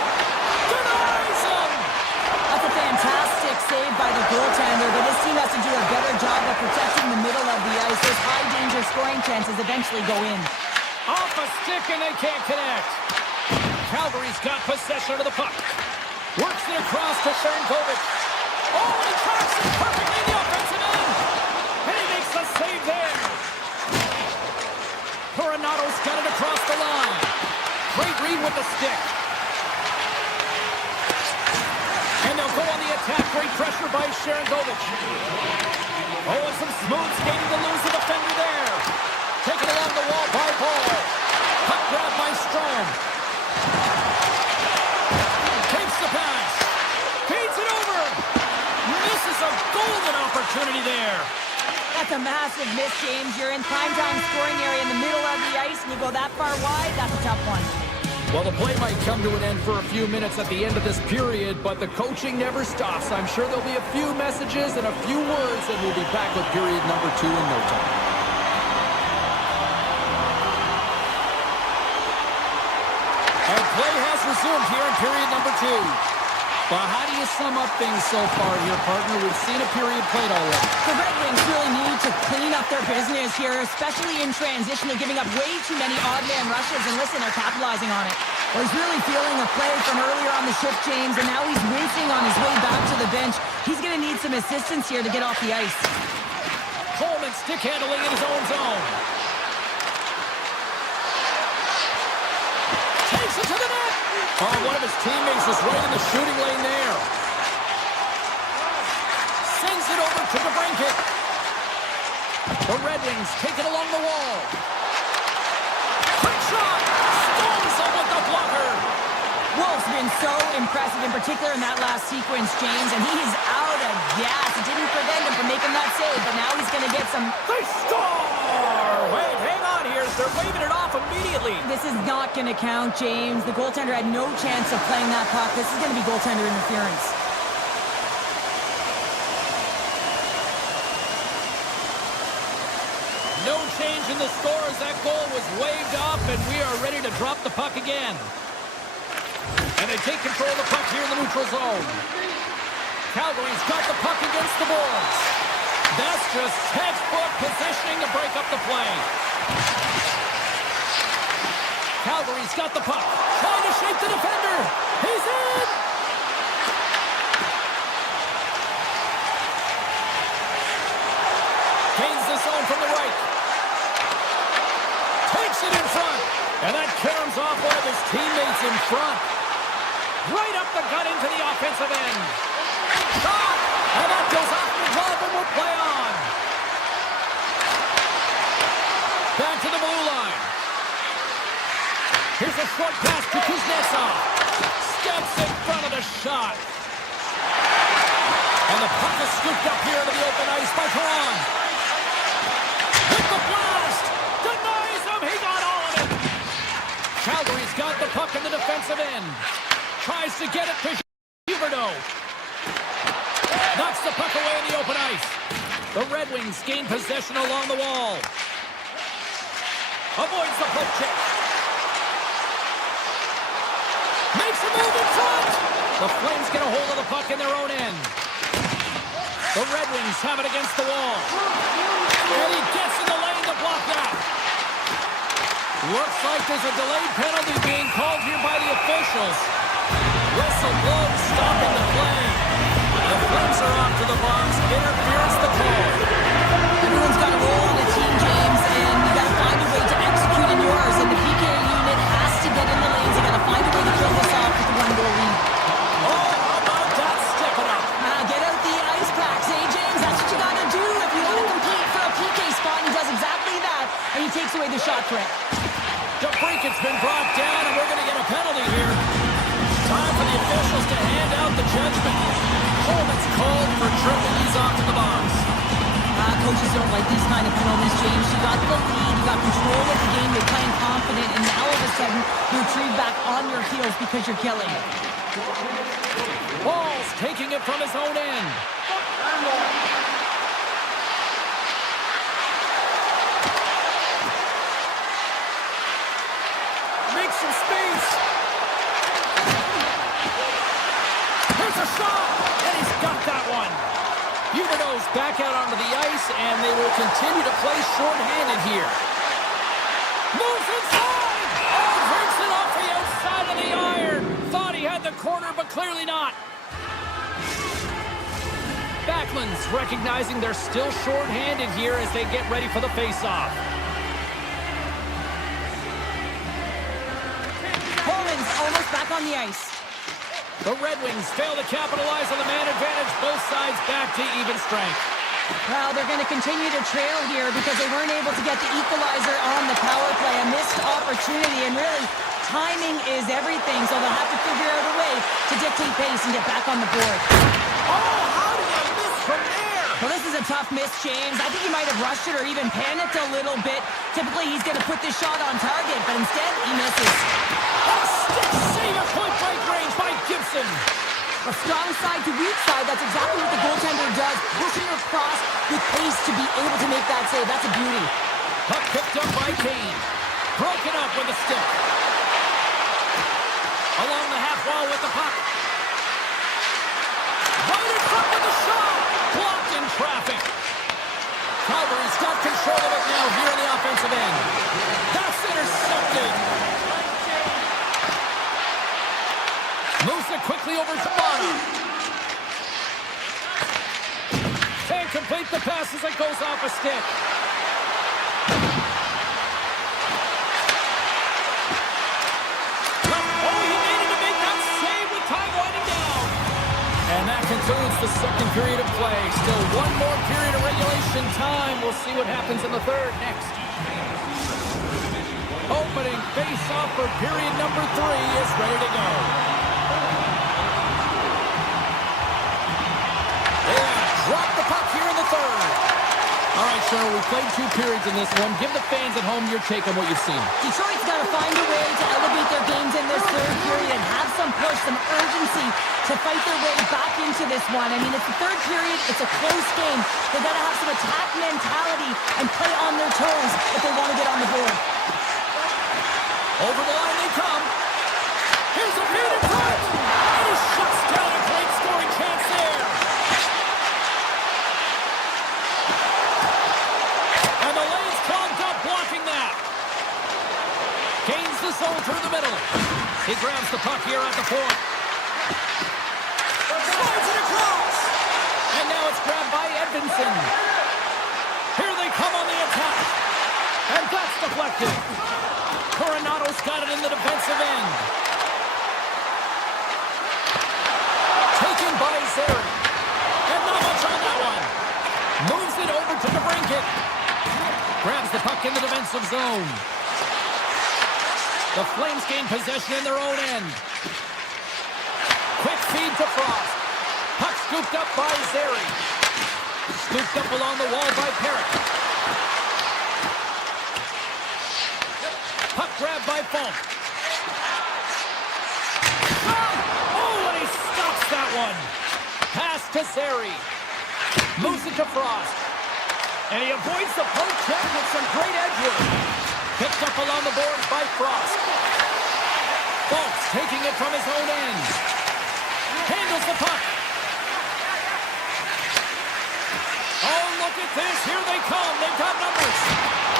Denies him! That's a fantastic save by the goaltender, but this team has to do a better job of protecting the middle of the ice. Those high-danger scoring chances eventually go in. Off a stick and they can't connect. Calgary's got possession of the puck. Works it across to Sharangovich. Oh, he tracks it perfectly in the offensive end. And he makes the save there. Coronato's got it across the line. Great read with the stick. And they'll go on the attack. Great pressure by Sharangovich. Oh, and some smooth skating to lose the defender there. Taken along the wall by Ball. Puck grab by Strome. Takes the pass. Feeds it over. Misses a golden opportunity there. That's a massive miss, James. You're in primetime scoring area in the middle of the ice, and you go that far wide, that's a tough one. Well, the play might come to an end for a few minutes at the end of this period, but the coaching never stops. I'm sure there'll be a few messages and a few words, and we'll be back with period number 2 in no time. And play has resumed here in period number 2. Well, how do you sum up things so far here, partner? We've seen a period played already. The Red Wings really need to clean up their business here, especially in transition. They're giving up way too many odd man rushes, and listen, they're capitalizing on it. Well, he's really feeling a play from earlier on the shift, James, and now he's wincing on his way back to the bench. He's going to need some assistance here to get off the ice. Coleman stick handling in his own zone. Takes it to the net. Oh, one of his teammates is right in the shooting lane there. Sends it over to DeBrincat. The Red Wings take it along the wall. Quick shot. Stones up with the blocker. Wolf's been so impressive, in particular in that last sequence, James, and he is out of gas. It didn't prevent him from making that save, but now he's going to get some... They score! Wait, hang on here. They're waving it off immediately. This is not going to count, James. The goaltender had no chance of playing that puck. This is going to be goaltender interference. No change in the score as that goal was waved off, and we are ready to drop the puck again. And they take control of the puck here in the neutral zone. Calgary's got the puck against the boards. That's just textbook positioning to break up the play. Calgary's got the puck. Trying to shake the defender. He's in! Gains the zone from the right. Takes it in front. And that caroms off one of his teammates in front. Right up the gut into the offensive end. Shot! And that goes off the glove and will play on. Back to the blue line. Here's a short pass to Kuznetsov. Steps in front of the shot. And the puck is scooped up here to the open ice by Perron. With the blast! Denies him! He got all of it! Calgary's got the puck in the defensive end. Tries to get it to Huberdeau. Knocks the puck away in the open ice. The Red Wings gain possession along the wall. Avoids the poke check. Makes a move in front. The Flames get a hold of the puck in their own end. The Red Wings have it against the wall. And he gets in the lane to block that. Looks like there's a delayed penalty being called here by the officials. Whistle blows, stopping the play. The Flames are off to the box. Interference the call. Everyone's got a role on the team, James, and you got to find a way to execute in yours. And the PK unit has to get in the lanes. You got to find a way to kill this off with the one-goal lead. Oh, how about that? Step it up. Get out the ice packs, eh, James? That's what you got to do if you want to compete for a PK spot. He does exactly that, and he takes away the shot threat. DeBrincat's been brought down, and we're the judgment. Coleman's called for triple. He's off to the box. Coaches don't like these kind of penalties, James. You got the lead, you got control of the game, you're playing confident, and now all of a sudden, you retrieve back on your heels because you're killing. Ball's taking it from his own end. Make some space. Here's a shot, and he's got that one. Huberdeau's back out onto the ice, and they will continue to play shorthanded here. Moves inside! Oh, breaks it off the outside of the iron. Thought he had the corner, but clearly not. Backlund's recognizing they're still shorthanded here as they get ready for the faceoff. Coleman's almost back on the ice. The Red Wings fail to capitalize on the man advantage. Both sides back to even strength. Well, they're going to continue to trail here because they weren't able to get the equalizer on the power play. A missed opportunity, and really, timing is everything, so they'll have to figure out a way to dictate pace and get back on the board. Oh, how did you miss from there? Well, this is a tough miss, James. I think he might have rushed it or even panicked a little bit. Typically, he's going to put this shot on target, but instead, he misses. A stick save at point-blank range by Gibson. A strong side to weak side, that's exactly what the goaltender does. Pushing across with pace to be able to make that save. That's a beauty. Puck picked up by Kane. Broken up with a stick. Along the half wall with the puck. Right in front with the shot. Blocked in traffic. Calgary's got control of it now here in the offensive end. That's intercepted. Moves it quickly over to Bottom. Can't complete the pass as it goes off a stick. Oh, he needed to make that save with time winding down. And that concludes the second period of play. Still one more period of regulation time. We'll see what happens in the third next. Opening face-off for period number 3 is ready to go. Drop the puck here in the third. All right, Cheryl, we've played 2 periods in this one. Give the fans at home your take on what you've seen. Detroit's got to find a way to elevate their games in this third period and have some push, some urgency to fight their way back into this one. I mean, it's the third period. It's a close game. They've got to have some attack mentality and play on their toes if they want to get on the board. Over the line they come. Here's a feed in front. And he shuts down a great scoring chance there. And the lane's clogged up blocking that. Gains the zone through the middle. He grabs the puck here at the point. Slides it across. And now it's grabbed by Edvinsson. Here they come on the attack. And that's deflected. Coronado's got it in the defensive end. Taken by Zeri. And not much on that one. Moves it over to the brinket. Grabs the puck in the defensive zone. The Flames gain possession in their own end. Quick feed to Frost. Puck scooped up by Zeri. Scooped up along the wall by Perrick. Puck grabbed by Falk. Oh, and he stops that one. Pass to Zeri. Moves it to Frost. And he avoids the poke check with some great edge work. Picked up along the boards by Frost. Falk's taking it from his own end. Handles the puck. Oh, look at this. Here they come. They've got numbers.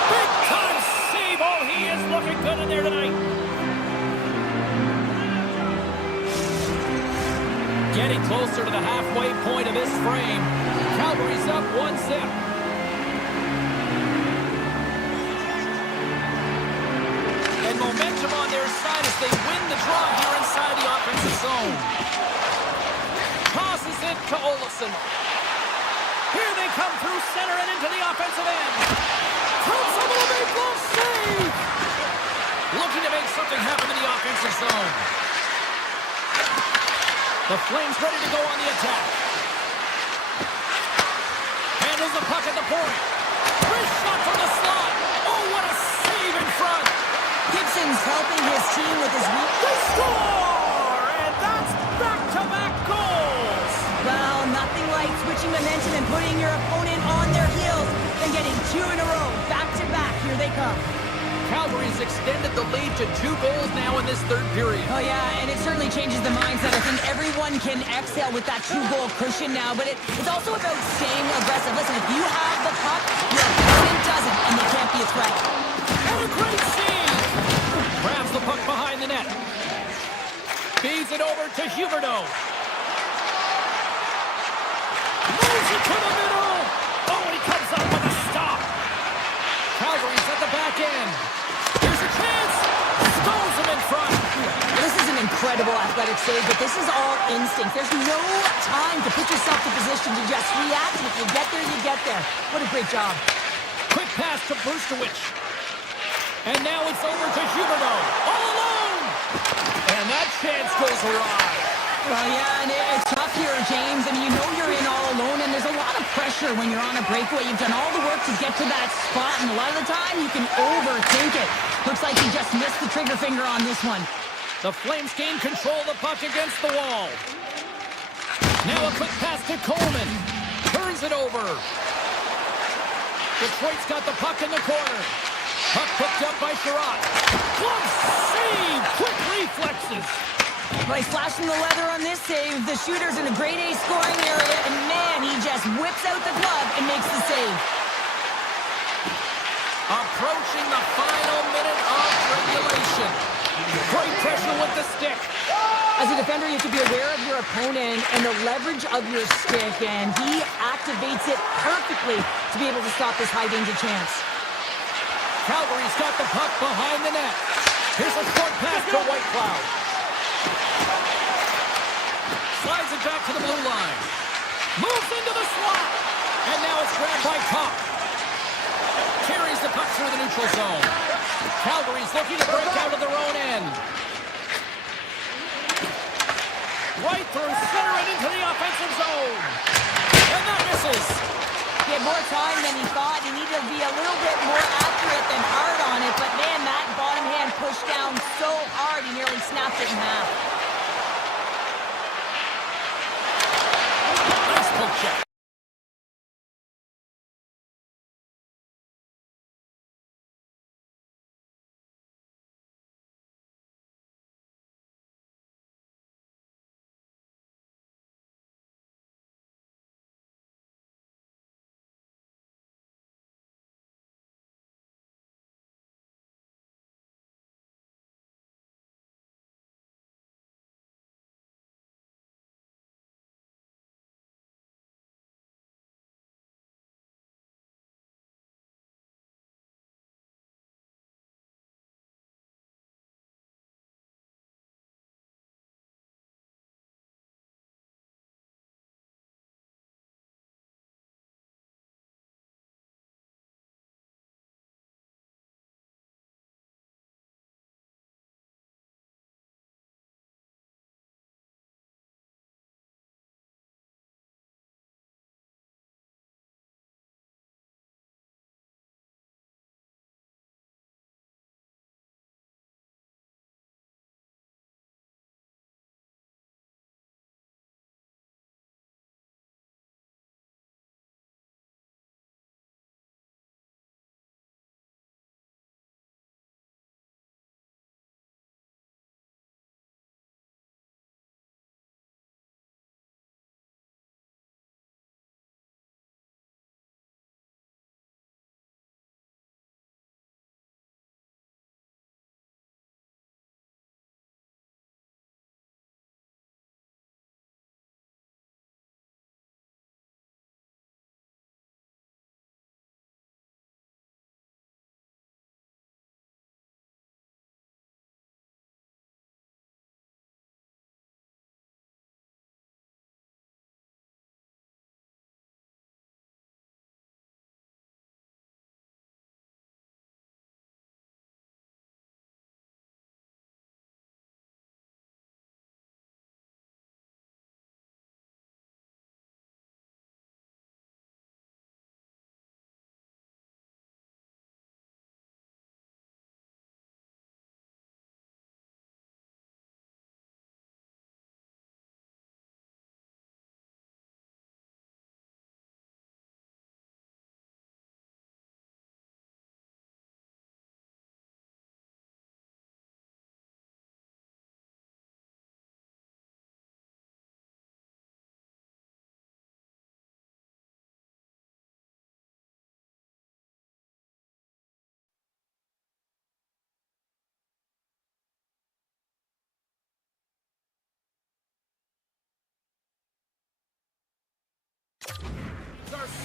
Big time save. Oh, he is looking good in there tonight. Getting closer to the halfway point of this frame. Calgary's up 1-0. And momentum on their side as they win the draw here inside the offensive zone. Tosses it to Olofsson. Here they come through center and into the offensive end. Comes over the big goal save. Looking to make something happen in the offensive zone. The Flames ready to go on the attack. Handles the puck at the point. Wrist shot from the slot. Oh, what a save in front. Gibson's helping his team with his weak. They score! And that's back-to-back goals. Well, nothing like switching momentum and putting your opponent on their heels and getting two in a row. Back-to-back. Here they come. Calgary's extended the lead to 2 goals now in this third period. Oh, yeah, and it certainly changes the mindset. I think everyone can exhale with that 2-goal cushion now, but it's also about staying aggressive. Listen, if you have the puck, your opponent doesn't, and they can't be a threat. And a great save! Grabs the puck behind the net. Feeds it over to Huberdeau. Moves it to the middle! Oh, he comes up with a stop! Calgary's at the back end. Here's a chance! Stones him in front! This is an incredible athletic save, but this is all instinct. There's no time to put yourself in position to just react. If you get there, you get there. What a great job. Quick pass to Brustowicz. And now it's over to Huberdeau. All alone! And that chance goes awry. Well, yeah, and it's tough here, James. I mean, you know you're in all alone, and there's a lot of pressure when you're on a breakaway. You've done all the work to get to that spot, and a lot of the time you can overthink it. Looks like he just missed the trigger finger on this one. The Flames gain control of the puck against the wall. Now a quick pass to Coleman. Turns it over. Detroit's got the puck in the corner. Puck picked up by Sherratt. Glove save! Quick reflexes. Well, he's flashing the leather on this save. The shooter's in a grade A scoring area, and man, he just whips out the glove and makes the save. Approaching the final minute of regulation. Great pressure with the stick. As a defender, you have to be aware of your opponent and the leverage of your stick, and he activates it perfectly to be able to stop this high-danger chance. Calgary's got the puck behind the net. Here's a short pass to Whitecloud. Slides it back to the blue line. Moves into the slot. And now it's grabbed by Kopp. Carries the puck through the neutral zone. Calgary's looking to break out of their own end. Right through center and into the offensive zone. And that misses. He had more time than he thought. He needed to be a little bit more accurate than hard on it. But man, that bottom hand pushed down so hard, he nearly snapped it in half. Nice poke check.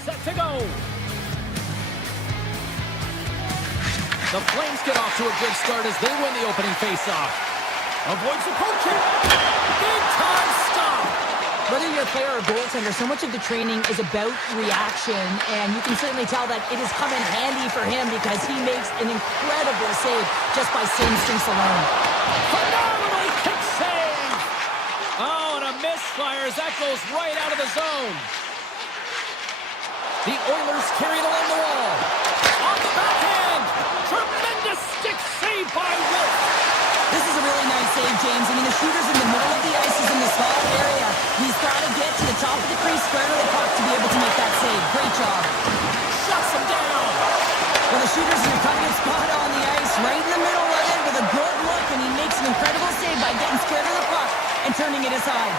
set to go. The Flames get off to a good start as they win the opening faceoff. Avoids the poke. Big time stop. Whether you're a player or goaltender, so much of the training is about reaction, and you can certainly tell that it has come in handy for him because he makes an incredible save just by instincts alone. Phenomenal kick save. Oh, and a misfire as that goes right out of the zone. The Oilers carry it along the wall. On the backhand. Tremendous stick save by Wolf. This is a really nice save, James. I mean, the shooter's in the middle of the ice. He's in the small area. He's got to get to the top of the crease, square to the puck to be able to make that save. Great job. Shuts him down. Well, the shooter's in a kind of spot on the ice, right in the middle of it with a good look, and he makes an incredible save by getting square to the puck and turning it aside.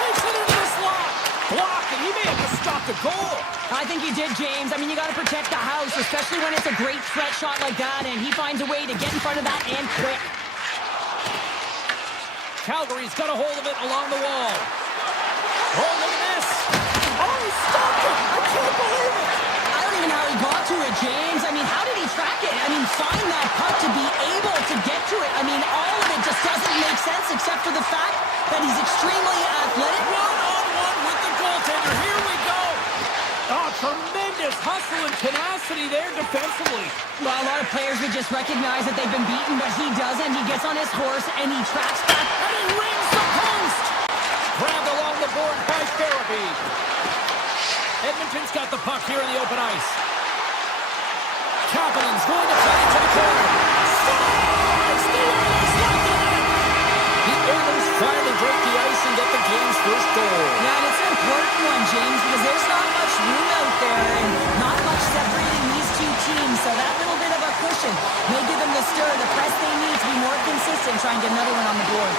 Takes it into the slot. Blocked, and he may have just stopped a goal. I think he did, James. I mean, you got to protect the house, especially when it's a great threat shot like that, and he finds a way to get in front of that and quick. Calgary's got a hold of it along the wall. Oh, look at this. Oh, he stopped it. I can't believe it. I don't even know how he got to it, James. I mean, how did he track it? I mean, find that puck to be able to get to it. I mean, all of it just doesn't make sense except for the fact that he's extremely athletic. One-on-one with the goaltender. Here we go. Oh, tremendous hustle and tenacity there defensively. Well, a lot of players would just recognize that they've been beaten, but he doesn't. He gets on his horse and he tracks back. And he rings the post. Grabbed along the board by Farabee. Edmonton's got the puck here in the open ice. Kapanen's going to play it to the corner. Scores! The Oilers lock it in. The Oilers finally break the ice and get the game's first goal. Yeah, and it's an important one, James, because there's not much room out there and not much separating these two teams, so that little bit of a cushion may give them the stir, the press they need to be more consistent, try and get another one on the board.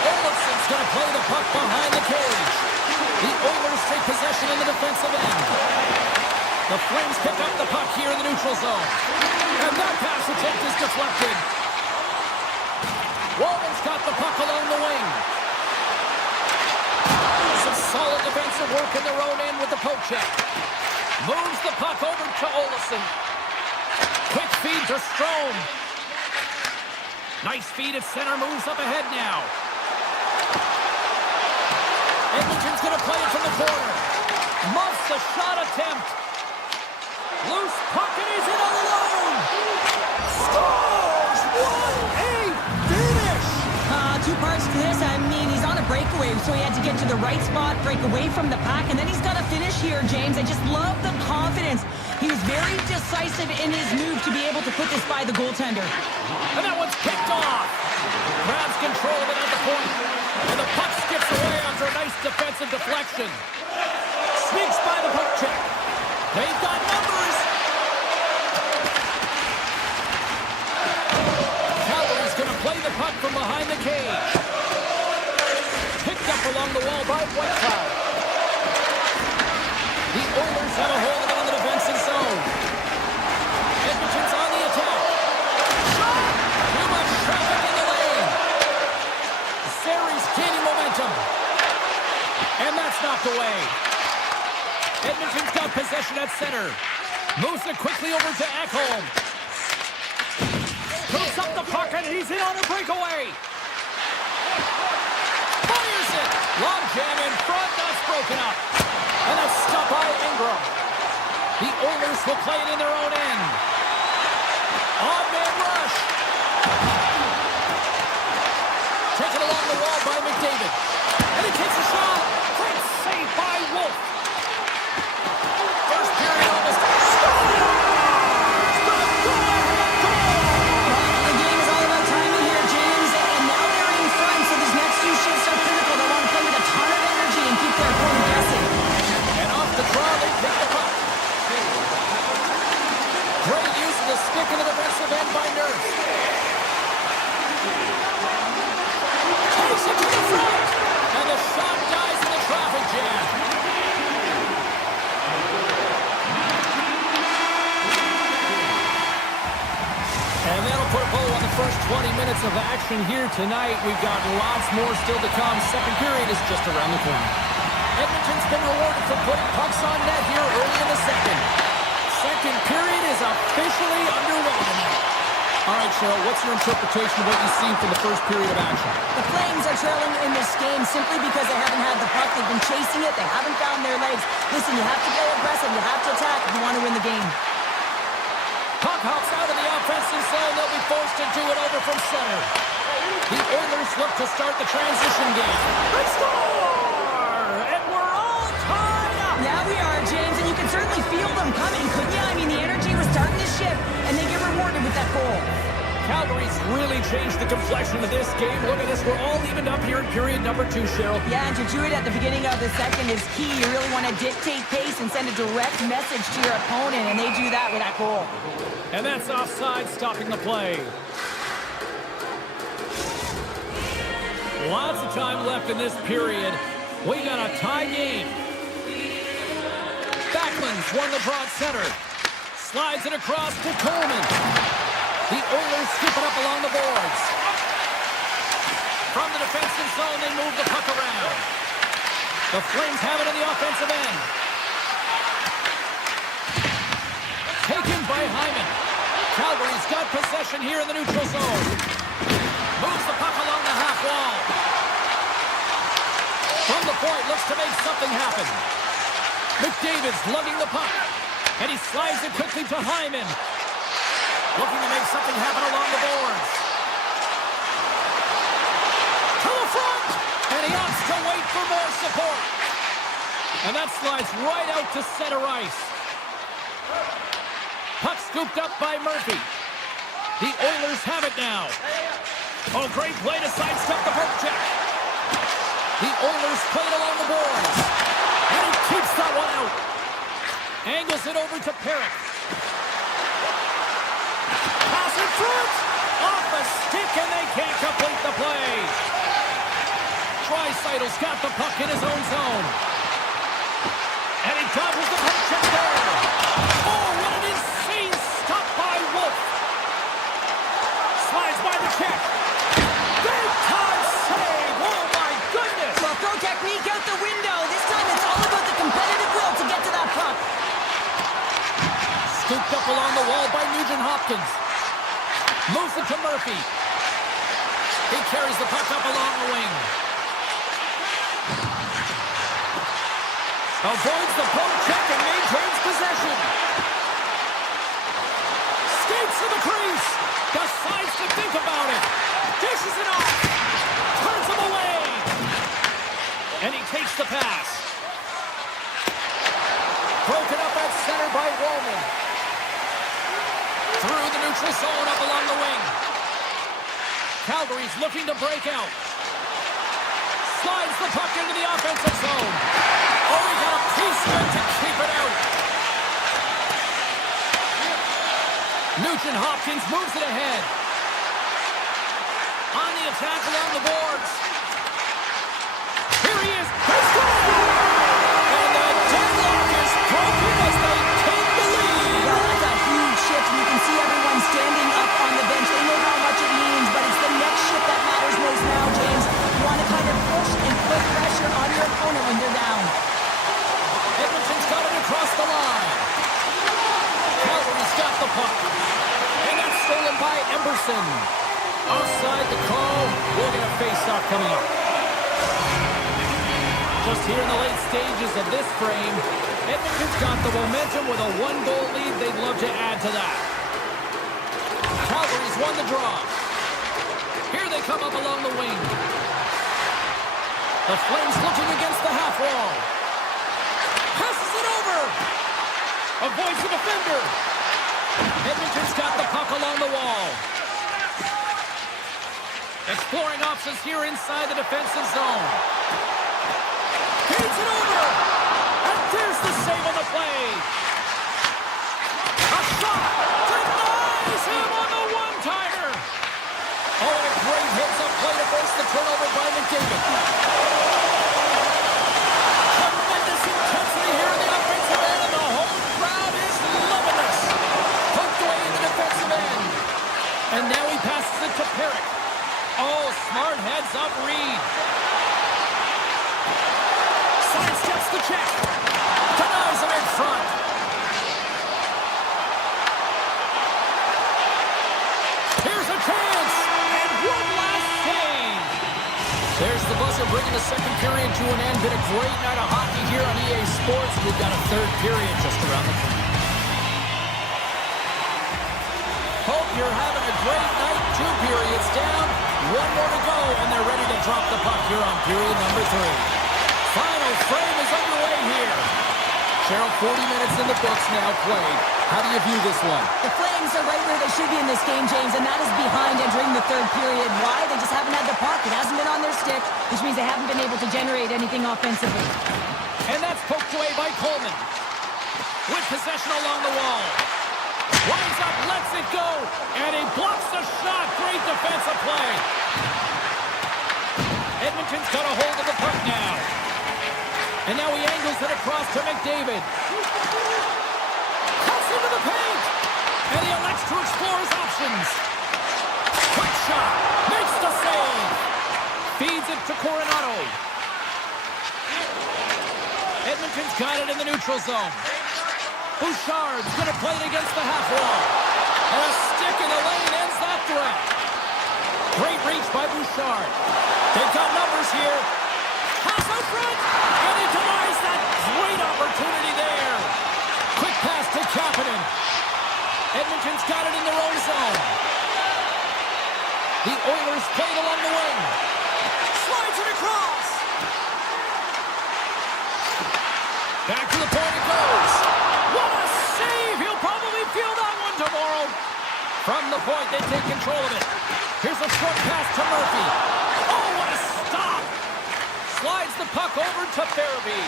Olafson's going to play the puck behind the cage. The Oilers take possession in the defensive end. The Flames pick up the puck here in the neutral zone. And that pass attempt is deflected. Walden's got the puck along the wing. Some solid defensive work in their own end with the poke check. Moves the puck over to Olafson. Quick feed to Strome. Nice feed at center, moves up ahead now. Edmonton's going to play it from the corner. Muffs the shot attempt. Loose puck and he's in on the alone. Scores! What a finish! Two parts to this. I mean, he's on a breakaway, so he had to get to the right spot, break away from the pack, and then he's got to finish here, James. I just love the confidence. He was very decisive in his move to be able to put this by the goaltender. And that one's picked off. Grabs control of it at the point. And the puck skips away after a nice defensive deflection. Sneaks by the puck check. They've got numbers. Calgary's going to play the puck from behind the cage. Picked up along the wall by Whitecloud. The Oilers have a hold of it in the defensive zone. Edmonton's on the attack. Shot! Too much traffic in the lane. Series gaining momentum. And that's knocked away. Edmonton's got possession at center. Moves it quickly over to Ekholm. Puts up the puck and he's in on a breakaway. Fires it. Long jam in front. That's broken up. And that's stopped by Ingram. The Oilers will play it in their own end. On-man rush. Taken along the wall by McDavid. And he takes a shot. Great save by Wolf. First period almost. The game is all about timing here, James, and now they're in front, so these next two shifts are critical. They want to play with a ton of energy and keep their opponent guessing. And off the draw, they pick the puck. Great use of the stick in the defensive end by Nurse. Takes it to the front. And the shot dies in the traffic jam. And that'll put a bow on the first 20 minutes of action here tonight. We've got lots more still to come. Second period is just around the corner. Edmonton's been rewarded for putting pucks on net here early in the second. Second period is officially underway tonight. All right, Cheryl, what's your interpretation of what you've seen from the first period of action? The Flames are trailing in this game simply because they haven't had the puck. They've been chasing it. They haven't found their legs. Listen, you have to go aggressive. You have to attack if you want to win the game. Puck hops out of the offensive zone. They'll be forced to do it over from center. The Oilers look to start the transition game. They score! And we're all tied up! Yeah, we are, James, and you can certainly feel them coming, couldn't you? I mean, the energy was starting to shift, and they get rewarded with that goal. Calgary's really changed the complexion of this game. Look at this. We're all evened up here in period number 2, Cheryl. Yeah, and to do it at the beginning of the second is key. You really want to dictate pace and send a direct message to your opponent, and they do that with that goal. And that's offside, stopping the play. Lots of time left in this period. We got a tie game. Backlund's won the draw at center. Slides it across to Coleman. The Oilers scoop it up along the boards. From the defensive zone, they move the puck around. The Flames have it in the offensive end. Taken by Hyman. Calgary's got possession here in the neutral zone. Moves the puck along the half wall. From the point, looks to make something happen. McDavid's lugging the puck. And he slides it quickly to Hyman. Looking to make something happen along the boards. To the front! And he opts to wait for more support. And that slides right out to center ice. Puck scooped up by Murphy. The Oilers have it now. Oh, great play to sidestep the poke check. The Oilers play it along the boards. And he keeps that one out. Angles it over to Perrick. Pass in front. Off a stick, and they can't complete the play. Draisaitl's got the puck in his own zone. And he topples the poke check there. Oh, what an insane stop by Wolf. Slides by the check. Big time save. Oh, my goodness. Well, throw technique out the window. This time it's all about the competitive will to get to that puck. Scooped up along the wall by Nugent-Hopkins. Moves it to Murphy. He carries the puck up along the wing. Avoids the poke check and maintains possession. Skates to the crease. Decides to think about it. Dishes it off. Turns him away. And he takes the pass. Broken up at center by Roman. Through the neutral zone up along the wing. Calgary's looking to break out. Slides the puck into the offensive zone. Oh, he got a piece of it to keep it out. Nugent-Hopkins moves it ahead. On the attack along the boards. Here he is. He scores! And the deadlock is broken as they take the lead. Well, that's a huge shift. You can see everyone standing up on the bench. They know how much it means, but it's the next shift that matters most now, James. You want to kind of push and put pressure on your opponent when they're down. Edmonton's got it across the line. Calgary's got the puck. And that's stolen by Emberson. Offside the call. We'll get a face-off coming up. Just here in the late stages of this frame, Edmonton's got the momentum with a one-goal lead. They'd love to add to that. Calgary's won the draw. Here they come up along the wing. The Flames looking against the half wall. Passes it over. Avoids the defender. Edmonton's got the puck along the wall. Exploring options here inside the defensive zone. Feeds it over. And there's the save on the play. A shot. Denies him on the one-timer. Oh, a great hits up play to force the turnover by McDavid. Tremendous intensity here in the offensive end, and the whole crowd is loving this. Poked away in the defensive end. And now he passes it to Perrick. Oh, smart heads up read. Sidestep the check. Denies him in front. Here's a chance. And one last save. There's the buzzer bringing the second period to an end. Been a great night of hockey here on EA Sports. We've got a third period just around the corner. Hope you're having a great night. 2 periods down. 1 more to go, and they're ready to drop the puck here on period number 3. Final frame is underway here. Cheryl, 40 minutes in the books now played. How do you view this one? The Flames are right where they should be in this game, James, and that is behind entering the third period. Why? They just haven't had the puck. It hasn't been on their stick, which means they haven't been able to generate anything offensively. And that's poked away by Coleman. With possession along the wall. Winds up, lets it go, and he blocks the shot. Great defensive play. Edmonton's got a hold of the puck now. And now he angles it across to McDavid. Cuts into the paint. And he elects to explore his options. Quick shot. Makes the save. Feeds it to Coronado. Edmonton's got it in the neutral zone. Bouchard's going to play it against the half wall. And a stick in the lane ends that threat. Great reach by Bouchard. They've got numbers here. Pass out front. And he denies that great opportunity there. Quick pass to Kapanen. Edmonton's got it in their own zone. The Oilers played along the wing. Slides it across. Back to the point it goes. What a save! He'll probably feel that one tomorrow. From the point, they take control of it. Here's a short pass to Murphy. Oh, what a stop! Slides the puck over to Farabee.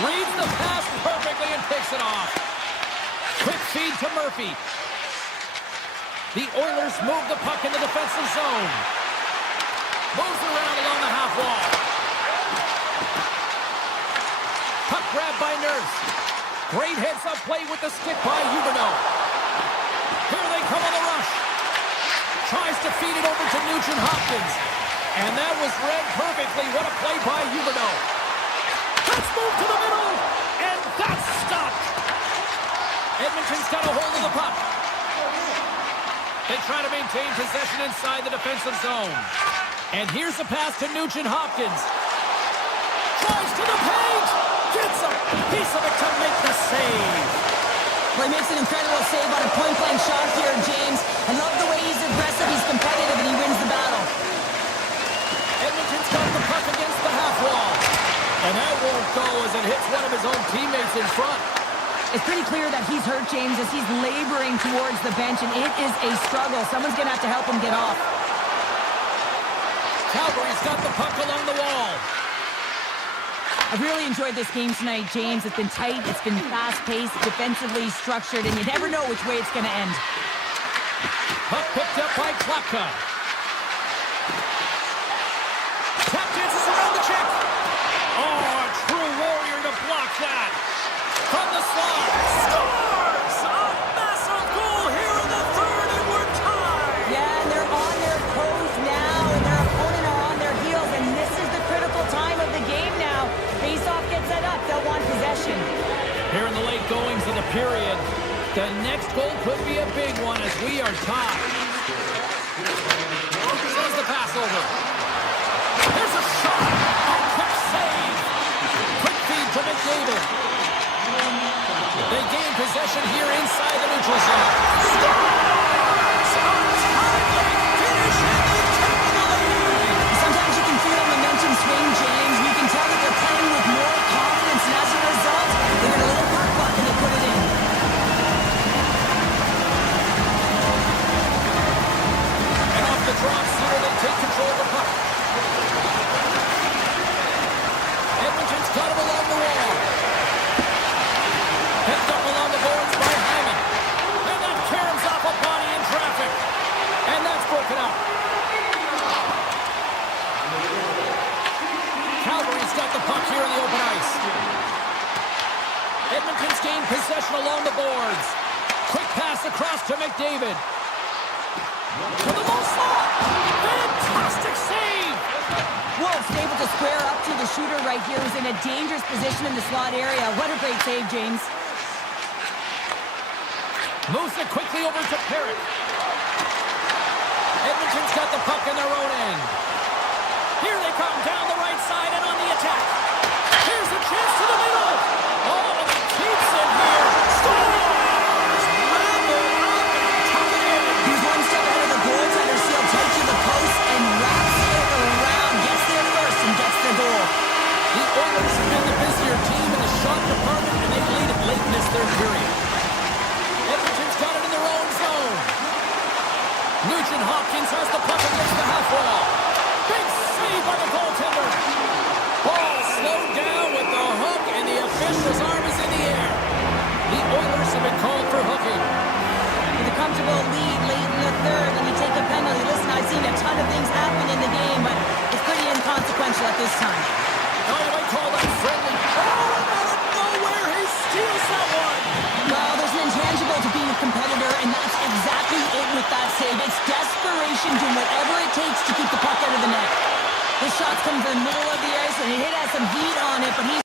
Reads the pass perfectly and picks it off. Quick feed to Murphy. The Oilers move the puck in the defensive zone. Moves around along the half wall. Puck grabbed by Nurse. Great heads-up play with the stick by Huberdeau. Here they come on the rush. Tries to feed it over to Nugent-Hopkins. And that was read perfectly. What a play by Huberdeau. Let's move to the middle. And that's stopped. Edmonton's got a hold of the puck. They try to maintain possession inside the defensive zone. And here's a pass to Nugent-Hopkins. Tries to the paint. Gets a piece of it to make the save. Well, he makes an incredible save on a point-blank shot here, James. I love the way he's aggressive, he's competitive, and he wins the battle. Edmonton's got the puck against the half wall. And that won't go as it hits one of his own teammates in front. It's pretty clear that he's hurt, James, as he's laboring towards the bench, and it is a struggle. Someone's going to have to help him get off. Calgary's got the puck along the wall. I've really enjoyed this game tonight, James. It's been tight, it's been fast-paced, defensively structured, and you never know which way it's going to end. Puck picked up by Klapka. Tap dances around the check. Oh, a true warrior to block that. From the slot. Scores! A massive goal here in the third, and we're tied. Yeah, and they're on their toes now, and their opponent are on their heels, and this is the critical time of the game now. Face-off gets set up, they'll want possession. Here in the late goings of the period, the next goal could be a big one as we are tied. Sends the pass over. Here's a shot. A quick save. Quick feed to McDavid. They gain possession here inside the neutral zone. Scores! A timely finish, and they take the lead. Sometimes you can feel momentum swing, James. You can tell that they're playing with more confidence, and as a result, they get a little puck buck and they put it in. And off the drop, center, they take control of the puck. Edmonton's got him along the wall. Picked up along the boards by Hyman. And that caroms off a body in traffic. And that's broken up. Calgary's got the puck here in the open ice. Edmonton's gained possession along the boards. Quick pass across to McDavid. To the low slot. Fantastic save. Wolf's able to square up to the shooter right here, who's in a dangerous position in the slot area. What a great save, James. Moves it quickly over to Parrott. Edmonton's got the puck in their own end. Here they come down the right side and on the attack. Here's a chance to the middle. Oh, and he keeps it here. Scores! Randall up and tuck it in. He's one step ahead of the goaltender, sealed tight to the post and wraps it around. Gets there first and gets the goal. The Oilers have been the busier team in the shot department, and they lead it late in this third period. Edmonton's got it in their own zone. Nugent Hopkins has the puck against the half wall. Big save by the goaltender. Ball slowed down with the hook, and the official's arm is in the air. The Oilers have been called for hooking. With a comfortable lead late in the third, and you take a penalty. Listen, I've seen a ton of things happen in the game, but it's pretty inconsequential at this time. Now you might call that friendly. Oh, and out of nowhere, he steals that one. Well, there's an intangible to being a competitor, and that's exactly it with that save. It's desperation, doing whatever it takes to keep the puck out of the net. This shot's coming from the middle of the ice, and it has some heat on it, but he's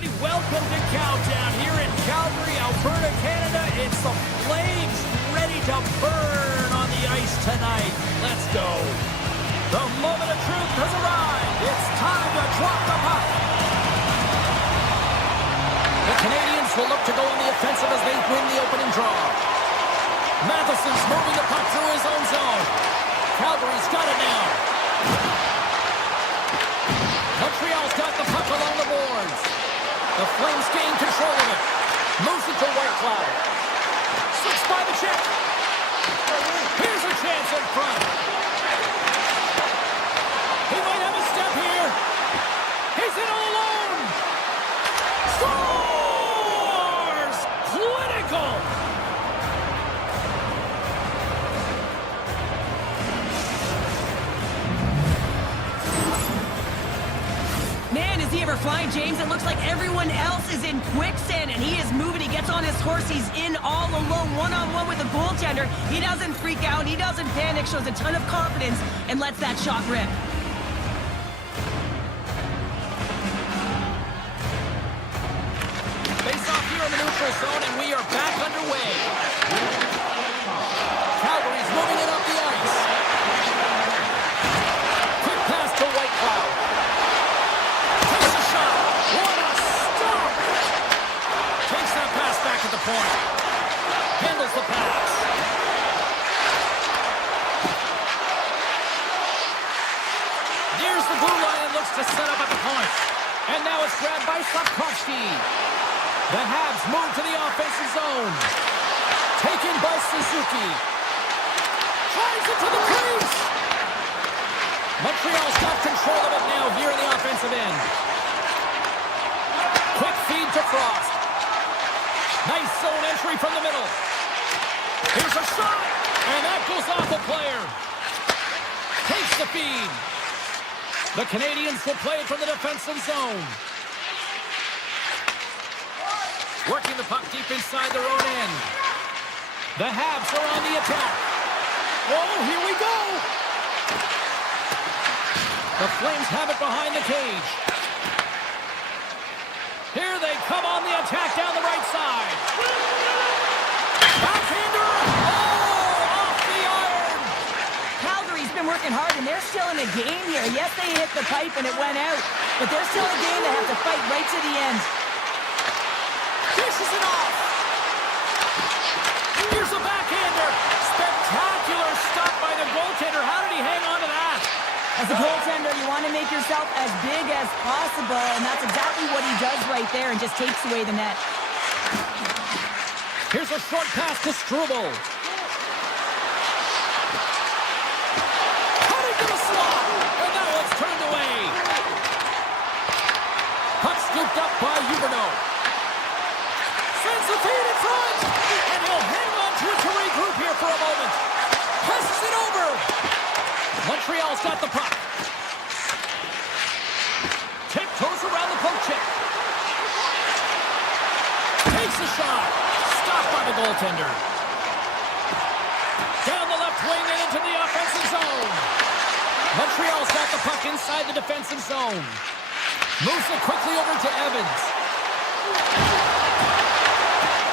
everybody. Welcome to Countdown here in Calgary, Alberta, Canada. It's the Flames ready to burn on the ice tonight. Let's go. The moment of truth has arrived. It's time to drop the puck. The Canadians will look to go on the offensive as they win the opening draw. Matheson's moving the puck through his own zone. Calgary's got it now. Montreal's got the puck along the boards. The Flames gain control of it. Moves it to Whitecloud. Slips by the check. Here's a chance in front. He might have a step here. He's in all alone. Scores! Clinical! Man, is he ever flying, James? It looks like everyone else is in quicksand, and he is moving. He gets on his horse. He's in all alone, one-on-one with the goaltender. He doesn't freak out. He doesn't panic. Shows a ton of confidence and lets that shot rip. Face off here in the neutral zone, and we are back underway. Calgary's moving it up the ice. Quick pass to Whitecloud. Takes a shot. What a stop! Takes that pass back at the point. Handles the pass. Nears the blue line and looks to set up at the point. And now it's grabbed by Sapkowski. The Habs move to the offensive zone. Taken by Suzuki. Drives it to the crease. Montreal's got control of it now here in the offensive end. Quick feed to Frost. Nice zone entry from the middle. Here's a shot. And that goes off a player. Takes the feed. The Canadians will play it from the defensive zone. Working the puck deep inside their own end. The Habs are on the attack. Oh, here we go. The Flames have it behind the cage. Here they come on the attack down the right side. Backhander. Oh, off the iron. Calgary's been working hard, and they're still in the game here. Yes, they hit the pipe, and it went out. But they're still in a game. They have to fight right to the end. Dishes it off. Here's a backhander. Spectacular stop by the goaltender. How did he hang on to that? As a goaltender, you want to make yourself as big as possible, and that's exactly what he does right there and just takes away the net. Here's a short pass to Struble. Cutting to the slot. And now it's turned away. Puck scooped up by Huberdeau. Sends the feed in front. And he'll hang on to it to regroup here for a moment. Passes it over. Montreal's got the puck. Tiptoes around the poke check. Takes a shot. Stopped by the goaltender. Down the left wing and into the offensive zone. Montreal's got the puck inside the defensive zone. Moves it quickly over to Evans.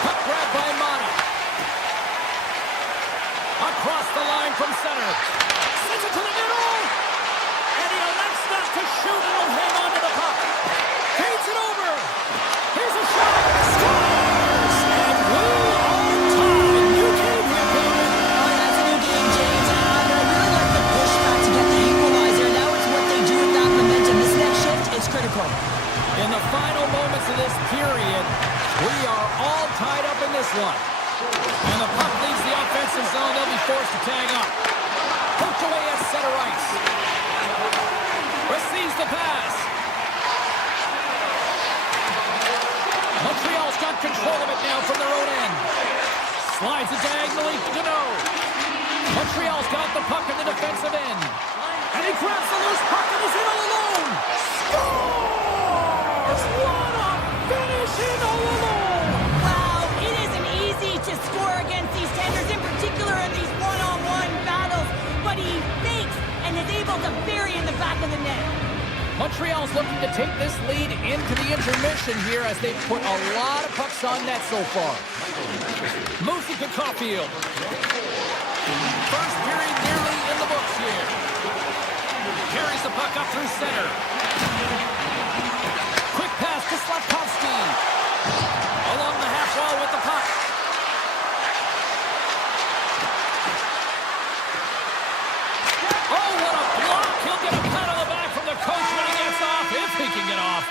Puck grabbed by Mata. Across the line from center. Sends it to the middle. And he elects not to shoot and will hang on to the puck. Feeds it over. Here's a shot. Scores! And we are tied. You came here, David. Oh, that's a new game, James. And I really like the pushback to get the equalizer. Now it's what they do with that momentum. This next shift is critical. In the final moments of this period, we are all tied up in this one. And the puck leaves the offensive zone. They'll be forced to tag up. Poked away at center ice. Receives the pass. Montreal's got control of it now from their own end. Slides it diagonally to Deneau. Montreal's got the puck in the defensive end. And he grabs the loose puck and is in all alone. Scores! What a finish in all alone! Wow, it isn't easy to score against these tenders, in particular in these one-on-one battles. But he fakes and is able to bury in the back of the net. Montreal's looking to take this lead into the intermission here as they've put a lot of pucks on net so far. Moves it to Caulfield. First period nearly in the books here. Carries the puck up through center. Quick pass to Slavkovsky. Along the half wall with the puck. Oh, what a block! He'll get a pat on the back from the coach when he gets off, if he can get off.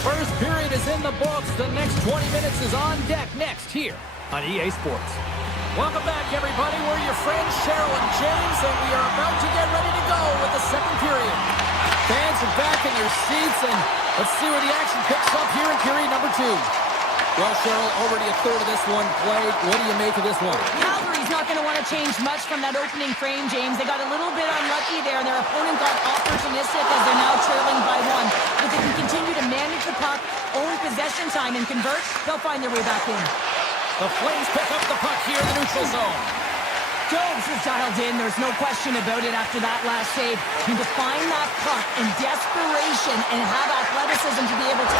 First period is in the books. The next 20 minutes is on deck next here on EA Sports. Welcome back, everybody. We're your friends, Cheryl and James, and we are about to get ready to go with the second period. Fans are back in their seats, and let's see where the action picks up here in period number 2. Well, Cheryl, already a third of this one played. What do you make of this one? Calgary's not going to want to change much from that opening frame, James. They got a little bit unlucky there, and their opponent got opportunistic as they're now trailing by 1. If they can continue to manage the puck, own possession time, and convert, they'll find their way back in. The Flames pick up the puck here in the neutral zone. Jones is dialed in. There's no question about it after that last save. You to find that puck in desperation and have athleticism to be able to...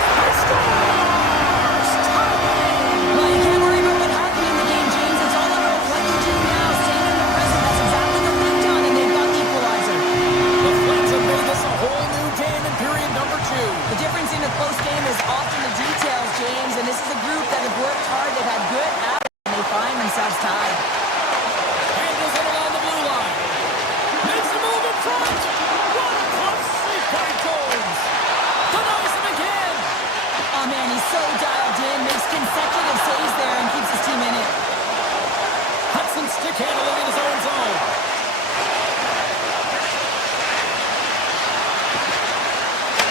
Well, you can't worry about what happened in the game, James. It's all about what you do now. Staying in the present. That's exactly what they've done, and they've got the equalizer. The Flames have made this a whole new game in period number 2. The difference in a close game is often the details, James, and this is a group that have worked hard. They've had good habits, and they find themselves tied. Handles it along the blue line. Makes a move in front. What a close save by Jones. Denies him again. Oh, man, he's so dialed in. Makes consecutive saves there and keeps his team in it. Hudson stick handling in his own zone.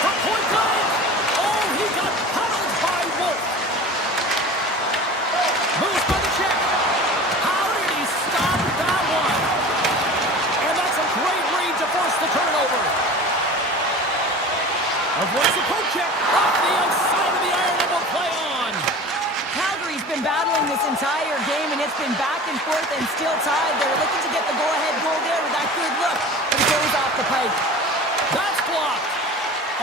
From point blank. Oh, he got paddled by Wolf. Moves by the check. How did he stop that one? And that's a great read to force the turnover. Avoids the poke check. Off the outside of the iron and will play on. Calgary's been battling this entire game, and it's been back and forth and still tied. They were looking to get the go-ahead goal there with that good look, but it goes off the pipe. That's blocked.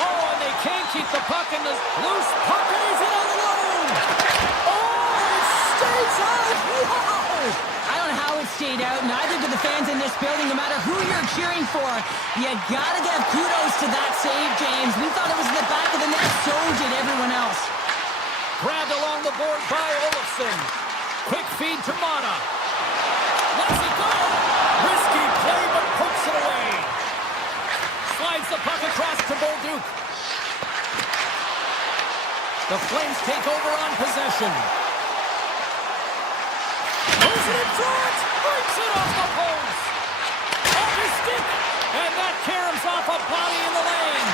Oh, and they can't keep the puck in the loose puck, and he's in on the alone. Oh, it stays out. Whoa! I don't know how it stayed out. Neither do the fans in this building, no matter who you're cheering for. You gotta give kudos to that save, James. We thought it was in the back of the net, so did everyone else. Grabbed along the board by Olofsson. Quick feed to Mata. Lets it go. Risky play, but pokes it away. Slides the puck across to Bolduc. The Flames take over on possession. Moves it in front. Breaks it off the post. Off his stick. And that caroms off a body in the lane.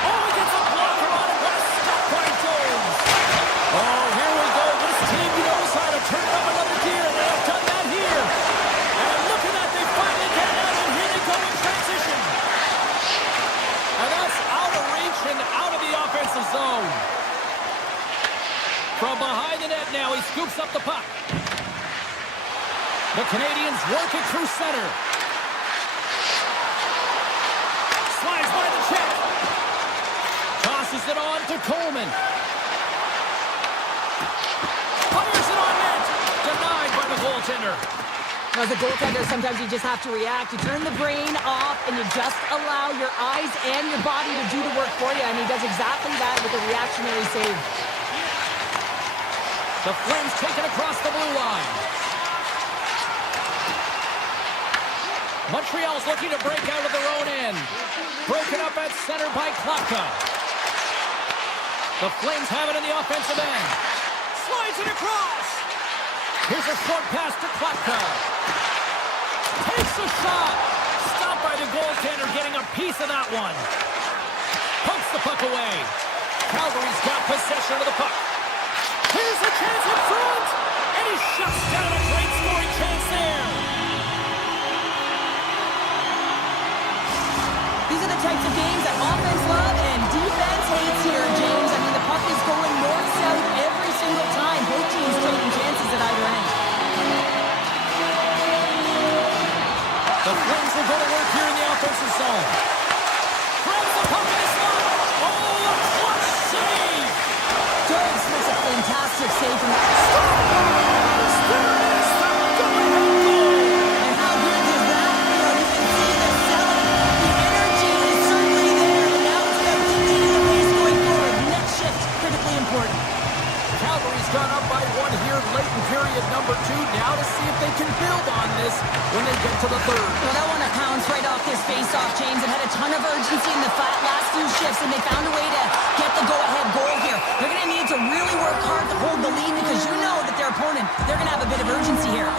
Oh, he gets a blocker on it. What a stop by Jones. Oh, here we go. This team knows how to turn up another gear. They have done that here. And look at that. They finally get it out, and here they go in transition. And that's out of reach and out of the offensive zone. From behind the net now, he scoops up the puck. The Canadians work it through center. Slides by the check. Tosses it on to Coleman. Fires it on net. Denied by the goaltender. As a goaltender, sometimes you just have to react. You turn the brain off, and you just allow your eyes and your body to do the work for you, and he does exactly that with a reactionary save. The Flames take it across the blue line. Montreal's looking to break out of their own end. Broken up at center by Klapka. The Flames have it in the offensive end. Slides it across. Here's a short pass to Klapka. Takes a shot. Stopped by the goaltender, getting a piece of that one. Pumps the puck away. Calgary's got possession of the puck. Here's a chance in front. And he shuts down a great scoring chance there. These are the types of games that offense love and defense hates here, James. I mean, the puck is going north-south every single time. Both teams taking chances at either end. The Flames will go to work here in the offensive zone. Grabs the puck on this when they get to the third. Well, they'll want to pounce right off this face-off, James. They've had a ton of urgency in the last few shifts, and they found a way to get the go-ahead goal here. They're going to need to really work hard to hold the lead because you know that their opponent, they're going to have a bit of urgency here.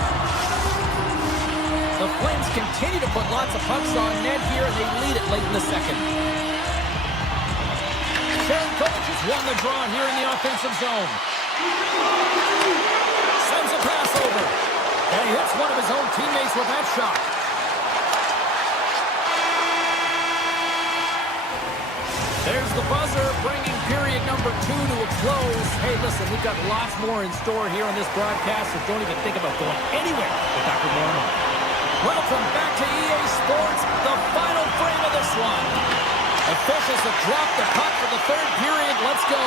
The Flames continue to put lots of pucks on net here, and they lead it late in the second. Kovac has won the draw here in the offensive zone. Sends a pass over. And he hits one of his own teammates with that shot. There's the buzzer, bringing period number 2 to a close. Hey, listen, we've got lots more in store here on this broadcast, so don't even think about going anywhere with Dr. Norman. Welcome back to EA Sports, the final frame of this one. Officials have dropped the puck for the third period. Let's go.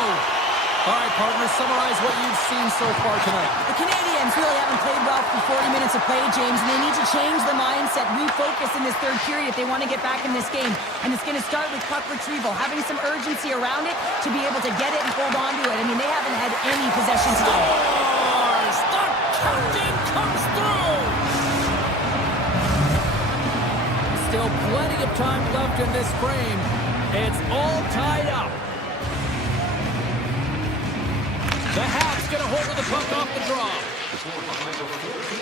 All right, partners, summarize what you've seen so far tonight. The Canadiens really haven't played well for 40 minutes of play, James, and they need to change the mindset, refocus in this third period if they want to get back in this game. And it's going to start with puck retrieval, having some urgency around it to be able to get it and hold on to it. I mean, they haven't had any possession time. Scores! The counting comes through! Still plenty of time left in this frame. It's all tied up. The Habs get a hold of the puck off the draw.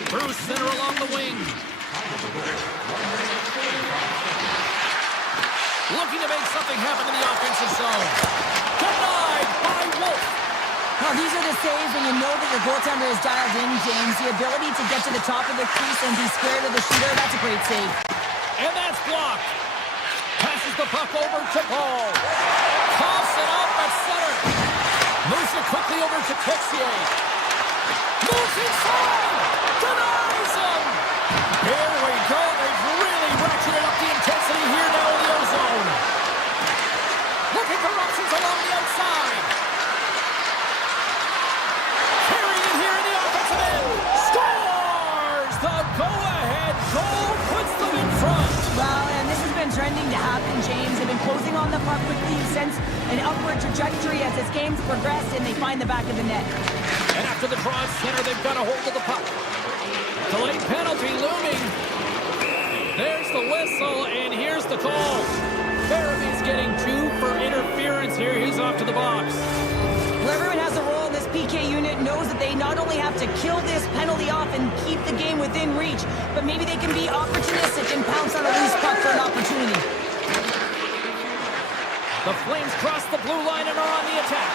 Through center along the wing. Looking to make something happen in the offensive zone. Denied by Wolf. Now, these are the saves when you know that your goaltender is dialed in, James. The ability to get to the top of the crease and be square to the shooter, that's a great save. And that's blocked. Passes the puck over to Paul. Coughs it up at center. Moves it quickly over to Texier. Moves inside. Denies him. Here we go. They've really ratcheted up the intensity here now in the ozone. Looking for options along the outside. Carrying it here in the offensive end. Scores! The go-ahead goal puts them in front. Well, and this has been trending to happen, James. They've been closing on the puck quickly since an upward trajectory as this game's progressed, and they find the back of the net. And after the draw at center, they've got a hold of the puck. Delayed penalty looming. There's the whistle, and here's the call. Farabee's getting 2 for interference here. He's off to the box. Well, everyone has a role in this PK unit, knows that they not only have to kill this penalty off and keep the game within reach, but maybe they can be opportunistic and pounce on a loose puck for an opportunity. The Flames cross the blue line and are on the attack.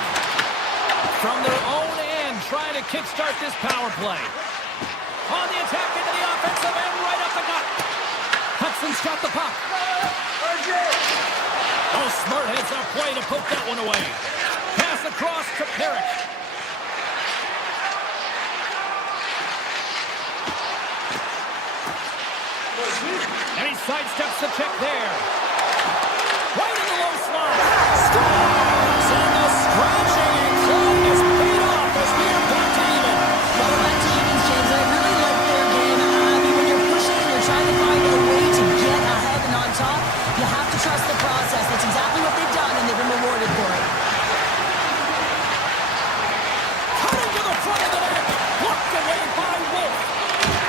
From their own end, trying to kickstart this power play. On the attack into the offensive end, right up the gut. Hudson's got the puck. Oh, smart heads up play to poke that one away. Pass across to Perrick. And he sidesteps the check there. Right in the low slot. Scores! And the scratching and clawing is paid off as we are back to even. Well, back to even, James. I really like their game. I mean, when you're pushing and you're trying to find a way to get ahead and on top, you have to trust the process. That's exactly what they've done, and they've been rewarded for it. Cutting to the front of the net. Blocked away by Wolf.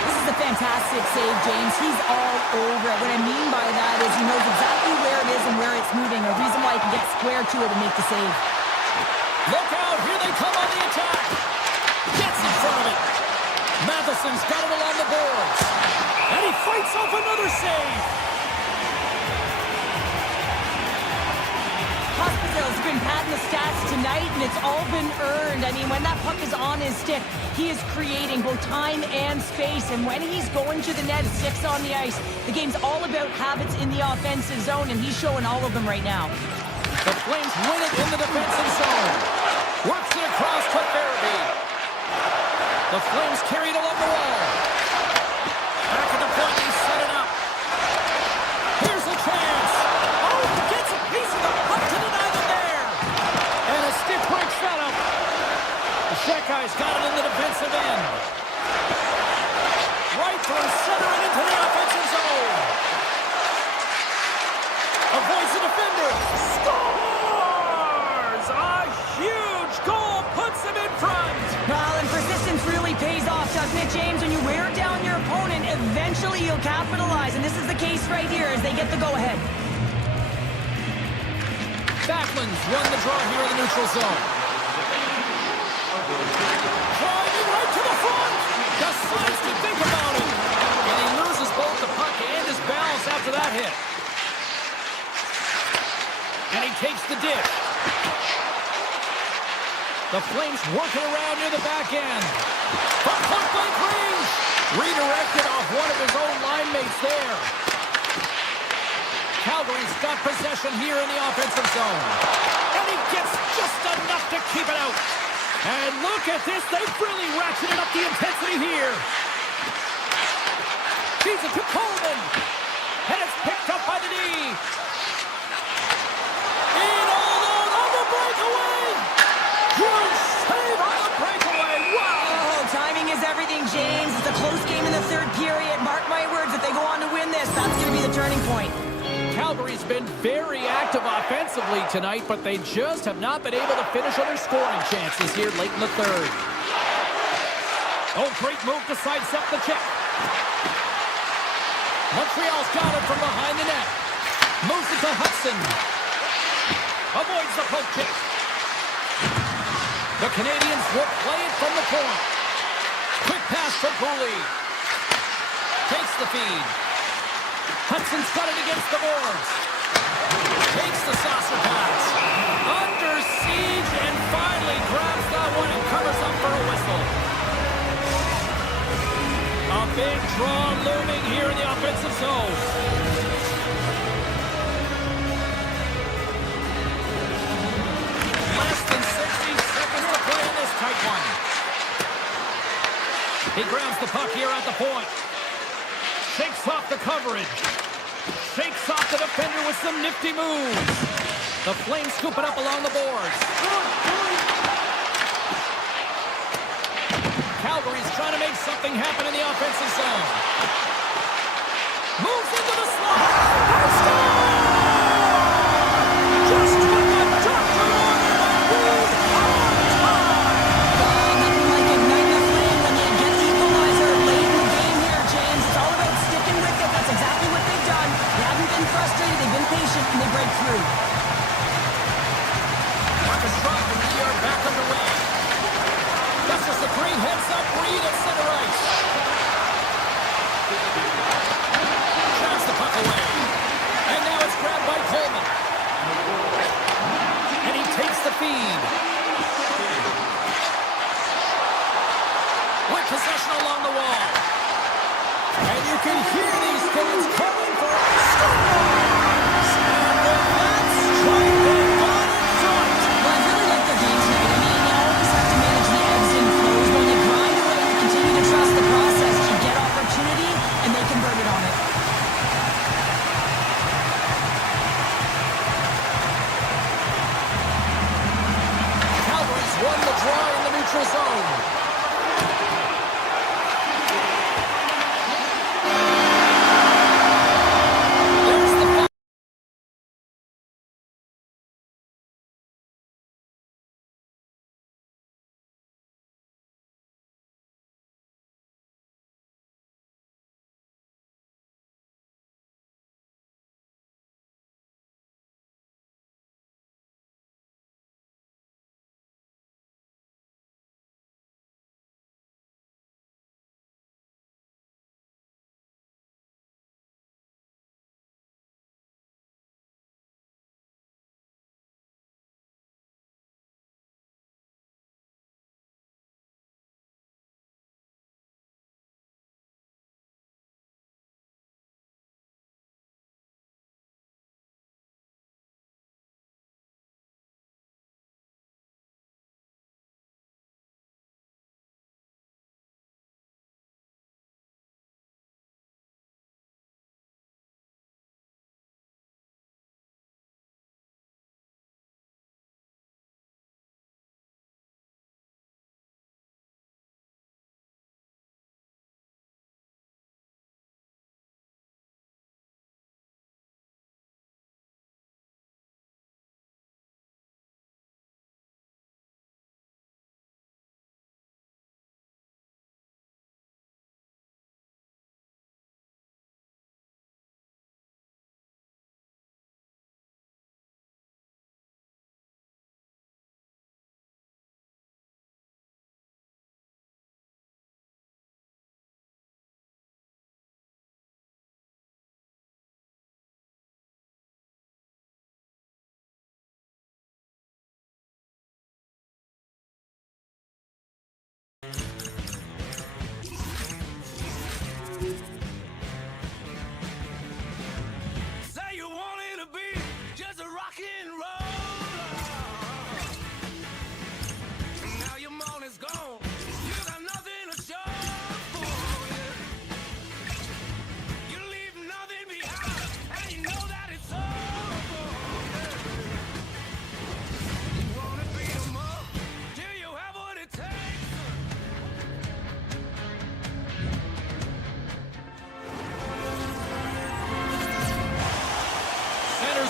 This is a fantastic save, James. He's all over it. What I mean by that is he knows exactly where it is and where it's moving, a reason why he can get square to it and make the save. Look out, here they come on the attack. Gets in front of it. Matheson's got it along the boards. And he fights off another save. Hospital's been patting the stats tonight, and it's all been earned. I mean, when that puck is on his stick, he is creating both time and space. And when he's going to the net, 6 on the ice, the game's all about habits in the offensive zone, and he's showing all of them right now. The Flames win it in the defensive zone. Works it across to Farabee. The Flames carry it along the wall. Back at the point, they set it up. Here's a chance. Oh, he gets a piece of the puck to deny them there. And a stiff break setup. The Czech guy's got it in the defensive end. Right through center and into the offensive zone. Avoids the defender. Scores! A huge goal puts him in front. Well, and persistence really pays off, doesn't it, James? When you he'll capitalize, and this is the case right here as they get the go-ahead. Backlund's won the draw here in the neutral zone. Driving right to the front. Decides to think about it. And he loses both the puck and his balance after that hit. And he takes the dish. The Flames working around near the back end. From point-blank range. Redirected off one of his own line mates there. Calgary's got possession here in the offensive zone. And he gets just enough to keep it out. And look at this. They've really ratcheted up the intensity here. Feeds it to Coleman. And it's picked up by the D. In all out on the breakaway. Huge save on the breakaway. Wow. Oh, timing is everything, James. It's a close game in the third period. Mark my words, if they go on to win this, that's going to be the turning point. Calgary's been very active offensively tonight, but they just have not been able to finish on their scoring chances here late in the third. Oh, great move to sidestep the check. Montreal's got it from behind the net. Moves it to Hudson. Avoids the poke check. The Canadians will play it from the corner. Quick pass to Cooley. Takes the feed. Hudson's got it against the boards. Takes the saucer pass. Under siege and finally grabs that one and covers up for a whistle. A big draw looming here in the offensive zone. Less than 60 seconds to play in this tight one. He grabs the puck here at the point. Shakes off the coverage. Shakes off the defender with some nifty moves. The Flames scoop it up along the boards. Calgary's trying to make something happen in the offensive zone. Moves into the slot. And scores! Just what the doctor ordered and moves on time. Nothing like igniting a flame when you get the equalizer late in the game here, James. It's all about sticking with it. That's exactly what they've done. They haven't been frustrated. They've been patient, and they break through. Marcus Strong and we are back underway. That's just a great heads-up read at center ice. Grabs the puck away. And now it's grabbed by Coleman. And he takes the feed. With possession along the wall. And you can hear these fans calling for scores! And the Mets strike them on in front. Well, I really like their game tonight. I mean, you always have to manage the ebbs and flows. When you grind away and you continue to trust the process, you get opportunity, and they converted on it. Calgary's won the draw in the neutral zone.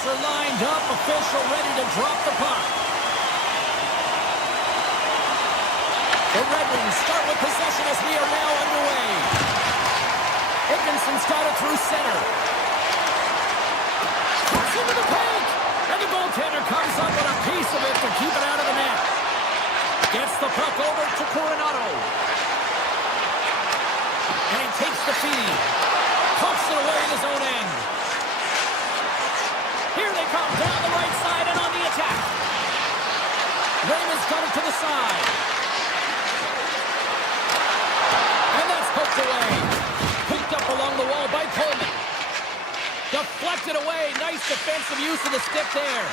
are lined up, official ready to drop the puck. The Red Wings start with possession as we are now underway. Edmondson's got it through center. Cuts into the paint, and the goaltender comes up with a piece of it to keep it out of the net. Gets the puck over to Coronado. And he takes the feed. Pumps it away in his own end. Here they come down the right side and on the attack. Raymond's got it to the side. And that's poked away. Picked up along the wall by Coleman. Deflected away. Nice defensive use of the stick there.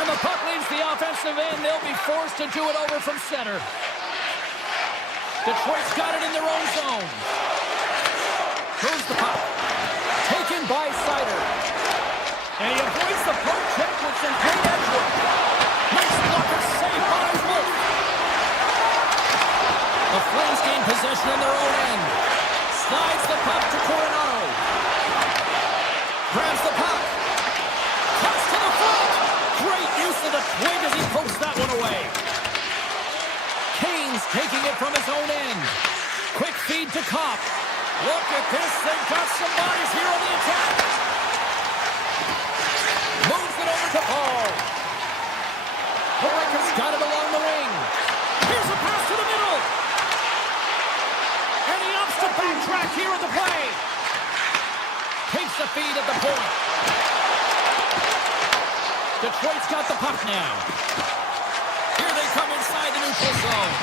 And the puck leaves the offensive end. They'll be forced to do it over from center. Detroit's got it in their own zone. Throws the puck. Taken by Sider. And he avoids the poke check with some great edge work. Nice blocker save by Wolf. The Flames gain possession in their own end. Slides the puck to Coronado. Grabs the puck. Cuts to the front. Great use of the twig as he pokes that one away. Kane's taking it from his own end. Quick feed to Kopp. Look at this. They've got some bodies here on the attack. Moves it over to Paul. Horaker's got it along the wing. Here's a pass to the middle. And he opts to backtrack here at the play. Takes the feed at the point. Detroit's got the puck now. Here they come inside the neutral zone.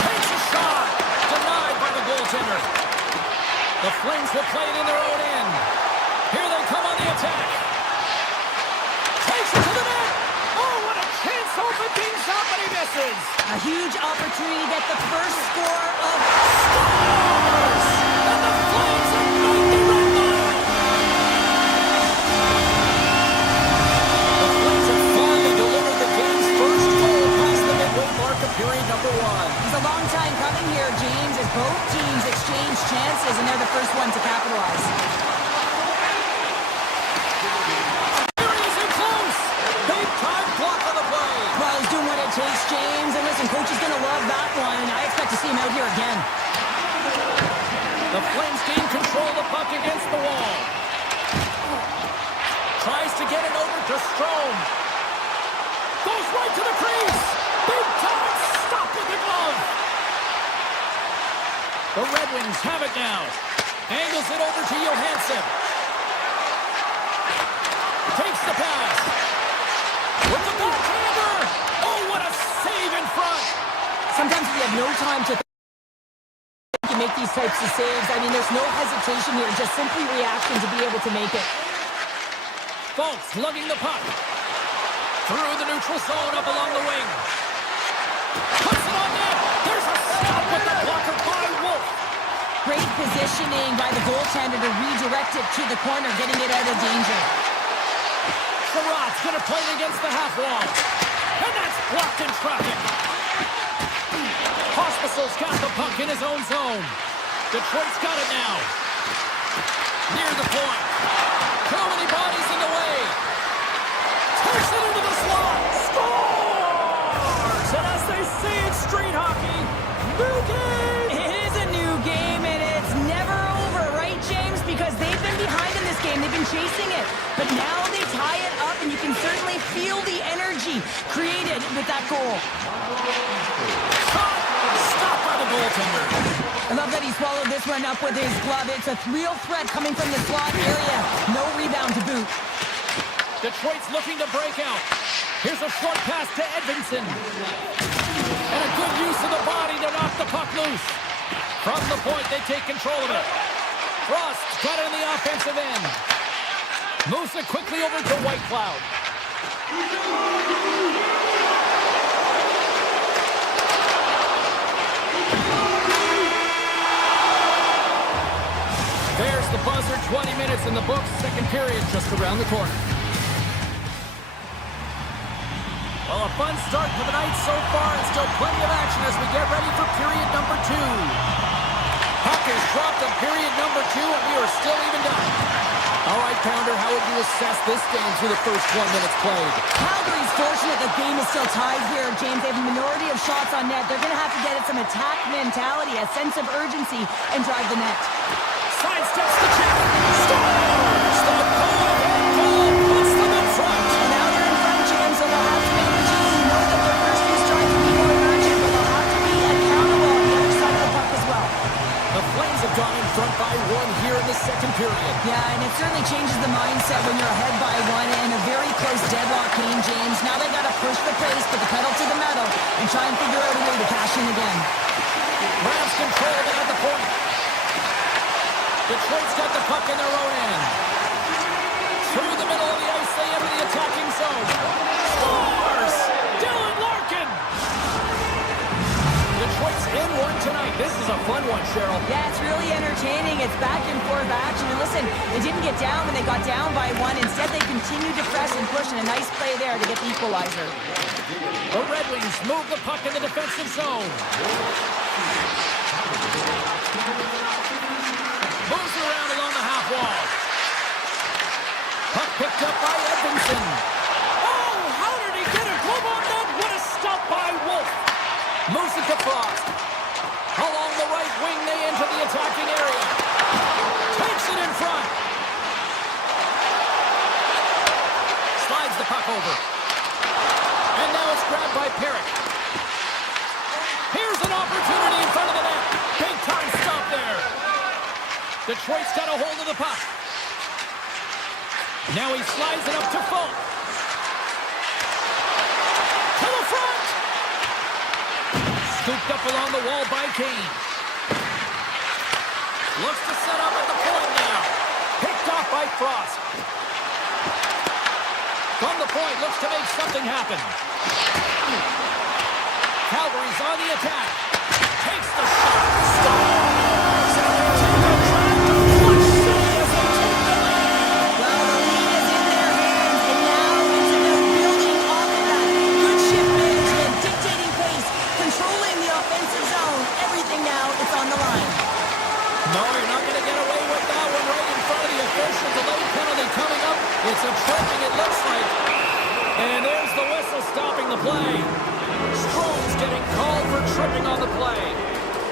Takes a shot. Denied by the goaltender. The Flames will play it in their own end. Here they come on the attack. Takes it to the net. Oh, what a chance. Open things up, and he misses. A huge opportunity to get the first score of stars. And the Flames ignite the red line. The Flames have finally delivered the game's first goal past the midway mark of period number one. It's a long time coming here, James, as both teams exchange chances, and they're the first one to capitalize. Here he is in close. Big time block on the play. Well, he's doing what it takes, James, and listen, coach is going to love that one. I expect to see him out here again. The Flames gain control of the puck against the wall. Tries to get it over to Strome. Goes right to the crease. Big time stop with the glove. The Red Wings have it now. Angles it over to Johansson. Takes the pass. With the backhander. Oh, what a save in front. Sometimes we have no time to make these types of saves. I mean, there's no hesitation here, just simply reaction to be able to make it. Fultz lugging the puck. Through the neutral zone up along the wing. Puts it on net. There's a stop with the blocker by Wolf. Great positioning by the goaltender to redirect it to the corner, getting it out of danger. Sherrod's going to play it against the half wall. And that's blocked in traffic. Hospital's got the puck in his own zone. Detroit's got it now. Near the point. Too many bodies in the way. Takes it into the slot. Scores! And as they say in street hockey, new game! It is a new game, and it's never over, right, James? Because they've been behind in this game. They've been chasing it. But now they tie it up, and you can certainly feel the energy created with that goal. Stopped by the goaltender. I love that he swallowed this one up with his glove. It's a real threat coming from the slot area. No rebound to boot. Detroit's looking to break out. Here's a short pass to Edmondson. And a good use of the body to knock the puck loose. From the point, they take control of it. Frost got it in the offensive end. Moves it quickly over to Whitecloud. There's the buzzer, 20 minutes in the books. Second period just around the corner. Well, a fun start for the night so far, and still plenty of action as we get ready for period number two. Puck is dropped in period number 2, and we are still evened up. All right, Pounder, how would you assess this game through the first 1 minute played? Calgary's fortunate the game is still tied here, James. They have a minority of shots on net. They're going to have to get at some attack mentality, a sense of urgency, and drive the net. Sidesteps the check. Stars! The pull-ahead goal puts them in front. And now they're in front, James, so they'll have to make the change. We know that their first few strikes will be more urgent, but they'll have to be accountable on the other side of the puck as well. The Flames have gone in front by 1 here in the second period. Yeah, and it certainly changes the mindset when you're ahead by 1 in a very close deadlock game, James. Now they got to push the pace, put the pedal to the metal, and try and figure out a way to cash in again. Rams control it at the point. Detroit's got the puck in their own end. Through the middle of the ice, they enter the attacking zone. Scores! Dylan Larkin! Detroit's in one tonight. This is a fun one, Cheryl. Yeah, it's really entertaining. It's back and forth action. And listen, they didn't get down when they got down by 1. Instead, they continued to press and push, and a nice play there to get the equalizer. The Red Wings move the puck in the defensive zone. Moves around along the half wall. Puck picked up by Edmondson. Oh, how did he get a glove on that? What a stop by Wolf. Moves it to Frost. Along the right wing, they enter the attacking area. Takes it in front. Slides the puck over. And now it's grabbed by Perrick. Here's an opportunity in front of the net. Big time stop there. Detroit's got a hold of the puck. Now he slides it up to Folk. To the front. Scooped up along the wall by Kane. Looks to set up at the point now. Picked off by Frost. From the point, looks to make something happen. Calgary's on the attack. Takes the shot. Stars! And they take a drive to Clutch City as they take the lead. Well, the lead is in their hands, and now it's about building off of that. Good shift management, dictating pace, controlling the offensive zone. Everything now is on the line. No, you're not going to get away with that one right in front of the official. Delayed penalty coming up. It's a tripping, it looks like. And there's the whistle stopping the play. Strome's getting called for tripping on the play.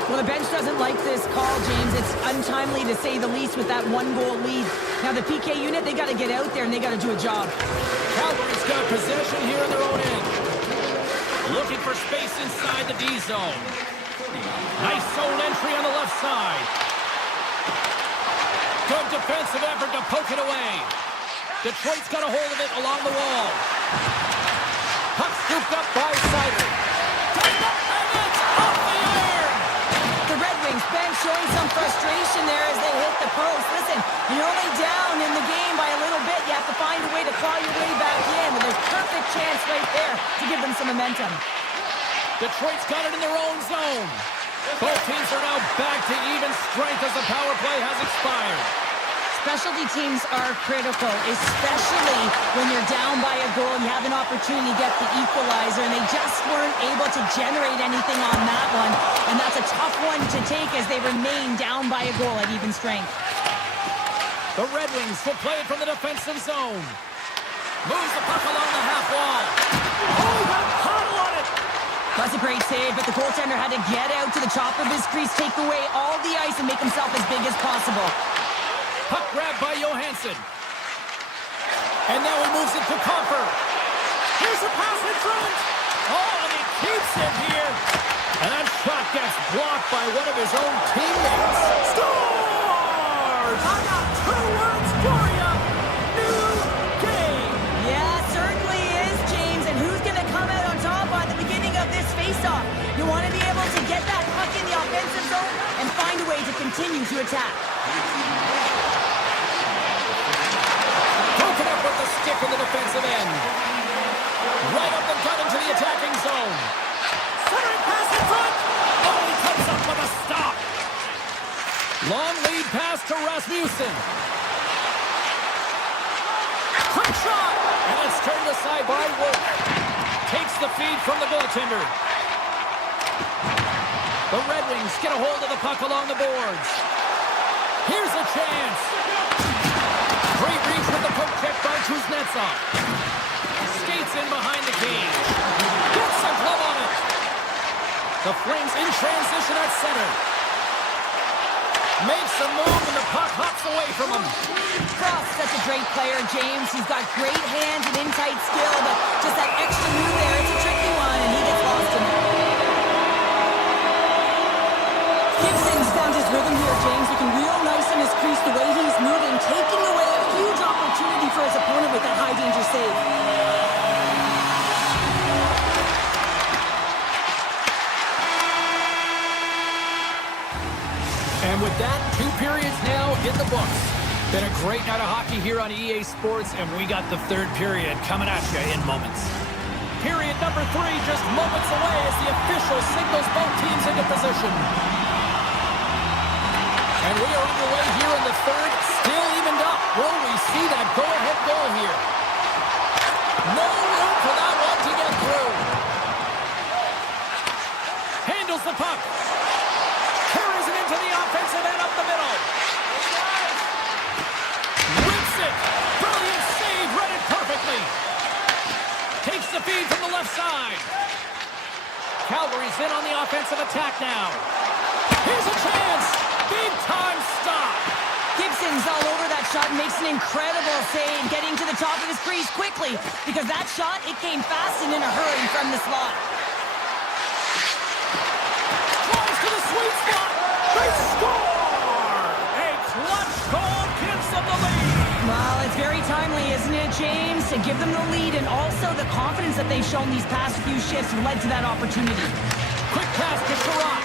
Well, the bench doesn't like this call, James. It's untimely to say the least with that 1-goal lead. Now, the PK unit, they got to get out there and they got to do a job. Calgary's got possession here in their own end. Looking for space inside the D zone. Nice zone entry on the left side. Good defensive effort to poke it away. Detroit's got a hold of it along the wall. Puck scooped up by Sider. Tied up, and it's off the iron! The Red Wings bench showing some frustration there as they hit the post. Listen, you're only down in the game by a little bit. You have to find a way to claw your way back in. And there's perfect chance right there to give them some momentum. Detroit's got it in their own zone. Both teams are now back to even strength as the power play has expired. Specialty teams are critical, especially when you're down by a goal and you have an opportunity to get the equalizer, and they just weren't able to generate anything on that one. And that's a tough one to take as they remain down by a goal at even strength. The Red Wings will play it from the defensive zone. Moves the puck along the half wall. Oh, got a paddle on it! That's a great save, but the goaltender had to get out to the top of his crease, take away all the ice, and make himself as big as possible. Puck grabbed by Johansson. And now he moves it to Comfort. Here's a pass in front. Oh, and he keeps it here. And that shot gets blocked by one of his own teammates. Scores! I got 2 words for you. New game. Yeah, certainly is, James. And who's going to come out on top on the beginning of this faceoff? You want to be able to get that puck in the offensive zone and find a way to continue to attack. Broken up with the stick in the defensive end. Right up the gut into the attacking zone. Centering pass in front. Oh, he comes up with a stop. Long lead pass to Rasmussen. Quick shot. And it's turned aside by Wolf. Takes the feed from the goaltender. The Red Wings get a hold of the puck along the boards. Here's a chance. Great reach with the poke check by Kuznetsov. Skates in behind the cage. Gets a glove on it. The Flames in transition at center. Makes a move and the puck hops away from him. Frost, such a great player, James. He's got great hands and in-tight skill, but just that extra move there, it's a tricky one, and he gets lost in it. Gibson's found his rhythm here, James. Looking real nice in his crease, the way he's moving, taking away a huge opportunity for his opponent with that high-danger save. And with that, 2 periods now in the books. Been a great night of hockey here on EA Sports, and we got the 3rd period coming at you in moments. Period number 3 just moments away as the official signals both teams into position. And we are underway here in the 3rd, still evened up. Will we see that go-ahead goal here? No room for that one to get through. Handles the puck. Carries it into the offensive end up the middle. Whips it. Brilliant save. Read it perfectly. Takes the feed from the left side. Calgary's in on the offensive attack now. Here's a chance. Big time stop. Gibson's all over that shot and makes an incredible save, getting to the top of his crease quickly, because that shot, it came fast and in a hurry from the slot. To the sweet spot. They score! A clutch goal gives them the lead. Well, it's very timely, isn't it, James? To give them the lead, and also the confidence that they've shown these past few shifts led to that opportunity. Quick pass to Sherrod.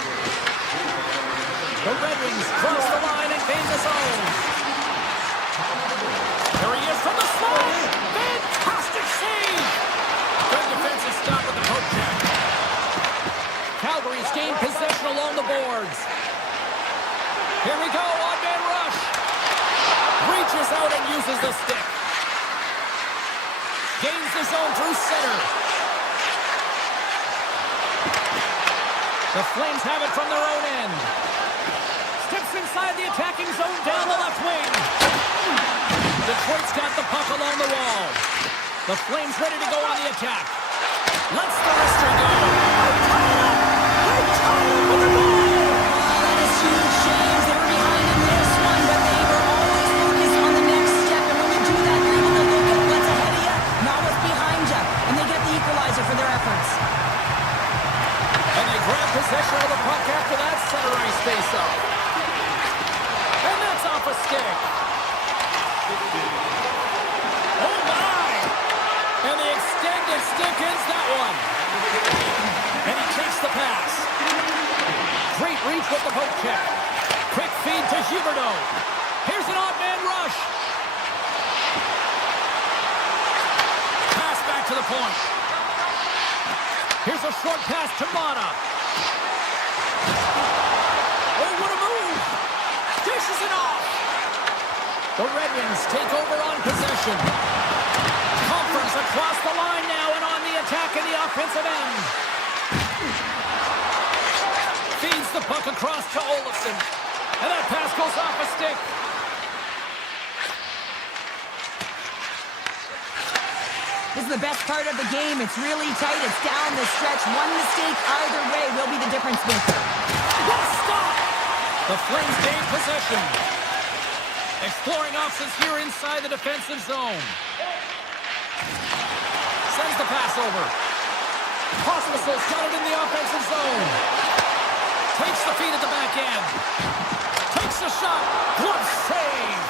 The Red Wings cross the line and gain the zone. There he is from the slot. Fantastic save. Good defensive stop with the poke check. Calgary's gained possession along the boards. Here we go, odd-man rush. Reaches out and uses the stick. Gains the zone through center. The Flames have it from their own end. Steps inside the attacking zone down the left wing. Detroit's got the puck along the wall. The Flames ready to go on the attack. Let's the wrestler go. With the goal! That is huge, James. They were behind in this one, but they were always focused on the next step. And when you do that, you're able to look at what's ahead of you, not what's behind you. And they get the equalizer for their efforts. And they grab possession of the puck after that center ice face-off. And that's off a stick. Oh, my! And the extended stick ends that one. And he takes the pass. Great reach with the poke check. Quick feed to Huberdeau. Here's an odd-man rush. Pass back to the point. Here's a short pass to Mata. Oh, what a move. Dishes it off. The Red Wings take over on possession. Conference across the line now and on the attack in the offensive end. Feeds the puck across to Olofsson. And that pass goes off a stick. This is the best part of the game. It's really tight. It's down the stretch. One mistake either way will be the difference maker. What a stop! The Flames gain possession. Exploring options here inside the defensive zone. Sends the pass over. Hospital's got it in the offensive zone. Takes the feed at the back end. Takes the shot. Good save.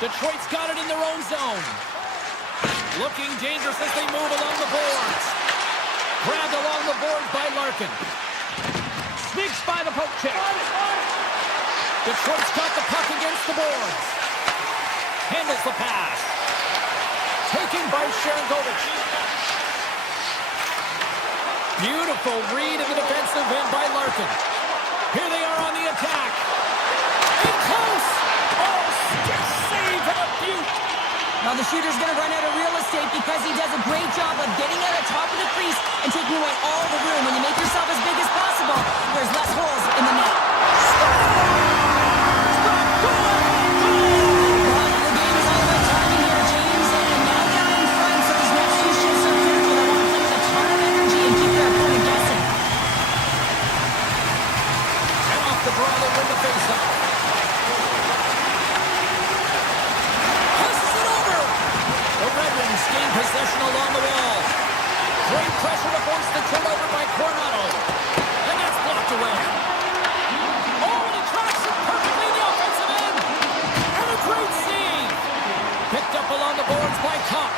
Detroit's got it in their own zone. Looking dangerous as they move along the boards. Grabbed along the boards by Larkin. Sneaks by the poke check. Detroit's got the puck against the boards. Handles the pass. Taken by Sharangovich. Beautiful read in the defensive end by Larkin. Here they are on the attack. In close. Oh, stick save and a beaut. Now the shooter's going to run out of real estate because he does a great job of getting out of top of the crease and taking away all the room. When you make yourself as big as possible, there's less holes in the net. the draw, they win the faceoff. Passes it over. The Red Wings gain possession along the wall. Great pressure to force the turnover by Coronado. And that's blocked away. Oh, and he tracks it perfectly in the offensive end. And a great save. Picked up along the boards by Cup.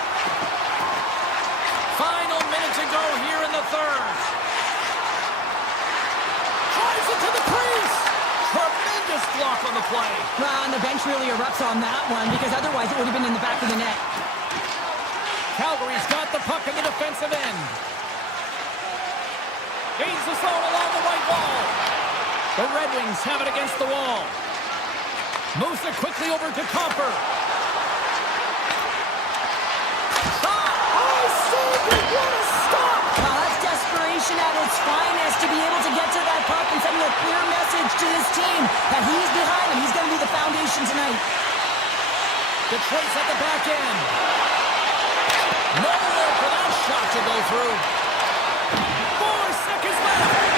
Final minute to go here in the third. Drives it to the crease. Tremendous block on the play. Well, and the bench really erupts on that one because otherwise it would have been in the back of the net. Calgary's got the puck in the defensive end. Gains the zone along the right wall. The Red Wings have it against the wall. Moves it quickly over to Copper. Shot! Oh, Sagan, what a stop! Well, that's desperation at its finest to be able to get to that puck and sending a clear message to this team that he's behind him. He's going to be the foundation tonight. Detroit's at the back end. Nowhere for that shot to go through. 4 seconds left.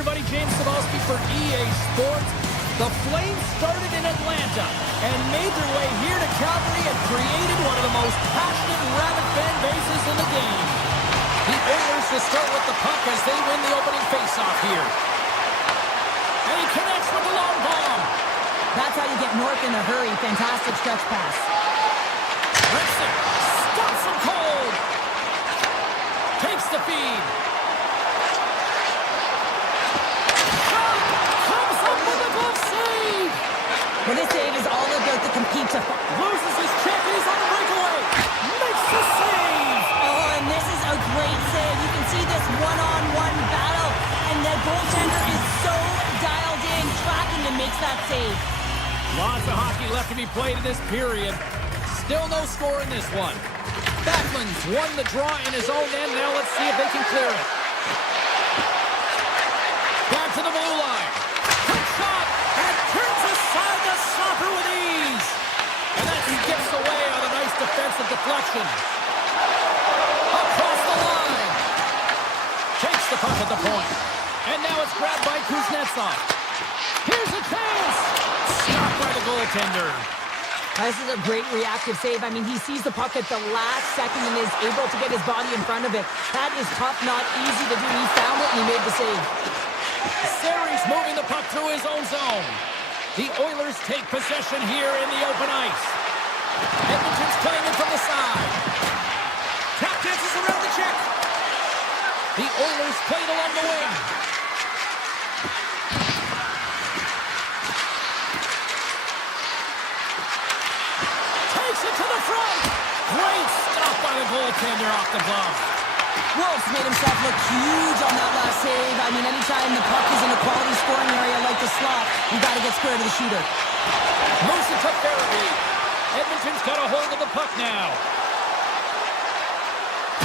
everybody. James Cebulski for EA Sports. The Flames started in Atlanta and made their way here to Calgary and created one of the most passionate Rabbit fan bases in the game. The Oilers to start with the puck as they win the opening faceoff here. And he connects with the long bomb. That's how you get north in a hurry. Fantastic stretch pass. Rips it. Stops him cold. the feed. Shot comes up with a glove save. Well, this save is all about the compete to... Loses his check, and he's on the breakaway. Makes the save. Oh, and this is a great save. You can see this one-on-one battle, and the goaltender is so dialed in, tracking and makes that save. Lots of hockey left to be played in this period. Still no score in this one. Backlund's won the draw in his own end. Now let's see if they can clear it. Back to the blue line. Quick shot, and turns aside the stopper with ease. And that skips away on a nice defensive deflection. Across the line. Takes the puck at the point. And now it's grabbed by Kuznetsov. Here's a chance. Stopped by the goaltender. This is a great reactive save. I mean, he sees the puck at the last second and is able to get his body in front of it. That is tough, not easy to do. He found it and he made the save. Series moving the puck through his own zone. The Oilers take possession here in the open ice. Edmonton's playing it from the side. Tap dances around the check. The Oilers played along the wing. Takes it to the front. Great stop by the goaltender off the glove. Wolf's made himself look huge on that last save. I mean, anytime the puck is in a quality scoring area like the slot, you got to get square to the shooter. Moves it to Farabee. Edmonton's got a hold of the puck now.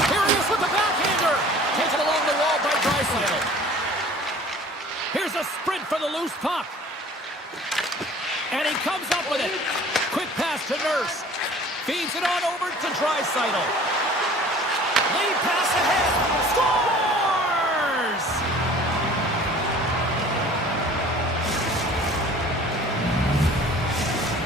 Here he is with the backhander. Taken along the wall by Draisaitl. Here's a sprint for the loose puck. And he comes up with it. Quick pass to Nurse. Feeds it on over to Draisaitl. Lead pass ahead. Scores!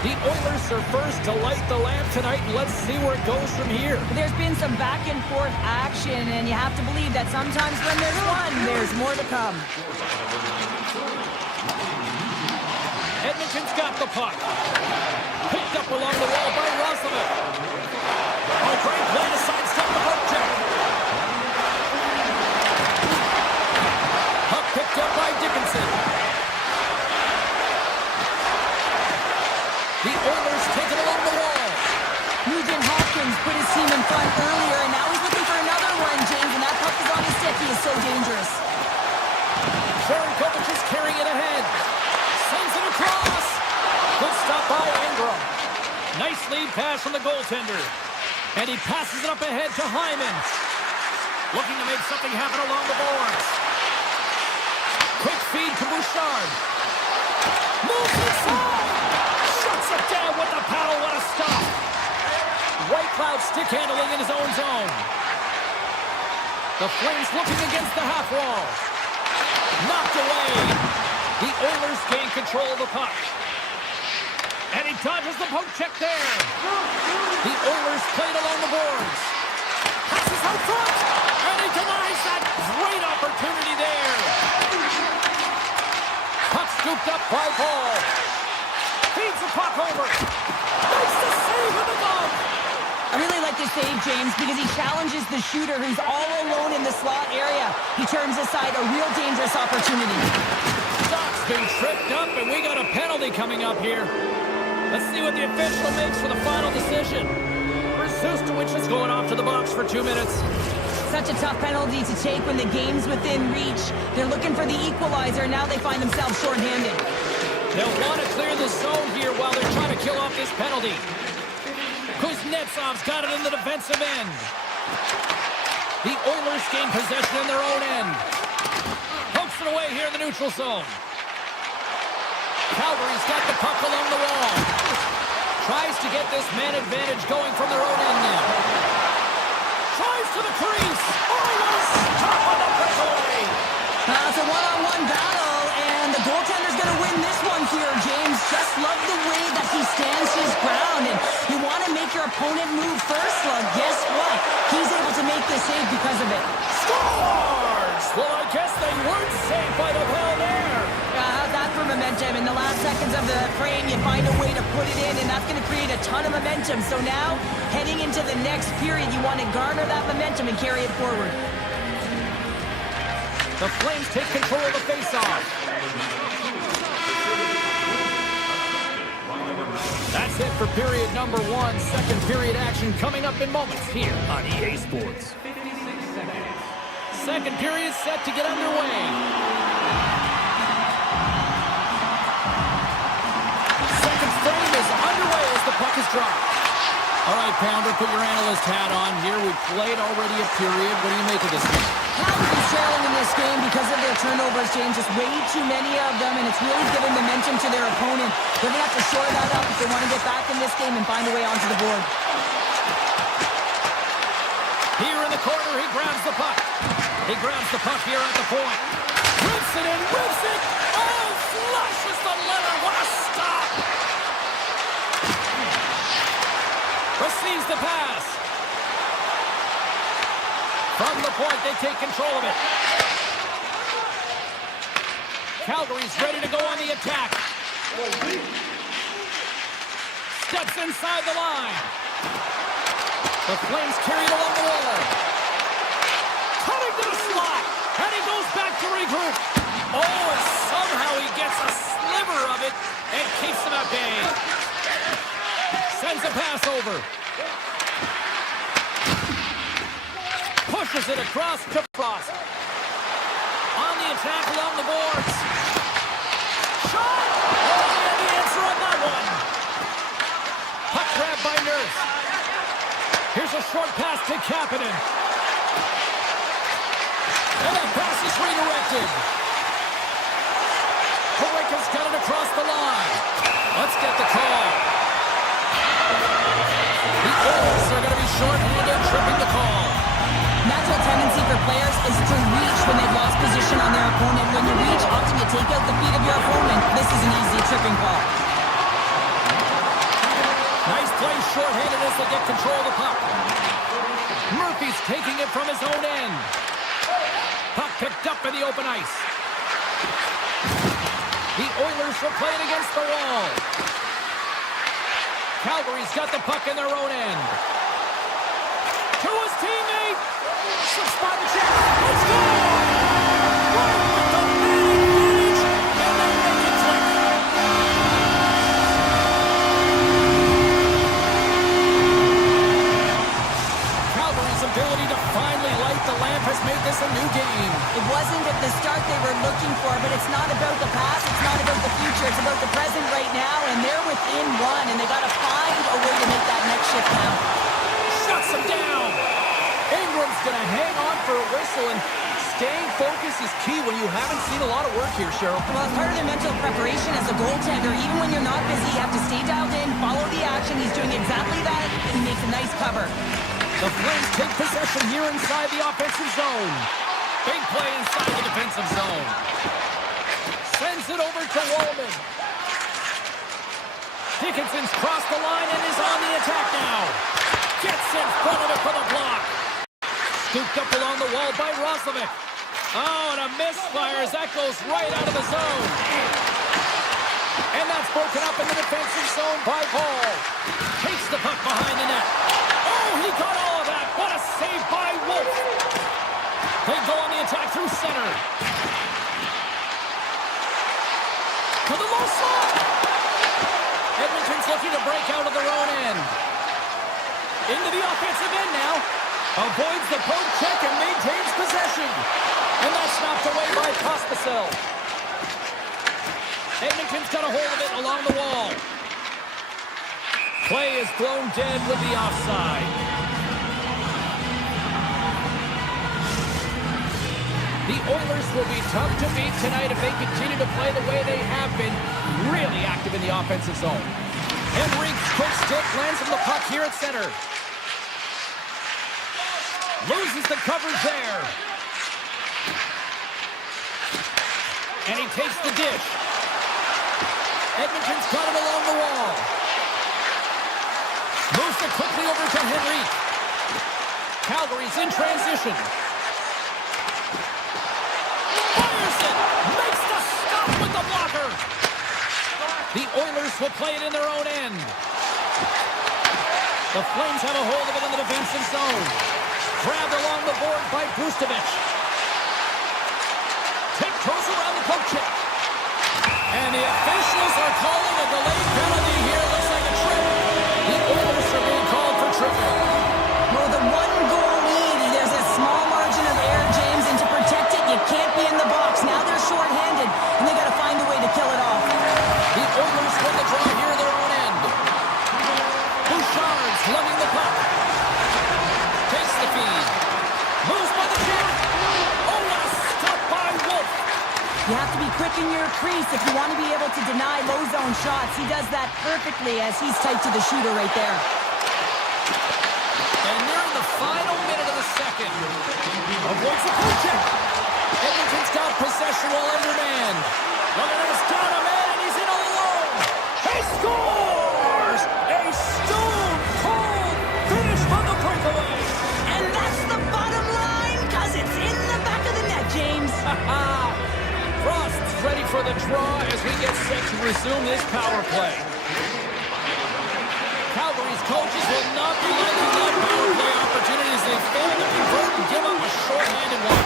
The Oilers are first to light the lamp tonight. Let's see where it goes from here. There's been some back and forth action, and you have to believe that sometimes when there's one, there's more to come. Edmonton's got the puck. Picked up along the wall by Roslovic. Oh, great play to sidestep the puck check. Puck picked up by Dickinson. The Oilers take it along the wall. Nugent Hopkins put his team in front earlier, and now he's looking for another one, James, and that puck is on his stick. He is so dangerous. Sharangovich is carrying it ahead. Sends it across. Good stop by Ingram. Nice lead pass from the goaltender. And he passes it up ahead to Hyman. Looking to make something happen along the boards. Quick feed to Bouchard. Moves inside. Shuts it down with the paddle. What a stop. Whitecloud stick handling in his own zone. The Flames looking against the half wall. Knocked away. The Oilers gain control of the puck. And he dodges the poke check there. The Oilers played along the boards. Passes out front. And he denies that great opportunity there. Puck scooped up by Paul. Feeds the puck over. Makes the save with the glove. I really like this save, James, because he challenges the shooter who's all alone in the slot area. He turns aside a real dangerous opportunity. Stock's been tripped up, and we got a penalty coming up here. Let's see what the official makes for the final decision. Rzeszkiewicz is going off to the box for 2 minutes. Such a tough penalty to take when the game's within reach. They're looking for the equalizer, and now they find themselves shorthanded. They'll want to clear the zone here while they're trying to kill off this penalty. Kuznetsov's got it in the defensive end. The Oilers gain possession in their own end. Pokes it away here in the neutral zone. Calgary's got the puck along the wall. Tries to get this man advantage going from their own end now. Tries to the crease. Oh, what a stop on the breakaway. It's a one-on-one battle, and the goaltender's going to win this one here, James. Just love the way that he stands his ground, and you want to make your opponent move first, well, guess what? He's able to make this save because of it. Scores! Well, I guess they weren't saved by the bell there. How's that for momentum? In the last seconds of the frame, you find a way to put it in, and that's going to create a ton of momentum. So now, heading into the next period, you want to garner that momentum and carry it forward. The Flames take control of the faceoff. That's it for period number 1. Second period action coming up in moments here on EA Sports. Second period set to get underway. Second frame is underway as the puck is dropped. All right, Pounder, put your analyst hat on here. We've played already a period. What do you make of this game? Calgary's trailing in this game because of their turnovers, James. Just way too many of them, and it's really given momentum to their opponent. They're going to have to shore that up if they want to get back in this game and find a way onto the board. Here in the corner, he grabs the puck. He grabs the puck here at the point. Rips it in, rips it. Oh, flushes the letter. What a stop. Receives the pass. From the point, they take control of it. Calgary's ready to go on the attack. Steps inside the line. The Flames carry it along the wall. Cutting to the slot. And he goes back to regroup. Oh, and somehow he gets a sliver of it and keeps him at bay. Sends a pass over. Pushes it across to Frost. On the attack along the boards. Shot! Oh, and the answer on that one. Puck grab by Nurse. Here's a short pass to Kapanen. And that pass is redirected. Howick's got it across the line. Let's get the call. The Oilers are going to be short-handed, tripping the call. Natural tendency for players is to reach when they've lost position on their opponent. When you reach, often you take out the feet of your opponent. This is an easy tripping call. Nice play short-handed as they get control of the puck. Murphy's taking it from his own end. Puck picked up in the open ice. The Oilers will play it against the wall. Calgary's got the puck in their own end. To his teammate. Slips by the check. Let's go! Right with the man advantage. And they make it click. Calgary's ability to finally light the lamp has made this a new game. It wasn't at the start they were looking for, but it's not about the past, it's not about the future, it's about the present right now, and they're within one, and they got to find a way to make that next shift count. Shuts him down. Ingram's going to hang on for a whistle, and staying focused is key when you haven't seen a lot of work here, Cheryl. Well, it's part of their mental preparation as a goaltender. Even when you're not busy, you have to stay dialed in, follow the action. He's doing exactly that, and he makes a nice cover. The Flames take possession here inside the offensive zone. Big play inside the defensive zone. Sends it over to Wallman. Dickinson's crossed the line and is on the attack now. Gets in front of it for the block. Scooped up along the wall by Roslovic. Oh, and a misfire as that goes right out of the zone. And that's broken up in the defensive zone by Paul. Takes the puck behind the net. Oh, he got all of that. What a save by Wolf. They go on the attack through center. To the low slot. Edmonton's looking to break out of their own end. Into the offensive end now. Avoids the poke check and maintains possession. And that's knocked away by Pospisil. Edmonton's got a hold of it along the wall. Play is blown dead with the offside. The Oilers will be tough to beat tonight if they continue to play the way they have been, really active in the offensive zone. Henrique's quick stick lands him the puck here at center. Loses the coverage there. And he takes the dish. Edmonton's got it along the wall. Moves it quickly over to Henrique. Calgary's in transition. Fires it. Makes the stop with the blocker. The Oilers will play it in their own end. The Flames have a hold of it in the defensive zone. Grabbed along the board by Vucevic. check. And the officials are calling a delayed penalty here. Looks like a trip. The Oilers are being called for tripping. Well, the one-goal lead, there's a small margin of error, James, and to protect it, you can't be in the box. Now they're shorthanded, and they got to find a way to kill it off. The Oilers win the draw here at their own end. Bouchard's lugging the puck. Takes the feed. Moves by the check. Oh, what a stop by Wolf. You have to be quick in your crease if you want to be able to deny low-zone shots. He does that perfectly as he's tight to the shooter right there. And nearing the final minute of the second. Avoids the puck check. Edmonton's got possession while undermanned. Look at this, down a man, and he's in all alone. He scores! A stone-cold finish from the breakaway. And that's the bottom line, because it's in the back of the net, James. Frost's ready for the draw as we get set to resume this power play. Calgary's coaches will not be liking that power play opportunity as they fail to convert and give up a short-handed one.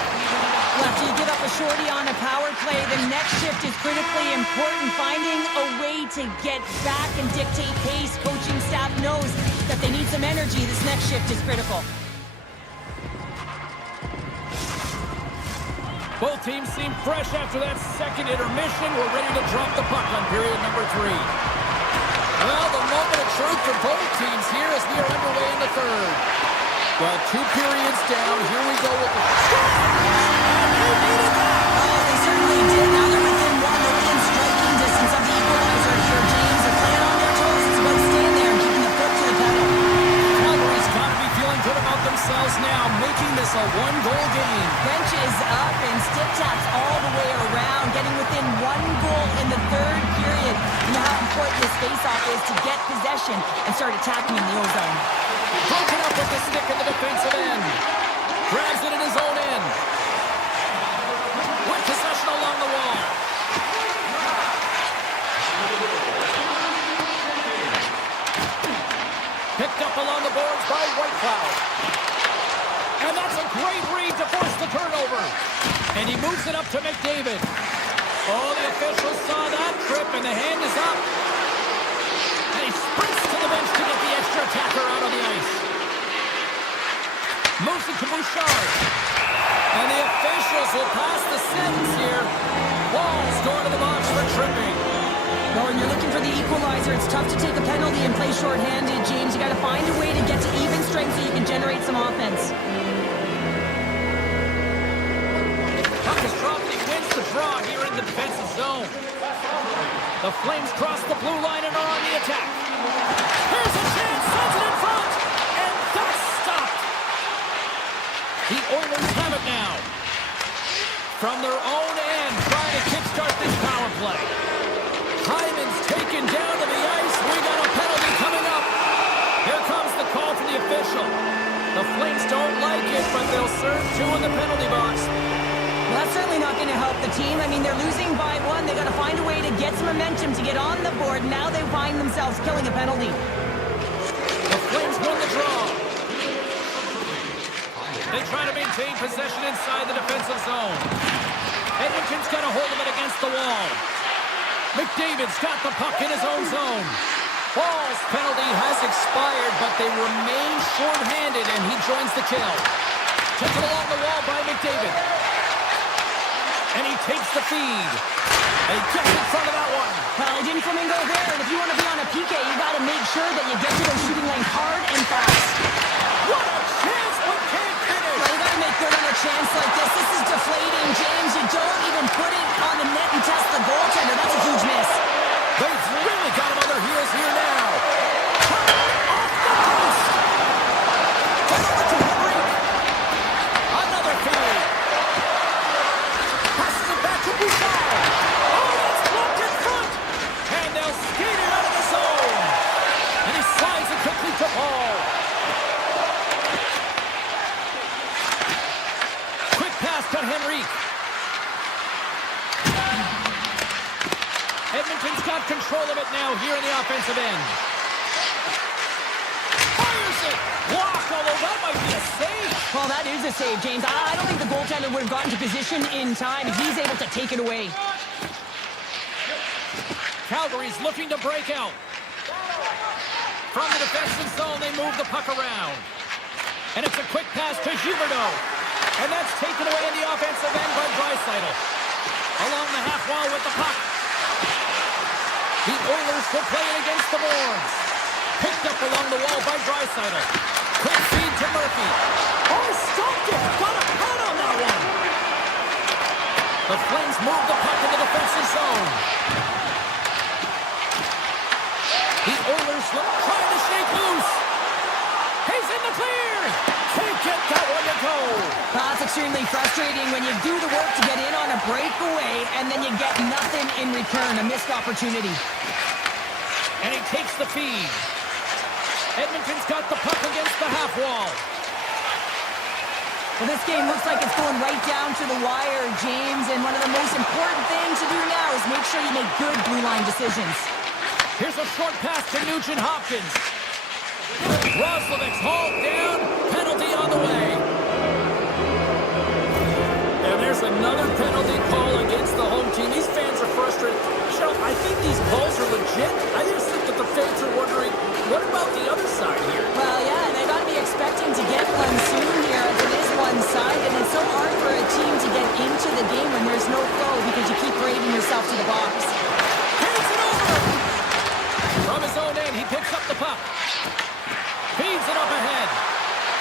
Well, after you give up a shorty on a power play, the next shift is critically important. Finding a way to get back and dictate pace. Coaching staff knows that they need some energy. This next shift is critical. Both teams seem fresh after that second intermission. We're ready to drop the puck on period number 3. Well, the moment of truth for both teams here as we are underway in the third. Well, 2 periods down. Here we go with the score! And they needed that! Oh, they certainly did. Now they're within one. They're within striking distance of the equalizer here, James. They're playing on their toes. It's about staying there and keeping the foot to the pedal. Calgary's got to be feeling good about themselves now, making this a 1-goal game. Benches up and stick taps all the way around, getting within 1 goal in the third period. You know how important this faceoff is to get possession and start attacking in the O-zone. Broken up with the stick in the defensive end. Grabs it in his own end. With possession along the wall. Picked up along the boards by Whitecloud. And that's a great read to force the turnover. And he moves it up to McDavid. Oh, the officials saw that trip, and the hand is up. And he sprints to the bench to get the extra attacker out on the ice. Moves it to Bouchard. And the officials will pass the sentence here. Wall's going to the box for tripping. Well, when you're looking for the equalizer, it's tough to take a penalty and play shorthanded, James. You got to find a way to get to even strength so you can generate some offense. Puck is dropped and he wins the draw here in the defensive zone. The Flames cross the blue line and are on the attack. Here's a chance, sends it in front, and that's stopped. The Oilers have it now. From their own end, trying to kickstart this power play. Hyman's taken down to the ice. We got a penalty coming up. Here comes the call from the official. The Flames don't like it, but they'll serve 2 in the penalty box. Well, that's certainly not going to help the team. I mean, they're losing by 1. They got to find a way to get some momentum to get on the board. Now they find themselves killing a penalty. The Flames win the draw. They try to maintain possession inside the defensive zone. Edmonton's got a hold of it against the wall. McDavid's got the puck in his own zone. Ball's penalty has expired, but they remain short-handed, and he joins the kill. Taken along the wall by McDavid. And he takes the feed. They get in front of that one. Well, it didn't flamingo there, and if you want to be on a PK, you got to make sure that you get to those shooting lanes hard and fast. What a chance, but can't finish. Well, you got to make good on a chance like this. This is deflating, James. You don't even put it on the net and test the goaltender. That's a huge miss. They've really got him on their heels here now. Off the post. Get over to Henry. Another feed. Passes it back to Bouchard. Oh, that's blocked in front. And they'll skate it out of the zone. And he slides it quickly to Paul. Quick pass to Henrique. Edmonton's got control of it now here in the offensive end. Fires it! Blocked, although that might be a save. Well, that is a save, James. I don't think the goaltender would have gotten to position in time. He's able to take it away. Calgary's looking to break out. From the defensive zone, they move the puck around. And it's a quick pass to Huberdeau. And that's taken away in the offensive end by Draisaitl. Along the half wall with the puck. The Oilers will play it against the boards. Picked up along the wall by Draisaitl. Quick feed to Murphy. Oh, stopped it! Got a pad on that one! The Flames move the puck in the defensive zone. The Oilers trying to shake loose. He's in the clear! Can't get that one to go! That's extremely frustrating when you do the work to get in on a breakaway and then you get nothing in return, a missed opportunity. And he takes the feed. Edmonton's got the puck against the half wall. Well, this game looks like it's going right down to the wire, James, and one of the most important things to do now is make sure you make good blue line decisions. Here's a short pass to Nugent Hopkins. Roslovic's hauled down. Penalty on the way. And there's another penalty call against the home team. These fans are frustrated. Cheryl, I think these calls are legit. I just think that the fans are wondering, what about the other side here? Well, yeah, they got to be expecting to get one soon here as it is one-sided. And it's so hard for a team to get into the game when there's no flow because you keep parading yourself to the box. Hands it over! From his own end, he picks up the puck. Feeds it up ahead.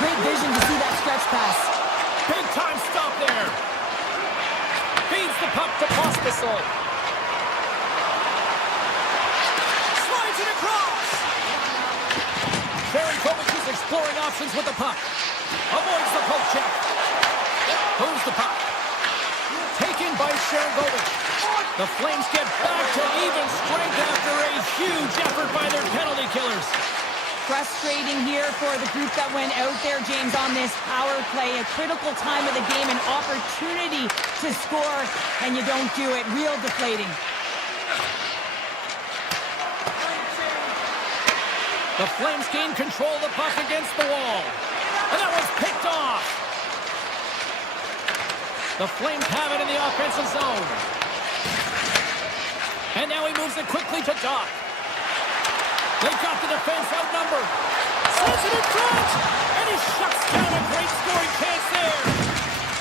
Great vision to see that stretch pass. Big time stop there. Feeds the puck to Pospisil. Slides it across. Sharangovich is exploring options with the puck. Avoids the poke check. Moves the puck. Taken by Sharangovich. The Flames get back to even strength after a huge effort by their penalty killers. Frustrating here for the group that went out there, James, on this power play. A critical time of the game, an opportunity to score, and you don't do it. Real deflating. The Flames gain control of the puck against the wall. And that was picked off. The Flames have it in the offensive zone. And now he moves it quickly to Doc. They've got the defense outnumbered. Sends it in front. And he shuts down a great scoring chance there.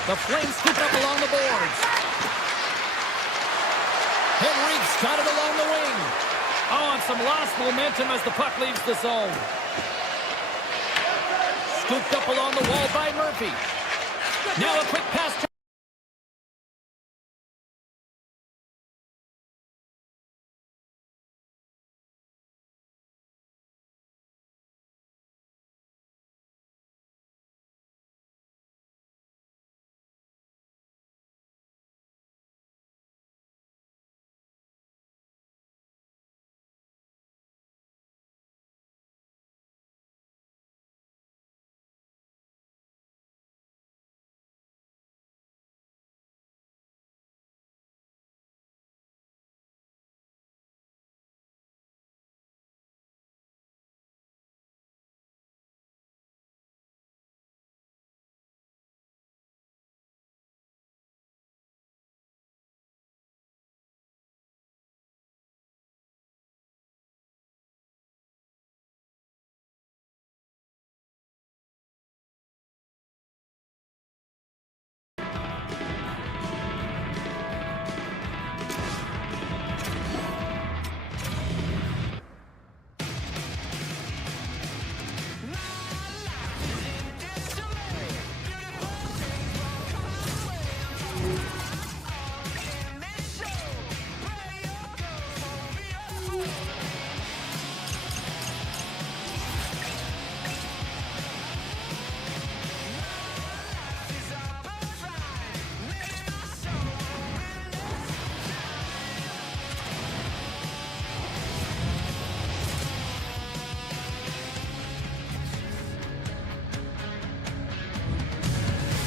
The Flames scoop up along the boards. Henrique's got it along the wing. Oh, and some lost momentum as the puck leaves the zone. Scooped up along the wall by Murphy. Now a quick pass to...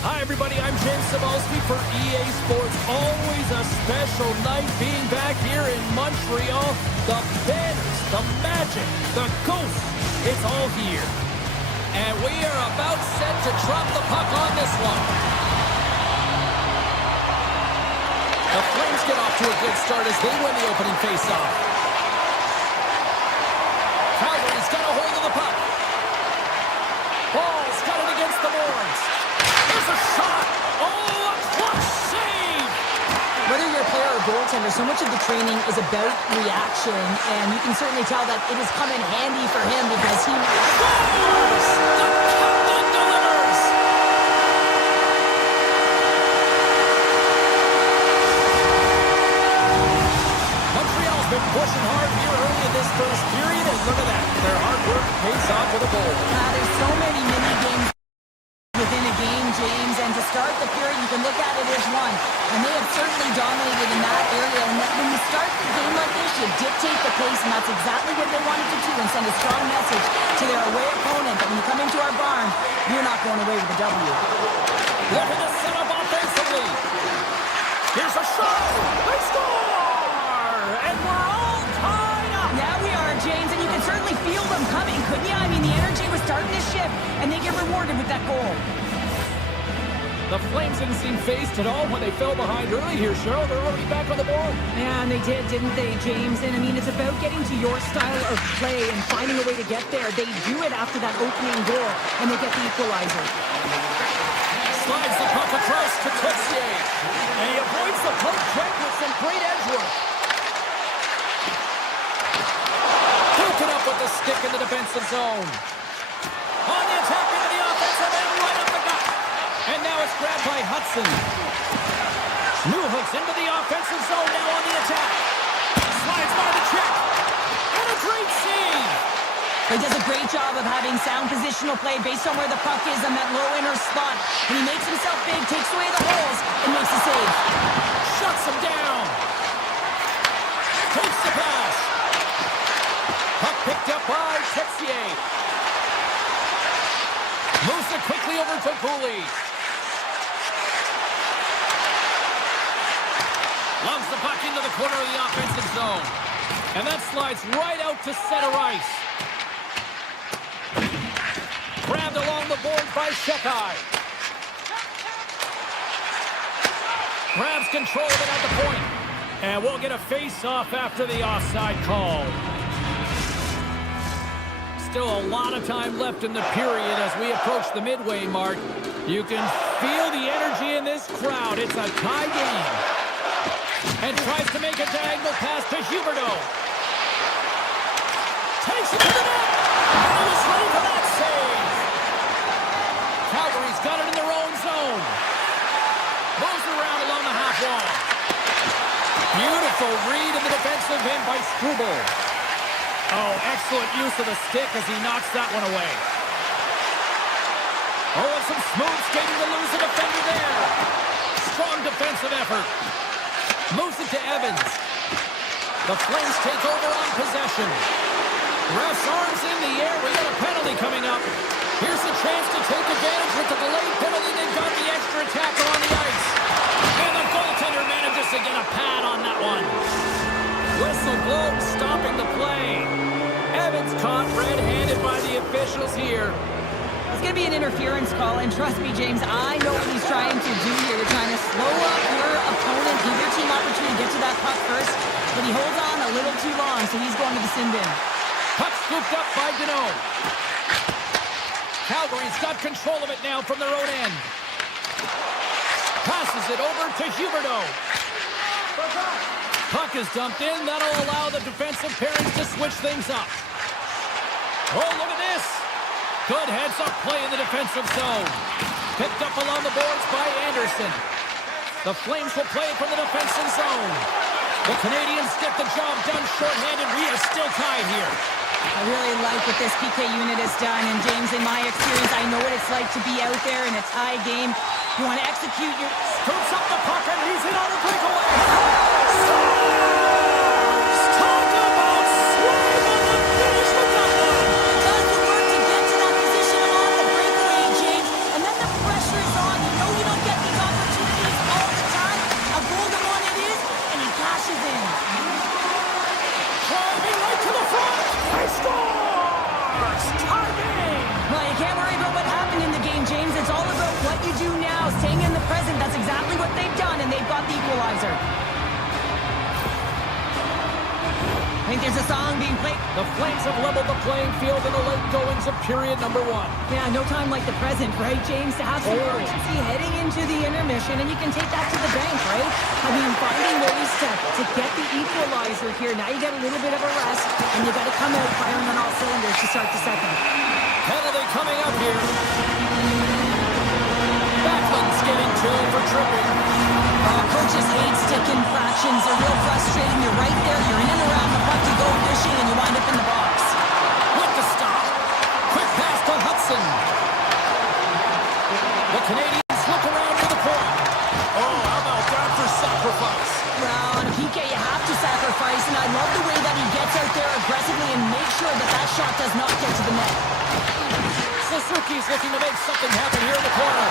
Hi, everybody. I'm James Cybulski for EA Sports. Always a special night being back here in Montreal. The banners, the magic, the ghosts, it's all here. And we are about set to drop the puck on this one. The Flames get off to a good start as they win the opening faceoff. Calgary's got a hold of the puck. Ball's got it against the boards. There's a shot. Oh, a clutch save. Whether you're a player or goaltender, so much of the training is about reaction, and you can certainly tell that it has come in handy for him because he Scores! The captain delivers. Montreal's been pushing hard here early in this first period, and look at that. Their hard work pays off with a goal. there's so many mini games within a game, James, and to start the period, you can look at it as one, and they have certainly dominated in that area, and when you start the game like this, you dictate the pace, and that's exactly what they wanted to do, and send a strong message to their away opponent that when you come into our barn, you're not going away with a W. Looking to set up offensively. Here's a shot. They score! And we're all tied up. Yeah, we are, James, and you can certainly feel them coming, couldn't you? I mean, the energy was starting to shift, and they get rewarded with that goal. The Flames didn't seem phased at all when they fell behind early here, Cheryl. They're already back on the board. Man, they did, didn't they, James? And I mean, it's about getting to your style of play and finding a way to get there. They do it after that opening goal, and they get the equalizer. Slides the puck across to Tessier. And he avoids the poke check with some great edge work. Broken up with the stick in the defensive zone. On the attack into the offensive end, right up the gut. And now it's grabbed by Hudson. Newhook's into the offensive zone now on the attack. Slides by the check. And a great save. He does a great job of having sound positional play based on where the puck is on that low inner spot. And he makes himself big, takes away the holes, and makes a save. Shuts him down. Takes the pass. Puck picked up by Tessier. Moves it quickly over to Cooley. Loves the puck into the corner of the offensive zone. And that slides right out to center ice. Grabbed along the board by Shekai. Grabs control of it at the point. And we'll get a face-off after the offside call. Still a lot of time left in the period as we approach the midway mark. You can feel the energy in this crowd. It's a tie game. And tries to make a diagonal pass to Huberdeau. Takes it to the net. And he was ready for that save. Calgary's got it in their own zone. Moves around along the half wall. Beautiful read in the defensive end by Struble. Oh, excellent use of the stick as he knocks that one away. Oh, and some smooth skating to lose a defender there. Strong defensive effort. Moves it to Evans. The Flames take over on possession. Ref's arms in the air. We got a penalty coming up. Here's the chance to take advantage with the delayed penalty. They've got the extra attacker on the ice. And the goaltender manages to get a pad on that one. Whistle blown, stopping the play. Evans caught red-handed by the officials here. It's going to be an interference call, and trust me, James, I know what he's trying to do here. You're trying to slow up your opponent, give your team opportunity to get to that puck first, but he holds on a little too long, so he's going to the sin bin. Puck scooped up by Deneau. Calgary's got control of it now from their own end. Passes it over to Huberdeau. Puck is dumped in. That'll allow the defensive pairings to switch things up. Oh, look at this. Good heads-up play in the defensive zone. Picked up along the boards by Anderson. The Flames will play from the defensive zone. The Canadians get the job done shorthanded. We are still tied here. I really like what this PK unit has done, and James, in my experience, I know what it's like to be out there in a tie game. You want to execute your... Scoops up the puck, and he's in on a breakaway. Scores! Talk about swing on the finish with that one. Does the work to get to that position on the breakaway, James, and then the pressure is on. You know you don't get these opportunities all the time. A golden one it is, and he cashes in. Driving right to the front. He scores! Timing! Well, you can't worry about what happened in the game, James. It's all about what you do now, staying in the present. That's exactly what they zone being played. The Flames have leveled the playing field in the late goings of period number 1. Yeah, no time like the present, right, James? To have some urgency heading into the intermission, and you can take that to the bank, right? I mean, finding ways to get the equalizer here. Now you get a little bit of a rest, and you got to come out firing on all cylinders to start the second. Penalty coming up here. Backlund's getting 2 for tripping. Coaches hate stick infractions. They're real frustrating. You're right there. You're in and around the puck. You go fishing, and you wind up in the box. With the stop. Quick pass to Hudson. The Canadians look around to the point. Oh, how about that for sacrifice? Well, on a PK, you have to sacrifice, and I love the way that he gets out there aggressively and makes sure that that shot does not get to the net. Suzuki's looking to make something happen here in the corner.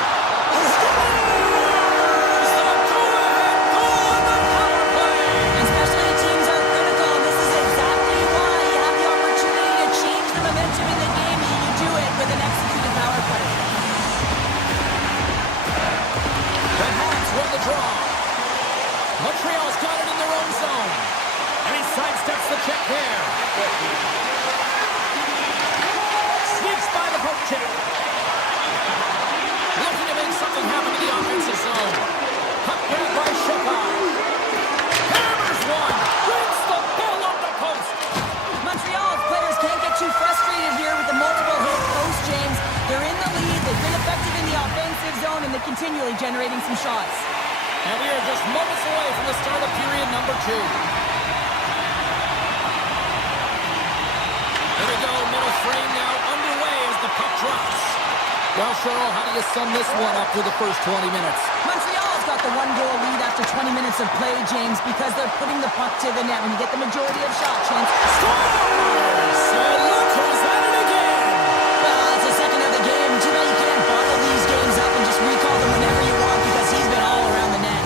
And special teams are critical, and this is exactly why you have the opportunity to change the momentum in the game, and you do it with an executed power play. The Habs win the draw. Montreal's got it in their own zone. And he sidesteps the check there. Sneaks by the poke check. Looking to make something happen in the offensive zone. Puck grabbed by Shepard. Hammers one. Brings the ball up the post. Montreal's players can't get too frustrated here with the multiple hit post, James. They're in the lead, they've been effective in the offensive zone, and they're continually generating some shots. And we are just moments away from the start of period number 2. Here we go, middle frame now underway as the puck drops. Well, Cheryl, how do you sum this one up through the first 20 minutes? Montreal's got the 1-goal lead after 20 minutes of play, James, because they're putting the puck to the net. When you get the majority of shot chance, Scores! And look who's at it again! well, it's the second of the game. Too bad you can't bottle these games up and just recall them whenever you want, because he's been all around the net.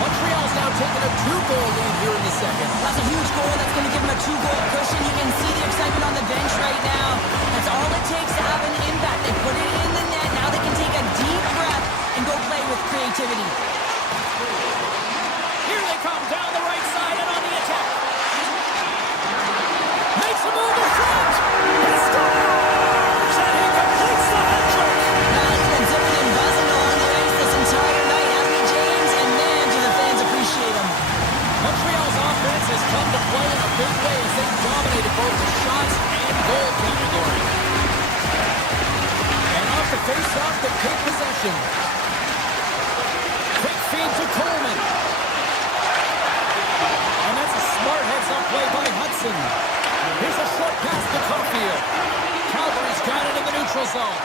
Montreal's now taking a 2-goal lead here in the second. That's a huge goal. That's going to give him a 2-goal cushion. You can see the excitement on the bench right now. That's all it takes to have an impact. They put it in the net. Now they can take a deep breath and go play with creativity. Here they come down the right side and on the attack. Makes a move in front. He scores! And he completes the hat-trick. Now it's been zipping and buzzing along the ice this entire night, hasn't he, James? And man, do the fans appreciate him. Montreal's offense has come to play in a big way as they dominated both the shots and goal category. And off the face-off, they take possession. Quick feed to Coleman. And that's a smart heads-up play by Hudson. Here's a short pass to Caulfield. Calgary's got it in the neutral zone.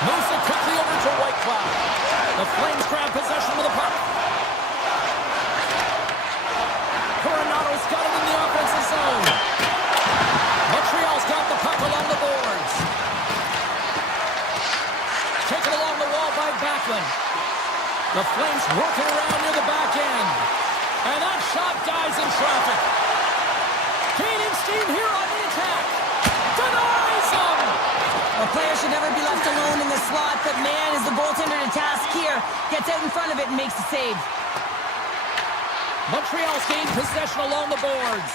Moves it quickly over to Whitecloud. The Flames grab possession with the puck. Coronado's got it in the offensive zone. Montreal's got the puck along the boards. Taken along the wall by Backlund. The Flames working around near the back end. And that shot dies in traffic. Gaining steam here on the attack. Denies him! A player should never be left alone in the slot, but man, is the goaltender to task here. Gets out in front of it and makes the save. Montreal's gained possession along the boards.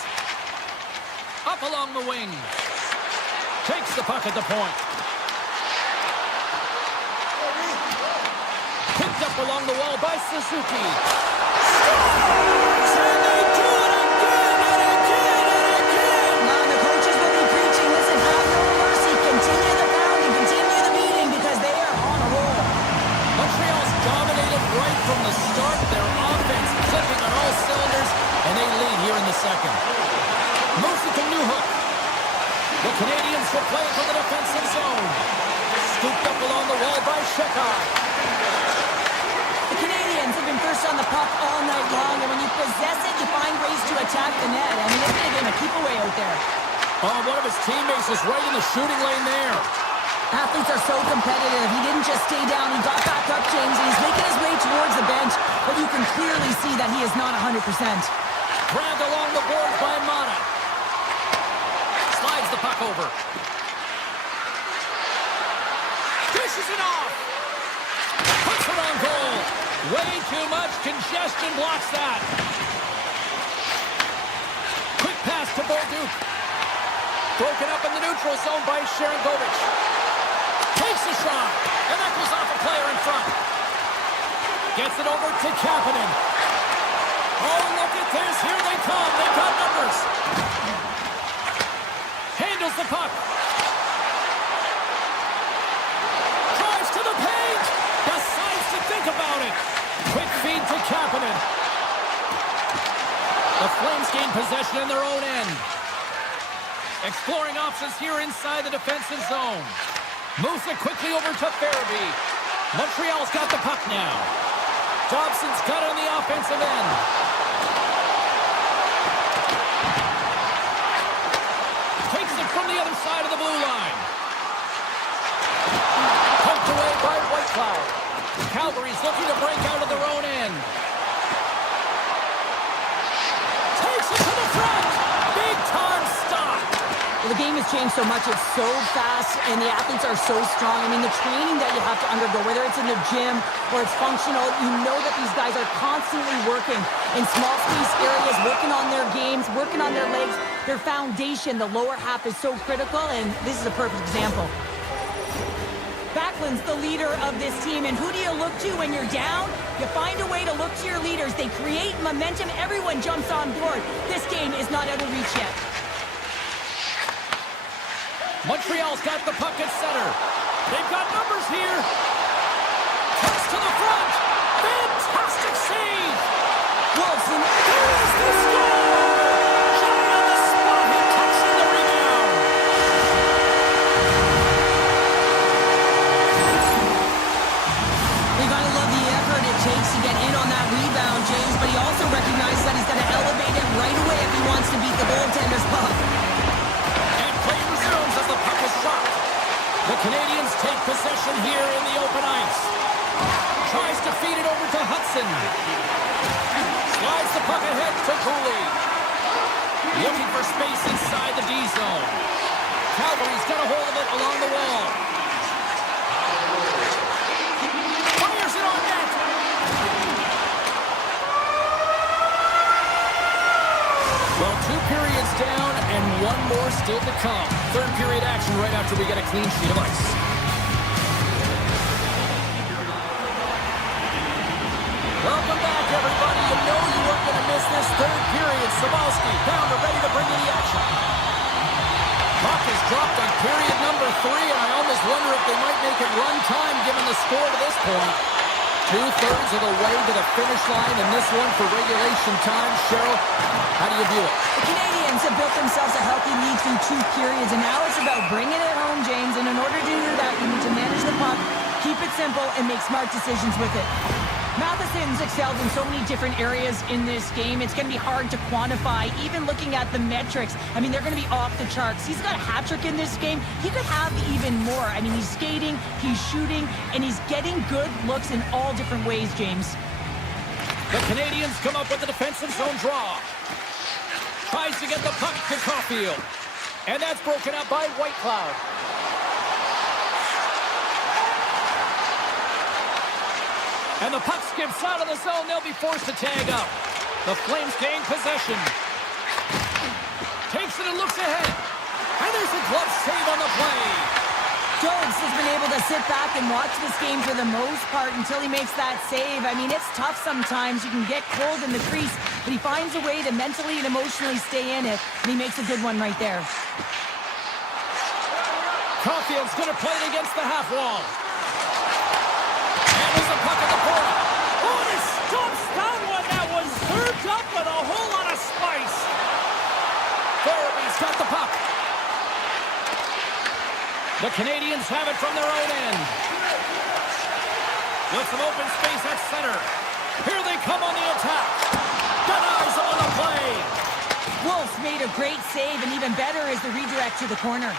Up along the wing. Takes the puck at the point. Picked up along the wall by Suzuki. Scores! And they do it again and again and again! Now the coaches will be preaching, listen, have no mercy. Continue the pounding, continue the beating, because they are on a roll. Montreal's dominated right from the start. Their offense clicking on all cylinders, and they lead here in the second. Moves it to Newhook. The Canadians will play from the defensive zone. Scooped up along the wall by Shepard. The Canadians have been first on the puck all night long, and when you possess it, you find ways to attack the net. I mean, it's been a game of keep away out there. Oh, one of his teammates was right in the shooting lane there. Athletes are so competitive. He didn't just stay down. He got back up, James, and he's making his way towards the bench, but you can clearly see that he is not 100%. Grabbed along the boards by Mata. Slides the puck over. Dishes it off. Puts it on goal. Way too much congestion blocks that. Quick pass pass to Bolduc. Broken up in the neutral zone by Sharangovich. Takes a shot, and that goes off a player in front. Gets it over to Kapanen. Oh, look at this. Here they come. They've got numbers. Handles the puck. Drives to the paint. Decides to think about it. Quick feed to Kapanen. The Flames gain possession in their own end. Exploring options here inside the defensive zone. Moves it quickly over to Farabee. Montreal's got the puck now. Dobson's got it on the offensive end. Takes it from the other side of the blue line. Poked away by Whitecloud. Calgary's looking to break out of their own end. Takes it to the front. Big time stop. Well, the game has changed so much. It's so fast, and the athletes are so strong. I mean, the training that you have to undergo, whether it's in the gym or it's functional, you know that these guys are constantly working in small space areas, working on their games, working on their legs. Their foundation, the lower half, is so critical, and this is a perfect example. Backlund's the leader of this team, and who do you look to when you're down? You find a way to look to your leaders. They create momentum. Everyone jumps on board. This game is not out of reach yet. Montreal's got the puck at center. They've got numbers here. Cuts to the front. Fantastic save. Wilson. There is the score. Shot on the spot. He catches the rebound. You gotta love the effort it takes to get in on that rebound, James, but he also recognizes that he's got to elevate it right away if he wants to beat the goaltender's puck. The Canadians take possession here in the open ice. Tries to feed it over to Hudson. Slides the puck ahead to Cooley. Looking for space inside the D zone. Calgary's got a hold of it along the wall. Fires it on net. Well, 2 periods down and 1 more still to come. Third period action right after we get a clean sheet of ice. Welcome back, everybody. You know you weren't going to miss this third period. Sabalski, Pounder ready to bring in the action. Puck is dropped on period number 3, and I almost wonder if they might make it run time given the score to this point. 2/3 of the way to the finish line, and this one for regulation time. Cheryl, how do you view it? The Canadians have built themselves a healthy lead through 2 periods, and now it's about bringing it home, James. And in order to do that, you need to manage the puck, keep it simple, and make smart decisions with it. Matheson's excelled in so many different areas in this game. It's going to be hard to quantify, even looking at the metrics. I mean, they're going to be off the charts. He's got a hat trick in this game. He could have even more. I mean, he's skating, he's shooting, and he's getting good looks in all different ways, James. The Canadians come up with a defensive zone draw. Tries to get the puck to Caulfield. And that's broken up by Whitecloud. And the puck skips out of the zone. They'll be forced to tag up. The Flames gain possession. Takes it and looks ahead. And there's a glove save on the play. Jones has been able to sit back and watch this game for the most part until he makes that save. I mean, it's tough sometimes. You can get cold in the crease, but he finds a way to mentally and emotionally stay in it, and he makes a good one right there. Caulfield's going to play it against the half wall. And there's a puck at the point. Oh, he stops that one. That was served up with a whole lot of spice. Farabee's got the puck. The Canadians have it from their own end. With some open space at center. Here they come on the attack. Denies them on the play. Wolf's made a great save, and even better is the redirect to the corner.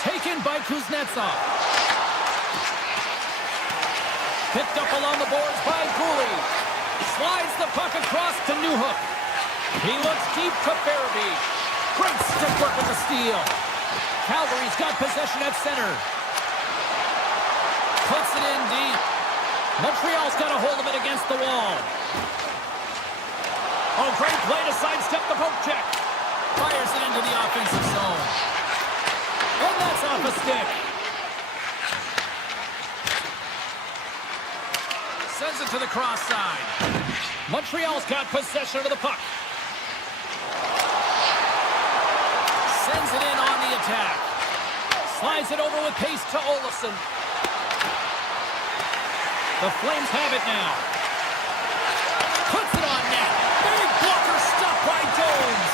Taken by Kuznetsov. Picked up along the boards by Cooley. Slides the puck across to Newhook. He looks deep to Farabee. Great stick work with the steal. Calgary's got possession at center. Puts it in deep. Montreal's got a hold of it against the wall. Oh, great play to sidestep the poke check. Fires it into the offensive zone. And that's off a stick. Sends it to the cross side. Montreal's got possession of the puck. Sends it in on the attack. Slides it over with pace to Olofsson. The Flames have it now. Puts it on net. Big blocker stopped by Jones.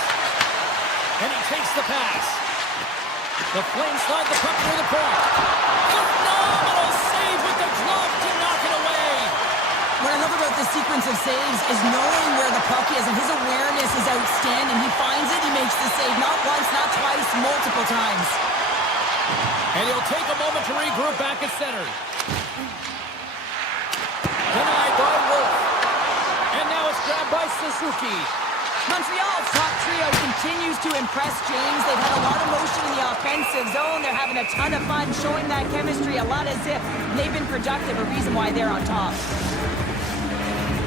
And he takes the pass. The Flames slide the puck through the point. Phenomenal save with the glove to knock it away. What I love about this sequence of saves is knowing where the puck is, and his awareness is outstanding. He finds it, he makes the save not once, not twice, multiple times. And he'll take a moment to regroup back at center. Denied by Wolf. And now it's grabbed by Suzuki. Montreal's top trio continues to impress, James. They've had a lot of motion in the offensive zone. They're having a ton of fun, showing that chemistry, a lot of zip. They've been productive, a reason why they're on top.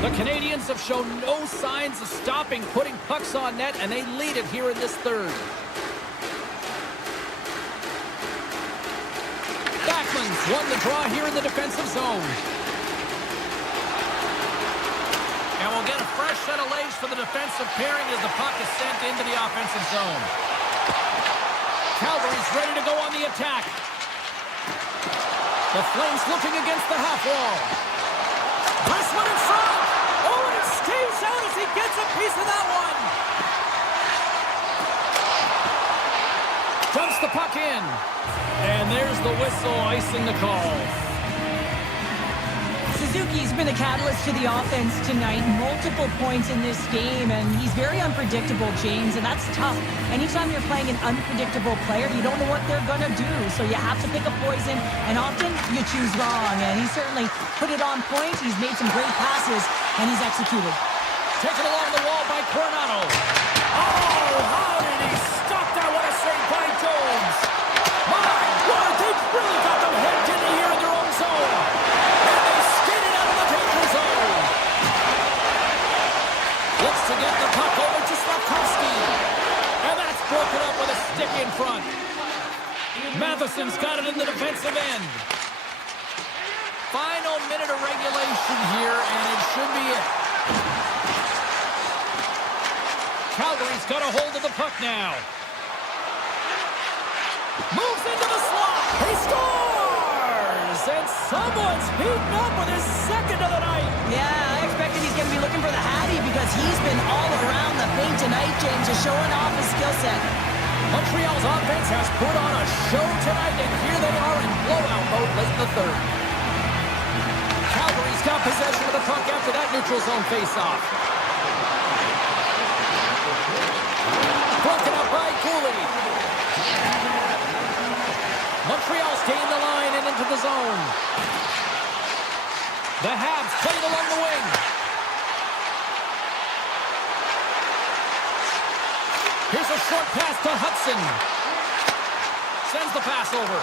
The Canadians have shown no signs of stopping putting pucks on net, and they lead it here in this third. Backman's won the draw here in the defensive zone. And we'll get a fresh set of legs for the defensive pairing as the puck is sent into the offensive zone. Calgary's ready to go on the attack. The Flames looking against the half wall. This one in front. Oh, and it stays out as he gets a piece of that one. Dumps the puck in. And there's the whistle icing the call. Suzuki's been a catalyst to the offense tonight. Multiple points in this game, and he's very unpredictable, James, and that's tough. Anytime you're playing an unpredictable player, you don't know what they're going to do, so you have to pick a poison, and often you choose wrong, and he certainly put it on point. He's made some great passes, and he's executed. Taken along the wall by Coronado. Oh, how did he stop that? What a save by Jones. My word, they've really got them headed into here in their own zone. And they skated out of the danger zone. Looks to get the puck over to Slavkovsky. And that's broken up with a stick in front. Matheson's got it in the defensive end. Final minute of regulation here, and it should be it. Calgary's got a hold of the puck now. Moves into the slot. He scores! And someone's heating up with his second of the night. Yeah, I expected he's going to be looking for the Hattie because he's been all around the paint tonight, James, just showing off his skill set. Montreal's offense has put on a show tonight, and here they are in blowout mode late in the third. Calgary's got possession of the puck after that neutral zone faceoff. Broken up by Cooley. Montreal's gained the line and into the zone. The Habs played along the wing. Here's a short pass to Hudson. Sends the pass over.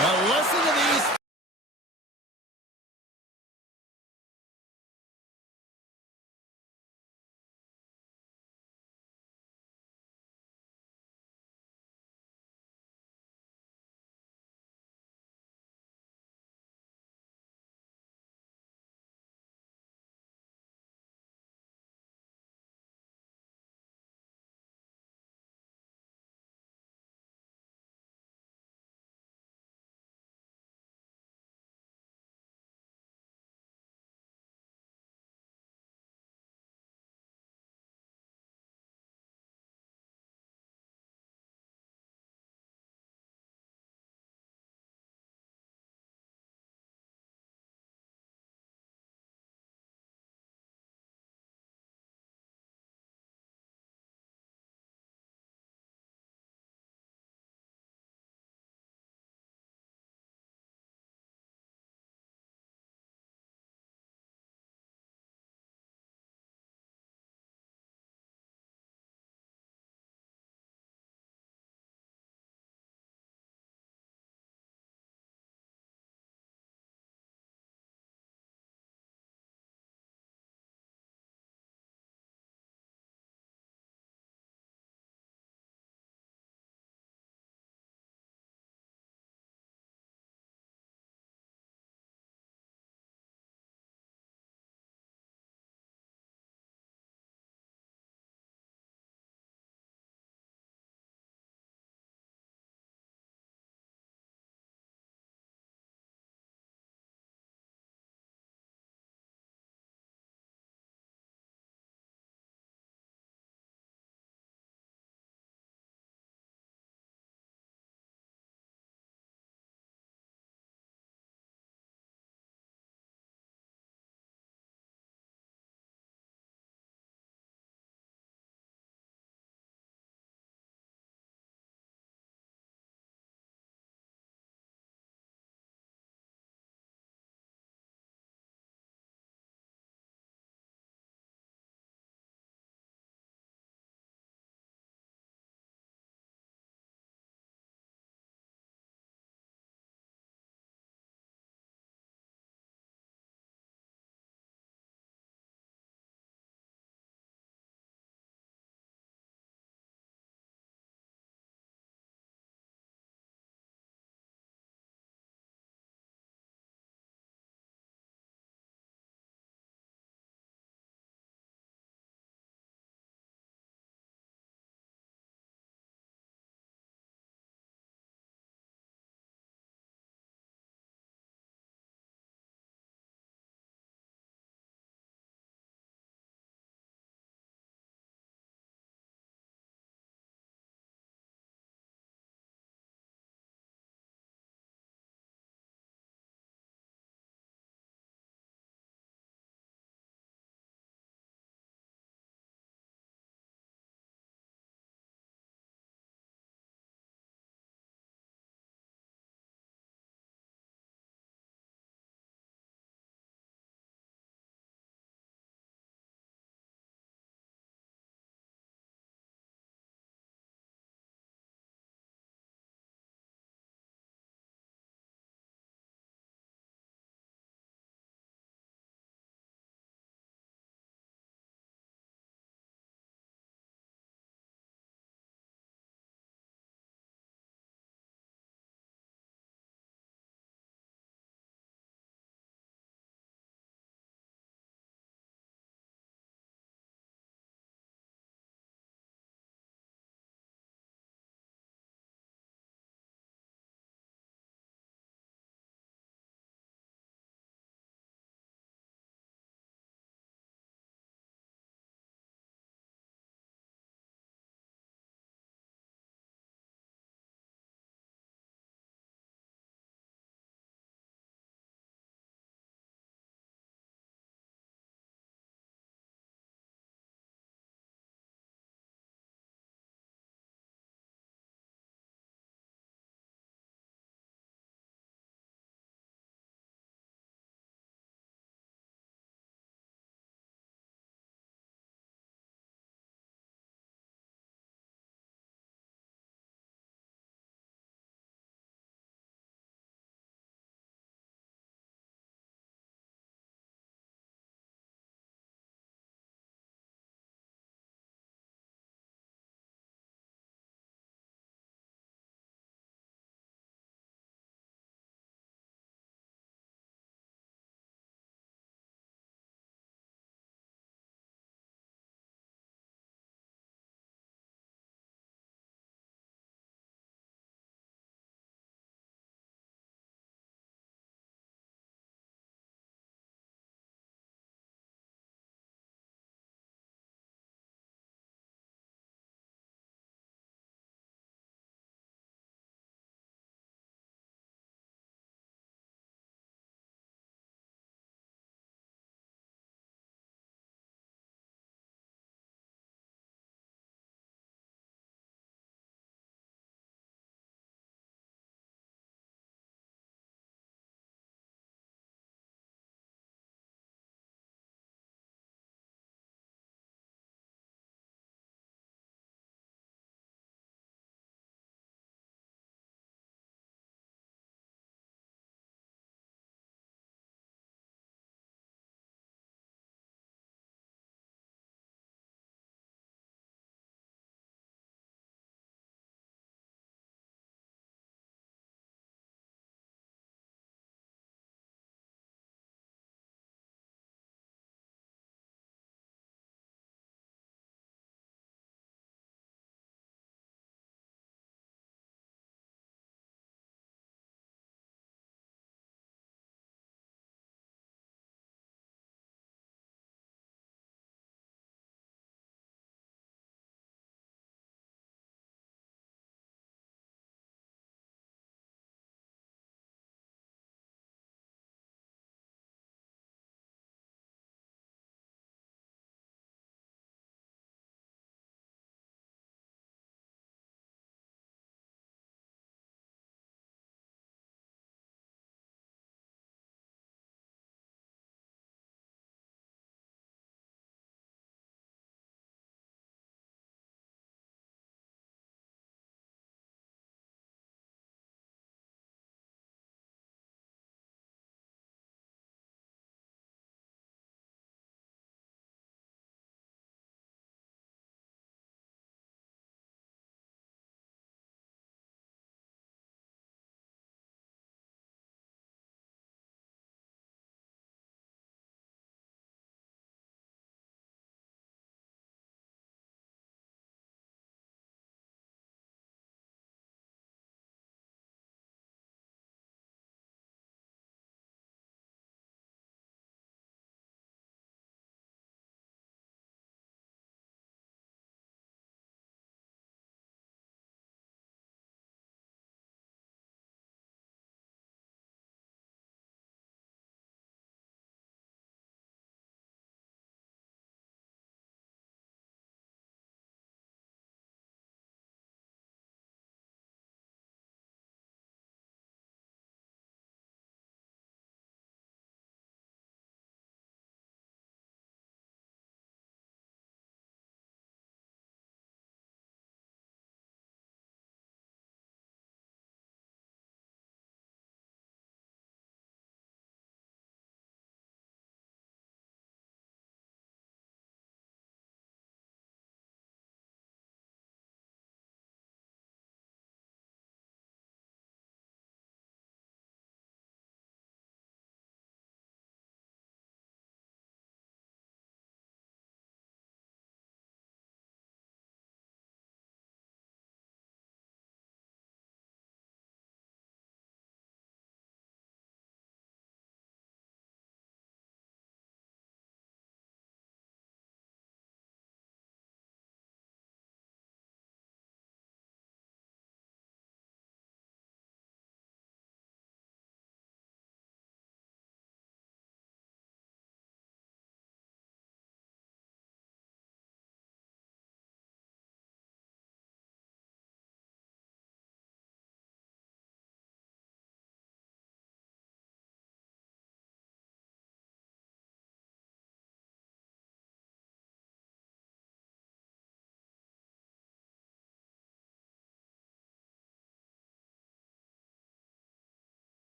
Now listen to these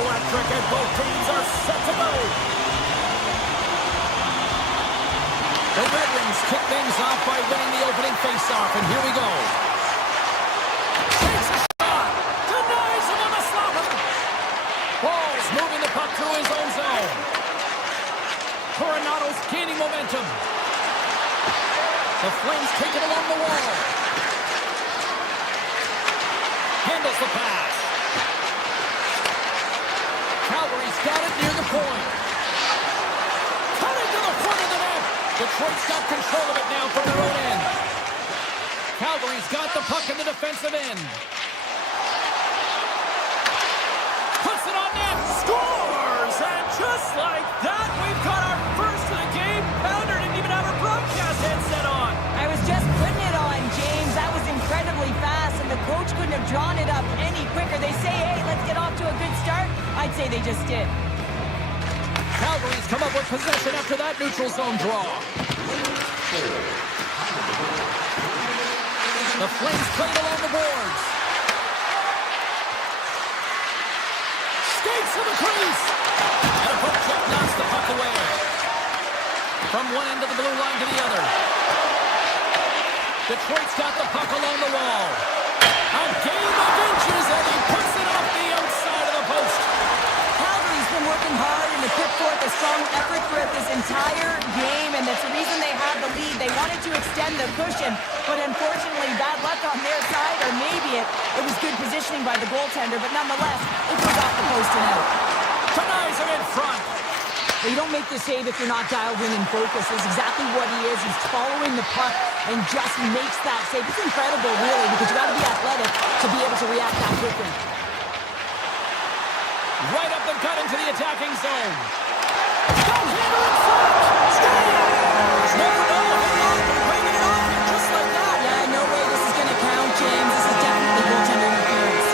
electric, and both teams are set to go. The Red Wings kick things off by winning the opening faceoff, and here we go. Takes a shot, denies him on the slapper. Ball's moving the puck through his own zone. Coronato's gaining momentum. The Flames take it along the wall. Handles the pass. Calgary's got it near the point. Cut it to the front of the net. Detroit's got control of it now from their own end. Calgary's got the puck in the defensive end. Puts it on net. Scores! And just like that, we've got our first of the game. Pounder didn't even have her broadcast headset on. I was just putting it on, James. That was incredibly fast, and the coach couldn't have drawn it up any quicker. They say, hey, let's get off to a good start. I'd say they just did. Calgary's come up with possession after that neutral zone draw. The Flames played along the boards. Skates to the crease. And a poke check knocks the puck away. From one end of the blue line to the other. Detroit's got the puck along the wall. A game of inches, and he puts it off the outside of the post. Calgary's been working hard and to put forth a strong effort throughout this entire game, and that's the reason they had the lead. They wanted to extend the cushion, but unfortunately, bad luck on their side, or maybe it was good positioning by the goaltender, but nonetheless, it goes off the post and out. Denies him in front. Well, you don't make the save if you're not dialed in and focused. It's exactly what he is. He's following the puck and just makes that save. It's incredible, really, because you got to be athletic to be able to react that quickly. Right up the gut into the attacking zone. Goaltender in front. Scores! No, bringing it off here just like that. Yeah, no way this is going to count, James. This is definitely goaltender interference.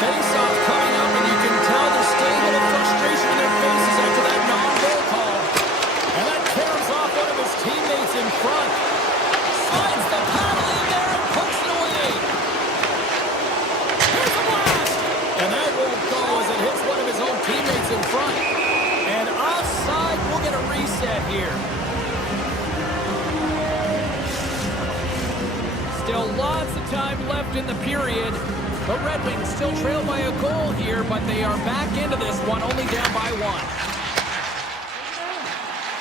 Face-off coming up, and you can tell there's still a little frustration in their faces after that non-goal call. And that tears off one of his teammates in front. Slides the paddle in there and pokes it away. Here's a blast! And that won't go as it hits one of his own teammates in front. And offside, we'll get a reset here. Still lots of time left in the period. The Red Wings still trail by a goal here, but they are back into this one, only down by one.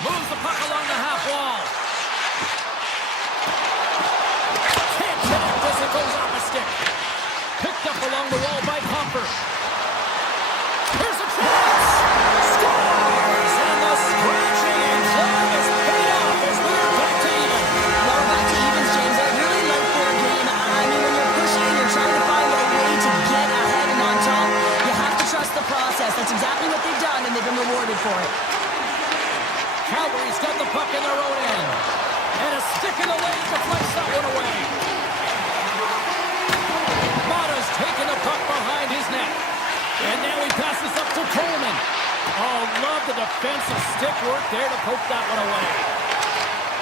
Moves the puck along the half wall. Can't connect as it goes off a stick. Picked up along the wall by Comfort. Here's a chance. Scores! And the scratching and clawing is paid off as we're back to even. Well, we're back to evens, James. I really like their game. I mean, when you're pushing and you're trying to find a way to get ahead and on top, you have to trust the process. That's exactly what they've done, and they've been rewarded for it. Calgary's got the puck in their own end. And a stick in the leg deflects that one away. Mata's taking the puck behind his net. And now he passes up to Coleman. Oh, love the defensive stick work there to poke that one away.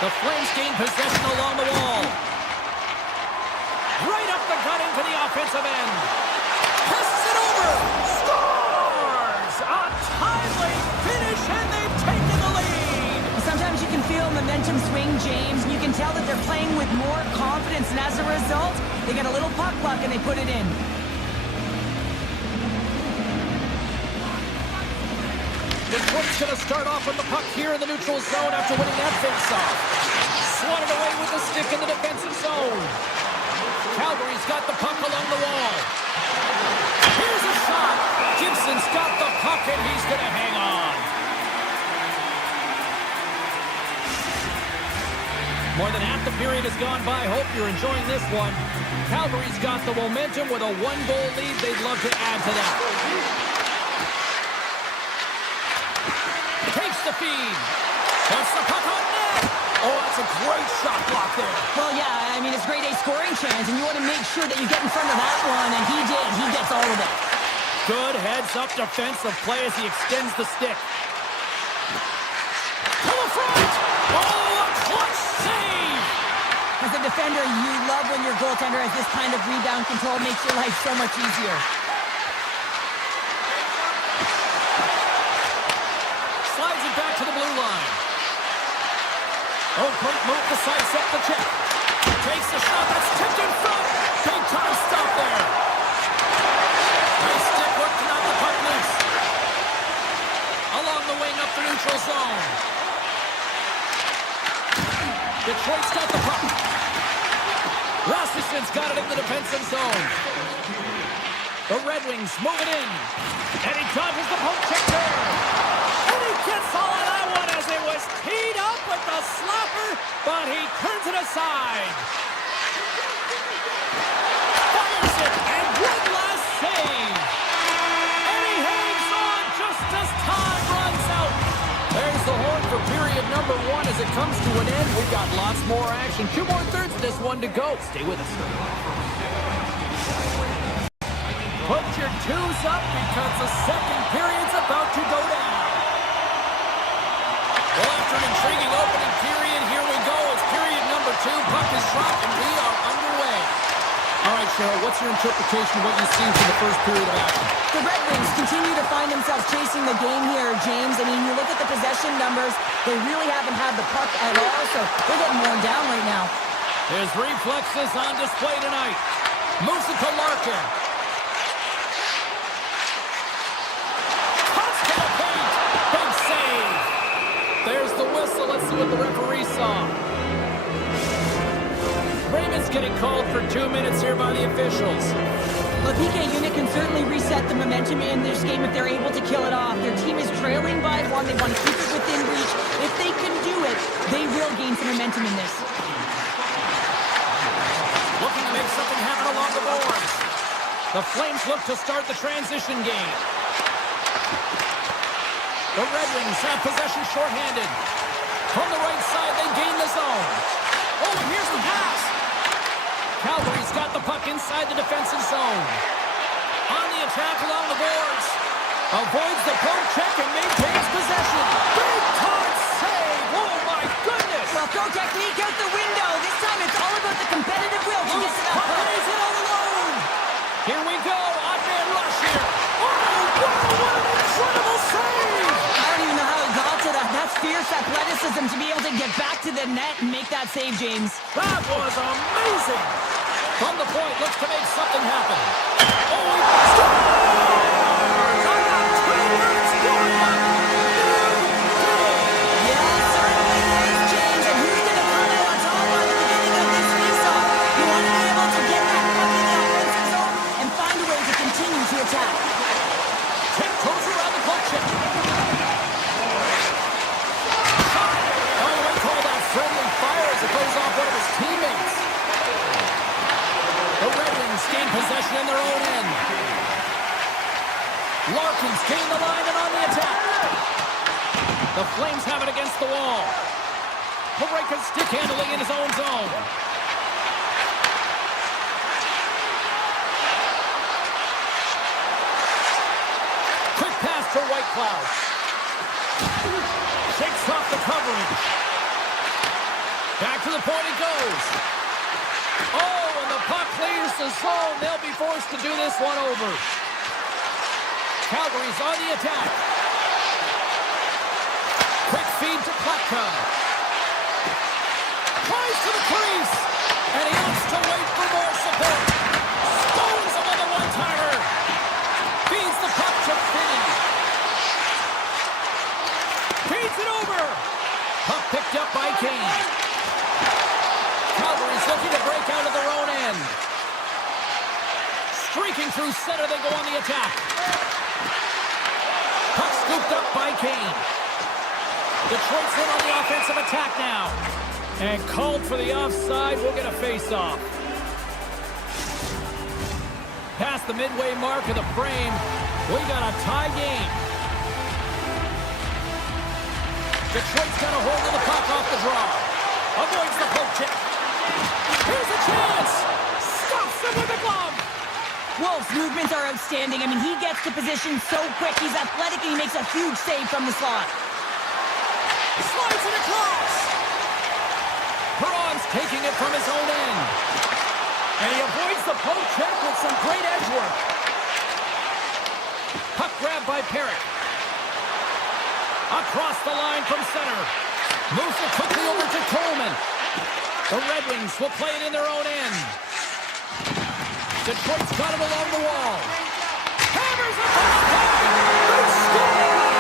The Flames gain possession along the wall. Right up the gut into the offensive end. Passes it over. Scores! A timely finish, and they've taken the lead. Sometimes you can feel momentum swing, James, and you can tell that they're playing with more confidence, and as a result, they get a little puck luck and they put it in. Detroit's going to start off with the puck here in the neutral zone after winning that face-off. Swatted away with the stick in the defensive zone. Calgary's got the puck along the wall. Here's a shot. Gibson's got the puck, and he's going to hang on. More than half the period has gone by. Hope you're enjoying this one. Calgary's got the momentum with a one-goal lead. They'd love to add to that. Takes the feed. Puts the puck on net. Oh, that's a great shot block there. Well, yeah, I mean, it's grade A scoring chance, and you want to make sure that you get in front of that one, and he did. He gets all of it. Good heads-up defensive play as he extends the stick. To the front. Oh, a clutch save. As a defender, you love when your goaltender has this kind of rebound control. Makes your life so much easier. Oh, great move to sidestep the check. Takes the shot. That's tipped in front. Big time stop there. Nice stick work to knock the puck loose. Along the wing up the neutral zone. Detroit's got the puck. Rasmussen's got it in the defensive zone. The Red Wings move it in. And he dodges the poke check there. And he gets all of that one as it was teed up with the slapper, but he turns it aside. Fires it, and one last save. And he hangs on just as time runs out. There's the horn for period number 1 as it comes to an end. We've got lots more action. 2 more thirds of this one to go. Stay with us. Put your twos up because the second period's about to go down. Well, after an intriguing opening period, here we go. It's period number 2. Puck is dropped, and we are underway. All right, Cheryl, what's your interpretation of what you've seen from the first period of action? The Red Wings continue to find themselves chasing the game here, James. I mean, you look at the possession numbers, they really haven't had the puck at all, so they're getting worn down right now. His reflexes on display tonight. Moves it to Larkin. Cuts to the paint. Big save. There's the whistle. Let's see what the referee saw. Raymond's getting called for 2 minutes here by the officials. The PK unit can certainly reset the momentum in this game if they're able to kill it off. Their team is trailing by 1. They want to keep it within reach. If they can do it, they will gain some momentum in this. Looking to make something happen along the boards. The Flames look to start the transition game. The Red Wings have possession shorthanded. From the right side, they gain the zone. Oh, and here's the pass. Calgary's got the puck inside the defensive zone. On the attack along the boards. Avoids the poke check and maintains possession. Big time save. Oh, my goodness. Well, throw technique out the window. This time it's all about the competitive will to get to that puck. Puck is it all alone. Here we go. Odd-man rush here. Oh, wow, what an incredible save. I don't even know how he got to that. That's fierce athleticism to be able to get back to the net and make that save, James. That was amazing. From the point, looks to make something happen. Oh, he scores! I got 2 words going on. Yeah, certainly is, James. And who's going to come out on top at the beginning of this face-off? You want to be able to get that puck in the offensive zone and find a way to continue to attack. Tiptoes around the poke check. Shot. Oh, we call that friendly fire as it goes off one of his teammates. The Red Wings gain possession in their own end. Larkin's gained the line and on the attack. The Flames have it against the wall. Parayka's stick handling in his own zone. Quick pass to Whitecloud. Shakes off the coverage. Back to the point it goes. Oh, and the puck clears the zone. They'll be forced to do this one over. Calgary's on the attack. Quick feed to Klatka. Tries to the crease. And he opts to wait for more support. Stones him on the one-timer. Feeds the puck to Finney. Feeds it over. Puck picked up by Kane. Calgary's looking to break out of their own end. Streaking through center, they go on the attack. Puck scooped up by Kane. Detroit's in on the offensive attack now. And called for the offside. We'll get a face-off. Past the midway mark of the frame, we got a tie game. Detroit's got a hold of the puck off the draw. Avoids the poke check. Here's a chance. Stops him with a glove. Wolf's movements are outstanding. I mean, he gets to position so quick. He's athletic and he makes a huge save from the slot. Slides it across. Perron's taking it from his own end. And he avoids the poke check with some great edge work. Puck grab by Perrick. Across the line from center. Moves it quickly over to Coleman. The Red Wings will play it in their own end. Detroit's got it along the wall. Hammers it from the top. They score!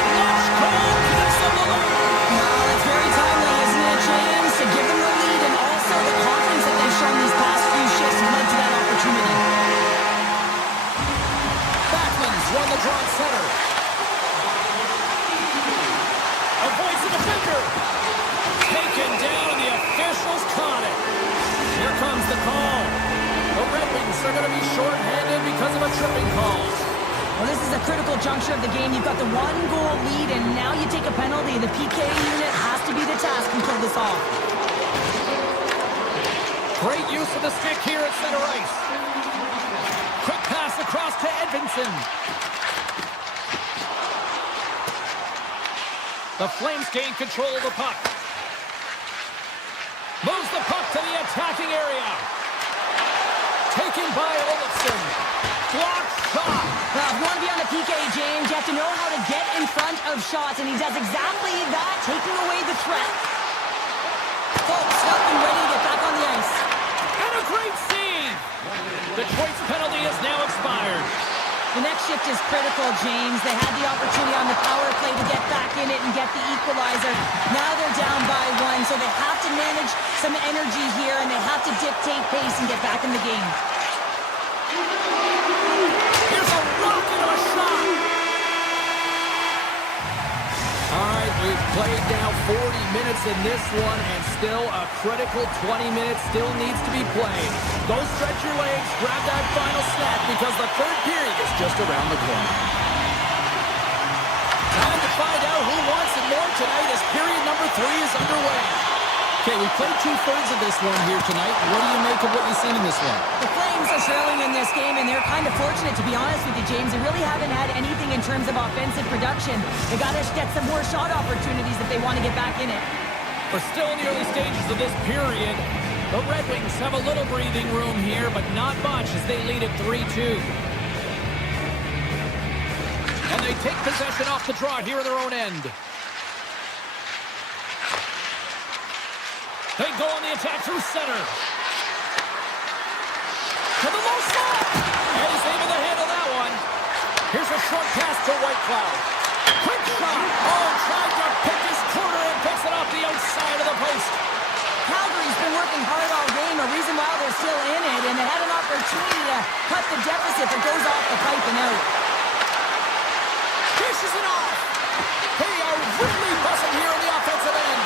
Clutch goal gives them the lead. Well, it's very timely, isn't it, James? To give them the lead and also the confidence that they've shown these past few shifts led to that opportunity. Backman's won the draw at center. Avoids the defender. Taken down, and the officials caught it. Here comes the call. The Red Wings are going to be shorthanded because of a tripping call. Well, this is a critical juncture of the game. You've got the one-goal lead, and now you take a penalty. The PK unit has to be the task and pull this off. Great use of the stick here at center ice. Quick pass across to Edvinsson. The Flames gain control of the puck. Moves the puck to the attacking area. Taken by Olofsson. Blocked shot. Well, if you want to be on the PK, James, you have to know how to get in front of shots, and he does exactly that, taking away the threat. Folks up and ready to get back on the ice. And a great save. Detroit's penalty is now expired. The next shift is critical, James. They had the opportunity on the power play to get back in it and get the equalizer. Now they're down by one, so they have to manage some energy here, and they have to dictate pace and get back in the game. Here's a rocket of a shot. All right, we've played now 40 minutes in this one, and still a critical 20 minutes still needs to be played. Go stretch your legs, grab that final snack, because the third period is just around the corner. Time to find out who wants it more tonight as period number 3 is underway. Okay, we played 2/3 of this one here tonight. What do you make of what you've seen in this one? The Flames are trailing in this game, and they're kind of fortunate, to be honest with you, James. They really haven't had anything in terms of offensive production. They got to get some more shot opportunities if they want to get back in it. We're still in the early stages of this period. The Red Wings have a little breathing room here, but not much as they lead at 3-2. And they take possession off the draw here in their own end. They go on the attack through center. To the low slot. And he's able to handle that one. Here's a short pass to Whitecloud. Quick shot. Oh, tried to pick his corner and picks it off the outside of the post. Calgary's been working hard all game, a reason why they're still in it, and they had an opportunity to cut the deficit that goes off the pipe and out. Dishes it off. They are really buzzing here on the offensive end.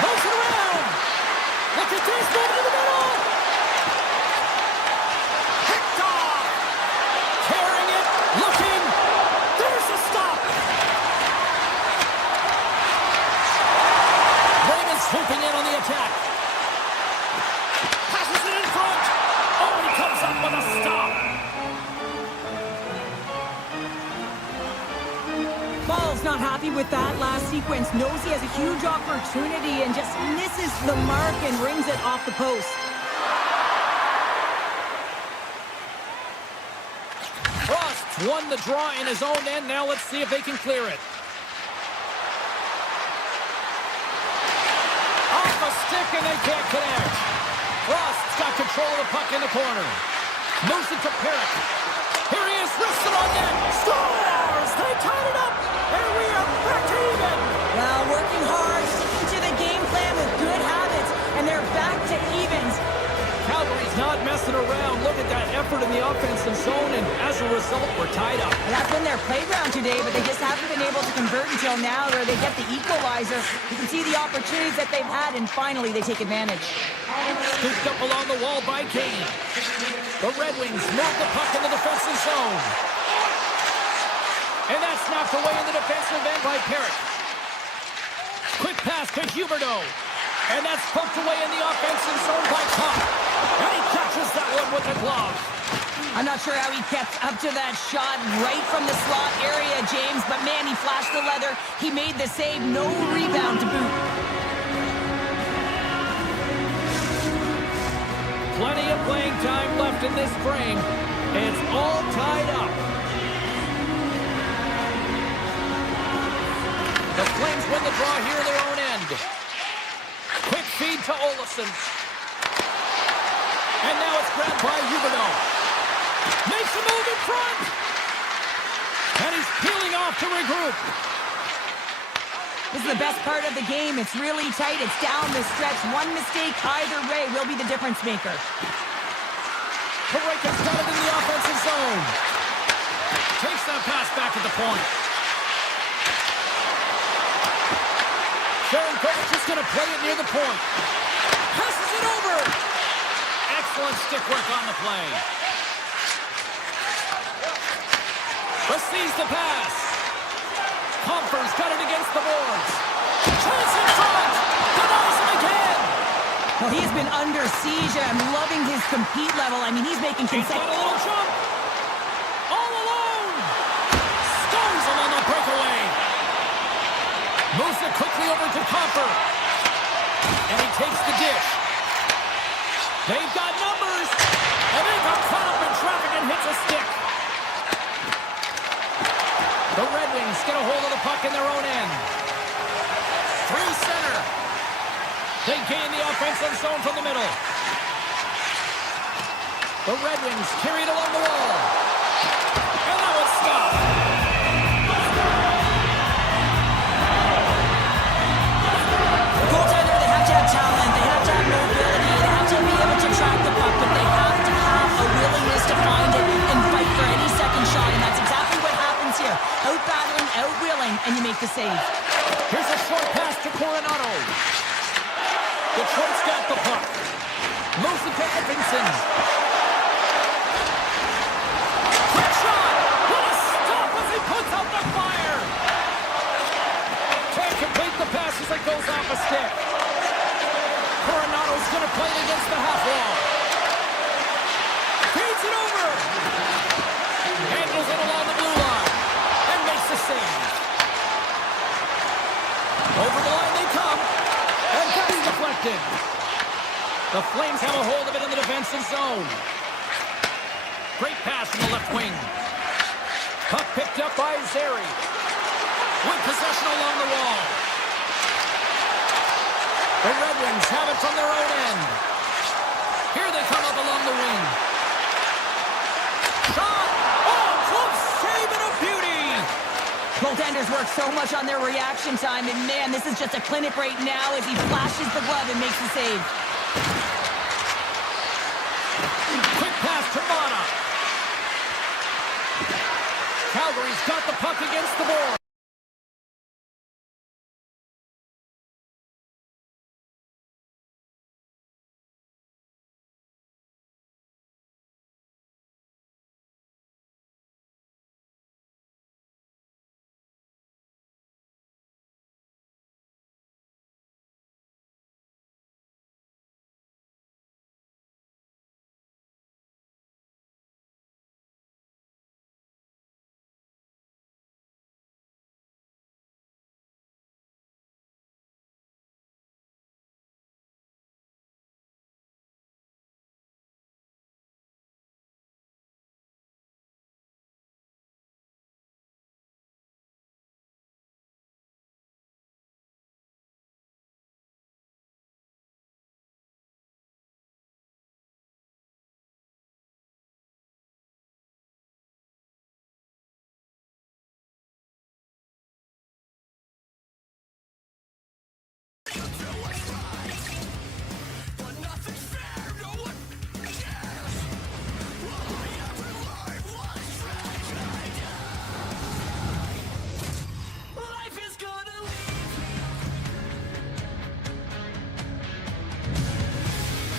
Moves it around. Look at this, moving to the middle. Picked off. Carrying it, looking. There's the stop. Raymond swooping in on the attack. Passes it in front. Oh, and he comes up with a stop. Ball's not happy with that last sequence. Knows he has a huge opportunity and just misses the mark and rings it off the post. Frost's won the draw in his own end. Now let's see if they can clear it. Off a stick and they can't connect. Frost's got control of the puck in the corner. Moves it to Perrick. Here he is, wrists it on net. Scores! They tied it up! And we are back to even! Well, working hard, sticking to the game plan with good habits, and they're back to evens. Calgary's not messing around. Look at that effort in the offensive zone, and as a result, we're tied up. Well, that's been their playground today, but they just haven't been able to convert until now where they get the equalizer. You can see the opportunities that they've had, and finally they take advantage. Scooped up along the wall by Kane. The Red Wings move the puck in the defensive zone. And that's knocked away in the defensive end by Perrick. Quick pass to Huberdeau. And that's poked away in the offensive zone by Kopp. And he catches that one with the glove. I'm not sure how he kept up to that shot right from the slot area, James, but man, he flashed the leather. He made the save, no rebound to boot. Plenty of playing time left in this frame. It's all tied up. The Flames win the draw here in their own end. Quick feed to Olofsson. And now it's grabbed by Huberdeau. Makes a move in front. And he's peeling off to regroup. This is the best part of the game. It's really tight. It's down the stretch. One mistake either way will be the difference maker. Parayka's got it in the offensive zone. Takes that pass back at the point. Sharangovich is going to play it near the point. Passes it over. Excellent stick work on the play. Receives the pass. Comfer's got it against the boards. Chance in front. Denies him again. Well, he's been under siege, and I'm loving his compete level. I mean, he's making He's got a consecutive... little jump. All alone. Stones him on the breakaway. Moves it quickly over to Comfer. And he takes the dish. They've got numbers. And they got caught up in traffic and hits a stick. The Red Wings get a hold of the puck in their own end. Through center. They gain the offensive zone from the middle. The Red Wings carry it along the wall. And that was stopped. Goaltender, they have to have talent. They have to have mobility. They have to be able to track the puck, but they have to have a willingness to find it and fight for any second shot, and that's exactly what happens here. Out-battling, out-willing, and you make the save. Here's a short pass to Coronado. Detroit's got the puck. Moves it to Edvinsson. Quick shot! What a stop as he puts out the fire! Can't complete the pass as it goes off a stick. Coronado's going to play it against the half wall. Feeds it over. Handles it along the blue line. And makes the save. Over the line they come. And that's deflected. The Flames have a hold of it in the defensive zone. Great pass from the left wing. Puck picked up by Zary. With possession along the wall. The Red Wings have it from their own end. Here they come up along the wing. Shot! Oh, close save and a beauty! Goaltenders work so much on their reaction time, and man, this is just a clinic right now as he flashes the glove and makes the save. Quick pass to Mana. Calgary's got the puck against the board.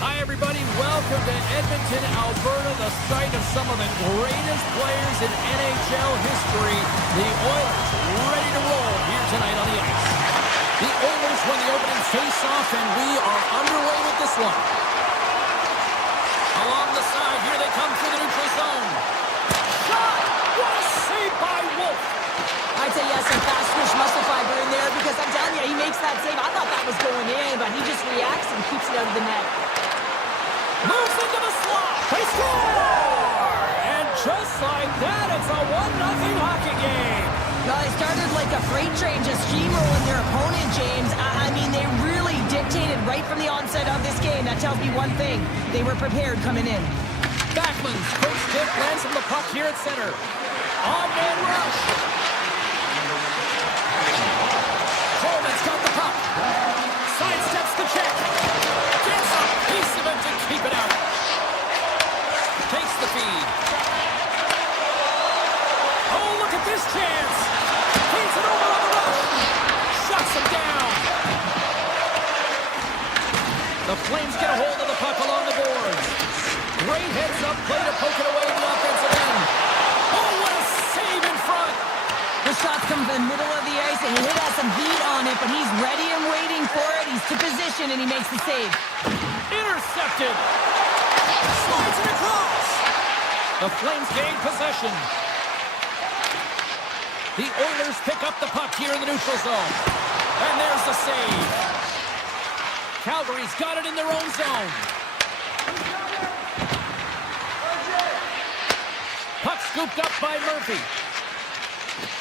Hi, everybody. Welcome to Edmonton, Alberta, the site of some of the greatest players in NHL history. The Oilers ready to roll here tonight on the ice. The Oilers win the opening face-off, and we are underway with this one. Along the side, here they come through the neutral zone. Shot! What a save by Wolf! I'd say yes, some fast twitch muscle fiber in there because I'm telling you, he makes that save. I thought that was going in, but he just reacts and keeps it out of the net. Moves into the slot. They score! And just like that, it's a 1-0 hockey game. Well, they started like a freight train just steamrolling their opponent, James. I mean, they really dictated right from the onset of this game. That tells me one thing. They were prepared coming in. Backman's quick stick lands from the puck here at center. On-man rush. Coleman's got the puck. Sidesteps the check. Gets a piece of it to keep it out. Takes the feed. Oh, look at this chance. Feeds it over on the rush. Shuts him down. The Flames get a hold of the puck along the boards. Great heads-up play to poke it away in the offensive end. Oh, what a save in front. The shots come from the middle of the ice, and he has some heat on it, but he's ready and waiting for it. He's to position, and he makes the save. Intercepted. Slides it across. The Flames gain possession. The Oilers pick up the puck here in the neutral zone. And there's the save. Calgary's got it in their own zone. Puck scooped up by Murphy.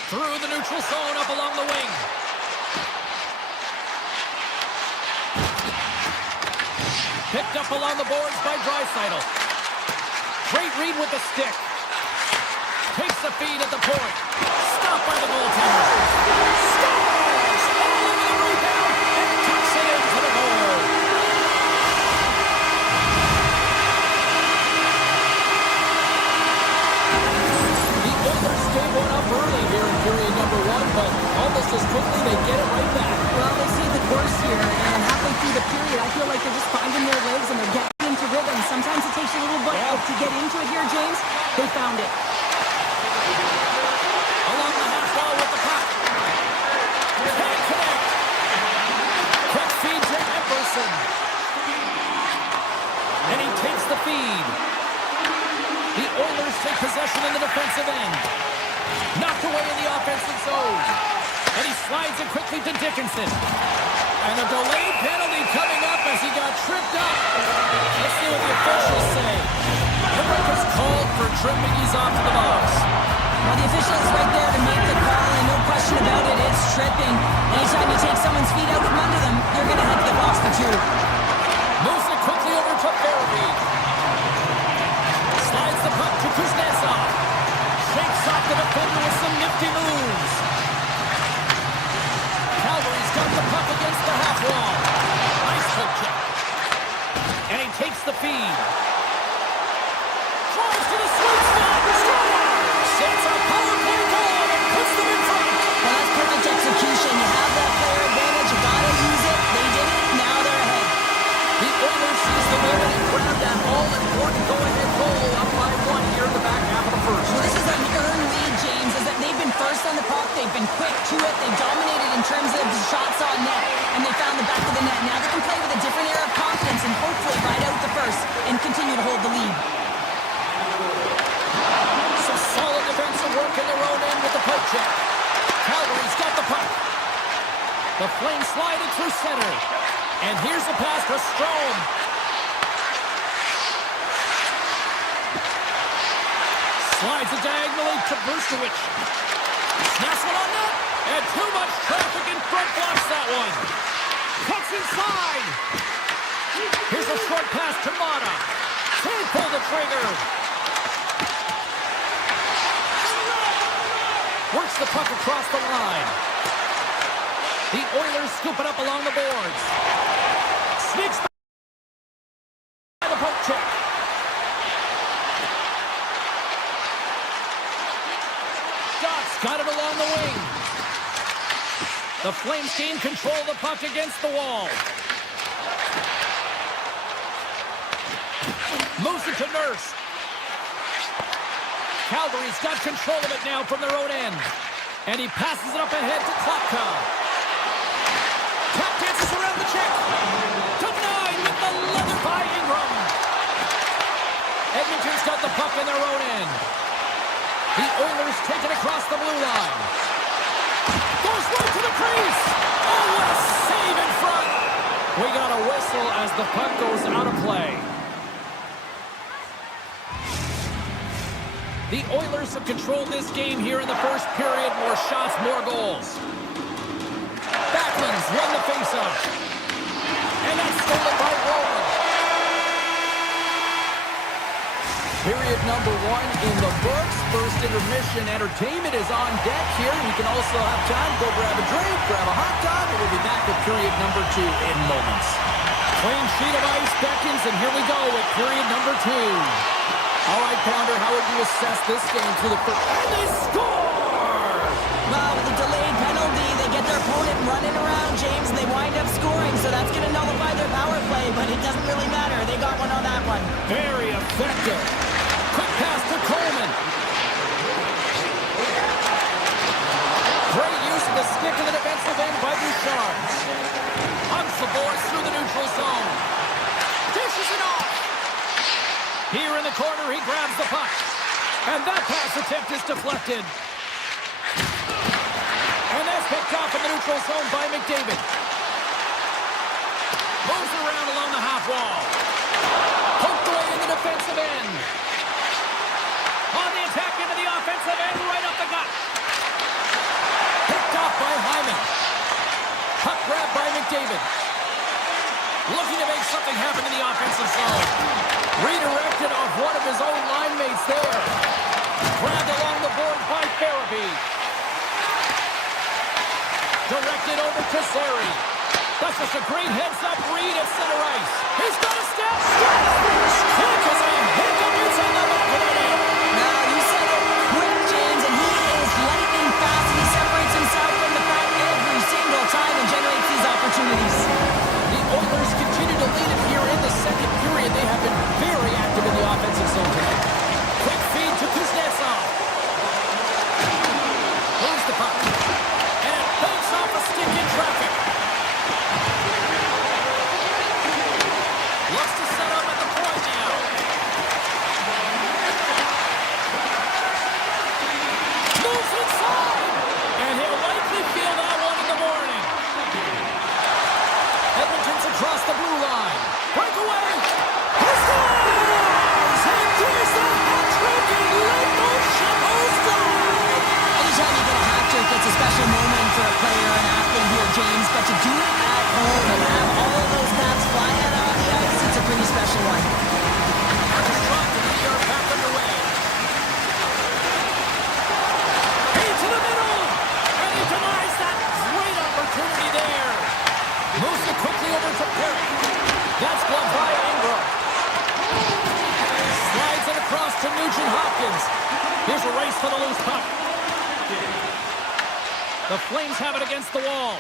Through the neutral zone, up along the wing. Picked up along the boards by Draisaitl. Great read with the stick. Takes the feed at the point. Stopped by the goaltender. Scores! All over the rebound and tucks it into the goal. The Oilers gave one up early here in period number one, but almost as quickly they get it right back. Well, they see the course here, and halfway through the period, I feel like they're just finding their legs and they're getting into rhythm. Sometimes it takes a little bit to get into it here, James. They found it. Along the half wall with the puck. Can't connect. Quick feed to Emerson. And he takes the feed. The Oilers take possession in the defensive end. Knocked away in the offensive zone. And he slides it quickly to Dickinson. And a delayed penalty coming up as he got tripped up. Let's see what the officials say. The break is called for tripping. He's off to the box. Well, the official is right there to make the call, and no question about it, it's tripping. Anytime you take someone's feet out from under them, you're going to head to the box for two. Moves it quickly over to Barabee. Slides the puck to Kuznetsov. Shakes off the defender with some nifty moves. Calgary's got the puck against the half wall. Nice hook check. And he takes the feed. Drives to the sweet spot. Scores! It's a power play goal and puts them in front. Well, that's perfect execution. You have that player advantage. You got to use it. They did it. Now they're ahead. The Oilers seize the moment and grab that all-important go-ahead goal up by one here in the back half of the first. Well, this is an earned lead, James, is that they've been first on the puck. They've been quick to it. They've dominated in terms of shots on net, and they found the back of the net. Now they can play with a different air of confidence and hopefully ride out the first and continue to hold the lead. Some solid defensive work in their own end with the poke check. Calgary's got the puck. The Flames slide it through center. And here's the pass to Strome. Slides it diagonally to Brustowicz. Snaps one on net. And too much traffic in front blocks that one. Cuts inside. Here's a short pass to Mata. Can't pull the trigger. Works the puck across the line. The Oilers scoop it up along the boards. Sneaks by the poke check. Dots got it along the wing. The Flames gain control of the puck against the wall. Moves it to Nurse. Calgary's got control of it now from their own end. And he passes it up ahead to Klopka. Tap dances around the check. Denied with the leather by Ingram. Edmonton's got the puck in their own end. The Oilers take it across the blue line. Goes right to the crease. Oh, what a save in front. We got a whistle as the puck goes out of play. The Oilers have controlled this game here in the first period. More shots, more goals. Backlund's won the faceoff. And that's stolen by Rowan. Period number 1 in the books. First intermission entertainment is on deck here. You can also have time to go grab a drink, grab a hot dog, and we'll be back with period number 2 in moments. Clean sheet of ice beckons, and here we go with period number 2. All right, Pounder, how would you assess this game through the first? And they score! Well, with a delayed penalty, they get their opponent running around, James, and they wind up scoring, so that's going to nullify their power play, but it doesn't really matter. They got one on that one. Very effective. Quick pass to Coleman. Great use of the stick in the defensive end by Bouchard. Humps the boards through the neutral zone. Dishes it off. Here in the corner, he grabs the puck. And that pass attempt is deflected. And that's picked off in the neutral zone by McDavid. Moves around along the half wall. Poked away in the defensive end. On the attack into the offensive end, right up the gut. Picked off by Hyman. Puck grabbed by McDavid. Looking to make something happen in the offensive zone. Redirected off one of his own line mates there. Grabbed along the board by Farabee. Directed over to Sari. That's just a great heads-up read at center ice. He's got a step. Quick as a hiccup. It's on the back of the net. Now, you said it quick, James, and he is lightning fast, and he separates himself from the pack every single time and generates these opportunities. The Oilers continue to lead it here in the second period. They have been very active in the offensive zone tonight. Quick feed to Kuznetsov. Moves the puck. And it banks off a stick in traffic. Looks to set up at the point now. Moves inside. And he'll likely feel that one in the morning. Edmonton's across the blue line. Breakaway. He scores! And there's the hat trick in late motion. Anytime you get a hat trick, it's a special moment for a player or an athlete here, James, but to do it at home and have all of those caps flying out on the ice, it's a pretty special one. Armstrong and we are back underway. Into the middle. And he denies that great opportunity there. Moves it quickly over to Perry. That's gloved by Ingram. Slides it across to Nugent Hopkins. Here's a race to the loose puck. The Flames have it against the wall.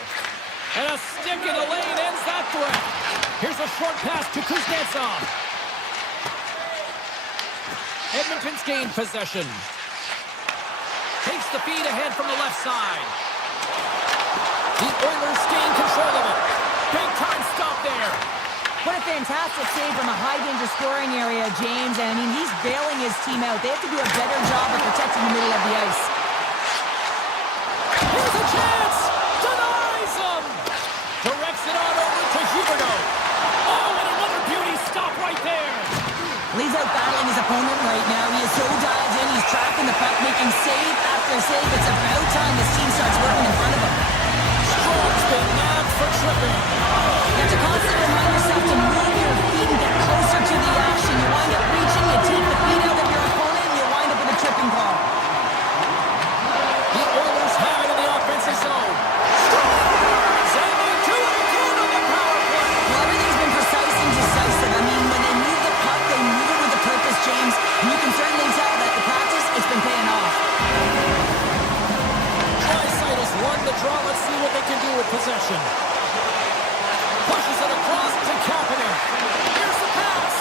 And a stick in the lane ends that threat. Here's a short pass to Kuznetsov. Edmonton's gained possession. Takes the feed ahead from the left side. The Oilers gain control of it. Big time stop there. What a fantastic save from a high-danger scoring area, James. And, I mean, he's bailing his team out. They have to do a better job of protecting the middle of the ice. Here's a chance! Denies him! Directs it on over to Huberdeau. Oh, and another beauty stop right there! He's out battling his opponent right now. He is so dialed in. He's tracking the puck, making save after save. It's about time his team starts working in front of him. Strong's been nabbed for tripping. You have to constantly remind yourself to move your feet and get closer to the action. You wind up reaching, you take the feet out of your opponent, and you wind up in a tripping call. The Oilers have it in the offensive zone. Scores! And they do it again on the power play. Well, everything's been precise and decisive. I mean, when they move the puck, they move it with a purpose, James. And you can certainly tell that the practice, it's been paying off. Draisaitl's won the draw. Let's see what they can do with possession. Pushes it across to Kapanen. Here's the pass.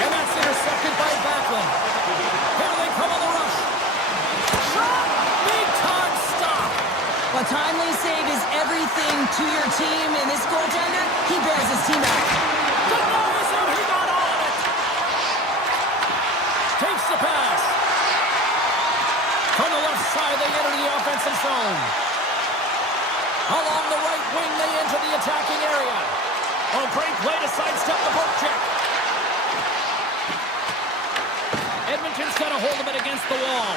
And that's intercepted by Backlund. Here they come on the rush. Shot! Big time stop. A timely save is everything to your team, and this goaltender, he bears his team out. Denies him. He got all of it. Takes the pass. From the left side, they enter the offensive zone. Along the right wing, they enter the attacking area. Oh, great play to sidestep the poke check. Edmonton's got a hold of it against against the wall.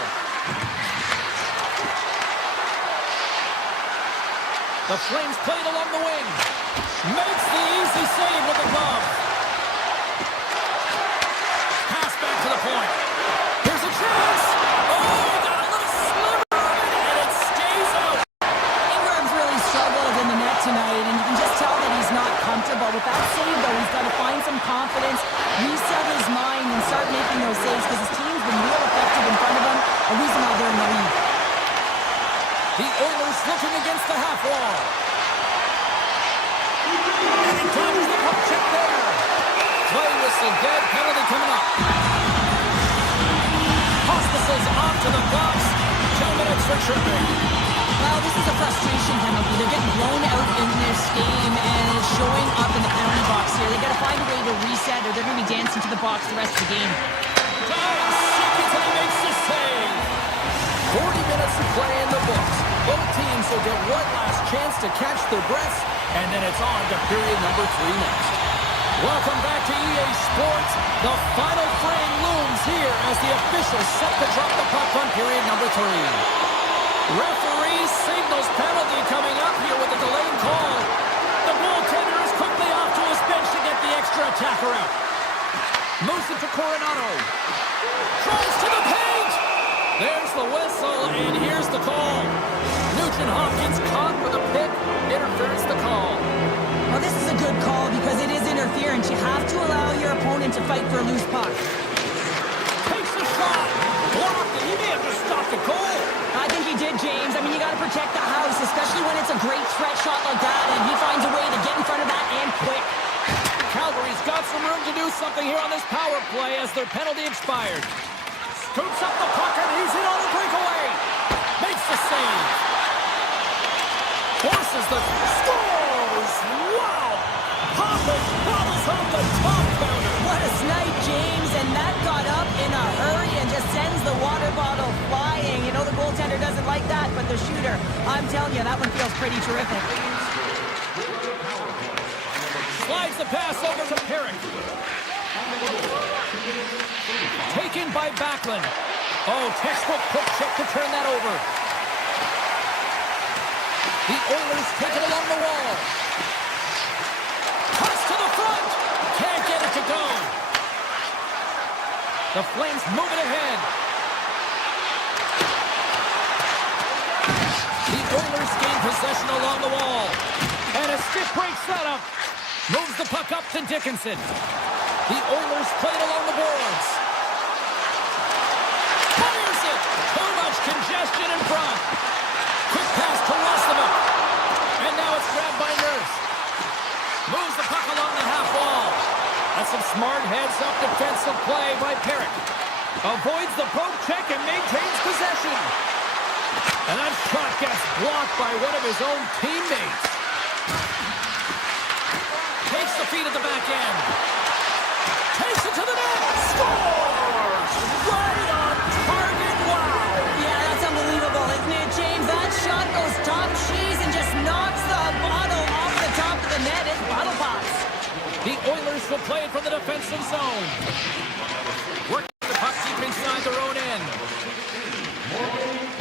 The Flames played along the wing. Makes the easy save with the glove. Pass back to the point. Here's a chance. Oh, he got a little sliver of it, and it stays out. Ingram's really struggled in the net tonight, and you can just tell that he's not comfortable. With that save, though, he's got to find some confidence, reset his mind, and start making those saves because his team's been real effective in front of him. A reason why they're in the lead. The Oilers looking against the half wall. And he dodges the puck check there. Play whistle dead, penalty coming up. Hospices off to the box. 2 minutes for tripping. Well, this is a frustration penalty. They're getting blown out in this game, and it's showing up in the penalty box here. They got to find a way to reset, or they're going to be dancing to the box the rest of the game. Seconds and he makes the save. 40 minutes to play in the books. Both teams will get one last chance to catch their breaths, and then it's on to period number 3 next. Welcome back to EA Sports. The final frame looms here as the officials set to drop the puck on period number 3. Referee signals penalty coming up here with a delayed call. The goaltender is quickly off to his bench to get the extra attacker out. Moves it to Coronado. Drives to the paint. There's the whistle, and here's the call. Nugent-Hopkins caught with a pick. Interference the call. Well, this is a good call because it is interference. You have to allow your opponent to fight for a loose puck. Takes the shot. Blocked it. He may have just stopped the goal. I think he did, James. I mean, you got to protect the house, especially when it's a great threat shot like that, and he finds a way to get in front of that and quick. Calgary's got some room to do something here on this power play as their penalty expired. Scoops up the puck, and he's in on the breakaway. Makes the save. Forces the... Scores! Wow! Hoppus bobbles off the top counter. What a snipe, James, and that got up in a hurry and just sends the water bottle flying. You know the goaltender doesn't like that, but the shooter, I'm telling you, that one feels pretty terrific. Slides the pass over to Perrick. Taken by Backlund. Oh, textbook quick check to turn that over. The Oilers take it along the wall. Cuts to the front. Can't get it to go. The Flames move it ahead. The Oilers gain possession along the wall. And a stiff break setup. Moves the puck up to Dickinson. The Oilers play it along the boards. Fires it. Too much congestion in front. Quick pass to Roslovic. And now it's grabbed by Nurse. Moves the puck along the half wall. That's some smart heads-up defensive play by Perrick. Avoids the poke check and maintains possession. And that shot gets blocked by one of his own teammates. Takes the feed at the back end. Takes it to the net. Scores! Right on target. Wow! Yeah, that's unbelievable, isn't it, James? That shot goes top cheese and just knocks the bottle off the top of the net. It's bottle pops. The Oilers will play it from the defensive zone. Working the puck deep inside their own end.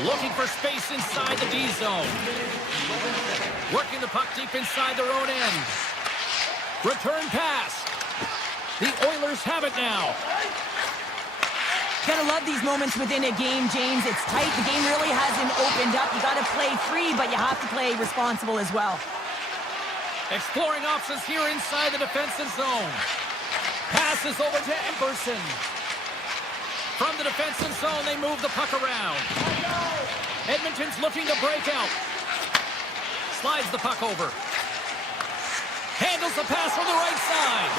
Looking for space inside the D zone. Working the puck deep inside their own end. Return pass. The Oilers have it now. Gotta love these moments within a game, James. It's tight. The game really hasn't opened up. You gotta play free, but you have to play responsible as well. Exploring options here inside the defensive zone. Passes over to Emberson. From the defensive zone, they move the puck around. Edmonton's looking to break out. Slides the puck over. Handles the pass from the right side.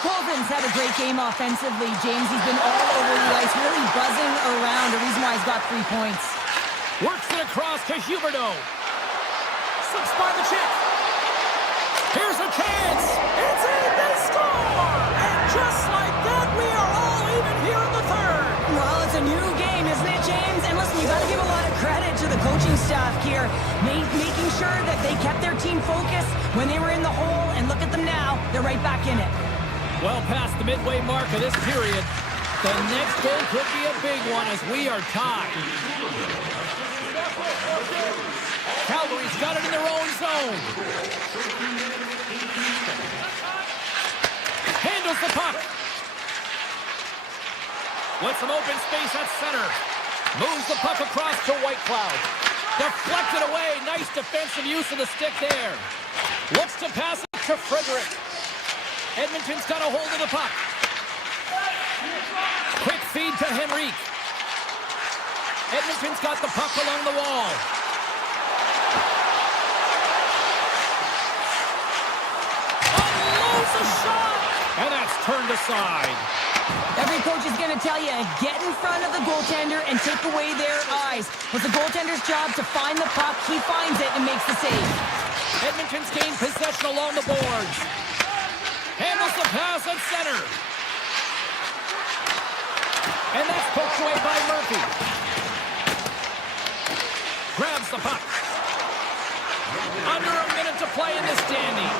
Colvin's had a great game offensively, James. He's been all over the ice, really buzzing around. The reason why he's got 3 points. Works it across to Huberdeau. Slips by the check. Here's a chance. It's in. They score. And just like that, we are all even here in the third. Well, it's a new game, isn't it, James? And listen, you got to give a lot of credit to the coaching staff here, making sure that they kept their team focused when they were in the hole. And look at them now. They're right back in it. Well past the midway mark of this period. The next goal could be a big one as we are tied. Calgary's got it in their own zone. Handles the puck. With some open space at center. Moves the puck across to White Cloud. Deflected away. Nice defensive use of the stick there. Looks to pass it to Frederick. Edmonton's got a hold of the puck. Quick feed to Henrique. Edmonton's got the puck along the wall. Unloads a shot! And that's turned aside. Every coach is going to tell you, get in front of the goaltender and take away their eyes. It's the goaltender's job to find the puck. He finds it and makes the save. Edmonton's gained possession along the boards. Handles the pass at center. And that's poked away by Murphy. Grabs the puck. Under a minute to play in this standing.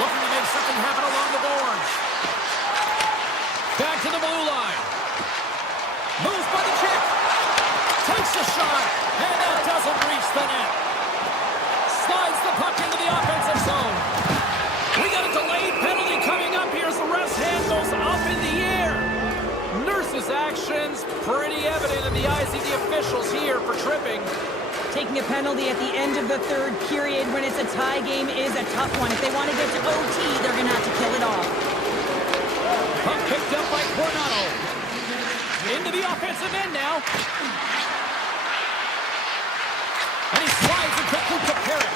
Looking to make something happen along the boards. Back to the blue line. Moves by the check. Takes a shot. And that doesn't reach the net. Slides the puck into the offensive zone. We got a delayed penalty coming up here as the ref's hand goes up in the air. Nurse's actions pretty evident in the eyes of the officials here for tripping. Taking a penalty at the end of the third period when it's a tie game is a tough one. If they want to get to OT, they're going to have to kill it off. Puck picked up by Coronado. Into the offensive end now. And he slides it quickly to Perry.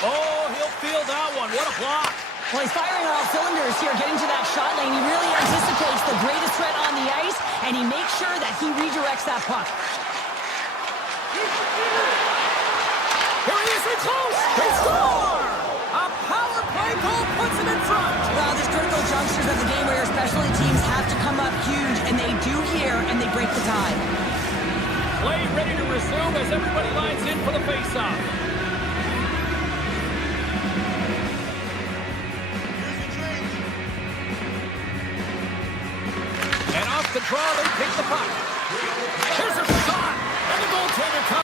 Oh, he'll feel that one. What a block. Well, he's firing on all cylinders here, getting to that shot lane. He really anticipates the greatest threat on the ice, and he makes sure that he redirects that puck. Here he is, close. They score! A power play goal puts him in front. Well, there's critical junctures of the game where your specialty teams have to come up huge, and they do here, and they break the tie. Play ready to resume as everybody lines in for the faceoff. And off the draw, they take the puck. Here's a shot, and the goaltender comes.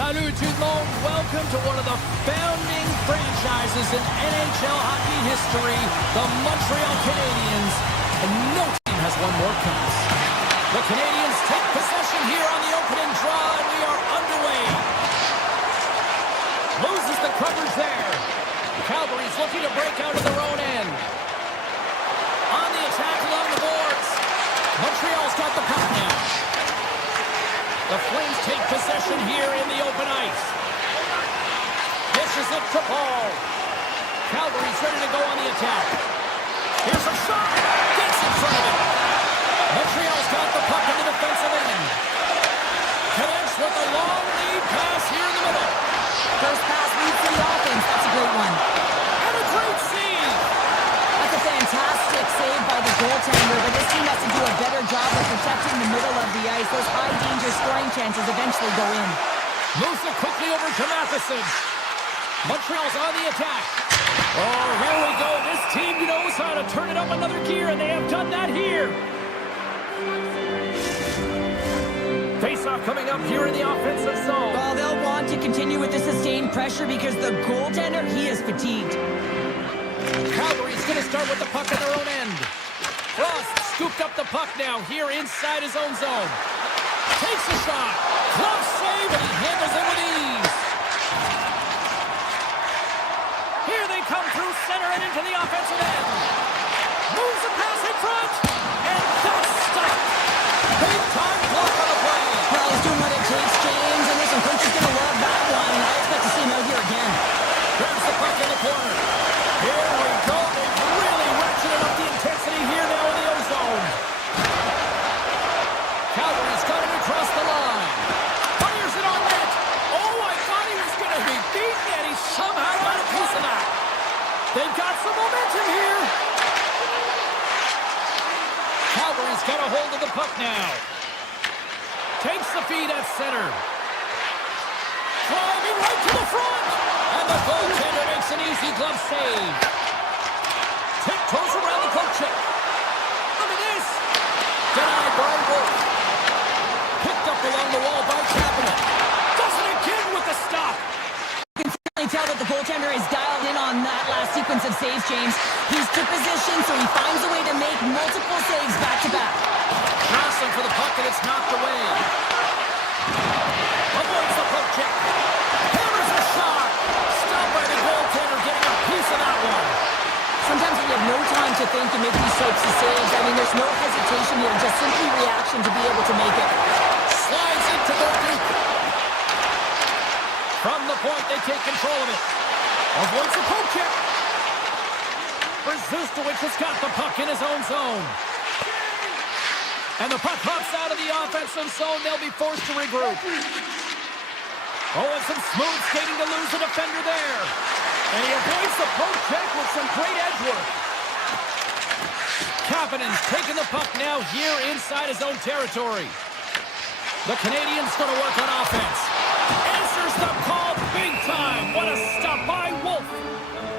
Salut tout le monde. Welcome to one of the founding franchises in NHL hockey history, the Montreal Canadiens. And no team has won more cups. The Canadiens take possession here on the opening draw, and we are underway. Loses the coverage there. Calgary's looking to break out of their own end. On the attack along the boards. Montreal's got the puck now. The Flames take possession here in the open ice. Dishes it to Paul. Calgary's ready to go on the attack. Here's a shot. Gets in front of it. Montreal's got the puck in the defensive offensive end. Connects with a long lead pass here in the middle. First pass leads to the offense. That's a great one. And a great save. That's a fantastic save by the goaltender, but this team has to do a better job of protecting the middle of the ice. Those high-danger scoring chances eventually go in. Moves it quickly over to Matheson. Montreal's on the attack. Oh, here we go. This team knows how to turn it up another gear, and they have done that here. Face-off coming up here in the offensive zone. Well, they'll want to continue with the sustained pressure because the goaltender, he is fatigued. Calgary's going to start with the puck on their own end. Frost scooped up the puck now here inside his own zone. Takes a shot. Glove save, and he handles it with ease. Here they come through center and into the offensive end. Moves the pass in front, and that's stopped. Big time block on the play. Well, he's doing what it takes, James, and listen, coach is going to love that one. I expect to see him out here again. Grabs the puck in the corner. Here we go. They've really ratcheted up the intensity here now in the O-zone. Calgary's got it across the line. Fires it on net. Oh, I thought he was going to be beaten, and he somehow got a piece of that. They've got some momentum here. Calgary's got a hold of the puck now. Takes the feed at center. Driving right to the front. And the goaltender makes an easy glove save. Tiptoes around the coach check. Look at this. Denied by Wolf. Picked up along the wall by Kapanen. Does it again with the stop. You can certainly tell that the goaltender is dialed in on that last sequence of saves, James. He's to position, so he finds a way to make multiple saves back-to-back. Jostling for the puck, and it's knocked away. Avoids the poke check. Hammers a shot. Stopped by the goaltender, getting a piece of that one. Sometimes when you have no time to think and make these types of saves, I mean, there's no hesitation here, just simply reaction to be able to make it. Slides into the Duke. From the point, they take control of it. Avoids the poke check. Brzezinski has got the puck in his own zone. And the puck hops out of the offensive zone. They'll be forced to regroup. Oh, and some smooth skating to lose a defender there. And he avoids the poke check with some great edge work. Kapanen's taking the puck now here inside his own territory. The Canadians going to work on offense. Answers the call big time. What a stop by Wolf.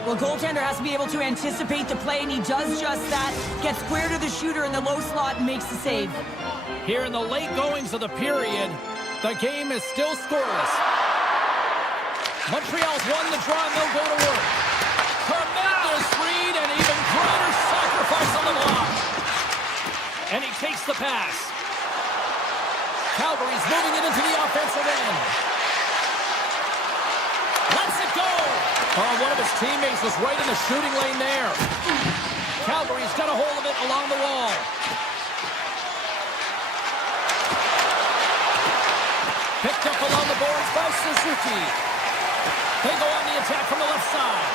Well, goaltender has to be able to anticipate the play, and he does just that. Gets square to the shooter in the low slot and makes the save. Here in the late goings of the period, the game is still scoreless. Montreal's won the draw, and they'll go to work. Tremendous read and even greater sacrifice on the block. And he takes the pass. Calgary's moving it into the offensive end. Lets it go. Oh, one of his teammates was right in the shooting lane there. Calgary's got a hold of it along the wall. Picked up along the boards by Suzuki. They go on the attack from the left side.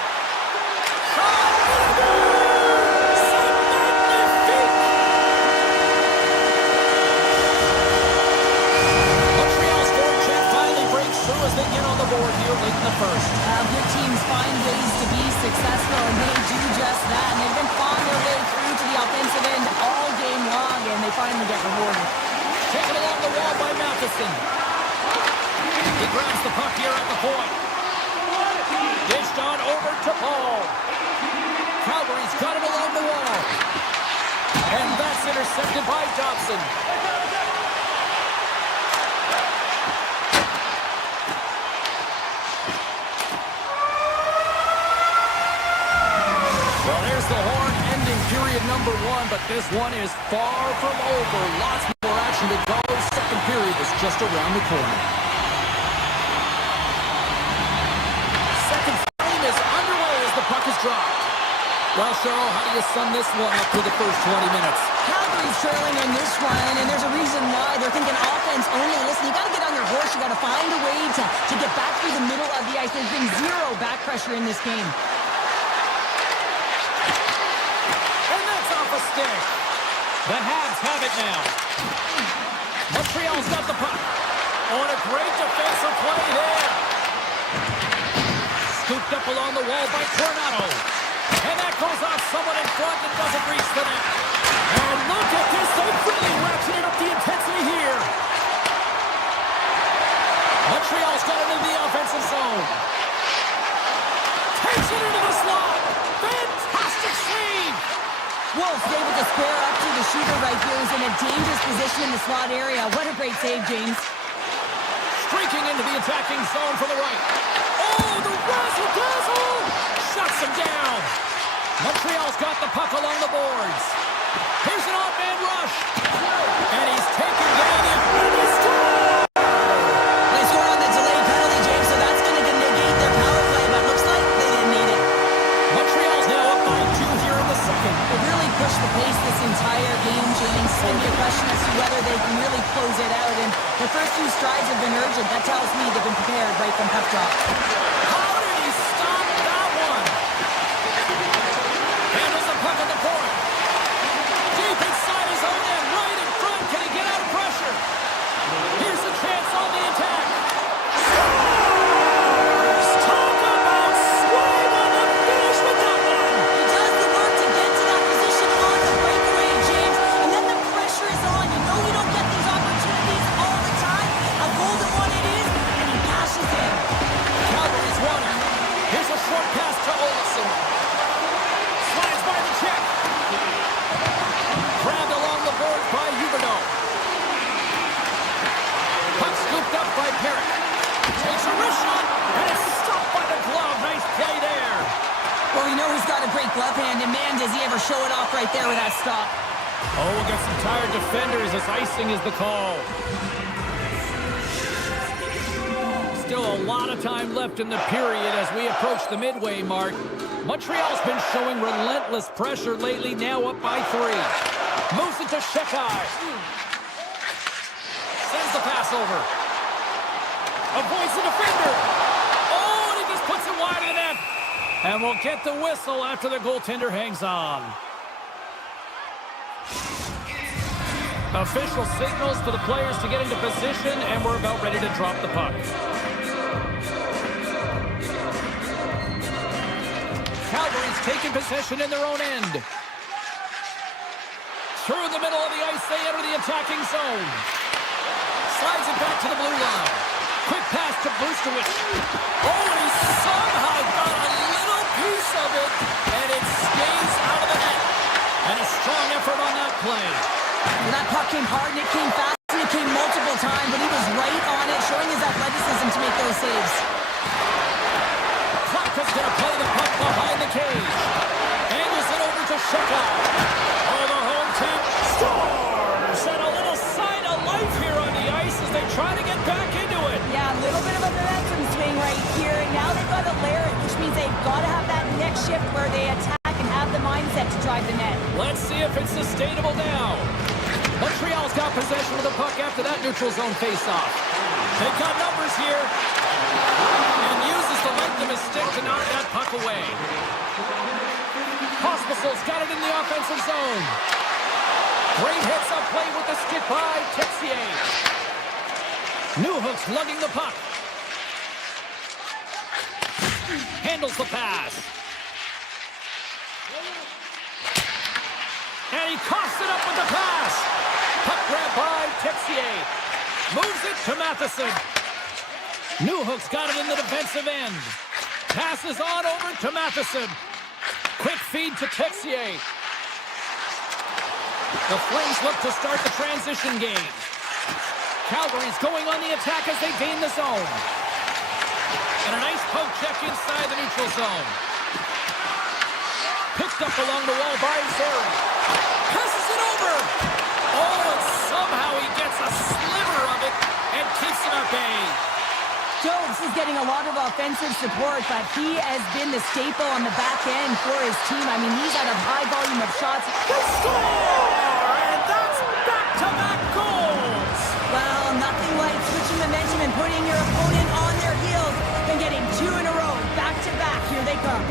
Montreal's forward check finally breaks through as they get on the board here late in the first. Good teams find ways to be successful, and they do just that. And they've been clawing their way through to the offensive end all game long, and they finally get rewarded. Taken along the wall by Matheson. He grabs the puck here at the point. Dished on over to Paul. Calgary's got it along the wall. And that's intercepted by Dobson. Well, there's the horn ending period number one, but this one is far from over. Lots more action to go. Second period is just around the corner. Second frame is underway as the puck is dropped. Well, Cheryl, how do you sum this one up to the first 20 minutes? Calgary's trailing in this one, and there's a reason why. They're thinking offense only. Listen, you got to get on your horse. You got to find a way to get back through the middle of the ice. There's been zero back pressure in this game. And that's off a stick. The Habs have it now. Montreal's got the puck. Oh, and a great defensive play there. Scooped up along the wall by Coronado. And that goes off someone in front and doesn't reach the net. And look at this. They've really ratcheted up the intensity here. Montreal's got into the offensive zone. Takes it into the slot. Fantastic save. Wolf's able to square up to the shooter right here, who's in a dangerous position in the slot area. What a great save, James. Streaking into the attacking zone for the right. Oh, the razzle-dazzle! Shuts him down. Montreal's got the puck along the boards. Here's an off-man rush. And he's taken down the offensive score. They scored on the delayed penalty, James, so that's going to negate their power play, but looks like they didn't need it. Montreal's now up by 2 here in the second. They really pushed the pace this entire game, James. It's going to be a question as to whether they can really close it out. And the first few strides have been urgent. That tells me they've been prepared right from puck drop. How did he stop that one? Handles the puck on the point. Deep inside his own end, right in front. Can he get out of pressure? Here's a chance on the attack. Scores! Talk about swing on the finish with that one. He does the work to get to that position on the breakaway, James. And then the pressure is on. You know you don't get these opportunities all the time. A golden one it is, and he cashes in. Calgary's won it. Here's a short pass to Olsen. Slides by the check. Grabbed along the boards by Huberdeau. Puck scooped up by Perrick. Takes a wrist shot, and it's stopped by the glove. Nice play there. Well, we know he's got a great glove hand, and man, does he ever show it off right there with that stop. Oh, we'll get some tired defenders as icing is the call. Still a lot of time left in the period as we approach the midway mark. Montreal's been showing relentless pressure lately, now up by 3. Moves it to Shekai. Sends the pass over. Avoids the defender. Oh, and he just puts it wide of the net. And we'll get the whistle after the goaltender hangs on. Official signals for the players to get into position, and we're about ready to drop the puck. Calgary's taking possession in their own end. Through the middle of the ice, they enter the attacking zone. Slides it back to the blue line. Quick pass to Brustowicz. Oh, and he somehow got a little piece of it, and it stays out of the net. And a strong effort on that play. Well, that puck came hard, and it came fast, and it came multiple times, but he was right on it, showing his athleticism to make those saves. Klapka's going to play the puck behind the cage. Angles it over to Shekai. Oh, the home team scores! And a little sign of life here on the ice as they try to get back into it. Yeah, a little bit of a momentum swing right here, and now they've got to layer it, which means they've got to have that next shift where they attack and have the mindset to drive the net. Let's see if it's sustainable now. Montreal's got possession of the puck after that neutral zone faceoff. They've got numbers here. And uses the length of his stick to knock that puck away. Pospisil's got it in the offensive zone. Great hits up play with the stick by Texier. Newhook's lugging the puck. Handles the pass. And he coughs it up with the pass. Puck grab by Texier. Moves it to Matheson. Newhook's got it in the defensive end. Passes on over to Matheson. Quick feed to Texier. The Flames look to start the transition game. Calgary's going on the attack as they gain the zone. And a nice poke check inside the neutral zone. Picked up along the wall by Zary. Passes it over. Oh, and somehow he gets a sliver of it and keeps it at bay. Jones is getting a lot of offensive support, but he has been the staple on the back end for his team. I mean, he's had a high volume of shots. They score! And that's back-to-back goals! Well, nothing like switching momentum and putting your opponent on their heels and getting 2 in a row. Back-to-back. Here they come.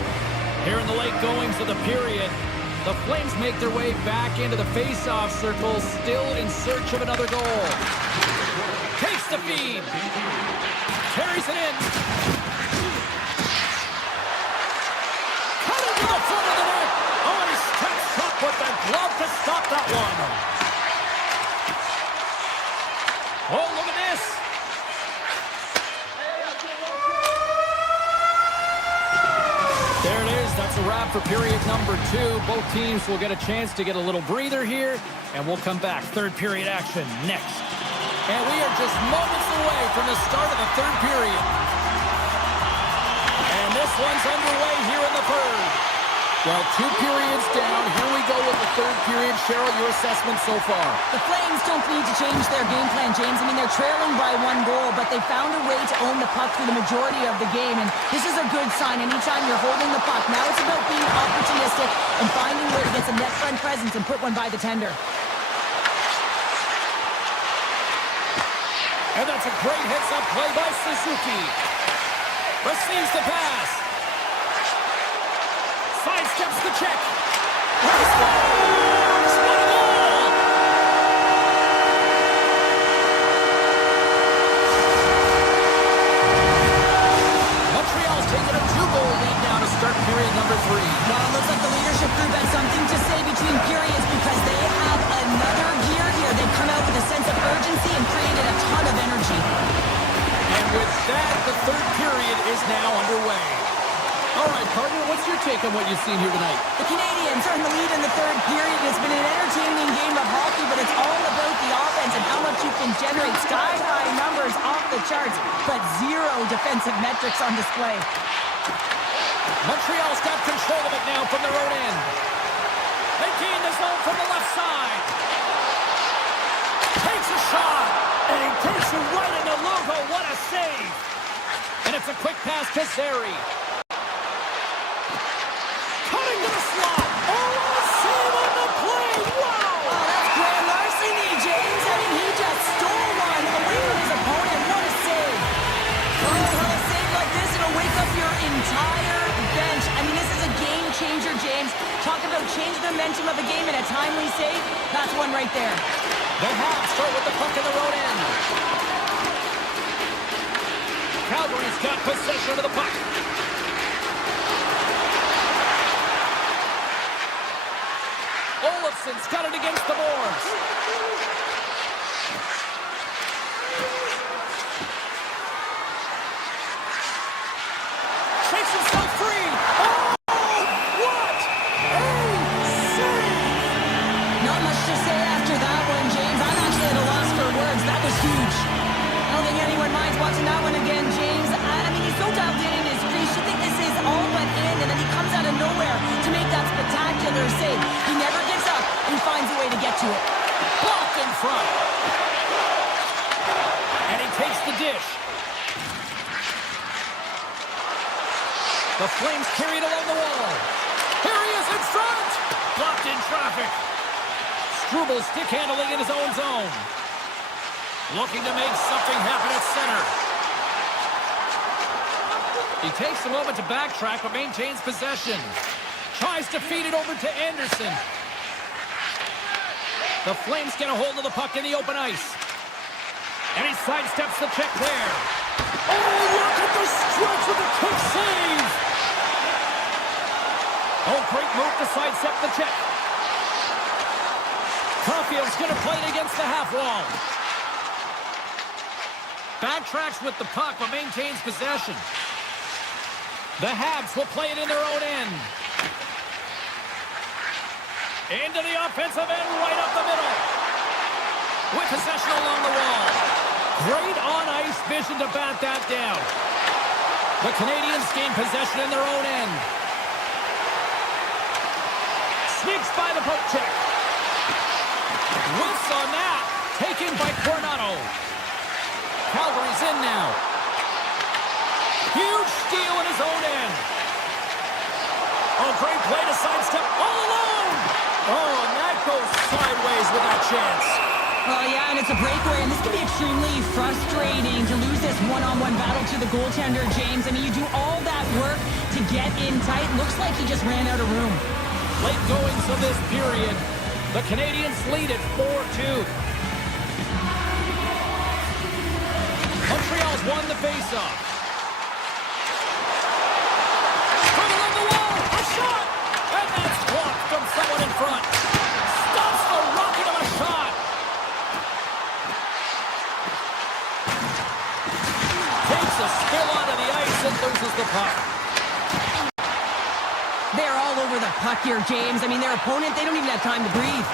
Here in the late goings of the period, The Flames make their way back into the face-off circle, still in search of another goal. Takes the feed. Carries it in. Cutting to the front of the net. Oh, and he steps up with the glove to stop that one. Oh, look at this. There it is. That's a wrap for period number 2. Both teams will get a chance to get a little breather here, and we'll come back. Third period action next. And we are just moments away from the start of the third period. And this one's underway here in the third. Well, 2 periods down. Here we go with the third period. Cheryl, your assessment so far? The Flames don't need to change their game plan, James. I mean, they're trailing by 1 goal, but they found a way to own the puck through the majority of the game, and this is a good sign anytime you're holding the puck. Now it's about being opportunistic and finding a way to get some net front presence and put one by the tender. And that's a great heads-up play by Suzuki. Receives the pass. Sidesteps the check. Scores! What a goal! Montreal's taken a 2-goal lead now to start period number 3. Well, it looks like the leadership group has something to say between periods because they have another gear here. They've come out with a sense of urgency and created a ton of energy. And with that, the third period is now underway. All right, partner, what's your take on what you've seen here tonight? The Canadians are in the lead in the third period. It's been an entertaining game of hockey, but it's all about the offense and how much you can generate sky-high numbers off the charts, but 0 defensive metrics on display. Montreal's got control of it now from their own end. They gain the zone from the left side. Takes a shot, and he takes it right in the logo. What a save! And it's a quick pass to Zary. Cutting to the slot. Oh, what a save on the play! Wow! Oh, that's grand larceny, James. I mean, he just stole one away from his opponent. What a save. Oh, well, a save like this, it'll wake up your entire bench. I mean, this is a game changer, James. Talk about change the momentum of a game in a timely save. That's one right there. The Habs start with the puck in their own end. Calgary's got possession of the puck. Olofsson's got it against the boards. Shakes himself free. Oh, what a save! Not much to say after that one, James. I'm actually at a loss for words. That was huge. I don't think anyone minds watching that one again, James. I mean, he's so dialed in his crease. You think this is all but in, and then he comes out of nowhere to make that spectacular save. He never gives up, and he finds a way to get to it. Blocked in front. And he takes the dish. The Flames carry it along the wall. Here he is in front. Blocked in traffic. Struble stick handling in his own zone. Looking to make something happen at center. He takes a moment to backtrack but maintains possession. Tries to feed it over to Anderson. The Flames get a hold of the puck in the open ice. And he sidesteps the check there. Oh, look at the stretch with a quick save. Oh, great move to sidestep the check. Caulfield's going to play it against the half wall. Backtracks with the puck but maintains possession. The Habs will play it in their own end. Into the offensive end, right up the middle. With possession along the wall. Great on-ice vision to bat that down. The Canadians gain possession in their own end. Sneaks by the poke check. Whiffs on that. Taken by Coronado. Calgary's in now. Huge steal in his own end. Oh, great play to sidestep all alone. Oh, and that goes sideways with that chance. Oh, yeah, and it's a breakaway, and this can be extremely frustrating to lose this one-on-one battle to the goaltender, James. I mean, you do all that work to get in tight. Looks like he just ran out of room. Late goings of this period. The Canadians lead at 4-2. Montreal's won the faceoff. Dribble on the wall. A shot. And that's blocked from someone in front. Stops the rocket of a shot. Takes a spill onto the ice and loses the puck. They're all over the puck here, James. I mean, their opponent, they don't even have time to breathe.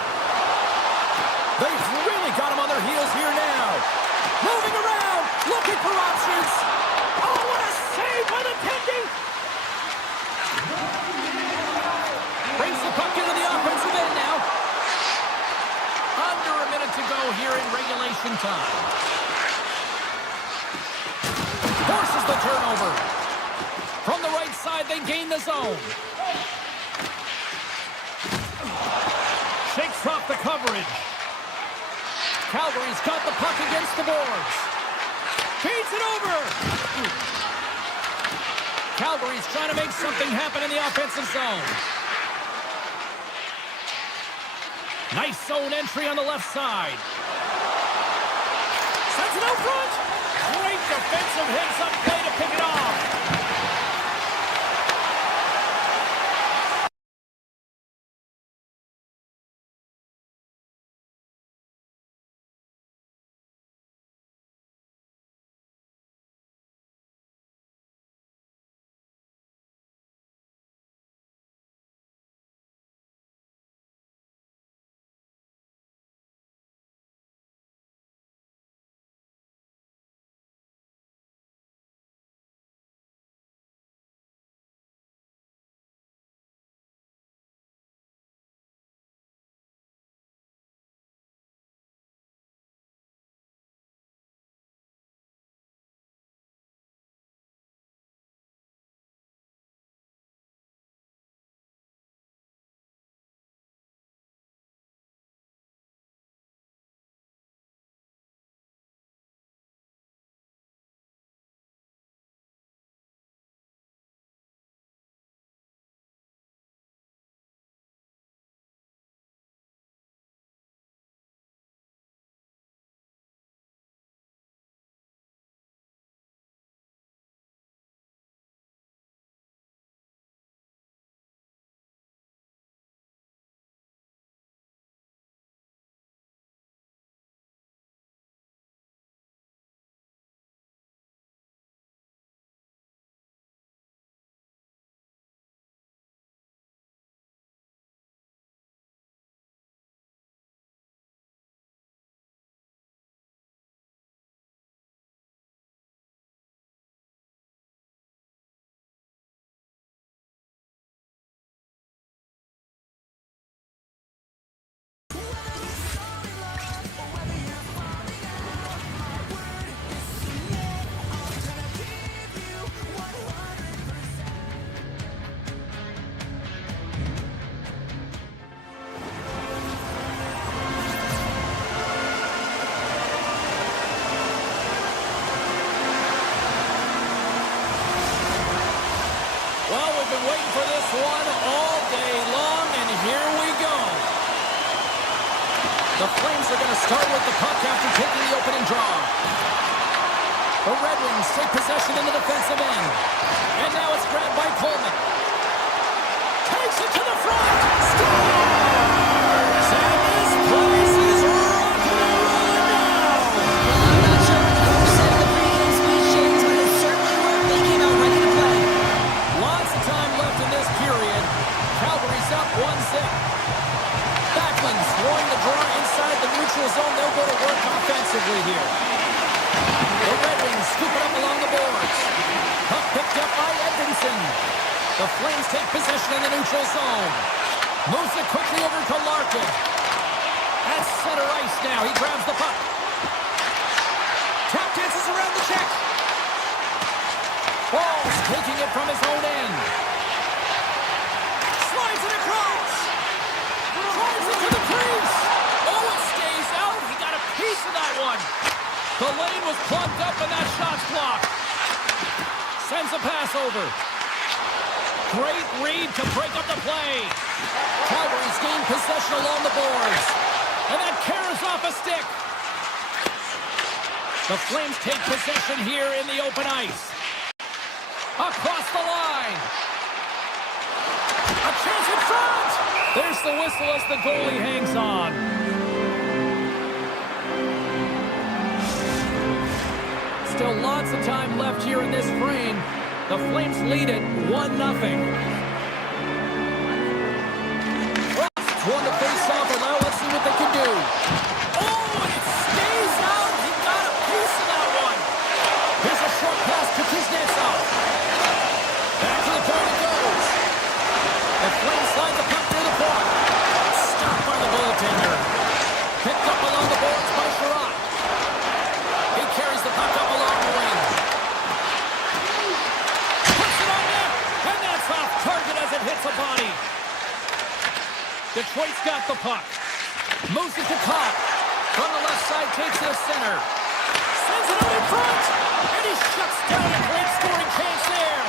They've really got him on their heels here now. Moving around, looking for options. Oh, what a save by the Tendy! Brings the puck into the offensive end now. Under a minute to go here in regulation time. Forces the turnover. From the right side, they gain the zone. Shakes off the coverage. Calgary's got the puck against the boards. Feeds it over. Calgary's trying to make something happen in the offensive zone. Nice zone entry on the left side. Sends it out front. Great defensive heads-up play to pick it off. Waiting for this one all day long, and here we go. The Flames are going to start with the puck after taking the opening draw. The Red Wings take possession in the defensive end. And now it's grabbed by Coleman. Takes it to the front. Scores! And this place is rocking and rolling now. I'm not sure what the coach said in the pregame speech, James, but it certainly worked. They came out ready to play. Lots of time left in this period. Calgary's up 1-0. Backlund's throwing the draw inside the neutral zone. They'll go to work offensively here. The Red Wings scoop it up along the boards. Puck picked up by Edmondson. The Flames take possession in the neutral zone. Moves it quickly over to Larkin. At center ice now. He grabs the puck. Tap dances around the check. Ball's taking it from his own end. Slides it across. Drives it to the crease. Oh, it stays out. He got a piece of that one. The lane was plugged up and that shot's blocked. Sends a pass over. Great read to break up the play. possession along the boards. And that carries off a stick. The Flames take possession here in the open ice. Across the line. A chance in front. There's the whistle as the goalie hangs on. Still lots of time left here in this frame. The Flames lead it 1-0. Frost won the face-off, and now let's see what they can do. Oh, and it stays out. He got a piece of that one. Here's a short pass to Kuznetsov. Back to the point it goes. The Flames slide the puck near the point. Stopped by the goaltender. Picked up along the boards by Sherratt. He carries the puck up along the wing. Puts it on net, and that's off target as it hits a body. Detroit's got the puck. Moves it to Copp. From the left side, takes it to center. Sends it out in front, and he shuts down a great scoring chance there.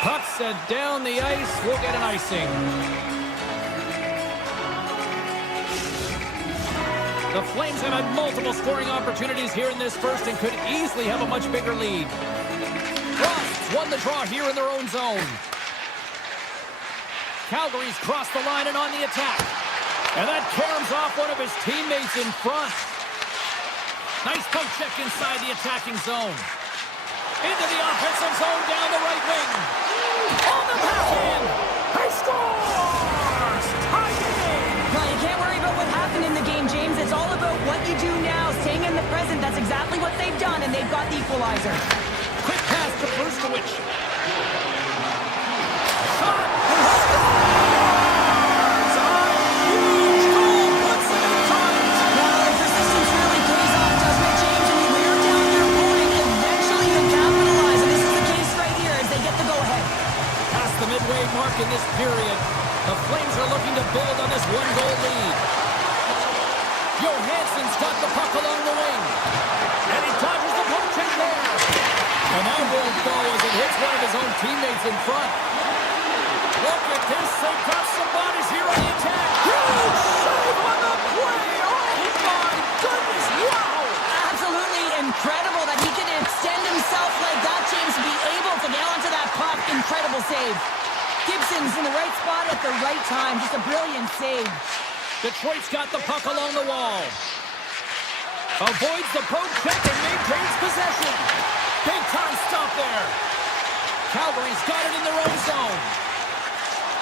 Puck sent down the ice. We'll get an icing. The Flames have had multiple scoring opportunities here in this first and could easily have a much bigger lead. Frost won the draw here in their own zone. Calgary's crossed the line and on the attack. And that caroms off one of his teammates in front. Nice poke check inside the attacking zone. Into the offensive zone down the right wing. On the backhand. He scores! Tie game! Well, you can't worry about what happened in the game, James. It's all about what you do now, staying in the present. That's exactly what they've done, and they've got the equalizer. Quick pass to Brustowicz. Shot! Midway mark in this period. The Flames are looking to build on this one-goal lead. Johansson's got the puck along the wing. And he dodges the poke check there. And that won't go as it hits one of his own teammates in front. Look at this. They've got some bodies here on the attack. Huge save on the play. Oh, my goodness. Wow. Absolutely incredible that he can extend himself like that, James, to be able to get onto that puck. Incredible save. Gibson's in the right spot at the right time. Just a brilliant save. Detroit's got the puck along the wall. Avoids the poke check and maintains possession. Big time stop there. Calgary's got it in their own zone.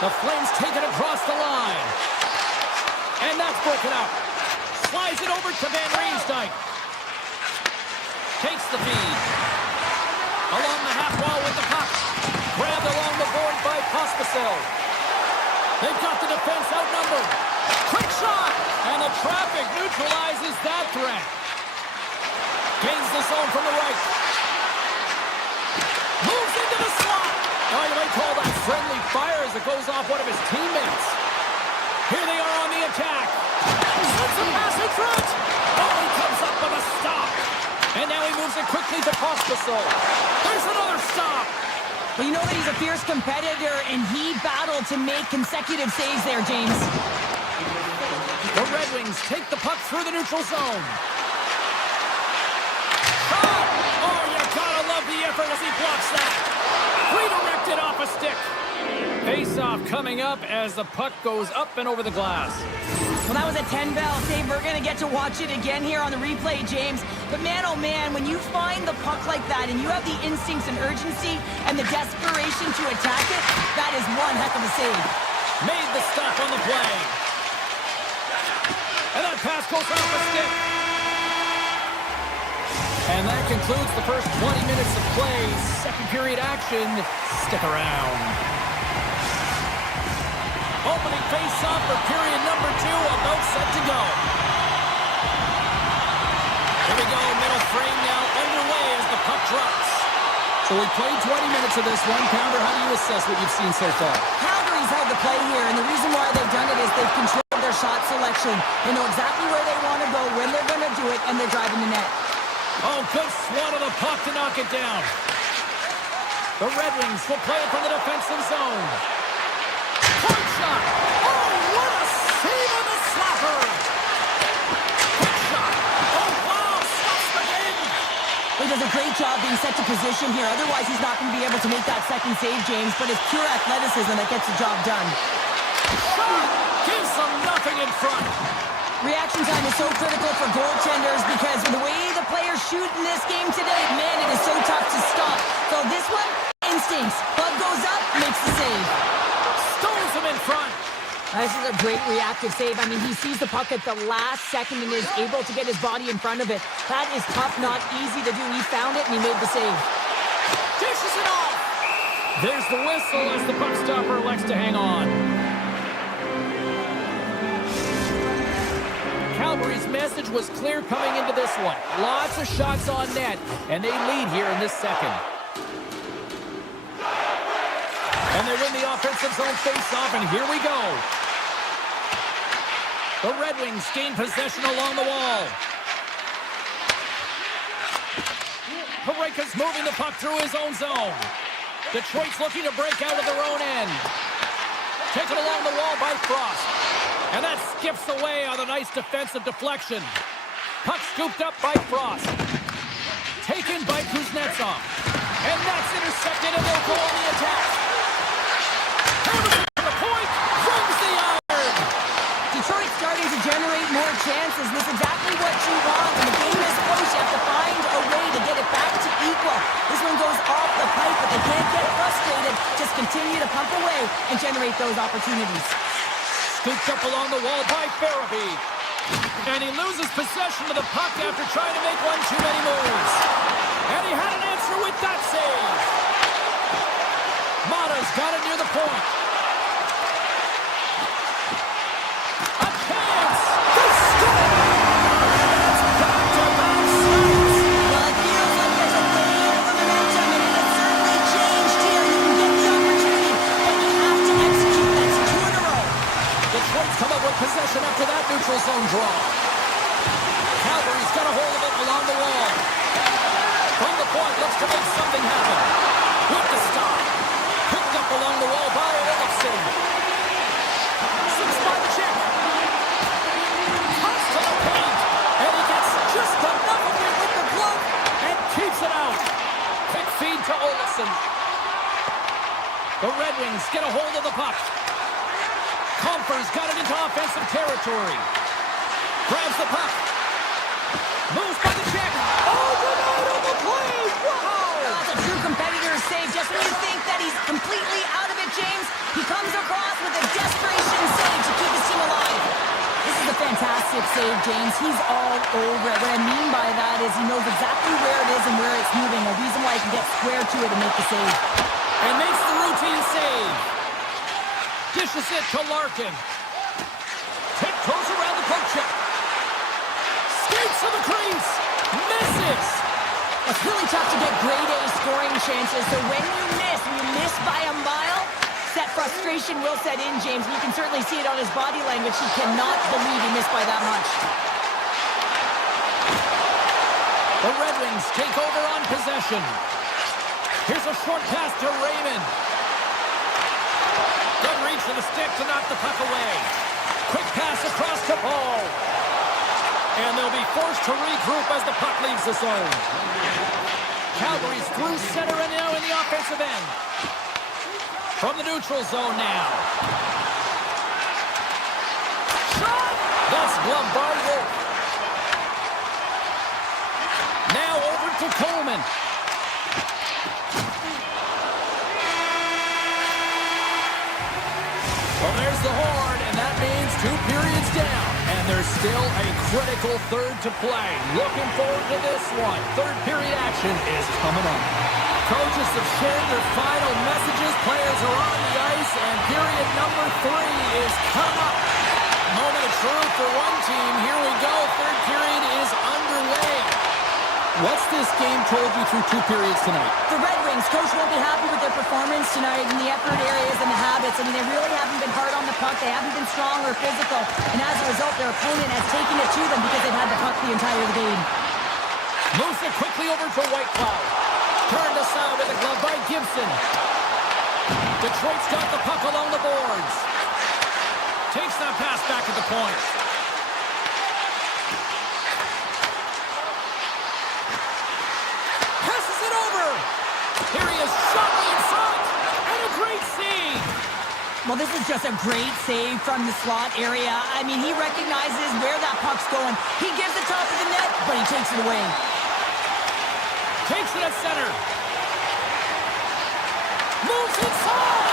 The Flames take it across the line. And that's broken up. Slides it over to Van Riemsdyk. Takes the feed. Along the half wall with the puck. Grabbed along the board by Pospisil. They've got the defense outnumbered. Quick shot! And the traffic neutralizes that threat. Gains the zone from the right. Moves into the slot. Oh, you might call that friendly fire as it goes off one of his teammates. Here they are on the attack. Sends a pass in front. Oh, he comes up with a stop. And now he moves it quickly to Pospisil. There's another stop. Well, you know that he's a fierce competitor, and he battled to make consecutive saves there, James. The Red Wings take the puck through the neutral zone. Shot! Oh, you gotta love the effort as he blocks that. Redirected off a stick. Face-off coming up as the puck goes up and over the glass. Well, that was a 10-bell save. We're going to get to watch it again here on the replay, James. But man, oh man, when you find the puck like that and you have the instincts and urgency and the desperation to attack it, that is one heck of a save. Made the stop on the play. And that pass goes off the stick. And that concludes the first 20 minutes of play. Second period action. Stick around. Opening face-off for period number 2, about set to go. Here we go, middle frame now underway as the puck drops. So we played 20 minutes of this one. Pounder, how do you assess what you've seen so far? Calgary's held the play here, and the reason why they've done it is they've controlled their shot selection. They know exactly where they want to go, when they're going to do it, and they're driving the net. Oh, good swat of the puck to knock it down. The Red Wings will play it from the defensive zone. Point shot. Oh, what a save on the slapper. Quick shot. Oh, wow, stops the game. He does a great job being set to position here. Otherwise, he's not going to be able to make that second save, James. But it's pure athleticism that gets the job done. Shot gives them nothing in front. Reaction time is so critical for goaltenders because with the way the players shoot in this game today, man, it is so tough to stop. So this one, instincts. Glove goes up, makes the save. Stones him in front. This is a great reactive save. I mean, he sees the puck at the last second and is able to get his body in front of it. That is tough, not easy to do. He found it and he made the save. Dishes it off. There's the whistle as the puck stopper elects to hang on. Calgary's message was clear coming into this one. Lots of shots on net, and they lead here in this second. And they win the offensive zone face-off, and here we go. The Red Wings gain possession along the wall. Pareka's moving the puck through his own zone. Detroit's looking to break out of their own end. Taken along the wall by Frost. And that skips away on a nice defensive deflection. Puck scooped up by Frost. Taken by Kuznetsov. And that's intercepted, and they'll go on the attack. Hamilton to the point, brings the iron. Detroit starting to generate more chances. This is exactly what you want. When the game is close, you have to find a way to get it back to equal. This one goes off the pipe, but they can't get frustrated. Just continue to pump away and generate those opportunities. Scooped up along the wall by Farabee. And he loses possession of the puck after trying to make one too many moves. And he had an answer with that save. Mata's got it near the point. A chance! They score! It's back-to-back saves. Well, it feels like there's a wave of momentum, and it has certainly changed here. You can get the opportunity, but you have to execute. That's 2 in a row. Detroit's come up with possession after that neutral zone draw. Calgary's got a hold of it along the wall. From the point, looks to make something happen. With the stop. Picked up along the wall by Erickson. 6 by the check. Cuts to the paint. And he gets just enough of it with the glove and keeps it out. Quick feed to Olsen. The Red Wings get a hold of the puck. Comfer's got it into offensive territory. Grabs the puck. Moves by the check. Oh, denied on the play. Wow! That's a true competitor's save. Just when you think that he's completely out of it, James, he comes across with a desperation save to keep his team alive. This is a fantastic save, James. He's all over it. What I mean by that is he knows exactly where it is and where it's moving. A reason why he can get square to it and make the save. And makes the routine save. Dishes it to Larkin. Tiptoes around the poke check. Skates to the crease. Misses. It's really tough to get grade A scoring chances. So when you miss by a mile, that frustration will set in, James. And you can certainly see it on his body language. He cannot believe he missed by that much. The Red Wings take over on possession. Here's a short pass to Raymond. Good reach to the stick to knock the puck away. Quick pass across to Paul. And they'll be forced to regroup as the puck leaves the zone. Calgary's through center and now in the offensive end. From the neutral zone now. Shot! That's gloved by Wolf. Now over to Coleman. Well, there's the horn, and that means 2 periods down. And there's still a critical third to play. Looking forward to this one. Third period action is coming up. Coaches have shared their final messages. Players are on the ice, and period number 3 is coming up. Moment of truth for one team. Here we go. Third period is underway. What's this game told you through 2 periods tonight? The Red Wings, coach won't be happy with their performance tonight in the effort areas and the habits. I mean, they really haven't been hard on the puck. They haven't been strong or physical. And as a result, their opponent has taken it to them because they've had the puck the entire game. Moves it quickly over to Whitecloud. Turned aside with a glove by Gibson. Detroit's got the puck along the boards. Takes that pass back at the point. Passes it over. Here he is, shot in front. And a great save. Well, this is just a great save from the slot area. I mean, he recognizes where that puck's going. He gives it top of the net, but he takes it away. Takes it at center. Moves inside.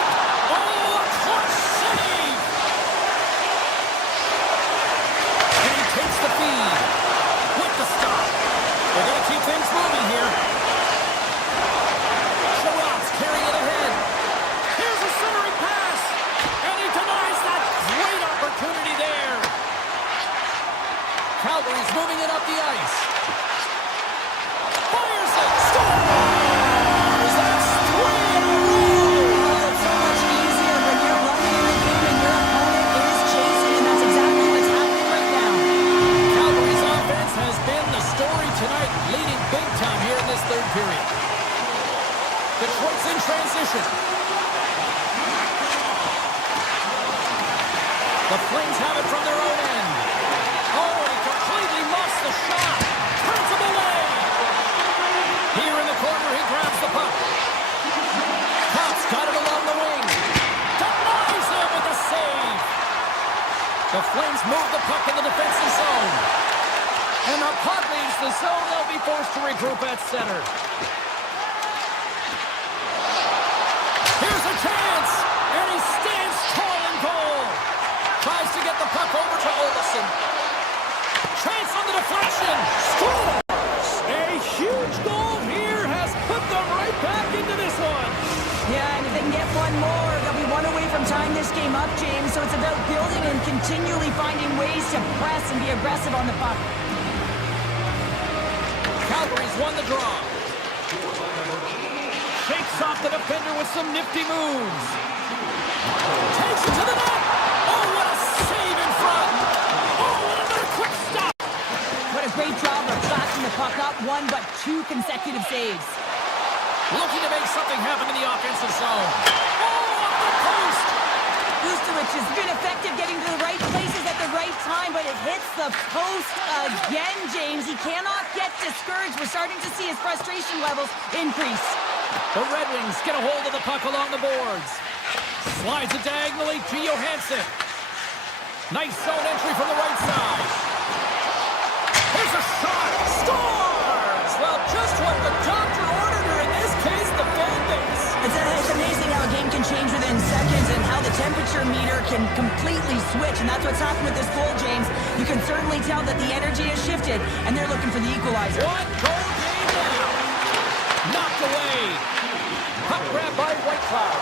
Oh, a clutch save. And he takes the feed. With the stop. They're going to keep things moving here. Sherrod's carrying it ahead. Here's a centering pass. And he denies that great opportunity there. Calgary's moving it up the ice. Fires it. Scores! That's 3 in a row. Oh, it's so much easier when you're running in the game and your opponent is chasing, and that's exactly what's happening right now. Calgary's offense has been the story tonight, leading big time here in this third period. Detroit's in transition. The Flames have it from their own end. Oh, he completely lost the shot. Turns him away. Here in the corner, he grabs the puck. Cops got it along the wing. Denies him with a save. The Flames move the puck in the defensive zone. And the puck leaves the zone. They'll be forced to regroup at center. Here's a chance. And he stands tall in goal. Tries to get the puck over to Olsen. Chance on the deflection. Scores! A huge goal here has put them right back into this one. Yeah, and if they can get one more, they'll be one away from tying this game up, James. So it's about building and continually finding ways to press and be aggressive on the puck. Calgary's won the draw. Shakes off the defender with some nifty moves. Takes it to the net. Oh, what a save in front. Oh, and another quick stop. What a great job of backing the puck up. One, but two consecutive saves. Looking to make something happen in the offensive zone. Oh, off the post. Vucevic has been effective getting to the right places at the right time, but it hits the post again, James. He cannot get discouraged. We're starting to see his frustration levels increase. The Red Wings get a hold of the puck along the boards. Slides it diagonally to Johansson. Nice zone entry from the right side. Here's a shot. Scores! Well, just what the doctor ordered her, in this case, the fan base. It's amazing how a game can change within seconds and how the temperature meter can completely switch, and that's what's happened with this goal, James. You can certainly tell that the energy has shifted, and they're looking for the equalizer. One goal game now. Knocked away. Puck grab by Whitecloud.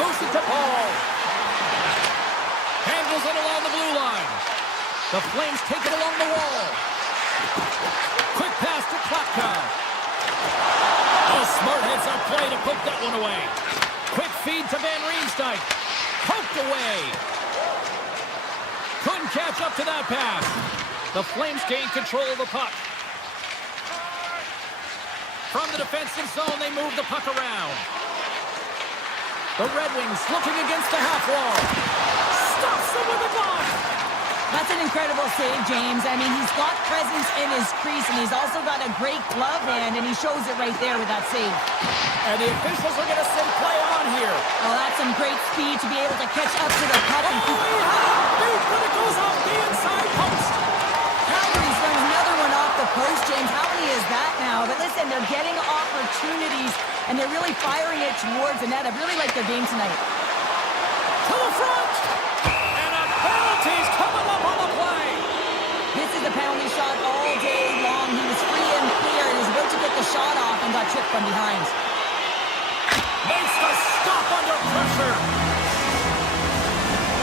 Moves it to Paul. Handles it along the blue line. The Flames take it along the wall. Quick pass to Klatka. Oh, smart heads-up play to poke that one away. Quick feed to Van Riemsdyk. Poked away. Couldn't catch up to that pass. The Flames gain control of the puck. From the defensive zone, they move the puck around. The Red Wings looking against the half wall. Stops him with a glove. That's an incredible save, James. I mean, he's got presence in his crease, and he's also got a great glove hand, and he shows it right there with that save. And the officials are going to say play on here. Oh, that's some great speed to be able to catch up to the puck. Oh, he had a beat, but it goes off the inside post. Calgary's run another one off the post, James. How many is that now? But listen, they're getting opportunities, and they're really firing it towards the net. I really like their game tonight. To the front. And a penalty's coming up on the play. This is a penalty shot all day long. He was free and clear, and he was about to get the shot off and got tripped from behind. Makes the stop under pressure.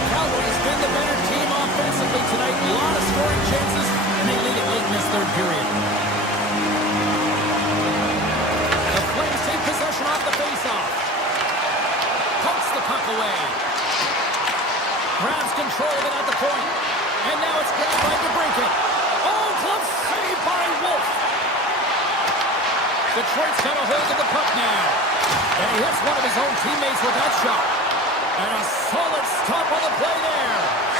Calgary's been the better team offensively tonight. A lot of scoring chances, and they lead it late in this third period. The Flames take possession off the faceoff. Pokes the puck away. Grabs control of it at the point. And now it's grabbed by DeBrincat. Oh, Detroit's got a hold of the puck now. And he hits one of his own teammates with that shot. And a solid stop on the play there.